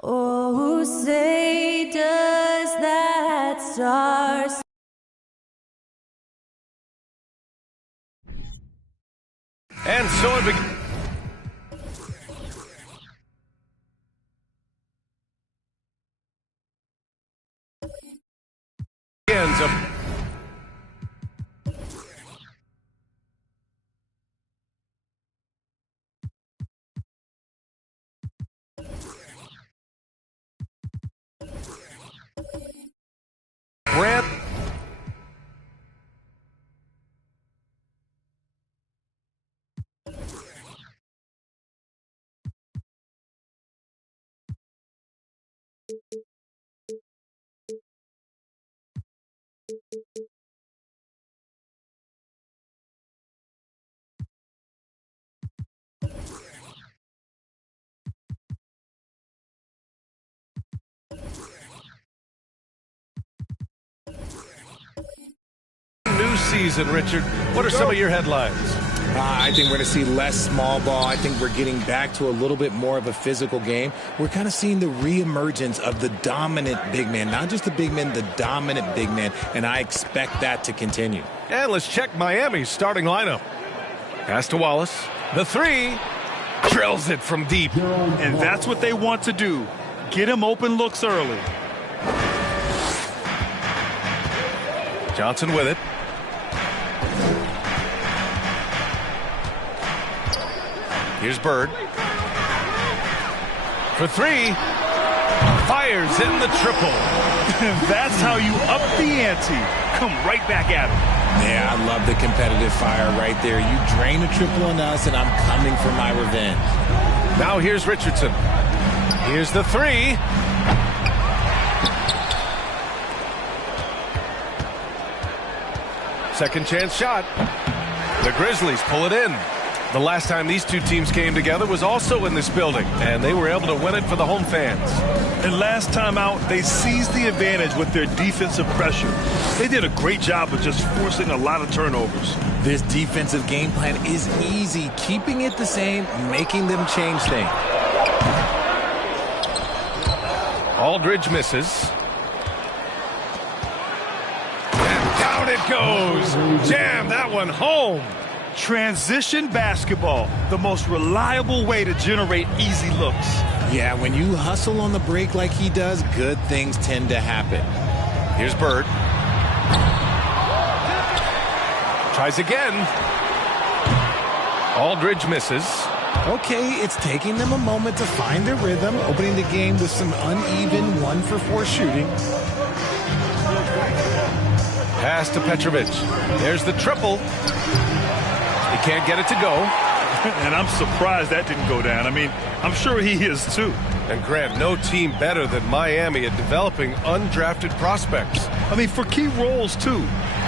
Oh, say does that star... And so it begins. Brand. New season, Richard. What are some of your headlines? I think we're going to see less small ball. I think we're getting back to a little bit more of a physical game. We're kind of seeing the reemergence of the dominant big man, not just the big man, the dominant big man, and I expect that to continue. And let's check Miami's starting lineup. Pass to Wallace. The three. Drills it from deep. And that's what they want to do. Get him open looks early. Johnson with it. Here's Bird. For three. Fires in the triple. That's how you up the ante. Come right back at him. Yeah, I love the competitive fire right there. You drain a triple on us, and I'm coming for my revenge. Now here's Richardson. Here's the three. Second chance shot. The Grizzlies pull it in. The last time these two teams came together was also in this building, and they were able to win it for the home fans. And last time out, they seized the advantage with their defensive pressure. They did a great job of just forcing a lot of turnovers. This defensive game plan is easy. Keeping it the same, making them change things. Aldridge misses. And down it goes. Jam that one home. Transition basketball, the most reliable way to generate easy looks. Yeah, when you hustle on the break like he does, good things tend to happen. Here's Bird. Tries again. Aldridge misses. Okay, it's taking them a moment to find their rhythm, opening the game with some uneven 1-for-4 shooting. Pass to Petrovic. There's the triple. He can't get it to go. And I'm surprised that didn't go down. I mean, I'm sure he is too. And Grant, no team better than Miami at developing undrafted prospects. I mean, for key roles too.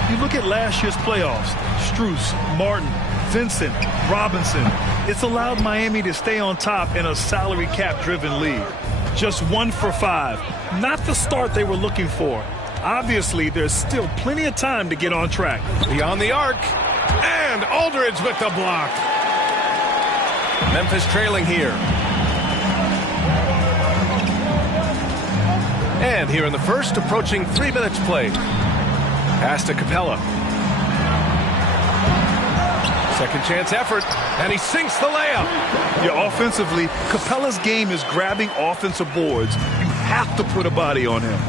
You look at last year's playoffs. Strus, Martin, Vincent, Robinson. It's allowed Miami to stay on top in a salary cap driven league. Just 1 for 5. Not the start they were looking for. Obviously, there's still plenty of time to get on track. Beyond the arc. And Aldridge with the block. Memphis trailing here. And here in the first, approaching 3 minutes played. Pass to Capella. Second chance effort, and he sinks the layup. Yeah, offensively, Capella's game is grabbing offensive boards. You have to put a body on him.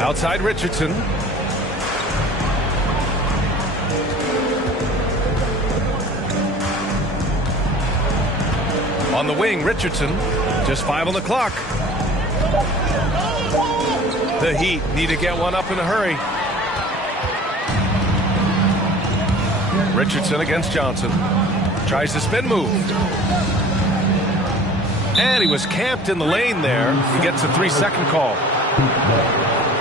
Outside Richardson. On the wing, Richardson. Just 5 on the clock. The Heat need to get one up in a hurry. Richardson against Johnson. Tries the spin move. And he was camped in the lane there. He gets a 3-second call.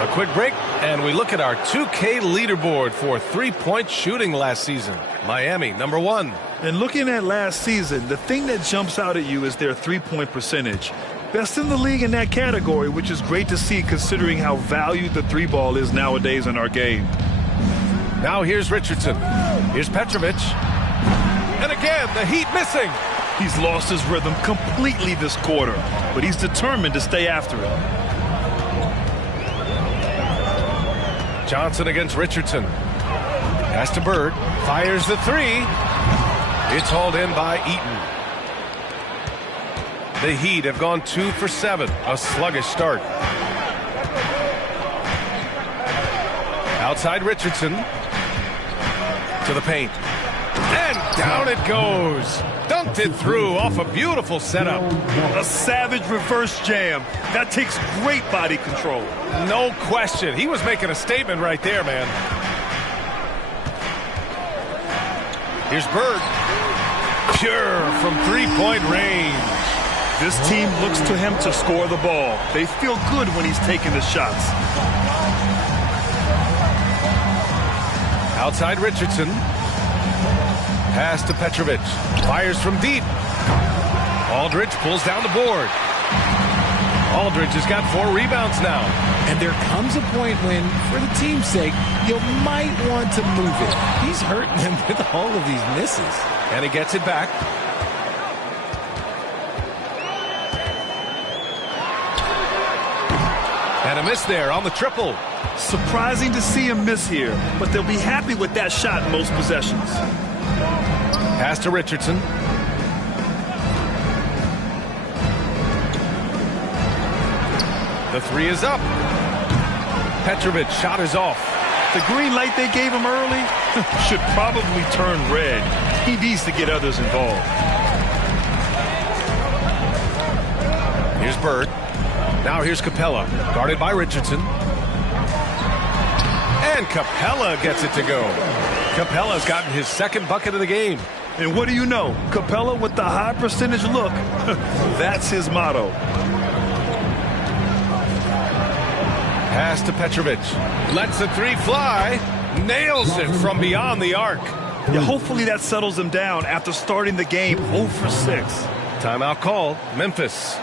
A quick break, and we look at our 2K leaderboard for three-point shooting last season. Miami, number 1. And looking at last season, the thing that jumps out at you is their three-point percentage. Best in the league in that category, which is great to see considering how valued the three ball is nowadays in our game. Now here's Richardson. Here's Petrovic. And again, the Heat missing. He's lost his rhythm completely this quarter, but he's determined to stay after it. Johnson against Richardson. Pass to Bird. Fires the three. It's hauled in by Eaton. The Heat have gone 2 for 7. A sluggish start. Outside Richardson. To the paint. And down it goes. Dunked it through off a beautiful setup. A savage reverse jam. That takes great body control. No question. He was making a statement right there, man. Here's Bird. Pure from three-point range. This team looks to him to score the ball. They feel good when he's taking the shots. Outside Richardson. Pass to Petrovic. Fires from deep. Aldridge pulls down the board. Aldridge has got 4 rebounds now. And there comes a point when, for the team's sake, you might want to move it. He's hurting them with all of these misses. And he gets it back. And a miss there on the triple. Surprising to see him miss here, but they'll be happy with that shot in most possessions. Pass to Richardson. The three is up. Petrovic shot is off. The green light they gave him early should probably turn red. He needs to get others involved. Here's Bird. Now here's Capella, guarded by Richardson. And Capella gets it to go. Capella's gotten his second bucket of the game. And what do you know? Capella with the high percentage look. That's his motto. Pass to Petrovic. Lets the three fly. Nails it from beyond the arc. Yeah, hopefully that settles him down after starting the game 0 for 6. Timeout called. Memphis.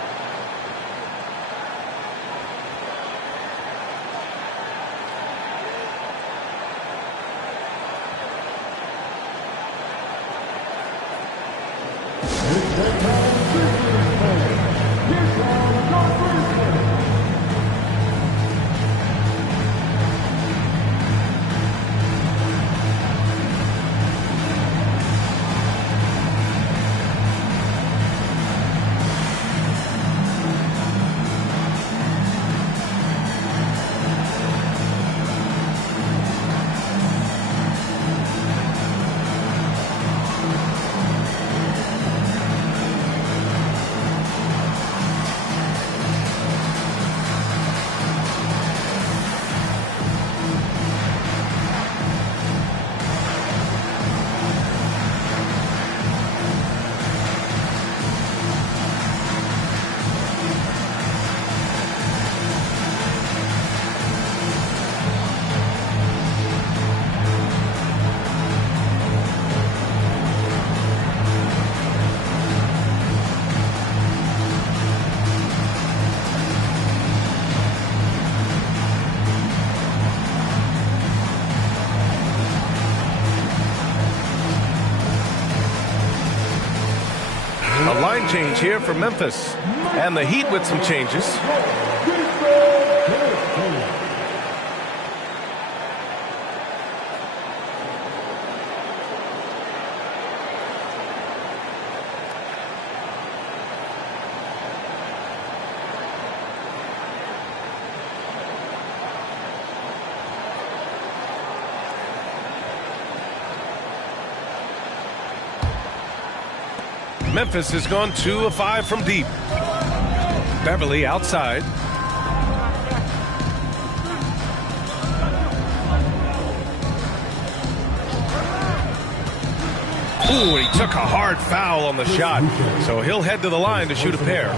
A line change here for Memphis. And the Heat with some changes. Memphis has gone 2 of 5 from deep. Beverly outside. Ooh, he took a hard foul on the shot. So he'll head to the line to shoot a pair.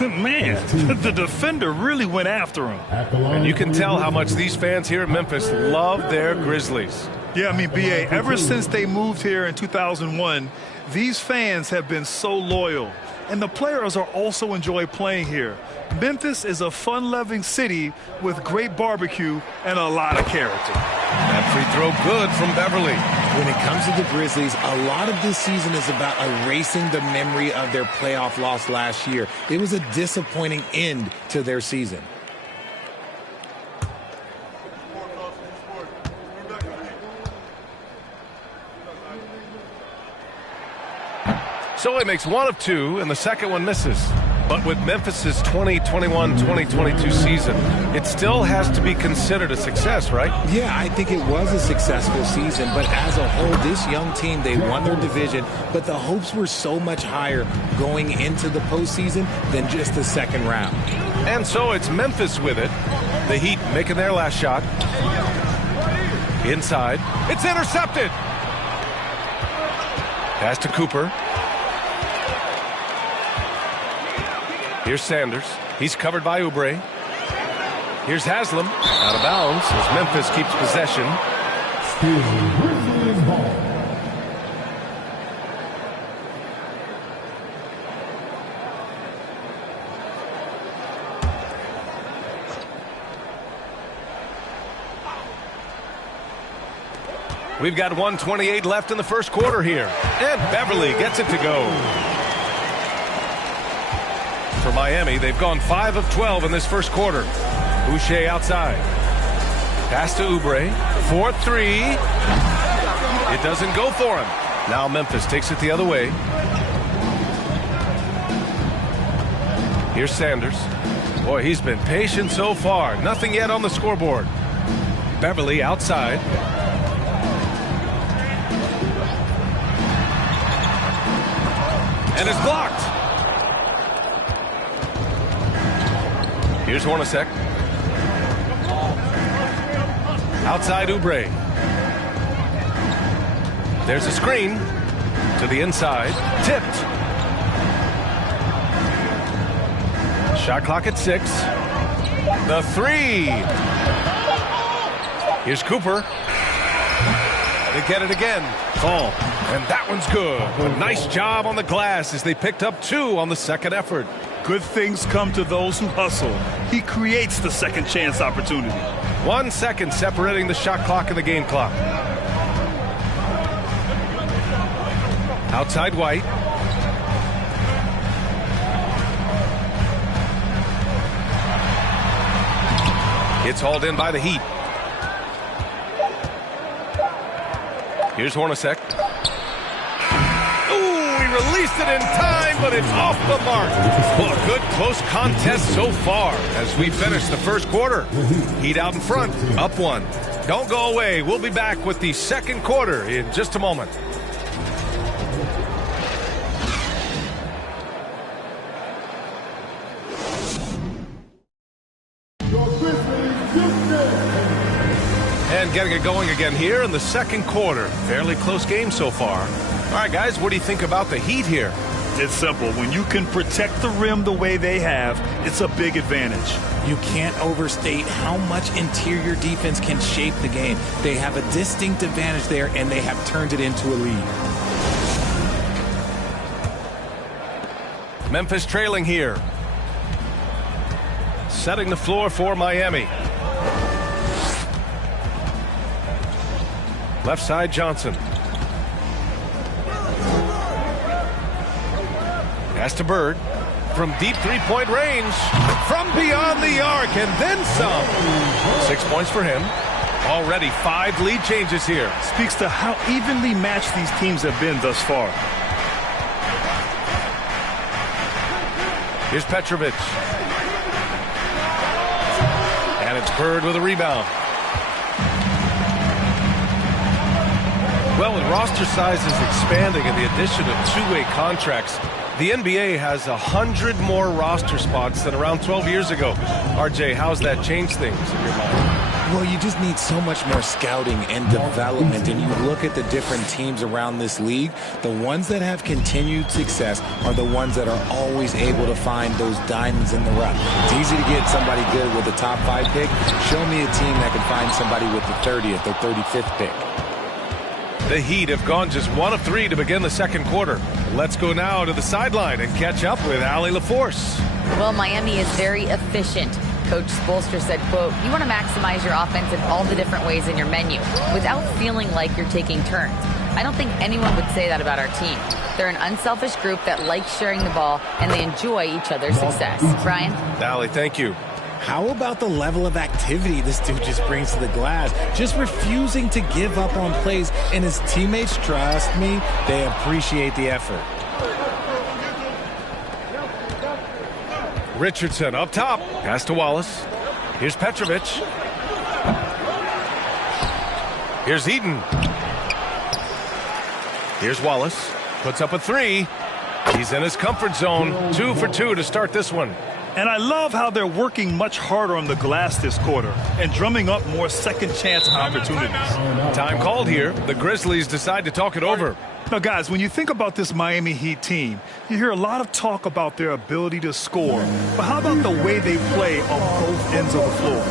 Man, the defender really went after him. And you can tell how much these fans here in Memphis love their Grizzlies. Yeah, I mean, B.A., ever since they moved here in 2001, these fans have been so loyal. And the players are also enjoy playing here. Memphis is a fun-loving city with great barbecue and a lot of character. That free throw good from Beverly. When it comes to the Grizzlies, a lot of this season is about erasing the memory of their playoff loss last year. It was a disappointing end to their season. So he makes one of two, and the second one misses. But with Memphis's 2021-2022 season, it still has to be considered a success, right? Yeah, I think it was a successful season, but as a whole, this young team, they won their division, but the hopes were so much higher going into the postseason than just the second round. And so it's Memphis with it. The Heat making their last shot. Inside. It's intercepted. Pass to Cooper. Here's Sanders. He's covered by Oubre. Here's Haslam. Out of bounds as Memphis keeps possession. We've got 1:28 left in the first quarter here. And Beverly gets it to go. For Miami, they've gone 5 of 12 in this first quarter. Boucher outside. Pass to Oubre. 4-3. It doesn't go for him. Now Memphis takes it the other way. Here's Sanders. Boy, he's been patient so far. Nothing yet on the scoreboard. Beverly outside. And it's blocked. Here's Hornacek. Outside Oubre. There's a screen to the inside. Tipped. Shot clock at 6. The 3. Here's Cooper. They get it again. Call. And that one's good. A nice job on the glass as they picked up 2 on the second effort. Good things come to those who hustle. He creates the second chance opportunity. 1 second separating the shot clock and the game clock. Outside White. It's hauled in by the Heat. Here's Hornacek. Released it in time, but it's off the mark. Well, a good close contest so far as we finish the first quarter. Heat out in front, up 1. Don't go away. We'll be back with the second quarter in just a moment. And getting it going again here in the second quarter. Fairly close game so far. All right, guys, what do you think about the Heat here? It's simple. When you can protect the rim the way they have, it's a big advantage. You can't overstate how much interior defense can shape the game. They have a distinct advantage there, and they have turned it into a lead. Memphis trailing here. Setting the floor for Miami. Left side, Johnson. Pass to Bird. From deep three-point range. From beyond the arc, and then some. 6 points for him. Already 5 lead changes here. Speaks to how evenly matched these teams have been thus far. Here's Petrovic. And it's Bird with a rebound. Well, with roster sizes expanding and the addition of two-way contracts, the NBA has 100 more roster spots than around 12 years ago. RJ, how's that changed things in your mind? Well, you just need so much more scouting and development. And you look at the different teams around this league, the ones that have continued success are the ones that are always able to find those diamonds in the rough. It's easy to get somebody good with a top 5 pick. Show me a team that can find somebody with the 30th or 35th pick. The Heat have gone just 1 of 3 to begin the second quarter. Let's go now to the sideline and catch up with Allie LaForce. Well, Miami is very efficient. Coach Spoelstra said, quote, "You want to maximize your offense in all the different ways in your menu without feeling like you're taking turns." I don't think anyone would say that about our team. They're an unselfish group that likes sharing the ball, and they enjoy each other's success. Brian? Allie, thank you. How about the level of activity this dude just brings to the glass? Just refusing to give up on plays, and his teammates, trust me, they appreciate the effort. Richardson up top. Pass to Wallace. Here's Petrovic. Here's Eaton. Here's Wallace. Puts up a 3. He's in his comfort zone. 2 for 2 to start this one. And I love how they're working much harder on the glass this quarter and drumming up more second chance opportunities. Time called here. The Grizzlies decide to talk it over. Now, guys, when you think about this Miami Heat team, you hear a lot of talk about their ability to score. But how about the way they play on both ends of the floor?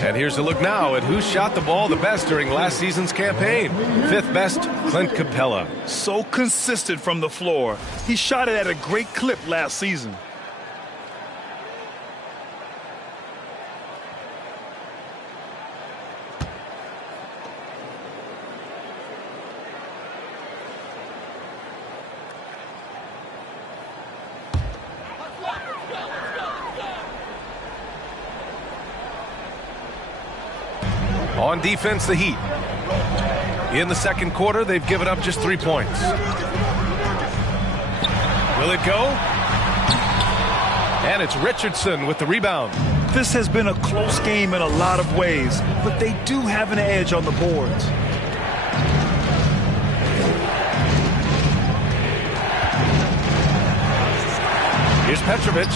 And here's a look now at who shot the ball the best during last season's campaign. 5th best, Clint Capella. So consistent from the floor. He shot it at a great clip last season. On defense, the Heat. In the second quarter, they've given up just 3 points. Will it go? And it's Richardson with the rebound. This has been a close game in a lot of ways, but they do have an edge on the boards. Here's Petrovic.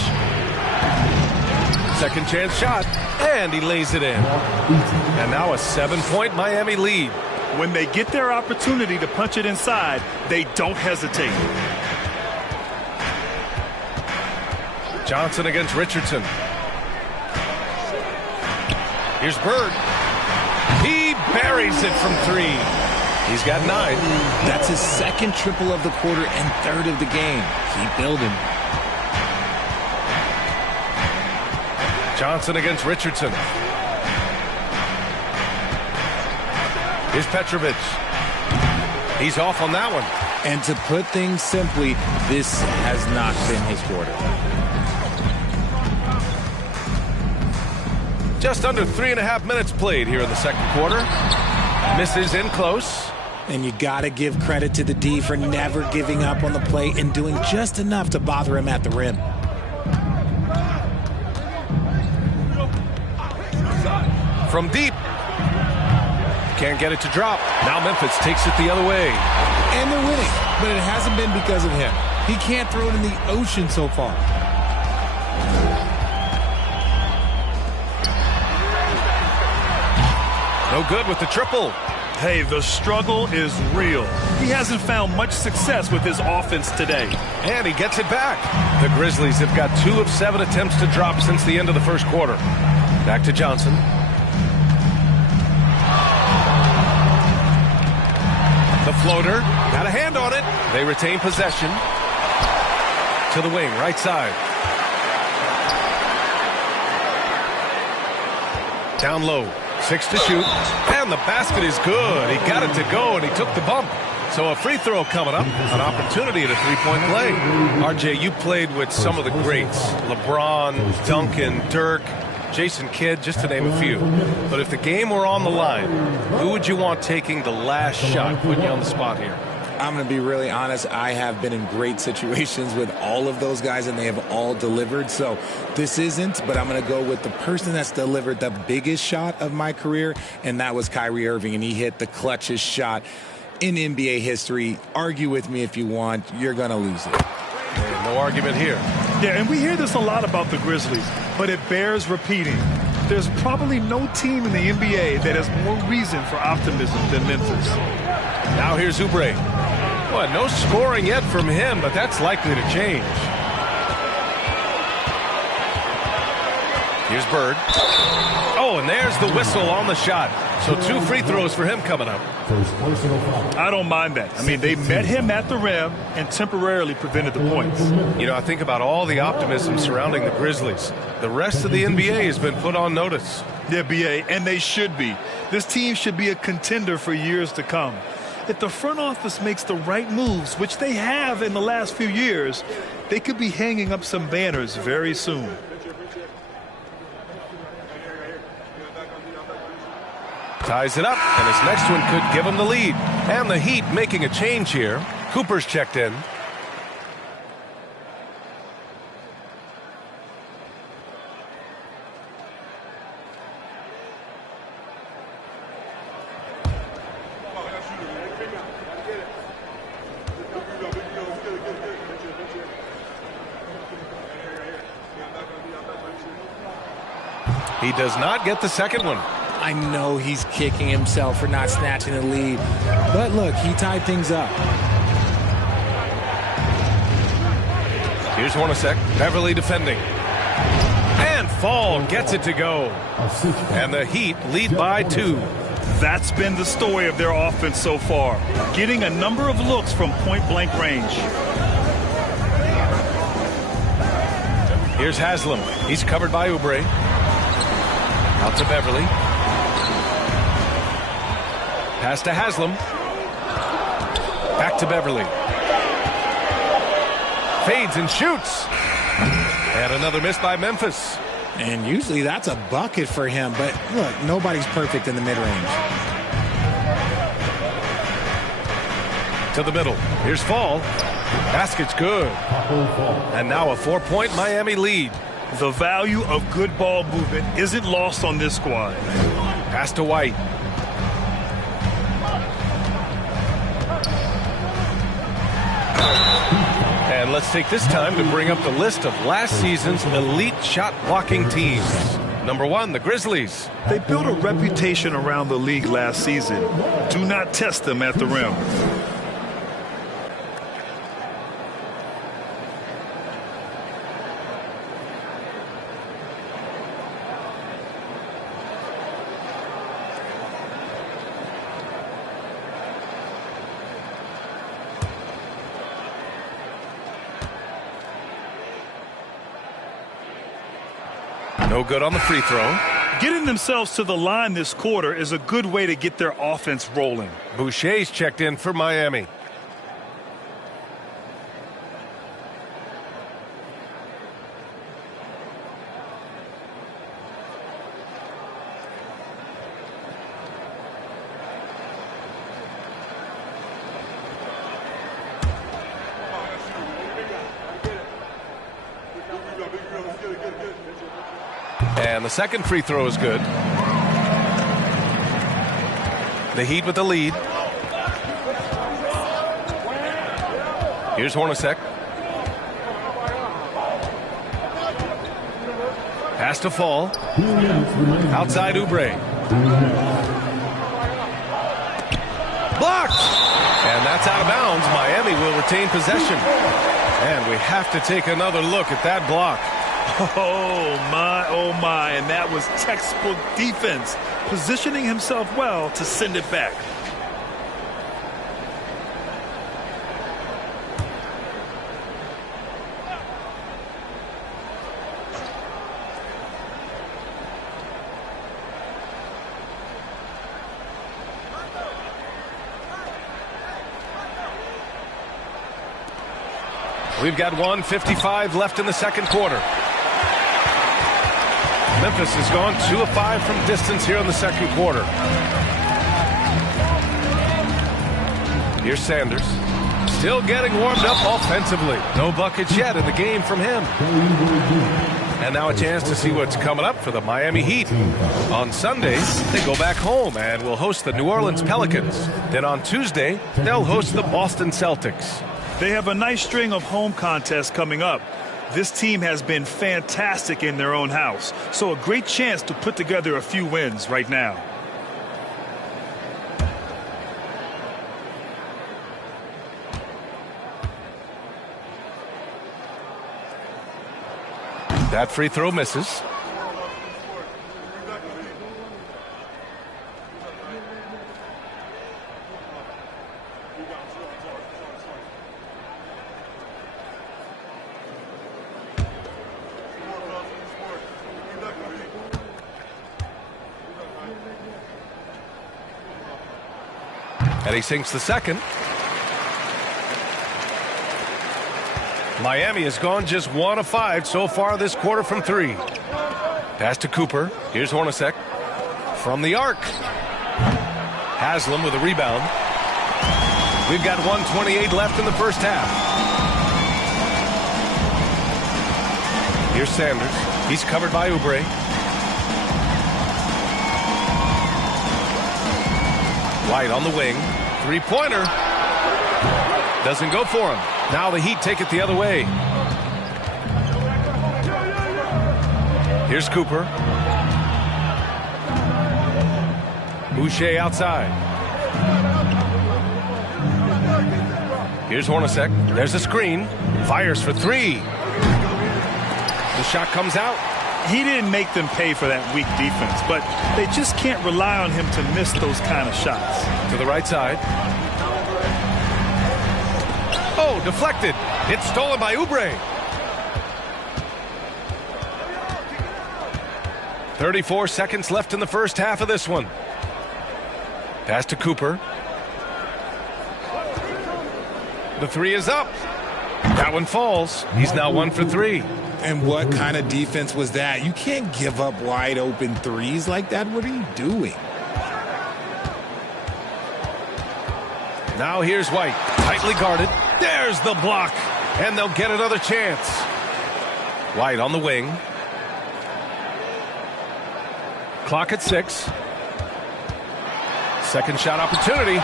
Second chance shot, and he lays it in. And now a 7-point Miami lead. When they get their opportunity to punch it inside, they don't hesitate. Johnson against Richardson. Here's Bird. He buries it from 3. He's got 9. That's his second triple of the quarter and 3rd of the game. Keep building. Johnson against Richardson. Here's Petrovic. He's off on that one. And to put things simply, this has not been his quarter. Just under 3.5 minutes played here in the second quarter. Misses in close. And you got to give credit to the D for never giving up on the play and doing just enough to bother him at the rim. From deep. Can't get it to drop. Now Memphis takes it the other way. And they're winning, but it hasn't been because of him. He can't throw it in the ocean so far. No good with the triple. Hey, the struggle is real. He hasn't found much success with his offense today. And he gets it back. The Grizzlies have got 2 of 7 attempts to drop since the end of the first quarter. Back to Johnson. The floater. Got a hand on it. They retain possession. To the wing, right side. Down low. 6 to shoot. And the basket is good. He got it to go, and he took the bump. So a free throw coming up. An opportunity at a three-point play. RJ, you played with some of the greats. LeBron, Duncan, Dirk, Jason Kidd, just to name a few. But if the game were on the line, who would you want taking the last shot? Putting you on the spot here. I'm going to be really honest. I have been in great situations with all of those guys, and they have all delivered. So this isn't, but I'm going to go with the person that's delivered the biggest shot of my career, and that was Kyrie Irving, and he hit the clutchest shot in NBA history. Argue with me if you want. You're going to lose it. No argument here. Yeah, and we hear this a lot about the Grizzlies, but it bears repeating. There's probably no team in the NBA that has more reason for optimism than Memphis. Now here's Oubre. Well, no scoring yet from him, but that's likely to change. Here's Bird. Oh, and there's the whistle on the shot. So 2 free throws for him coming up. I don't mind that. I mean, they met him at the rim and temporarily prevented the points. You know, I think about all the optimism surrounding the Grizzlies. The rest of the NBA has been put on notice. Yeah, BA, and they should be. This team should be a contender for years to come. If the front office makes the right moves, which they have in the last few years, they could be hanging up some banners very soon. Ties it up, and his next one could give him the lead. And the Heat making a change here. Cooper's checked in. He does not get the second one. I know he's kicking himself for not snatching the lead. But look, he tied things up. Here's Hornacek. Beverly defending. And Fall gets it to go. And the Heat lead by 2. That's been the story of their offense so far. Getting a number of looks from point-blank range. Here's Haslam. He's covered by Oubre. Out to Beverly. Pass to Haslam. Back to Beverly. Fades and shoots. And another miss by Memphis. And usually that's a bucket for him. But look, nobody's perfect in the mid-range. To the middle. Here's Fall. Basket's good. And now a 4-point Miami lead. The value of good ball movement isn't lost on this squad. Pass to White. And let's take this time to bring up the list of last season's elite shot blocking teams. Number 1, the Grizzlies. They built a reputation around the league last season. Do not test them at the rim. No good on the free throw. Getting themselves to the line this quarter is a good way to get their offense rolling. Boucher's checked in for Miami. And the second free throw is good. The Heat with the lead. Here's Hornacek. Pass to Fall. Outside Oubre. Blocked! And that's out of bounds. Miami will retain possession. And we have to take another look at that block. Oh, my. And that was textbook defense. Positioning himself well to send it back. We've got 1:55 left in the second quarter. Memphis has gone 2 of 5 from distance here in the second quarter. Here's Sanders. Still getting warmed up offensively. No buckets yet in the game from him. And now a chance to see what's coming up for the Miami Heat. On Sundays, they go back home and will host the New Orleans Pelicans. Then on Tuesday, they'll host the Boston Celtics. They have a nice string of home contests coming up. This team has been fantastic in their own house, so a great chance to put together a few wins right now. That free throw misses. And he sinks the second. Miami has gone just 1 of 5 so far this quarter from 3. Pass to Cooper. Here's Hornacek. From the arc. Haslam with a rebound. We've got 1:28 left in the first half. Here's Sanders. He's covered by Oubre. White on the wing. Three-pointer. Doesn't go for him. Now the Heat take it the other way. Here's Cooper. Boucher outside. Here's Hornacek. There's a screen. Fires for 3. The shot comes out. He didn't make them pay for that weak defense, but they just can't rely on him to miss those kind of shots. To the right side. Oh, deflected. It's stolen by Oubre. 34 seconds left in the first half of this one. Pass to Cooper. The 3 is up. That one falls. He's now 1 for 3. And what kind of defense was that? You can't give up wide open threes like that. What are you doing? Now here's White. Tightly guarded. There's the block. And they'll get another chance. White on the wing. Clock at 6. Second shot opportunity.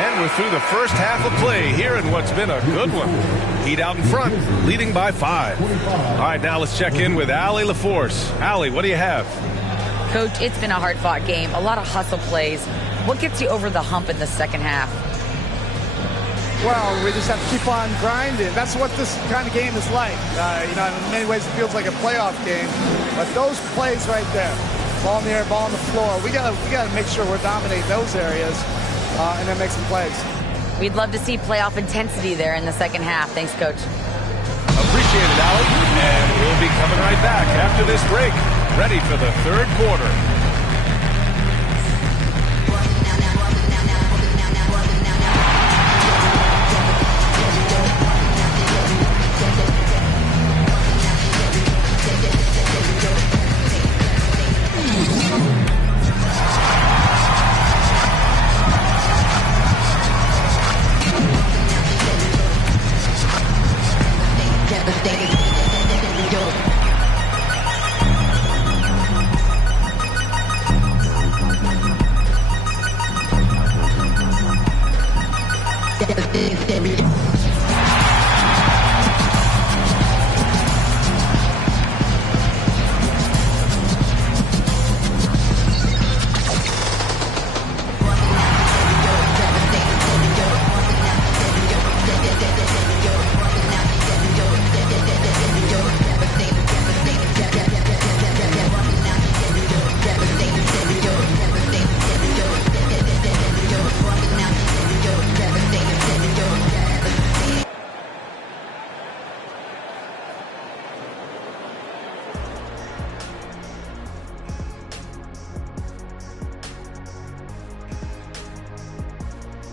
And we're through the first half of play here in what's been a good one. Heat out in front, leading by 5. All right, now let's check in with Allie LaForce. Allie, what do you have? Coach, it's been a hard-fought game. A lot of hustle plays. What gets you over the hump in the second half? Well, we just have to keep on grinding. That's what this kind of game is like. In many ways it feels like a playoff game. But those plays right there, ball in the air, ball on the floor, we gotta make sure we're dominating those areas and then make some plays. We'd love to see playoff intensity there in the second half. Thanks, Coach. Appreciate it, Allie. And we'll be coming right back after this break. Ready for the third quarter.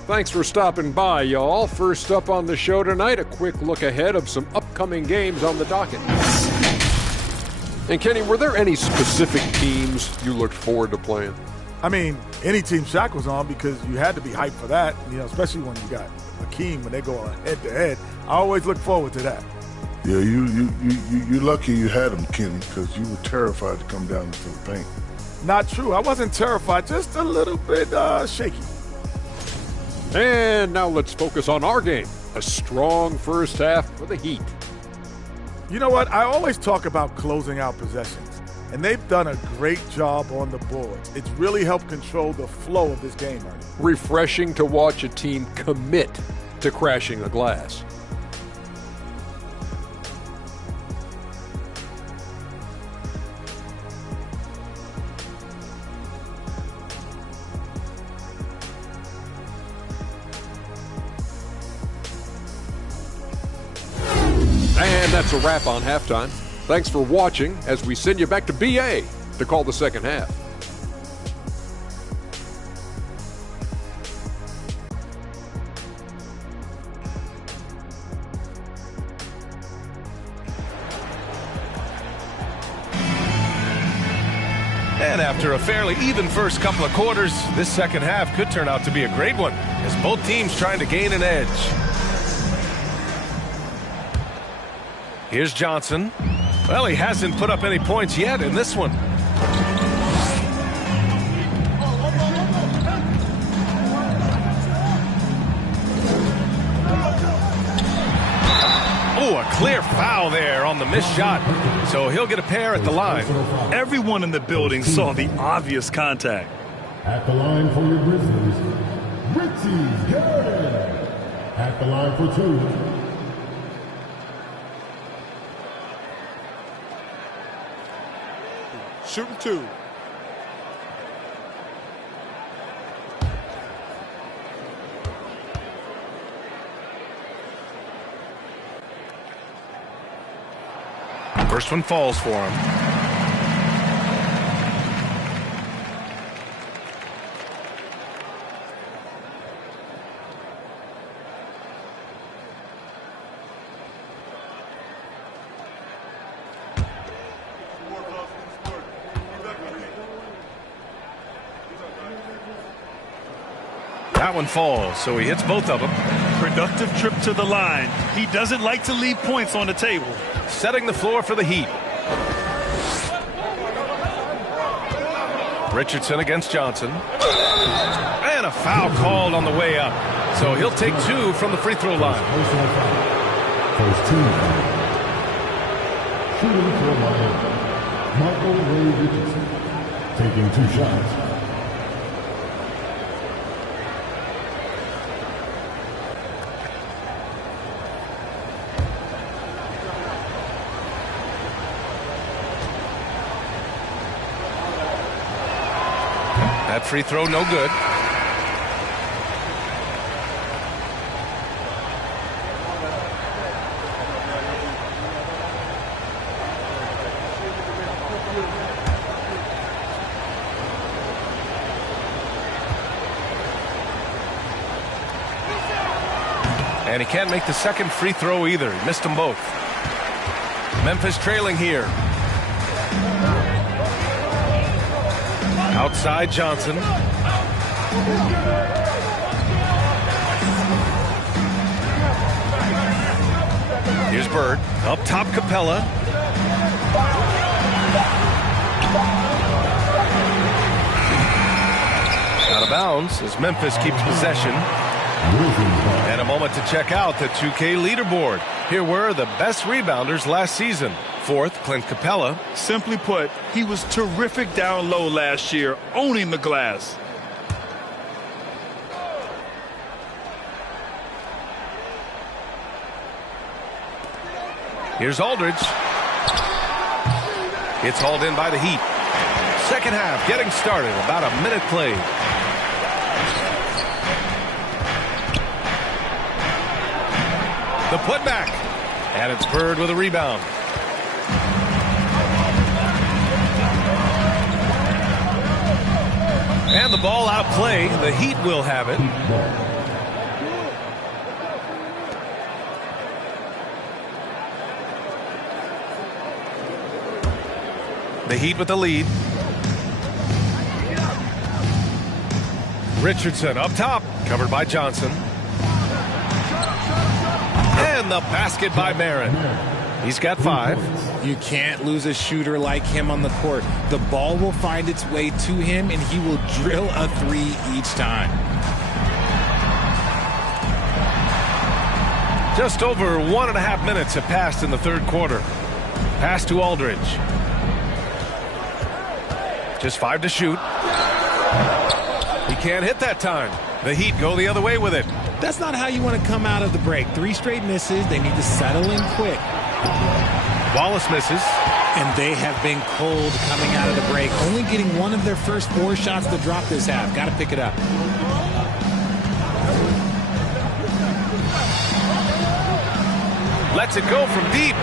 Thanks for stopping by, y'all. First up on the show tonight, a quick look ahead of some upcoming games on the docket. And Kenny, were there any specific teams you looked forward to playing? I mean, any team Shaq was on, because you had to be hyped for that, especially when you got Akeem, when they go head-to-head. I always look forward to that. Yeah, you're lucky you had him, Kenny, because you were terrified to come down into the paint. Not true. I wasn't terrified, just a little bit shaky. And now let's focus on our game. A strong first half for the Heat. You know what? I always talk about closing out possessions, and they've done a great job on the board. It's really helped control the flow of this game, Ernie. Refreshing to watch a team commit to crashing the glass. And that's a wrap on halftime. Thanks for watching as we send you back to BA to call the second half. And after a fairly even first couple of quarters, this second half could turn out to be a great one as both teams trying to gain an edge. Here's Johnson. Well, he hasn't put up any points yet in this one. Oh, a clear foul there on the missed shot. So he'll get a pair at the line. Everyone in the building saw the obvious contact. At the line for your Grizzlies, Richie Garrett. At the line for two, Shooting two. First one falls for him. That one falls, so he hits both of them. Productive trip to the line. He doesn't like to leave points on the table. Setting the floor for the Heat. Richardson against Johnson. And a foul called on the way up. So he'll take two from the free throw line. first team. Shooting for Miami, Michael Ray Richardson, taking 2 shots. That free throw no good. And he can't make the second free throw either. He missed them both. Memphis trailing here. Outside Johnson. Here's Bird. Up top Capella. Out of bounds as Memphis keeps possession. And a moment to check out the 2K leaderboard. Here were the best rebounders last season. 4th, Clint Capella. Simply put, he was terrific down low last year, owning the glass. Here's Aldridge. It's hauled in by the Heat. Second half getting started. About a minute played. The putback. And it's Bird with a rebound. And the ball out of play. The Heat will have it. The Heat with the lead. Richardson up top, covered by Johnson. And the basket by Barron. He's got 5. You can't lose a shooter like him on the court. The ball will find its way to him, and he will drill a 3 each time. Just over 1.5 minutes have passed in the third quarter. Pass to Aldridge. Just 5 to shoot. He can't hit that time. The Heat go the other way with it. That's not how you want to come out of the break. 3 straight misses. They need to settle in quick. Wallace misses. And they have been cold coming out of the break. Only getting one of their first 4 shots to drop this half. Got to pick it up. Lets it go from deep.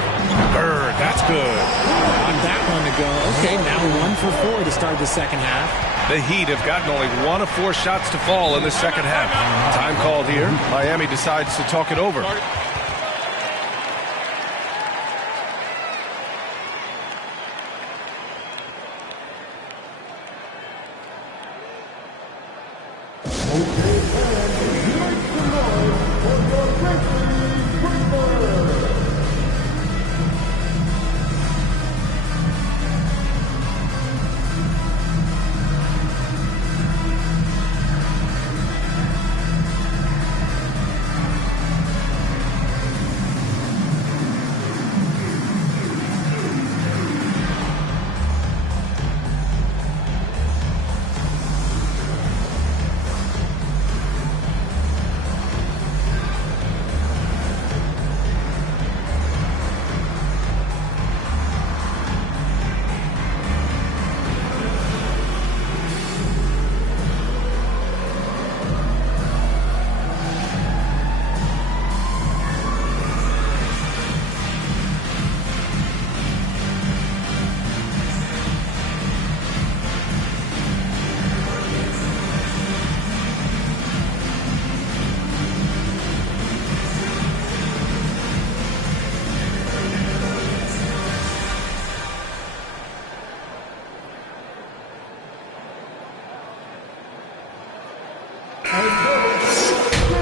Bird, that's good. On that one to go. Okay, now 1 for 4 to start the second half. The Heat have gotten only 1 of 4 shots to fall in the second half. Time called here. Miami decides to talk it over.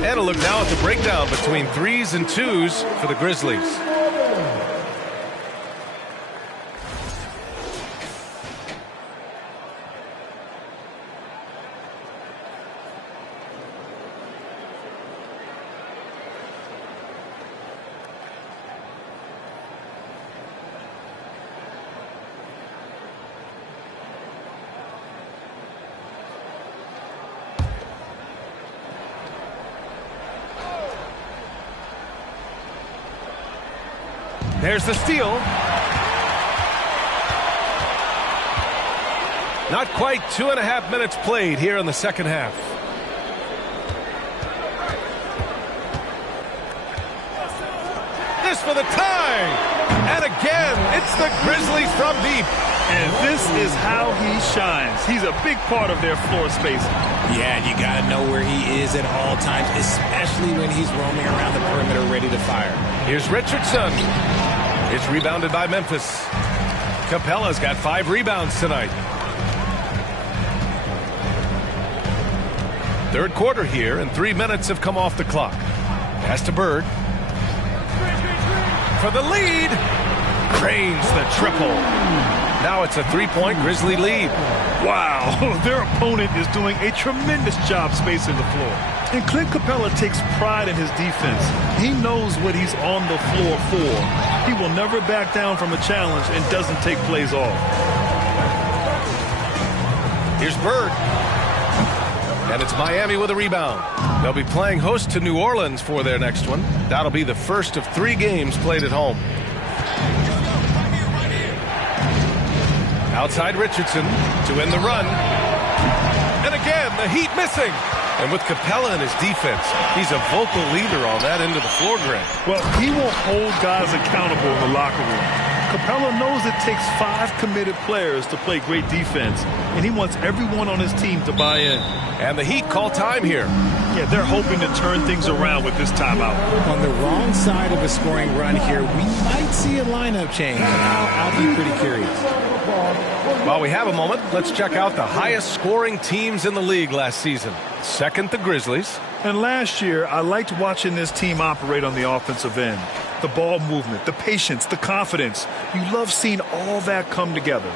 And a look now at the breakdown between 3s and 2s for the Grizzlies. There's the steal. Not quite 2.5 minutes played here in the second half. This for the tie. And again, it's the Grizzlies from deep. And this is how he shines. He's a big part of their floor space. Yeah, and you got to know where he is at all times, especially when he's roaming around the perimeter ready to fire. Here's Richardson. It's rebounded by Memphis. Capella's got 5 rebounds tonight. Third quarter here, and 3 minutes have come off the clock. Pass to Bird. For the lead. Cranes the triple. Now it's a 3-point Grizzly lead. Wow, their opponent is doing a tremendous job spacing the floor. And Clint Capella takes pride in his defense. He knows what he's on the floor for. He will never back down from a challenge and doesn't take plays off. Here's Bird. And it's Miami with a rebound. They'll be playing host to New Orleans for their next one. That'll be the first of 3 games played at home. Outside Richardson to end the run. And again, the Heat missing. And with Capella in his defense, he's a vocal leader on that end of the floor, Greg. Well, he will hold guys accountable in the locker room. Capella knows it takes 5 committed players to play great defense, and he wants everyone on his team to buy in. And the Heat call time here. Yeah, they're hoping to turn things around with this timeout. On the wrong side of a scoring run here, we might see a lineup change. I'll be pretty curious. While we have a moment, let's check out the highest scoring teams in the league last season. Second, the Grizzlies. And last year, I liked watching this team operate on the offensive end. The ball movement, the patience, the confidence. You love seeing all that come together.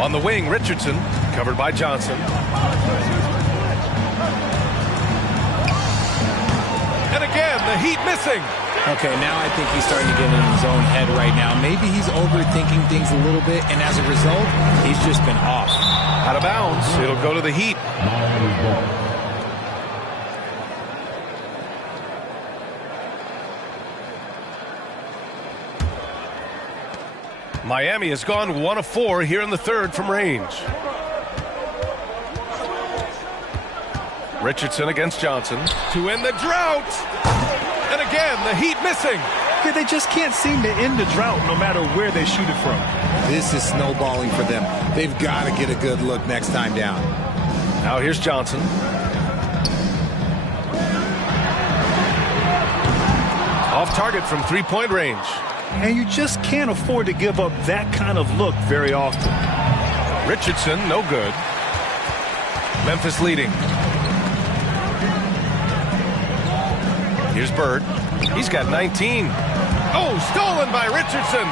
On the wing, Richardson, covered by Johnson. And again, the Heat missing. Okay, now I think he's starting to get in his own head right now. Maybe he's overthinking things a little bit, and as a result, he's just been off. Out of bounds. It'll go to the Heat. Miami has gone 1 of 4 here in the third from range. Richardson against Johnson to end the drought. And again, the Heat missing. Yeah, they just can't seem to end the drought no matter where they shoot it from. This is snowballing for them. They've got to get a good look next time down. Now here's Johnson. Off target from three-point range. And you just can't afford to give up that kind of look very often. Richardson, no good. Memphis leading. Here's Bird. He's got 19. Oh, stolen by Richardson.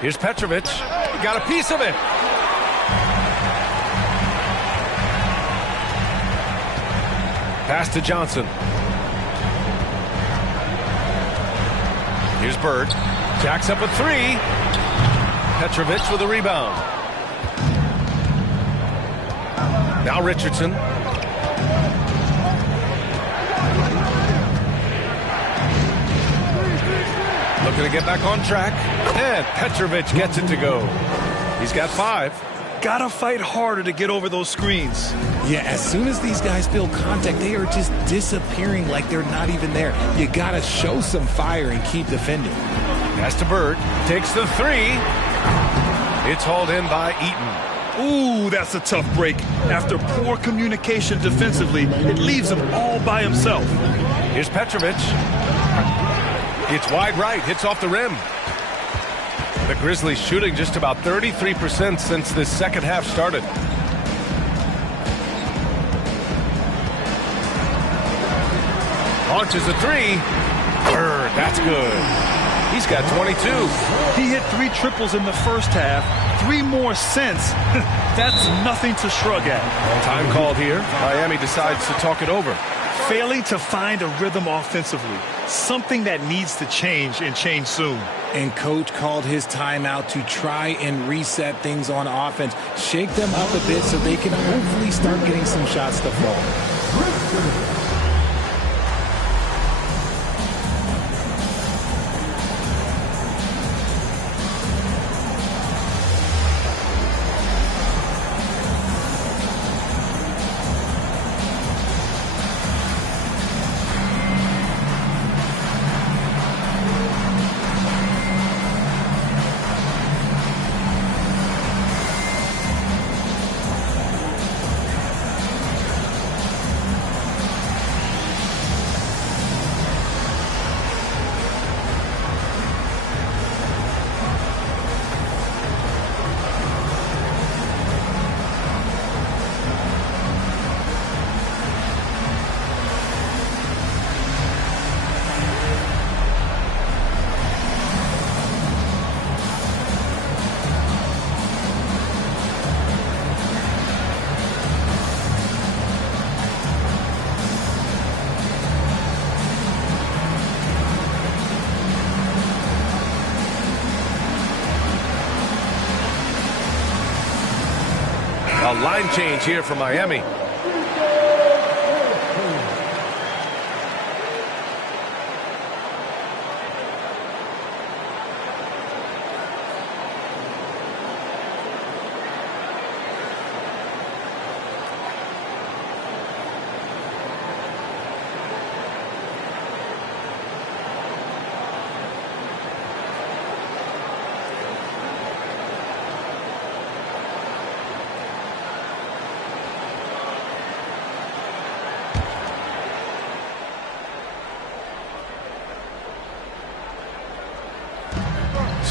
Here's Petrovic. He got a piece of it. Pass to Johnson. Here's Bird. Jacks up a three. Petrovic with a rebound. Now Richardson. Looking to get back on track. And Petrovic gets it to go. He's got 5. Gotta fight harder to get over those screens. Yeah, as soon as these guys feel contact, they are just disappearing like they're not even there. You gotta show some fire and keep defending. Pass to Bird. Takes the 3. It's hauled in by Eaton. Ooh, that's a tough break. After poor communication defensively, it leaves him all by himself. Here's Petrovic. It's wide right. Hits off the rim. The Grizzlies shooting just about 33% since this second half started. Launches a 3. Bird, that's good. He's got 22. He hit 3 triples in the first half, 3 more since. That's nothing to shrug at. Time called here. Miami decides to talk it over. Failing to find a rhythm offensively. Something that needs to change and change soon. And coach called his timeout to try and reset things on offense. Shake them up a bit so they can hopefully start getting some shots to fall. A line change here for Miami.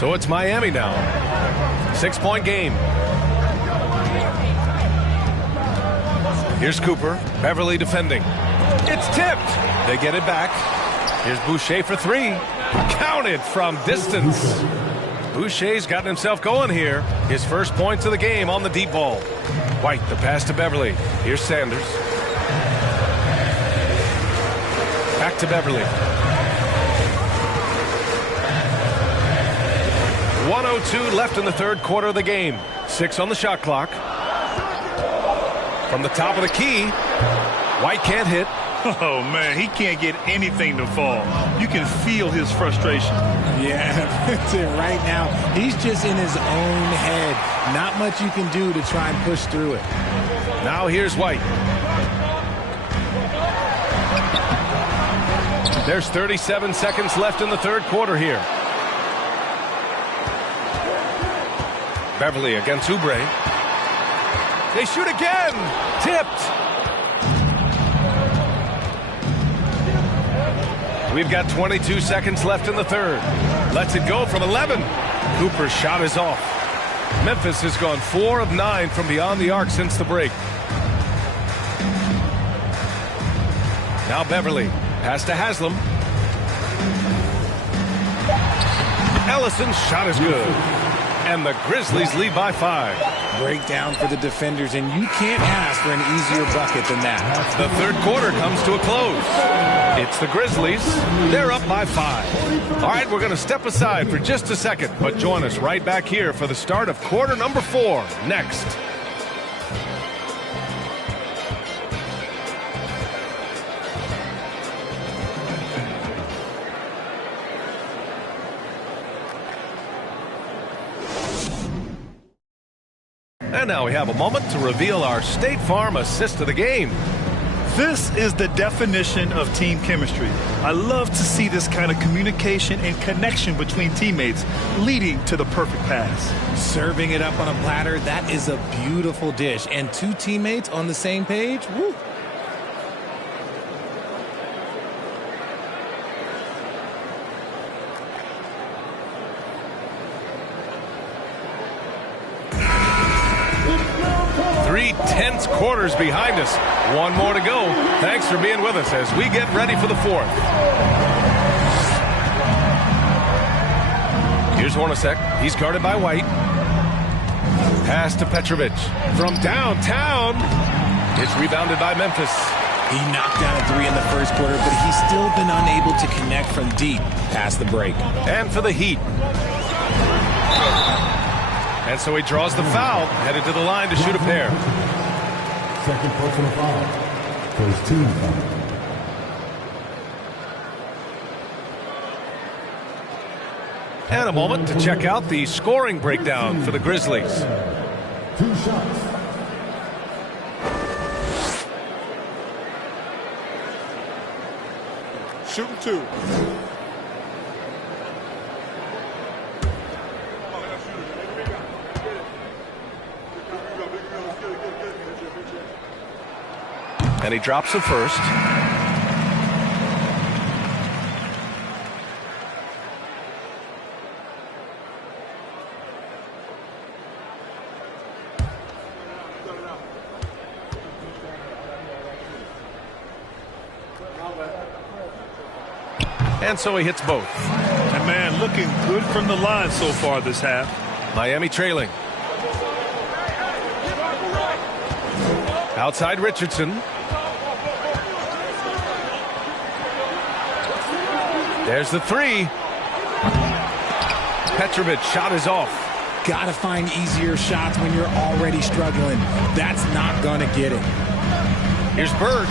So it's Miami now. 6-point game. Here's Cooper. Beverly defending. It's tipped. They get it back. Here's Boucher for three. Counted from distance. Boucher's gotten himself going here. His first points of the game on the deep ball. White, the pass to Beverly. Here's Sanders. Back to Beverly. 1:02 left in the third quarter of the game. 6 on the shot clock. From the top of the key, White can't hit. Oh, man, he can't get anything to fall. You can feel his frustration. Yeah, that's it. Right now, he's just in his own head. Not much you can do to try and push through it. Now here's White. There's 37 seconds left in the third quarter here. Beverly against Oubre. They shoot again. Tipped. We've got 22 seconds left in the third. Lets it go from 11. Cooper's shot is off. Memphis has gone 4 of 9 from beyond the arc since the break. Now Beverly. Pass to Haslam. Ellison's shot is good. And the Grizzlies lead by 5. Breakdown for the defenders, and you can't ask for an easier bucket than that. The third quarter comes to a close. It's the Grizzlies. They're up by 5. All right, we're going to step aside for just a second, but join us right back here for the start of quarter number 4 next. And now we have a moment to reveal our State Farm assist of the game. This is the definition of team chemistry. I love to see this kind of communication and connection between teammates leading to the perfect pass. Serving it up on a platter, that is a beautiful dish. And 2 teammates on the same page, woo. Tense quarters behind us. 1 more to go. Thanks for being with us as we get ready for the 4th. Here's Hornacek. He's guarded by White. Pass to Petrovic. From downtown. It's rebounded by Memphis. He knocked down a 3 in the first quarter, but he's still been unable to connect from deep past the break. And for the Heat. And so he draws the foul, headed to the line to shoot a pair. Second personal foul. First team foul. And a moment to check out the scoring breakdown for the Grizzlies. 2 shots. Shooting 2. And he drops the first. And so he hits both. And man, looking good from the line so far this half. Miami trailing. Outside Richardson. There's the 3. Petrovic shot is off. Gotta find easier shots when you're already struggling. That's not gonna get it. Here's Bird.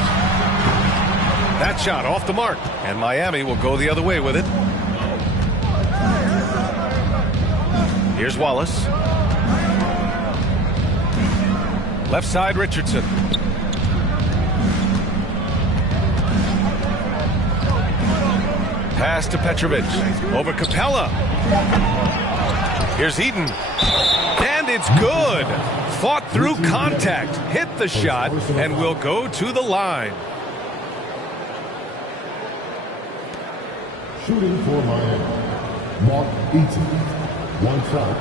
That shot off the mark. And Miami will go the other way with it. Here's Wallace. Left side Richardson. Pass to Petrovic. Over Capella. Here's Eden. And it's good. Fought through contact. Hit the shot and will go to the line. Shooting for Miami, Mark Eaton. One shot.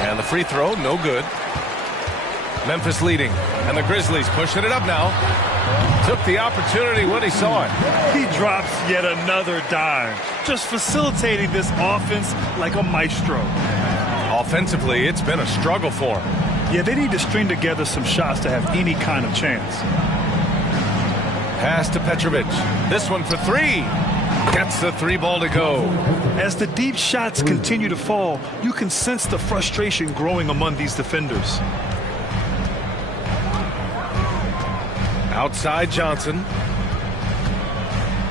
And the free throw, no good. Memphis leading, and the Grizzlies pushing it up now. Took the opportunity when he saw it. He drops yet another dime, just facilitating this offense like a maestro. Offensively, it's been a struggle for him. Yeah, they need to string together some shots to have any kind of chance. Pass to Petrovic. This one for three. Gets the three ball to go. As the deep shots continue to fall, you can sense the frustration growing among these defenders. Outside Johnson.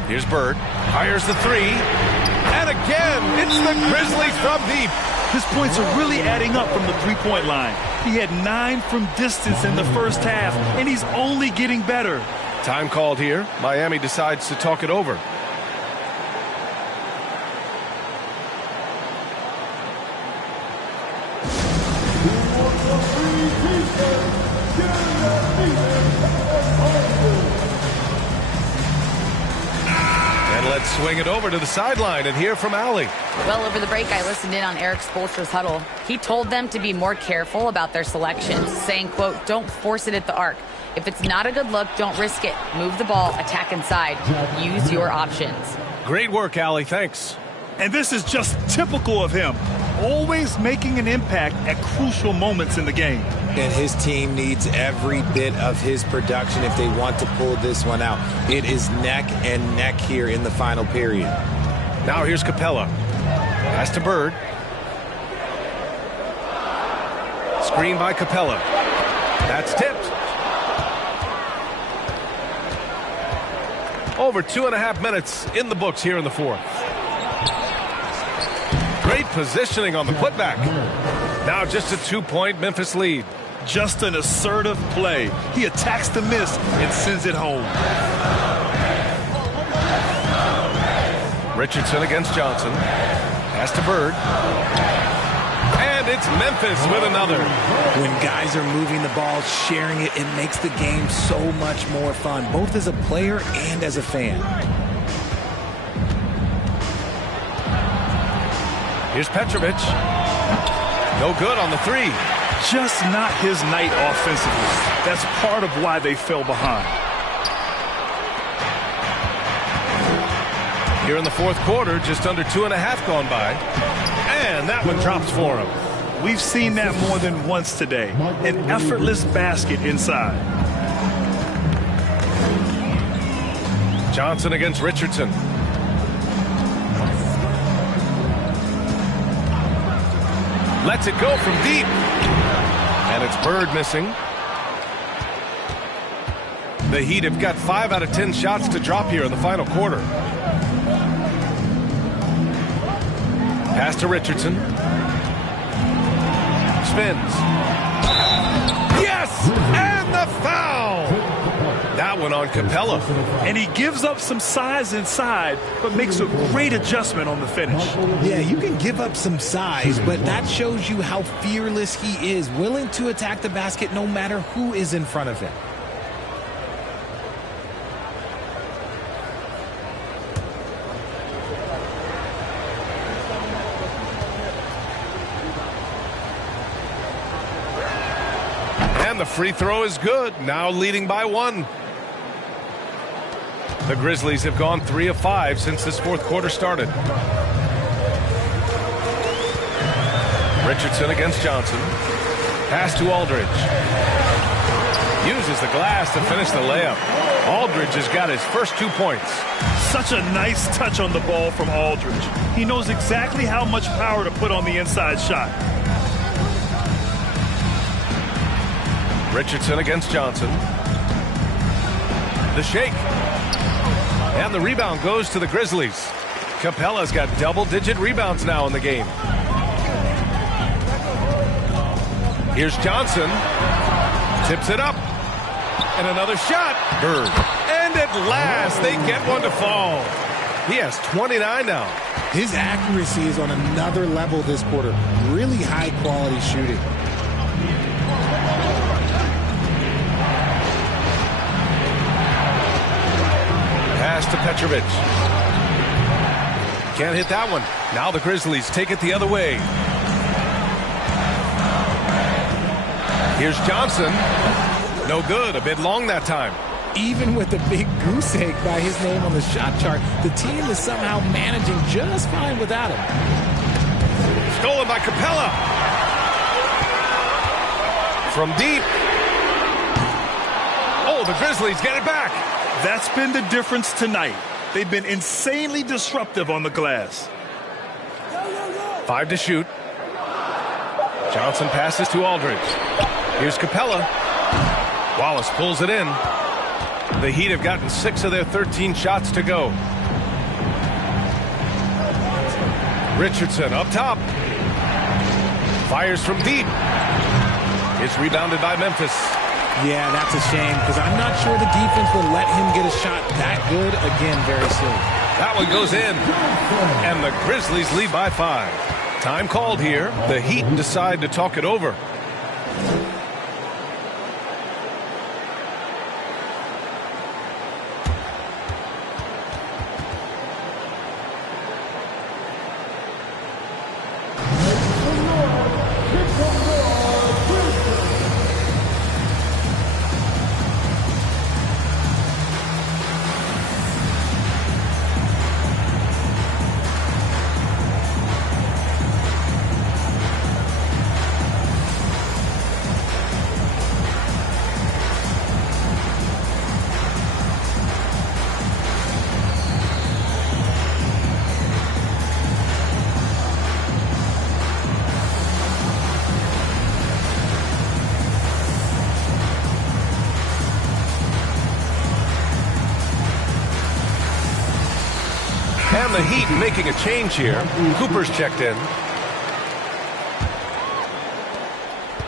Here's Bird. Fires the three. And again, it's the Grizzlies from deep. His points are really adding up from the three-point line. He had 9 from distance in the first half, and he's only getting better. Time called here. Miami decides to talk it over. And let's swing it over to the sideline and hear from Allie. Well, over the break, I listened in on Eric Spoelstra's huddle. He told them to be more careful about their selections, saying, quote, don't force it at the arc. If it's not a good look, don't risk it. Move the ball, attack inside. Use your options. Great work, Allie. Thanks. And this is just typical of him. Always making an impact at crucial moments in the game. And his team needs every bit of his production if they want to pull this one out. It is neck and neck here in the final period. Now here's Capella. Pass to Bird. Screen by Capella. That's tipped. Over 2.5 minutes in the books here in the fourth. Great positioning on the putback. Now just a 2-point Memphis lead. Just an assertive play. He attacks the miss and sends it home. Richardson against Johnson. Pass to Bird. And it's Memphis with another. When guys are moving the ball, sharing it, it makes the game so much more fun, both as a player and as a fan. Here's Petrovic. No good on the three. Just not his night offensively. That's part of why they fell behind. Here in the fourth quarter, just under 2.5 gone by. And that one drops for him. We've seen that more than once today. An effortless basket inside. Johnson against Richardson. Lets it go from deep. And it's Bird missing. The Heat have got 5 out of 10 shots to drop here in the final quarter. Pass to Richardson. Spins. Yes! And the foul! That one on Capella. And he gives up some size inside, but makes a great adjustment on the finish. Yeah, you can give up some size, but that shows you how fearless he is, willing to attack the basket no matter who is in front of him. And the free throw is good, now leading by 1. The Grizzlies have gone 3 of 5 since this fourth quarter started. Richardson against Johnson. Pass to Aldridge. Uses the glass to finish the layup. Aldridge has got his first 2 points. Such a nice touch on the ball from Aldridge. He knows exactly how much power to put on the inside shot. Richardson against Johnson. The shake. And the rebound goes to the Grizzlies. Capella's got double-digit rebounds now in the game. Here's Johnson. Tips it up. And another shot. Bird. And at last, they get one to fall. He has 29 now. His accuracy is on another level this quarter. Really high quality shooting. Pass to Petrovic. Can't hit that one. Now the Grizzlies take it the other way. Here's Johnson. No good. A bit long that time. Even with a big goose egg by his name on the shot chart, the team is somehow managing just fine without him. Stolen by Capella. From deep. Oh, the Grizzlies get it back. That's been the difference tonight. They've been insanely disruptive on the glass. 5 to shoot. Johnson passes to Aldridge. Here's Capella. Wallace pulls it in. The Heat have gotten 6 of their 13 shots to go. Richardson up top. Fires from deep. It's rebounded by Memphis. Yeah, that's a shame because I'm not sure the defense will let him get a shot that good again very soon. That one goes in. And the Grizzlies lead by 5. Time called here. The Heat decide to talk it over. And the Heat making a change here. Cooper's checked in.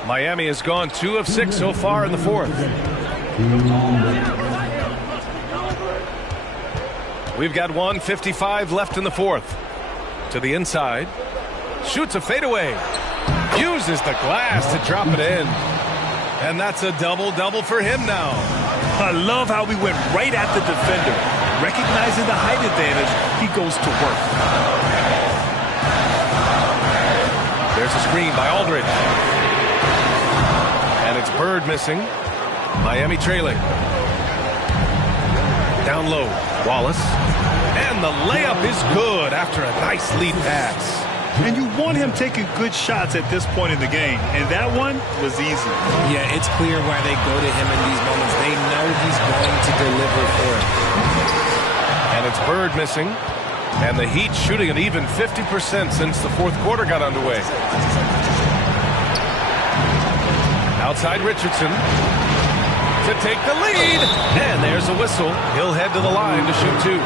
Miami has gone 2 of 6 so far in the 4th. We've got 1:55 left in the 4th. To the inside. Shoots a fadeaway. Uses the glass to drop it in. And that's a double-double for him now. I love how he went right at the defender. Recognizing the height advantage, he goes to work. There's a screen by Aldridge. And it's Bird missing. Miami trailing. Down low, Wallace. And the layup is good after a nice lead pass. And you want him taking good shots at this point in the game. And that one was easy. Yeah, it's clear why they go to him in these moments. They know he's going to deliver for him. And it's Bird missing. And the Heat shooting at even 50% since the 4th quarter got underway. Outside Richardson to take the lead. And there's a whistle. He'll head to the line to shoot 2.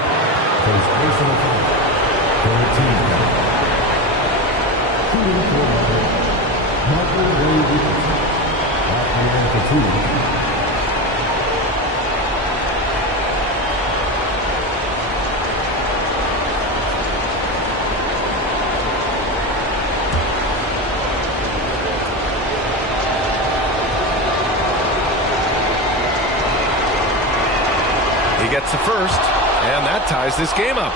He gets the first, and that ties this game up.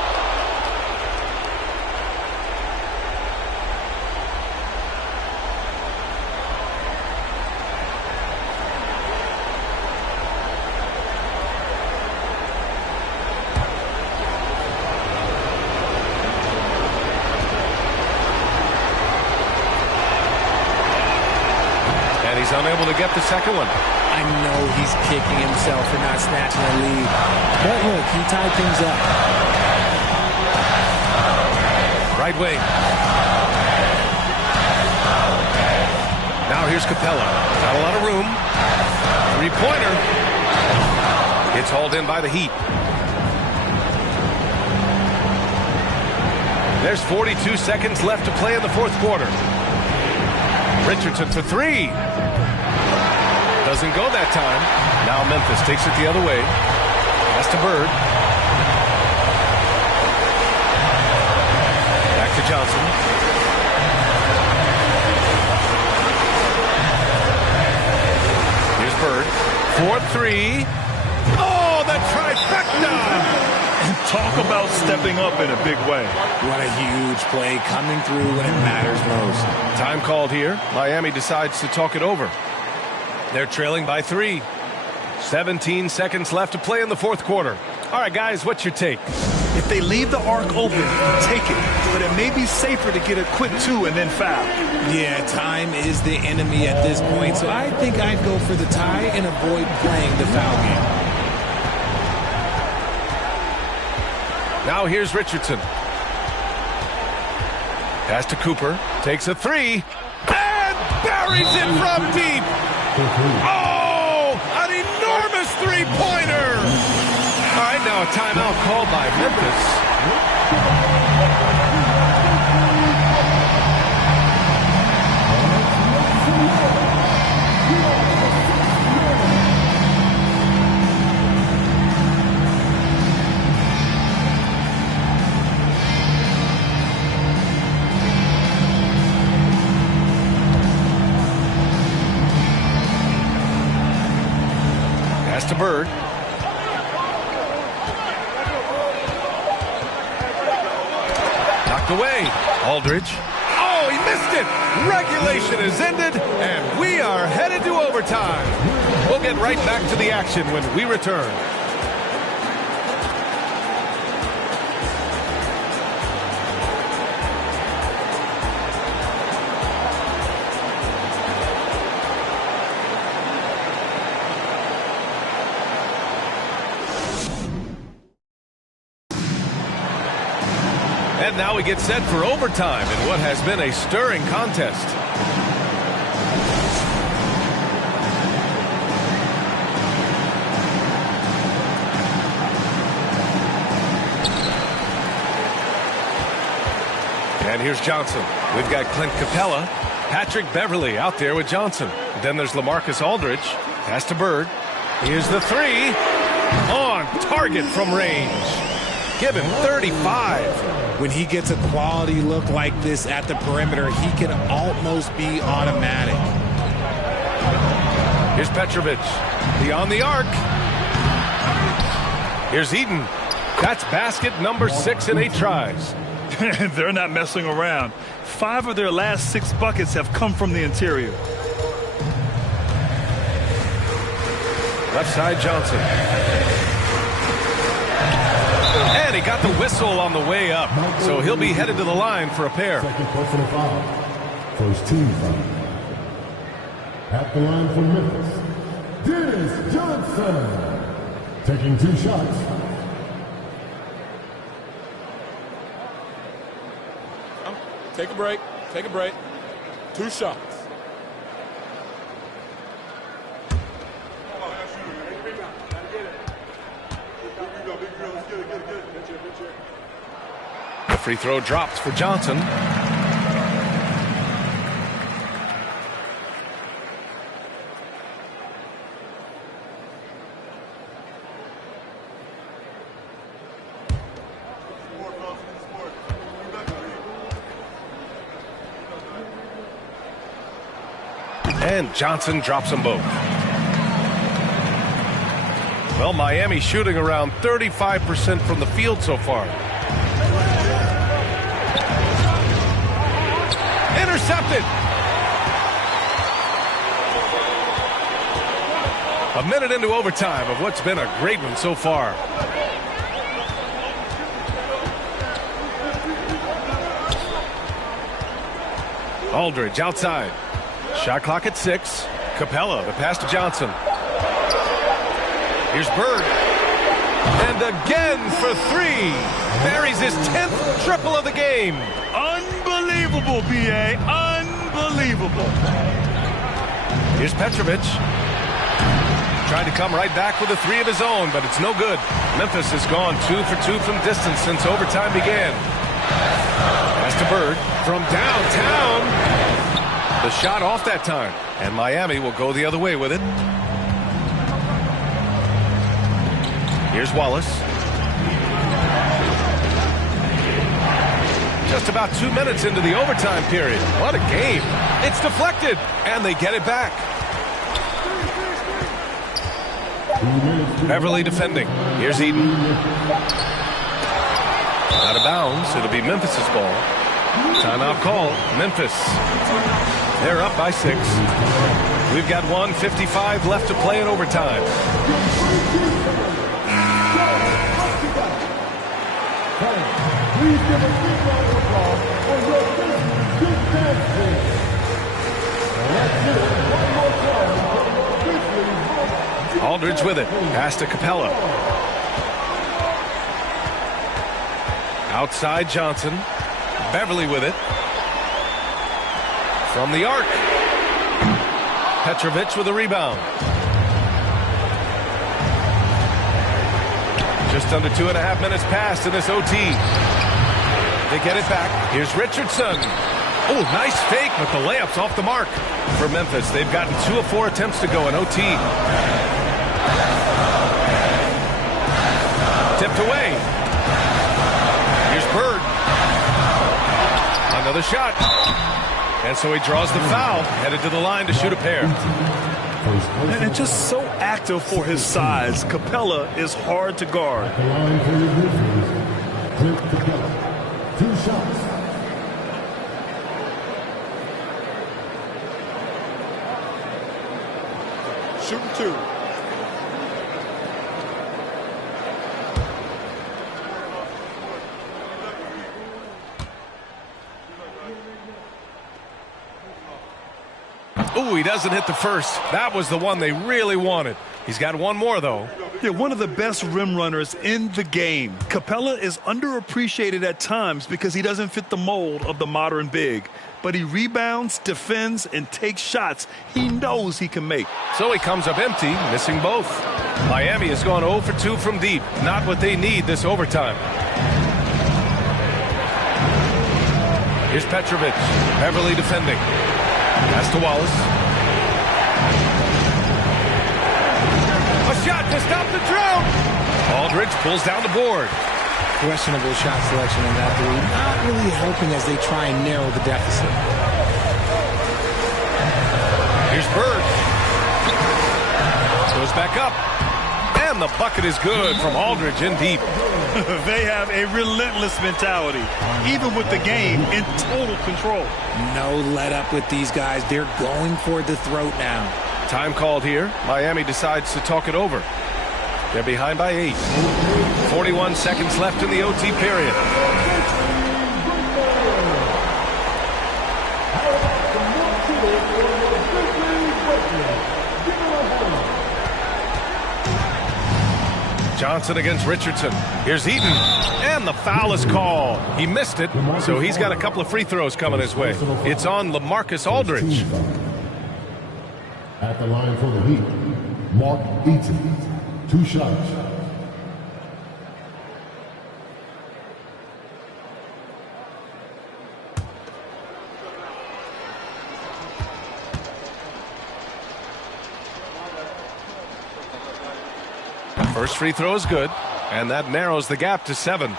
And he's unable to get the second one. I know he's kicking himself for not snatching a lead. But look, he tied things up. Right wing. Now here's Capella. Not a lot of room. 3-pointer. It's hauled in by the Heat. There's 42 seconds left to play in the 4th quarter. Richardson for 3. Doesn't go that time. Now Memphis takes it the other way. Pass to Bird. Back to Johnson. Here's Bird. 4-3. Oh, the trifecta! Talk about stepping up in a big way. What a huge play coming through when it matters most. Time called here. Miami decides to talk it over. They're trailing by 3. 17 seconds left to play in the fourth quarter. All right, guys, what's your take? If they leave the arc open, take it. But it may be safer to get a quick 2 and then foul. Yeah, time is the enemy at this point, so I think I'd go for the tie and avoid playing the foul game. Now here's Richardson. Pass to Cooper. Takes a 3. And buries it from deep. Oh, an enormous three-pointer. All right, now a timeout called by Memphis. Pass to Bird. Knocked away. Aldridge. Oh, he missed it. Regulation is ended, and we are headed to overtime. We'll get right back to the action when we return. And now we get set for overtime in what has been a stirring contest. And here's Johnson. We've got Clint Capella, Patrick Beverly out there with Johnson. Then there's LaMarcus Aldridge. Pass to Bird. Here's the 3. On target from range. Give him 35. When he gets a quality look like this at the perimeter, he can almost be automatic. Here's Petrovic. Beyond the arc. Here's Eden. That's basket number 6 in 8 tries. They're not messing around. 5 of their last 6 buckets have come from the interior. Left side, Johnson. And he got the whistle on the way up. So he'll be headed to the line for a pair. Second personal foul. First team foul. At the line for Memphis, Dennis Johnson. Taking 2 shots. Take a break. Take a break. 2 shots. The free throw drops for Johnson. And Johnson drops them both. Well, Miami shooting around 35% from the field so far. Intercepted. A minute into overtime of what's been a great one so far. Aldridge outside. Shot clock at 6. Capella, the pass to Johnson. Here's Bird. And again for 3. Buries his 10th triple of the game. Unbelievable, B.A. Unbelievable. Here's Petrovic. Tried to come right back with a 3 of his own, but it's no good. Memphis has gone 2 for 2 from distance since overtime began. Pass to Bird from downtown. The shot off that time, and Miami will go the other way with it. Here's Wallace. Just about 2 minutes into the overtime period. What a game. It's deflected, and they get it back. Beverly defending. Here's Eden. Out of bounds. It'll be Memphis's ball. Timeout call. Memphis. They're up by 6. We've got 1:55 left to play in overtime. Please give a big round of applause for your big dancing. Let's do it one more time. Aldridge with it. Pass to Capella. Outside Johnson. Beverly with it. From the arc. Petrovic with a rebound. Just under 2.5 minutes passed in this OT. They get it back. Here's Richardson. Oh, nice fake, but the layup's off the mark for Memphis. They've gotten 2 of 4 attempts to go in OT. Tipped away. Here's Bird. Another shot. And so he draws the foul, headed to the line to shoot a pair. And just so active for his size. Capella is hard to guard. The line for your Grizzlies. Clint Capella. 2 shots. Shooting 2. Ooh, he doesn't hit the first. That was the one they really wanted. He's got one more, though. Yeah, one of the best rim runners in the game. Capella is underappreciated at times because he doesn't fit the mold of the modern big. But he rebounds, defends, and takes shots he knows he can make. So he comes up empty, missing both. Miami has gone 0 for 2 from deep. Not what they need this overtime. Here's Petrovic. Beverly defending. Pass to Wallace. A shot to stop the drought. Aldridge pulls down the board. Questionable shot selection in that 3. Not really helping as they try and narrow the deficit. Here's Bird. Goes back up. And the bucket is good from Aldridge in deep. They have a relentless mentality, even with the game in total control. No let up with these guys. They're going for the throat now. Time called here. Miami decides to talk it over. They're behind by 8. 41 seconds left in the OT period. Johnson against Richardson. Here's Eaton. And the foul is called. He missed it, so he's got a couple of free throws coming his way. It's on LaMarcus Aldridge. At the line for the Heat, Mark Eaton. 2 shots. First free throw is good, and that narrows the gap to 7.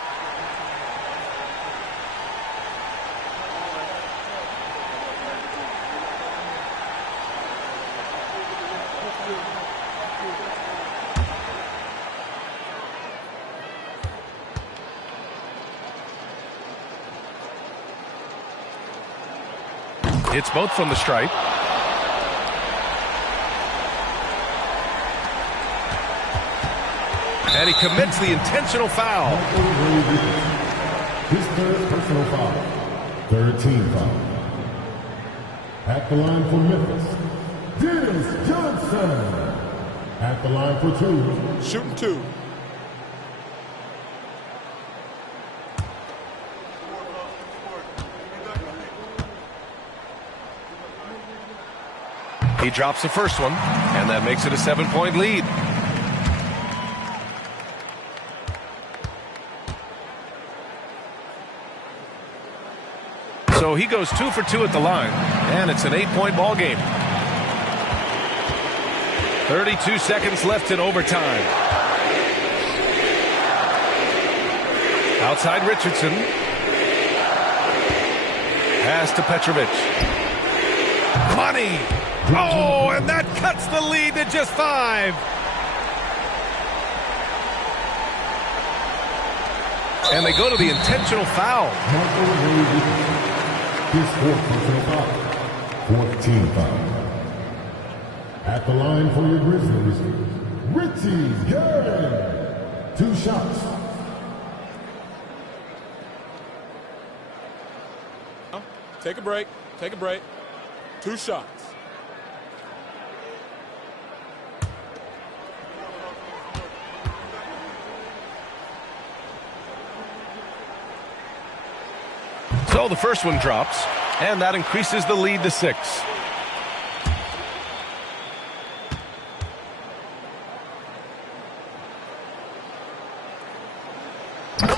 It's both from the stripe. And he commits the intentional foul. His 3rd personal foul. 3rd team foul. At the line for Memphis, Dennis Johnson. At the line for 2. Shooting 2. He drops the first one, and that makes it a 7-point lead. So he goes 2 for 2 at the line, and it's an 8-point ball game. 32 seconds left in overtime. Outside Richardson. Pass to Petrovic. Money. Oh, and that cuts the lead to just 5. And they go to the intentional foul. His fourth personal foul. 14 foul. At the line for your Grizzlies, Richie Garrett. 2 shots. Take a break. Take a break. 2 shots. So the first one drops, and that increases the lead to 6.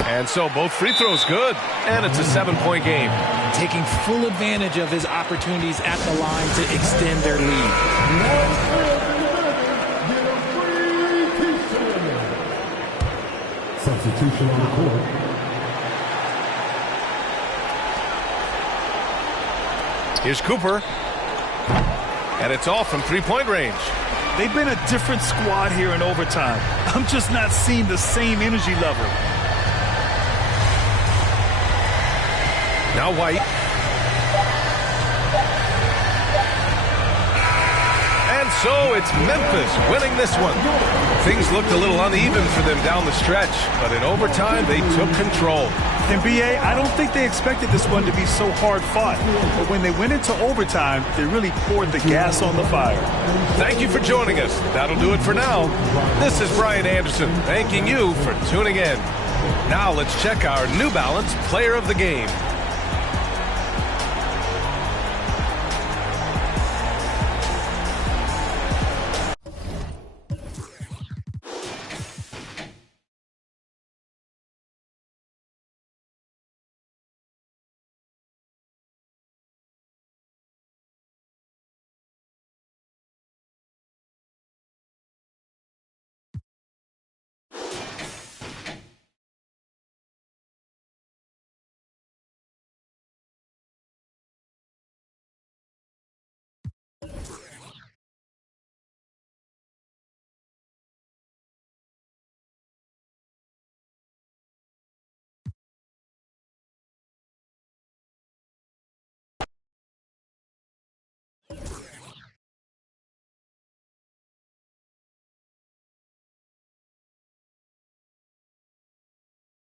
And so both free throws good, and it's a 7-point game. Taking full advantage of his opportunities at the line to extend their lead. Substitution on the court. Here's Cooper. And it's all from 3-point range. They've been a different squad here in overtime. I'm just not seeing the same energy level. Now White. And so it's Memphis winning this one. Things looked a little uneven for them down the stretch, but in overtime they took control. And BA, I don't think they expected this one to be so hard fought. But when they went into overtime, they really poured the gas on the fire. Thank you for joining us. That'll do it for now. This is Brian Anderson thanking you for tuning in. Now let's check our New Balance Player of the Game.